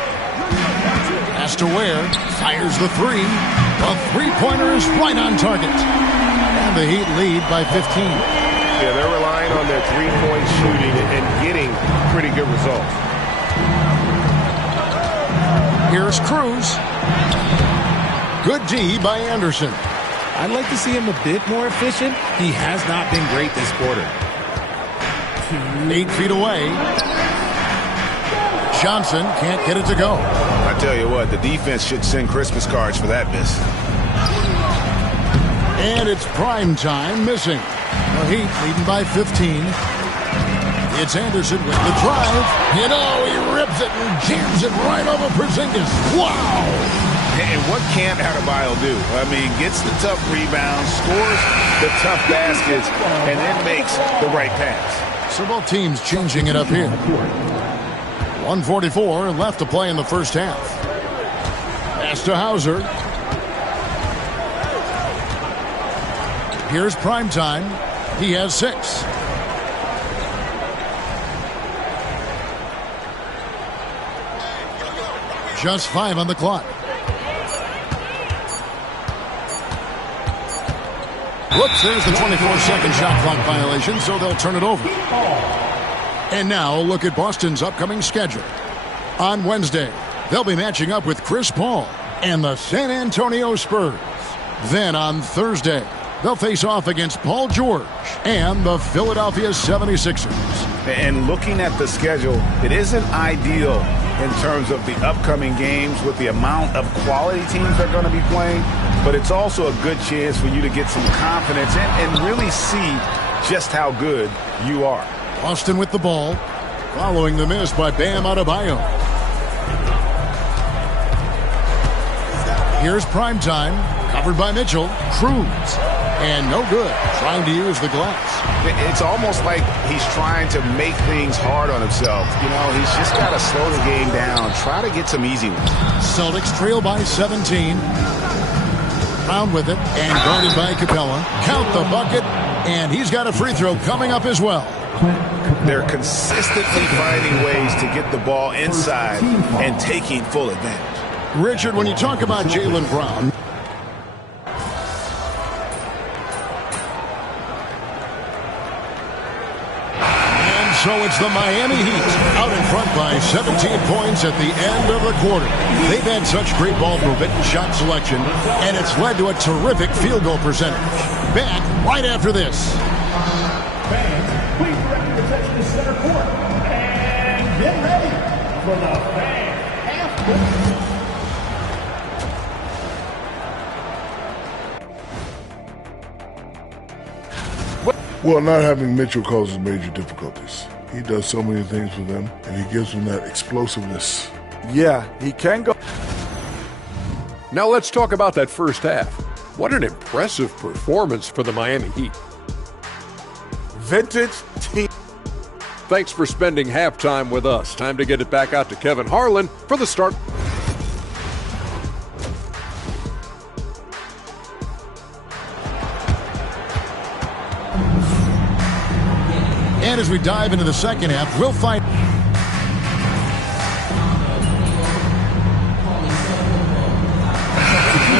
Has to Ware. Fires the three. The three-pointer is right on target. And the Heat lead by 15. Yeah, they're relying on their three-point shooting and getting pretty good results. Here's Cruz. Good D by Anderson. I'd like to see him a bit more efficient. He has not been great this quarter. 8 feet away. Johnson can't get it to go. I tell you what, the defense should send Christmas cards for that miss. And it's Primetime missing. The Heat leading by 15. It's Anderson with the drive. You know, he rips it and jams it right over Porzingis. Wow! And what can't Adebayo do? I mean, gets the tough rebounds, scores the tough baskets, and then makes the right pass. So both teams changing it up here. 1:44 left to play in the first half. Pass to Hauser. Here's Primetime. He has 6. Just 5 on the clock. Whoops, there's the 24-second shot clock violation, so they'll turn it over. And now, look at Boston's upcoming schedule. On Wednesday, they'll be matching up with Chris Paul and the San Antonio Spurs. Then on Thursday, they'll face off against Paul George and the Philadelphia 76ers. And looking at the schedule, it isn't ideal in terms of the upcoming games with the amount of quality teams they're going to be playing, but it's also a good chance for you to get some confidence and really see just how good you are. Boston with the ball, following the miss by Bam Adebayo. Here's primetime, covered by Mitchell. Cruz. And no good, trying to use the glass. It's almost like he's trying to make things hard on himself. You know, he's just got to slow the game down, try to get some easy ones. Celtics trail by 17. Brown with it, and guarded by Capella. Count the bucket, and he's got a free throw coming up as well. They're consistently finding ways to get the ball inside and taking full advantage. Richard, when you talk about Jaylen Brown, and so it's the Miami Heat out in front by 17 points at the end of the quarter. They've had such great ball movement and shot selection, and it's led to a terrific field goal percentage. Back right after this. Fans, please direct your attention to center court. And get ready for the fan half. Well, not having Mitchell causes major difficulties. He does so many things for them, and he gives them that explosiveness. Yeah, he can go. Now let's talk about that first half. What an impressive performance for the Miami Heat. Vintage team. Thanks for spending halftime with us. Time to get it back out to Kevin Harlan for the start. And as we dive into the second half, we'll find...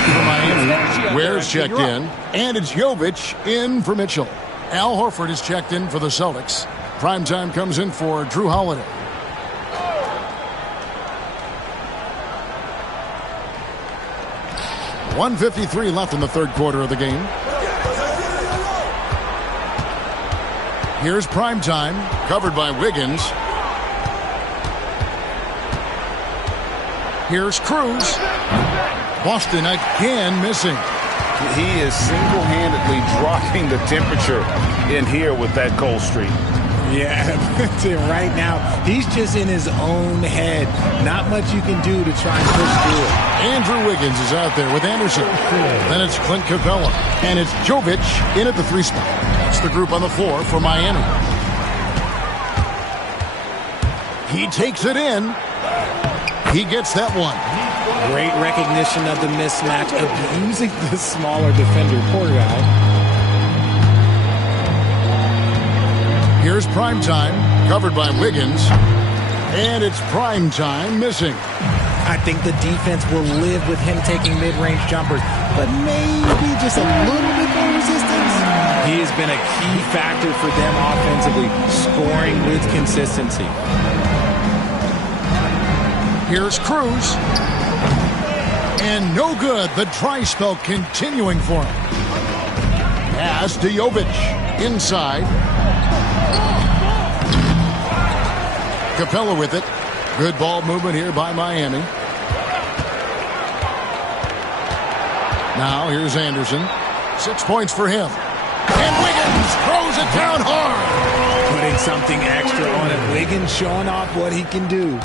for Miami, Ware's checked in, and it's Jovic in for Mitchell. Al Horford is checked in for the Celtics. Primetime comes in for Drew Holiday. .153 left in the third quarter of the game. Here's primetime, covered by Wiggins. Here's Cruz. Boston again missing. He is single-handedly dropping the temperature in here with that cold streak. Yeah, right now, he's just in his own head. Not much you can do to try and push through it. Andrew Wiggins is out there with Anderson. Then it's Clint Capella. And it's Jovic in at the 3 spot. That's the group on the floor for Miami. He takes it in. He gets that one. Great recognition of the mismatch, abusing the smaller defender, poor guy. Here's primetime, covered by Wiggins. And it's primetime missing. I think the defense will live with him taking mid-range jumpers, but maybe just a little bit more resistance. He has been a key factor for them offensively, scoring with consistency. Here's Cruz. And no good. The dry spell continuing for him. Pass to Jovic. Inside. Capella with it. Good ball movement here by Miami. Now here's Anderson. 6 points for him. And Wiggins throws it down hard. Putting something extra on it. Wiggins showing off what he can do.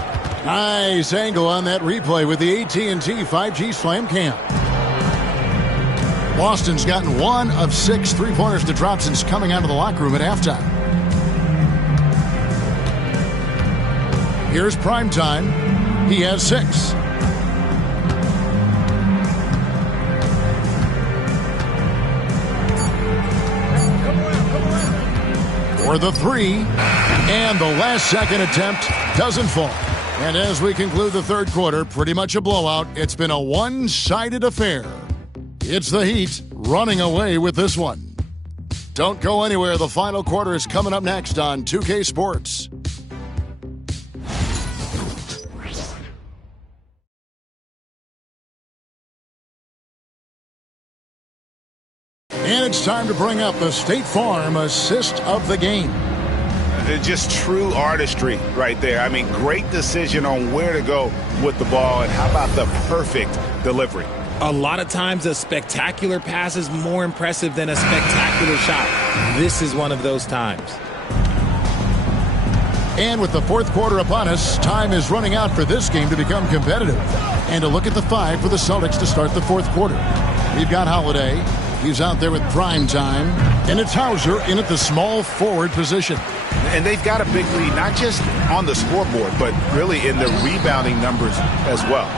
Nice angle on that replay with the AT&T 5G Slam Cam. Boston's gotten 1 of 6 3-pointers to drop since coming out of the locker room at halftime. Here's primetime. He has 6. For the 3. And the last second attempt doesn't fall. And as we conclude the third quarter, pretty much a blowout. It's been a one-sided affair. It's the Heat running away with this one. Don't go anywhere. The final quarter is coming up next on 2K Sports. And it's time to bring up the State Farm assist of the game. Just true artistry right there. I mean, great decision on where to go with the ball, and how about the perfect delivery? A lot of times a spectacular pass is more impressive than a spectacular shot. This is one of those times. And with the fourth quarter upon us, time is running out for this game to become competitive. And a look at the 5 for the Celtics to start the fourth quarter. We've got Holiday. He's out there with prime time. And it's Hauser in at the small forward position. And they've got a big lead, not just on the scoreboard, but really in the rebounding numbers as well.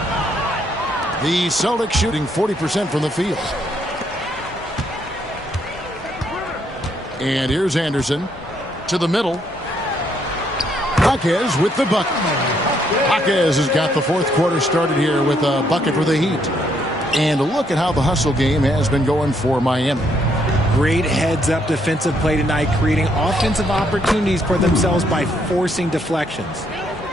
The Celtics shooting 40% from the field. And here's Anderson to the middle. Jaquez with the bucket. Jaquez has got the fourth quarter started here with a bucket for the Heat. And look at how the hustle game has been going for Miami. Great heads-up defensive play tonight, creating offensive opportunities for themselves by forcing deflections.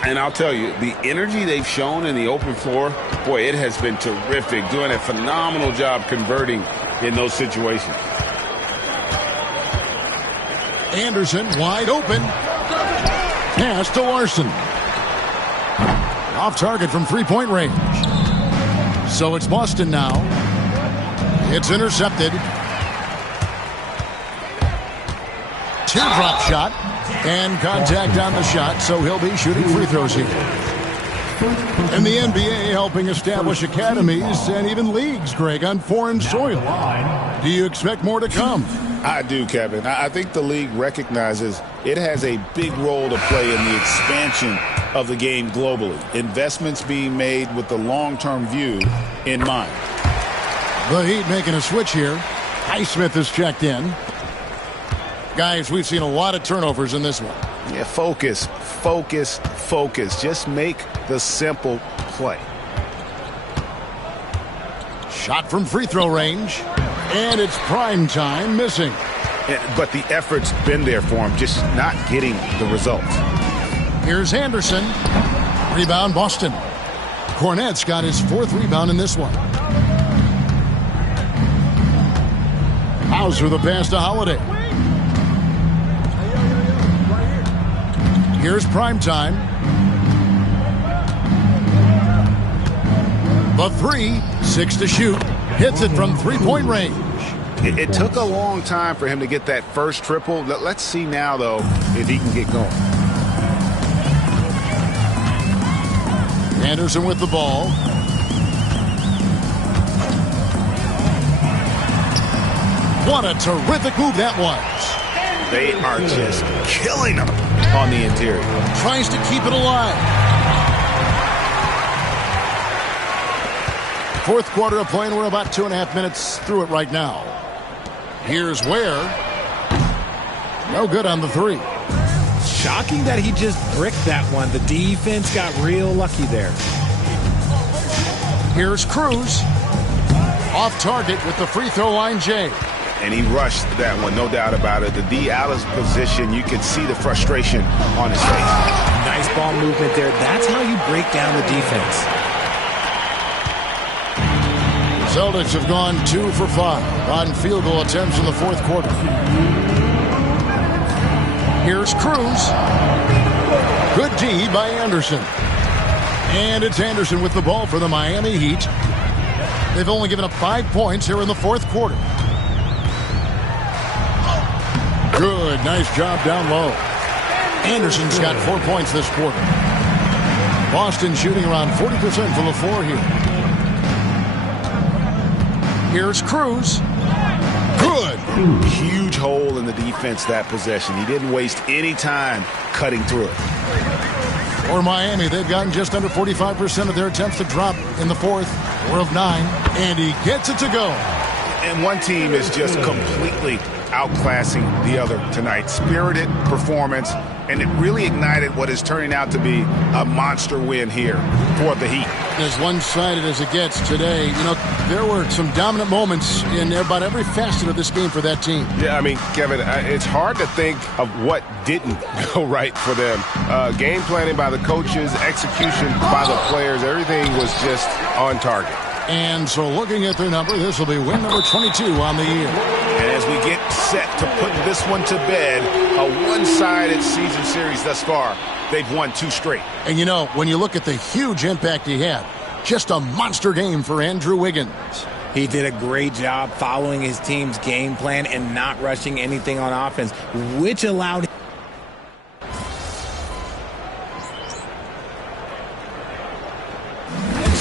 And I'll tell you, the energy they've shown in the open floor, boy, it has been terrific, doing a phenomenal job converting in those situations. Anderson wide open. Pass to Larson. Off target from three-point range. So it's Boston now. It's intercepted. Teardrop shot. And contact on the shot, so he'll be shooting free throws here. And the NBA helping establish academies and even leagues, Greg, on foreign soil. Do you expect more to come? I do, Kevin. I think the league recognizes it has a big role to play in the expansion of the game globally. Investments being made with the long-term view in mind. The Heat making a switch here. Highsmith has checked in. Guys, we've seen a lot of turnovers in this one. Yeah, focus, focus, focus. Just make the simple play. Shot from free throw range. And it's prime time missing. But the effort's been there for him, just not getting the result. Here's Anderson. Rebound Boston. Cornette's got his fourth rebound in this one. Hauser the pass to Holiday. Here's prime time. The 3, 6 to shoot. Hits it from three-point range. It took a long time for him to get that first triple. Let's see now, though, if he can get going. Anderson with the ball. What a terrific move that was. They are just killing him on the interior. Tries to keep it alive. Fourth quarter of play, and we're about 2.5 minutes through it right now. Here's Ware. No good on the 3. Shocking that he just bricked that one. The defense got real lucky there. Here's Cruz. Off target with the free throw line, Jay. And he rushed that one, no doubt about it. The D. Alice position, you can see the frustration on his face. Nice ball movement there. That's how you break down the defense. Celtics have gone 2 for 5 on field goal attempts in the fourth quarter. Here's Cruz. Good D by Anderson. And it's Anderson with the ball for the Miami Heat. They've only given up 5 points here in the fourth quarter. Good, nice job down low. Anderson's got 4 points this quarter. Boston shooting around 40% from the floor here. Here's Cruz. Good. Huge hole in the defense that possession. He didn't waste any time cutting through it. For Miami, they've gotten just under 45% of their attempts to drop in the fourth. 4 of 9. And he gets it to go. And one team is just completely outclassing the other tonight. Spirited performance, and it really ignited what is turning out to be a monster win here for the Heat. As one-sided as it gets today, you know, there were some dominant moments in about every facet of this game for that team. Yeah, I mean, Kevin, it's hard to think of what didn't go right for them. Game planning by the coaches, execution by the players, everything was just on target. And so looking at their number, this will be win number 22 on the year. And as we get set to put this one to bed, a one-sided season series thus far, they've won 2 straight. And you know, when you look at the huge impact he had, just a monster game for Andrew Wiggins. He did a great job following his team's game plan and not rushing anything on offense, which allowed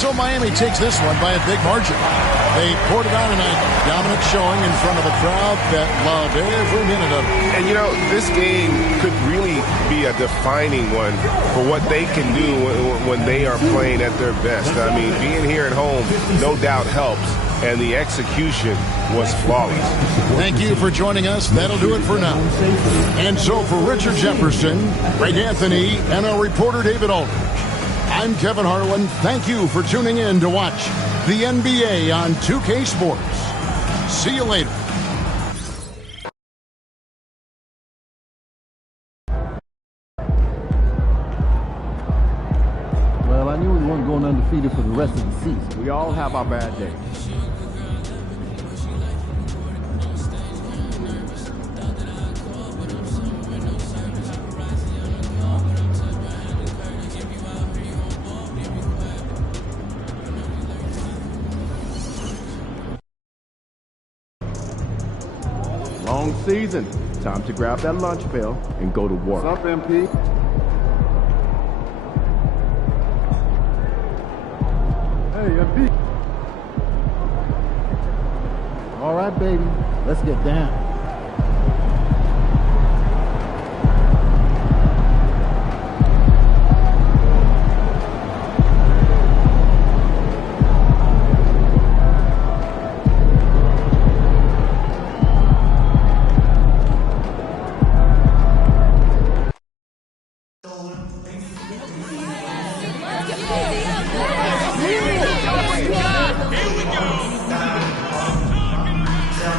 so Miami takes this one by a big margin. They poured it on tonight. Dominant showing in front of a crowd that loved every minute of it. And, this game could really be a defining one for what they can do when they are playing at their best. I mean, being here at home no doubt helps, and the execution was flawless. Thank you for joining us. That'll do it for now. And so for Richard Jefferson, Greg Anthony, and our reporter David Aldridge, I'm Kevin Harlan. Thank you for tuning in to watch the NBA on 2K Sports. See you later. Well, I knew we weren't going undefeated for the rest of the season. We all have our bad days. Long season. Time to grab that lunch pail and go to work. What's up, MP? Hey, MP. All right, baby. Let's get down.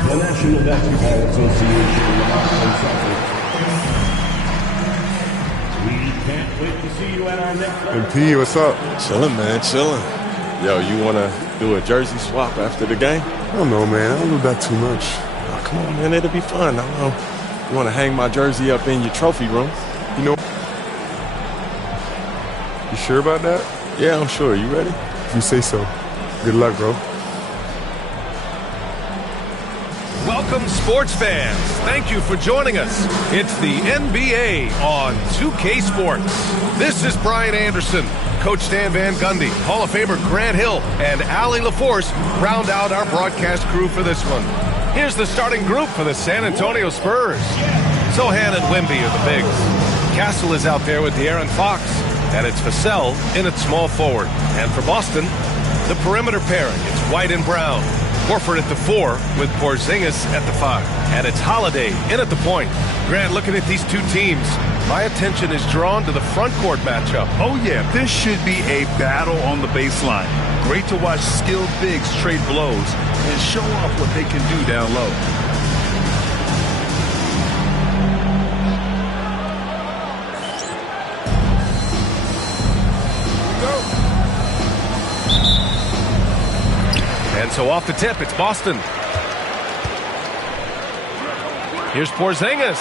The National Basketball Association we can't wait to see you at our next MP, what's up? Chilling, man, chilling. Yo, you want to do a jersey swap after the game? I don't know, man. I don't do that too much. Oh, come on, man. It'll be fun. I don't know. You want to hang my jersey up in your trophy room? You sure about that? Yeah, I'm sure. You ready? If you say so. Good luck, bro. Welcome, sports fans. Thank you for joining us. It's the NBA on 2K Sports. This is Brian Anderson. Coach Stan Van Gundy, Hall of Famer Grant Hill, and Allie LaForce round out our broadcast crew for this one. Here's the starting group for the San Antonio Spurs. Sohan and Wemby are the bigs. Castle is out there with De'Aaron Fox, and it's Vassell in at small forward. And for Boston, the perimeter pairing, it's White and Brown. Horford at the 4 with Porzingis at the 5. And it's Holiday in at the point. Grant, looking at these two teams, my attention is drawn to the front court matchup. Oh, yeah, this should be a battle on the baseline. Great to watch skilled bigs trade blows and show off what they can do down low. And so off the tip, it's Boston. Here's Porzingis.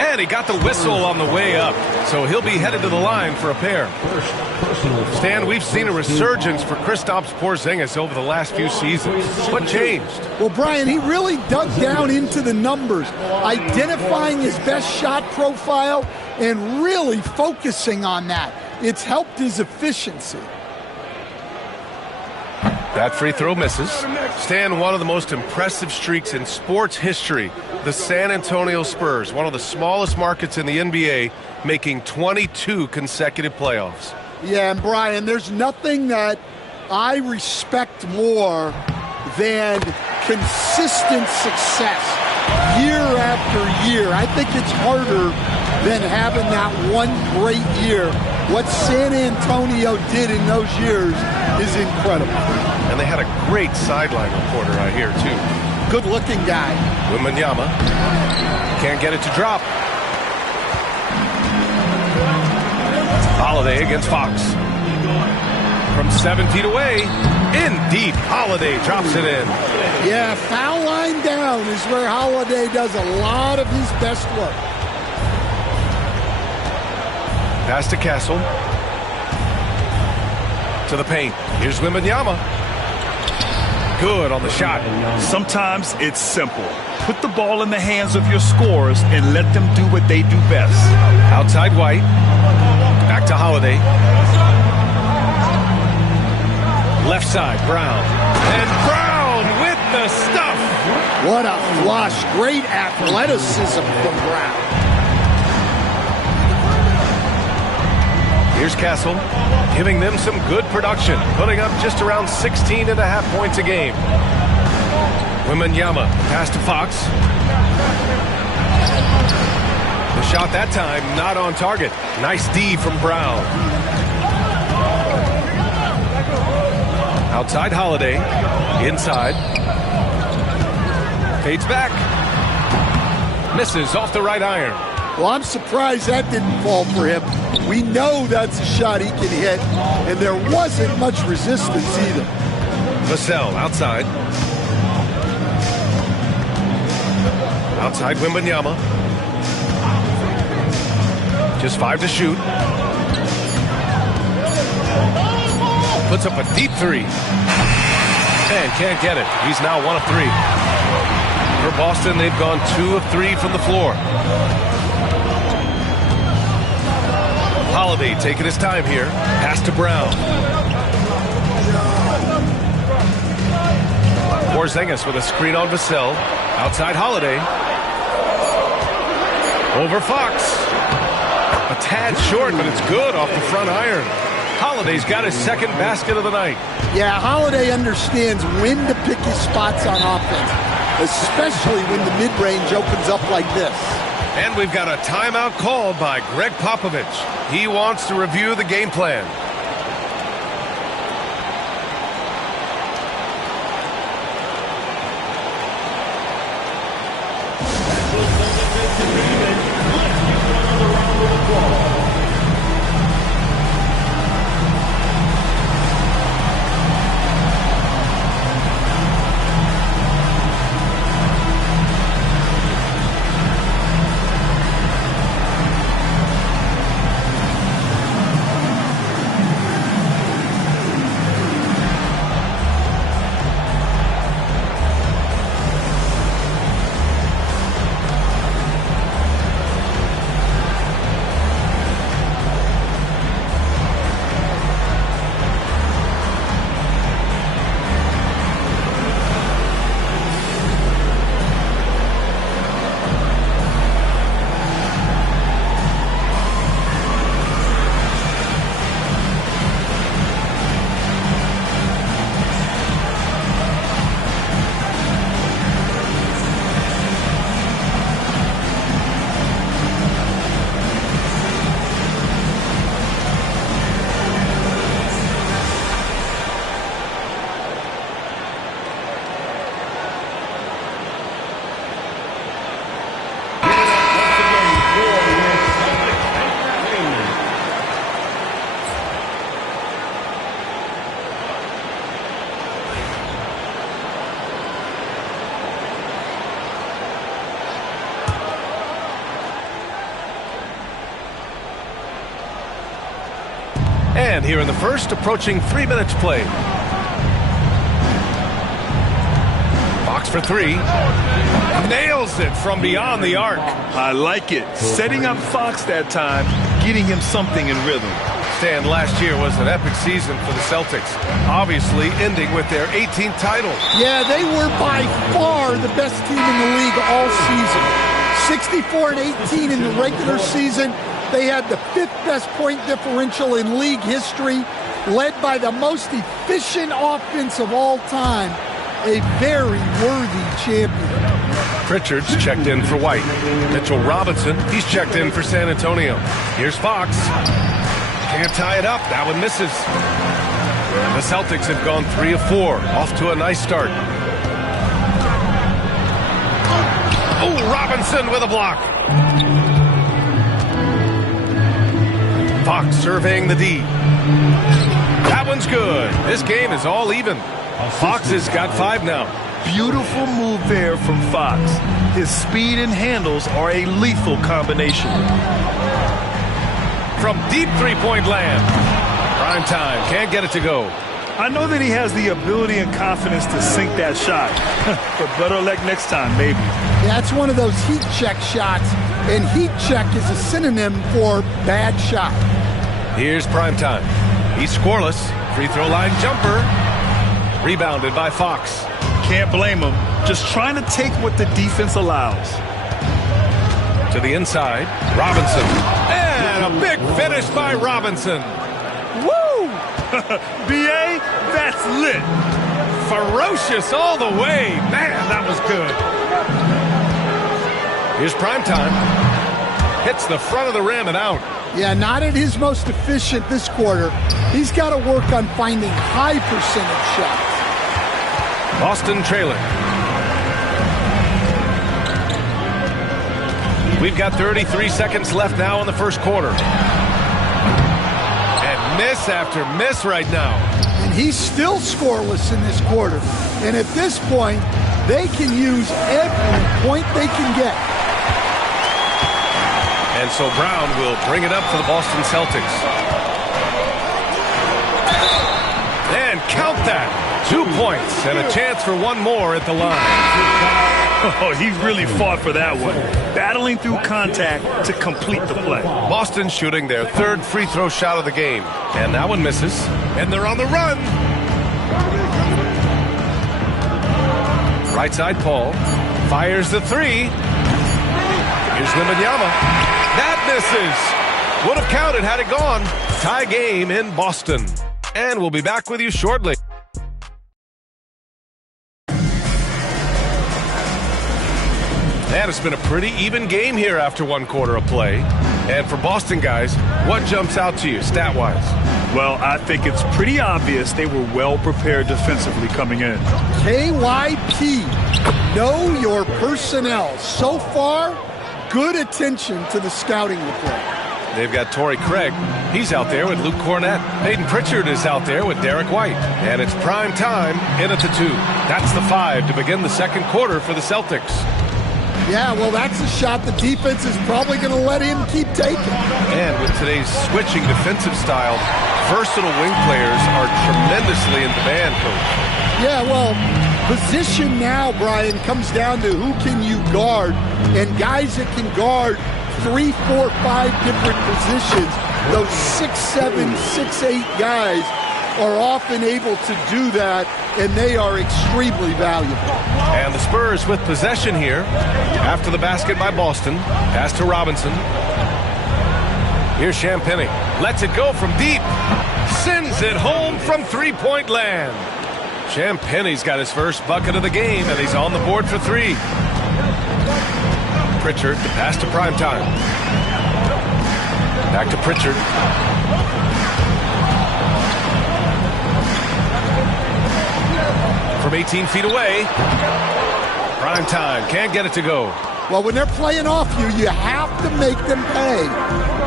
And he got the whistle on the way up. So he'll be headed to the line for a pair. Stan, we've seen a resurgence for Kristaps Porzingis over the last few seasons. What changed? Well, Brian, he really dug down into the numbers, identifying his best shot profile and really focusing on that. It's helped his efficiency. That free throw misses. Stan, one of the most impressive streaks in sports history. The San Antonio Spurs, one of the smallest markets in the NBA, making 22 consecutive playoffs. Yeah, and Brian, there's nothing that I respect more than consistent success year after year. I think it's harder than having that one great year. What San Antonio did in those years is incredible. And they had a great sideline reporter out here, too. Good-looking guy. Wembanyama can't get it to drop. Holiday against Fox. From 7 feet away, in deep, Holiday drops it in. Yeah, foul line down is where Holiday does a lot of his best work. Pass to Castle. To the paint. Here's Wembanyama. Good on the shot. Sometimes it's simple. Put the ball in the hands of your scorers and let them do what they do best. Outside White. Back to Holiday. Left side, Brown. And Brown with the stuff. What a flush. Great athleticism from Brown. Here's Castle, giving them some good production, putting up just around 16.5 points a game. Wembanyama pass to Fox. The shot that time not on target. Nice D from Brown. Outside Holiday. Inside. Fades back. Misses off the right iron. Well, I'm surprised that didn't fall for him. We know that's a shot he can hit, and there wasn't much resistance either. Vassell outside. Outside Wembanyama. Just 5 to shoot. Puts up a deep three. And can't get it. He's now 1 of 3. For Boston, they've gone 2 of 3 from the floor. Holiday taking his time here. Pass to Brown. Porzingis with a screen on Vassell. Outside Holiday. Over Fox. A tad short, but it's good off the front iron. Holiday's got his second basket of the night. Yeah, Holiday understands when to pick his spots on offense, especially when the mid-range opens up like this. And we've got a timeout called by Greg Popovich. He wants to review the game plan. And here in the first, approaching 3 minutes played. Fox for 3. Nails it from beyond the arc. I like it. Setting up Fox that time, getting him something in rhythm. Stan, last year was an epic season for the Celtics, obviously ending with their 18th title. Yeah, they were by far the best team in the league all season. 64-18 in the regular season. They had the 5th best point differential in league history, led by the most efficient offense of all time. A very worthy champion. Pritchard's checked in for White. Mitchell Robinson, he's checked in for San Antonio. Here's Fox. Can't tie it up. That one misses. The Celtics have gone 3 of 4. Off to a nice start. Oh, Robinson with a block. Fox surveying the D. That one's good. This game is all even. Fox has got 5 now. Beautiful move there from Fox. His speed and handles are a lethal combination. From deep three-point land. Prime time. Can't get it to go. I know that he has the ability and confidence to sink that shot. But better luck next time, maybe. That's one of those heat check shots. And heat check is a synonym for bad shot. Here's Primetime. He's scoreless. Free throw line jumper. Rebounded by Fox. Can't blame him. Just trying to take what the defense allows. To the inside. Robinson. And a big finish by Robinson. Woo! B.A., that's lit. Ferocious all the way. Man, that was good. Here's Primetime. Hits the front of the rim and out. Yeah, not at his most efficient this quarter. He's got to work on finding high percentage shots. Boston trailing. We've got 33 seconds left now in the first quarter. And miss after miss right now. And he's still scoreless in this quarter. And at this point, they can use every point they can get. And so Brown will bring it up for the Boston Celtics. And count that. 2 points and a chance for one more at the line. Oh, he really fought for that one. Battling through contact to complete the play. Boston shooting their third free throw shot of the game. And that one misses. And they're on the run. Right side Paul. Fires the three. Here's Wembanyama. That misses. Would have counted had it gone. Tie game in Boston. And we'll be back with you shortly. And it's been a pretty even game here after one quarter of play. And for Boston guys, what jumps out to you stat-wise? Well, I think it's pretty obvious they were well prepared defensively coming in. KYP, know your personnel. So far, good attention to the scouting report. They've got Torrey Craig. He's out there with Luke Cornett. Hayden Pritchard is out there with Derek White. And it's prime time in at the 2. That's the 5 to begin the second quarter for the Celtics. Yeah, well, that's a shot the defense is probably going to let him keep taking. And with today's switching defensive style, versatile wing players are tremendously in demand, Coach. Yeah, well, position now, Brian, comes down to who can you guard. And guys that can guard 3, 4, 5 different positions, those 6'7", 6'8" guys are often able to do that, and they are extremely valuable. And the Spurs with possession here after the basket by Boston. Pass to Robinson. Here's Champagnie. Lets it go from deep. Sends it home from three-point land. Champagnie's got his first bucket of the game, and he's on the board for 3. Pritchard, the pass to Primetime. Back to Pritchard. From 18 feet away. Primetime can't get it to go. Well, when they're playing off you, you have to make them pay.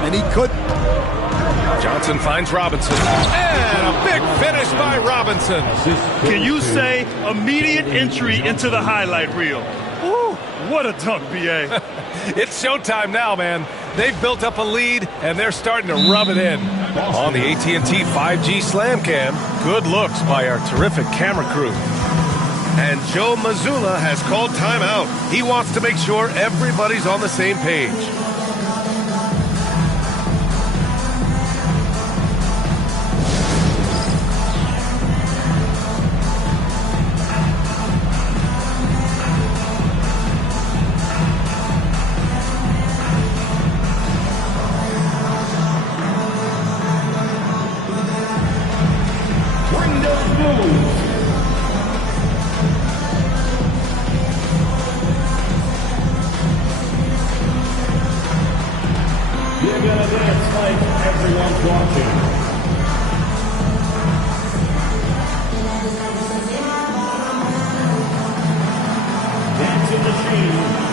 And he couldn't. Johnson finds Robinson. And a big finish by Robinson. Can you say immediate entry into the highlight reel? Woo, what a dunk, B.A. It's showtime now, man. They've built up a lead, and they're starting to rub it in. On the AT&T 5G Slam Cam, good looks by our terrific camera crew. And Joe Mazzulla has called timeout. He wants to make sure everybody's on the same page. Dancing machine.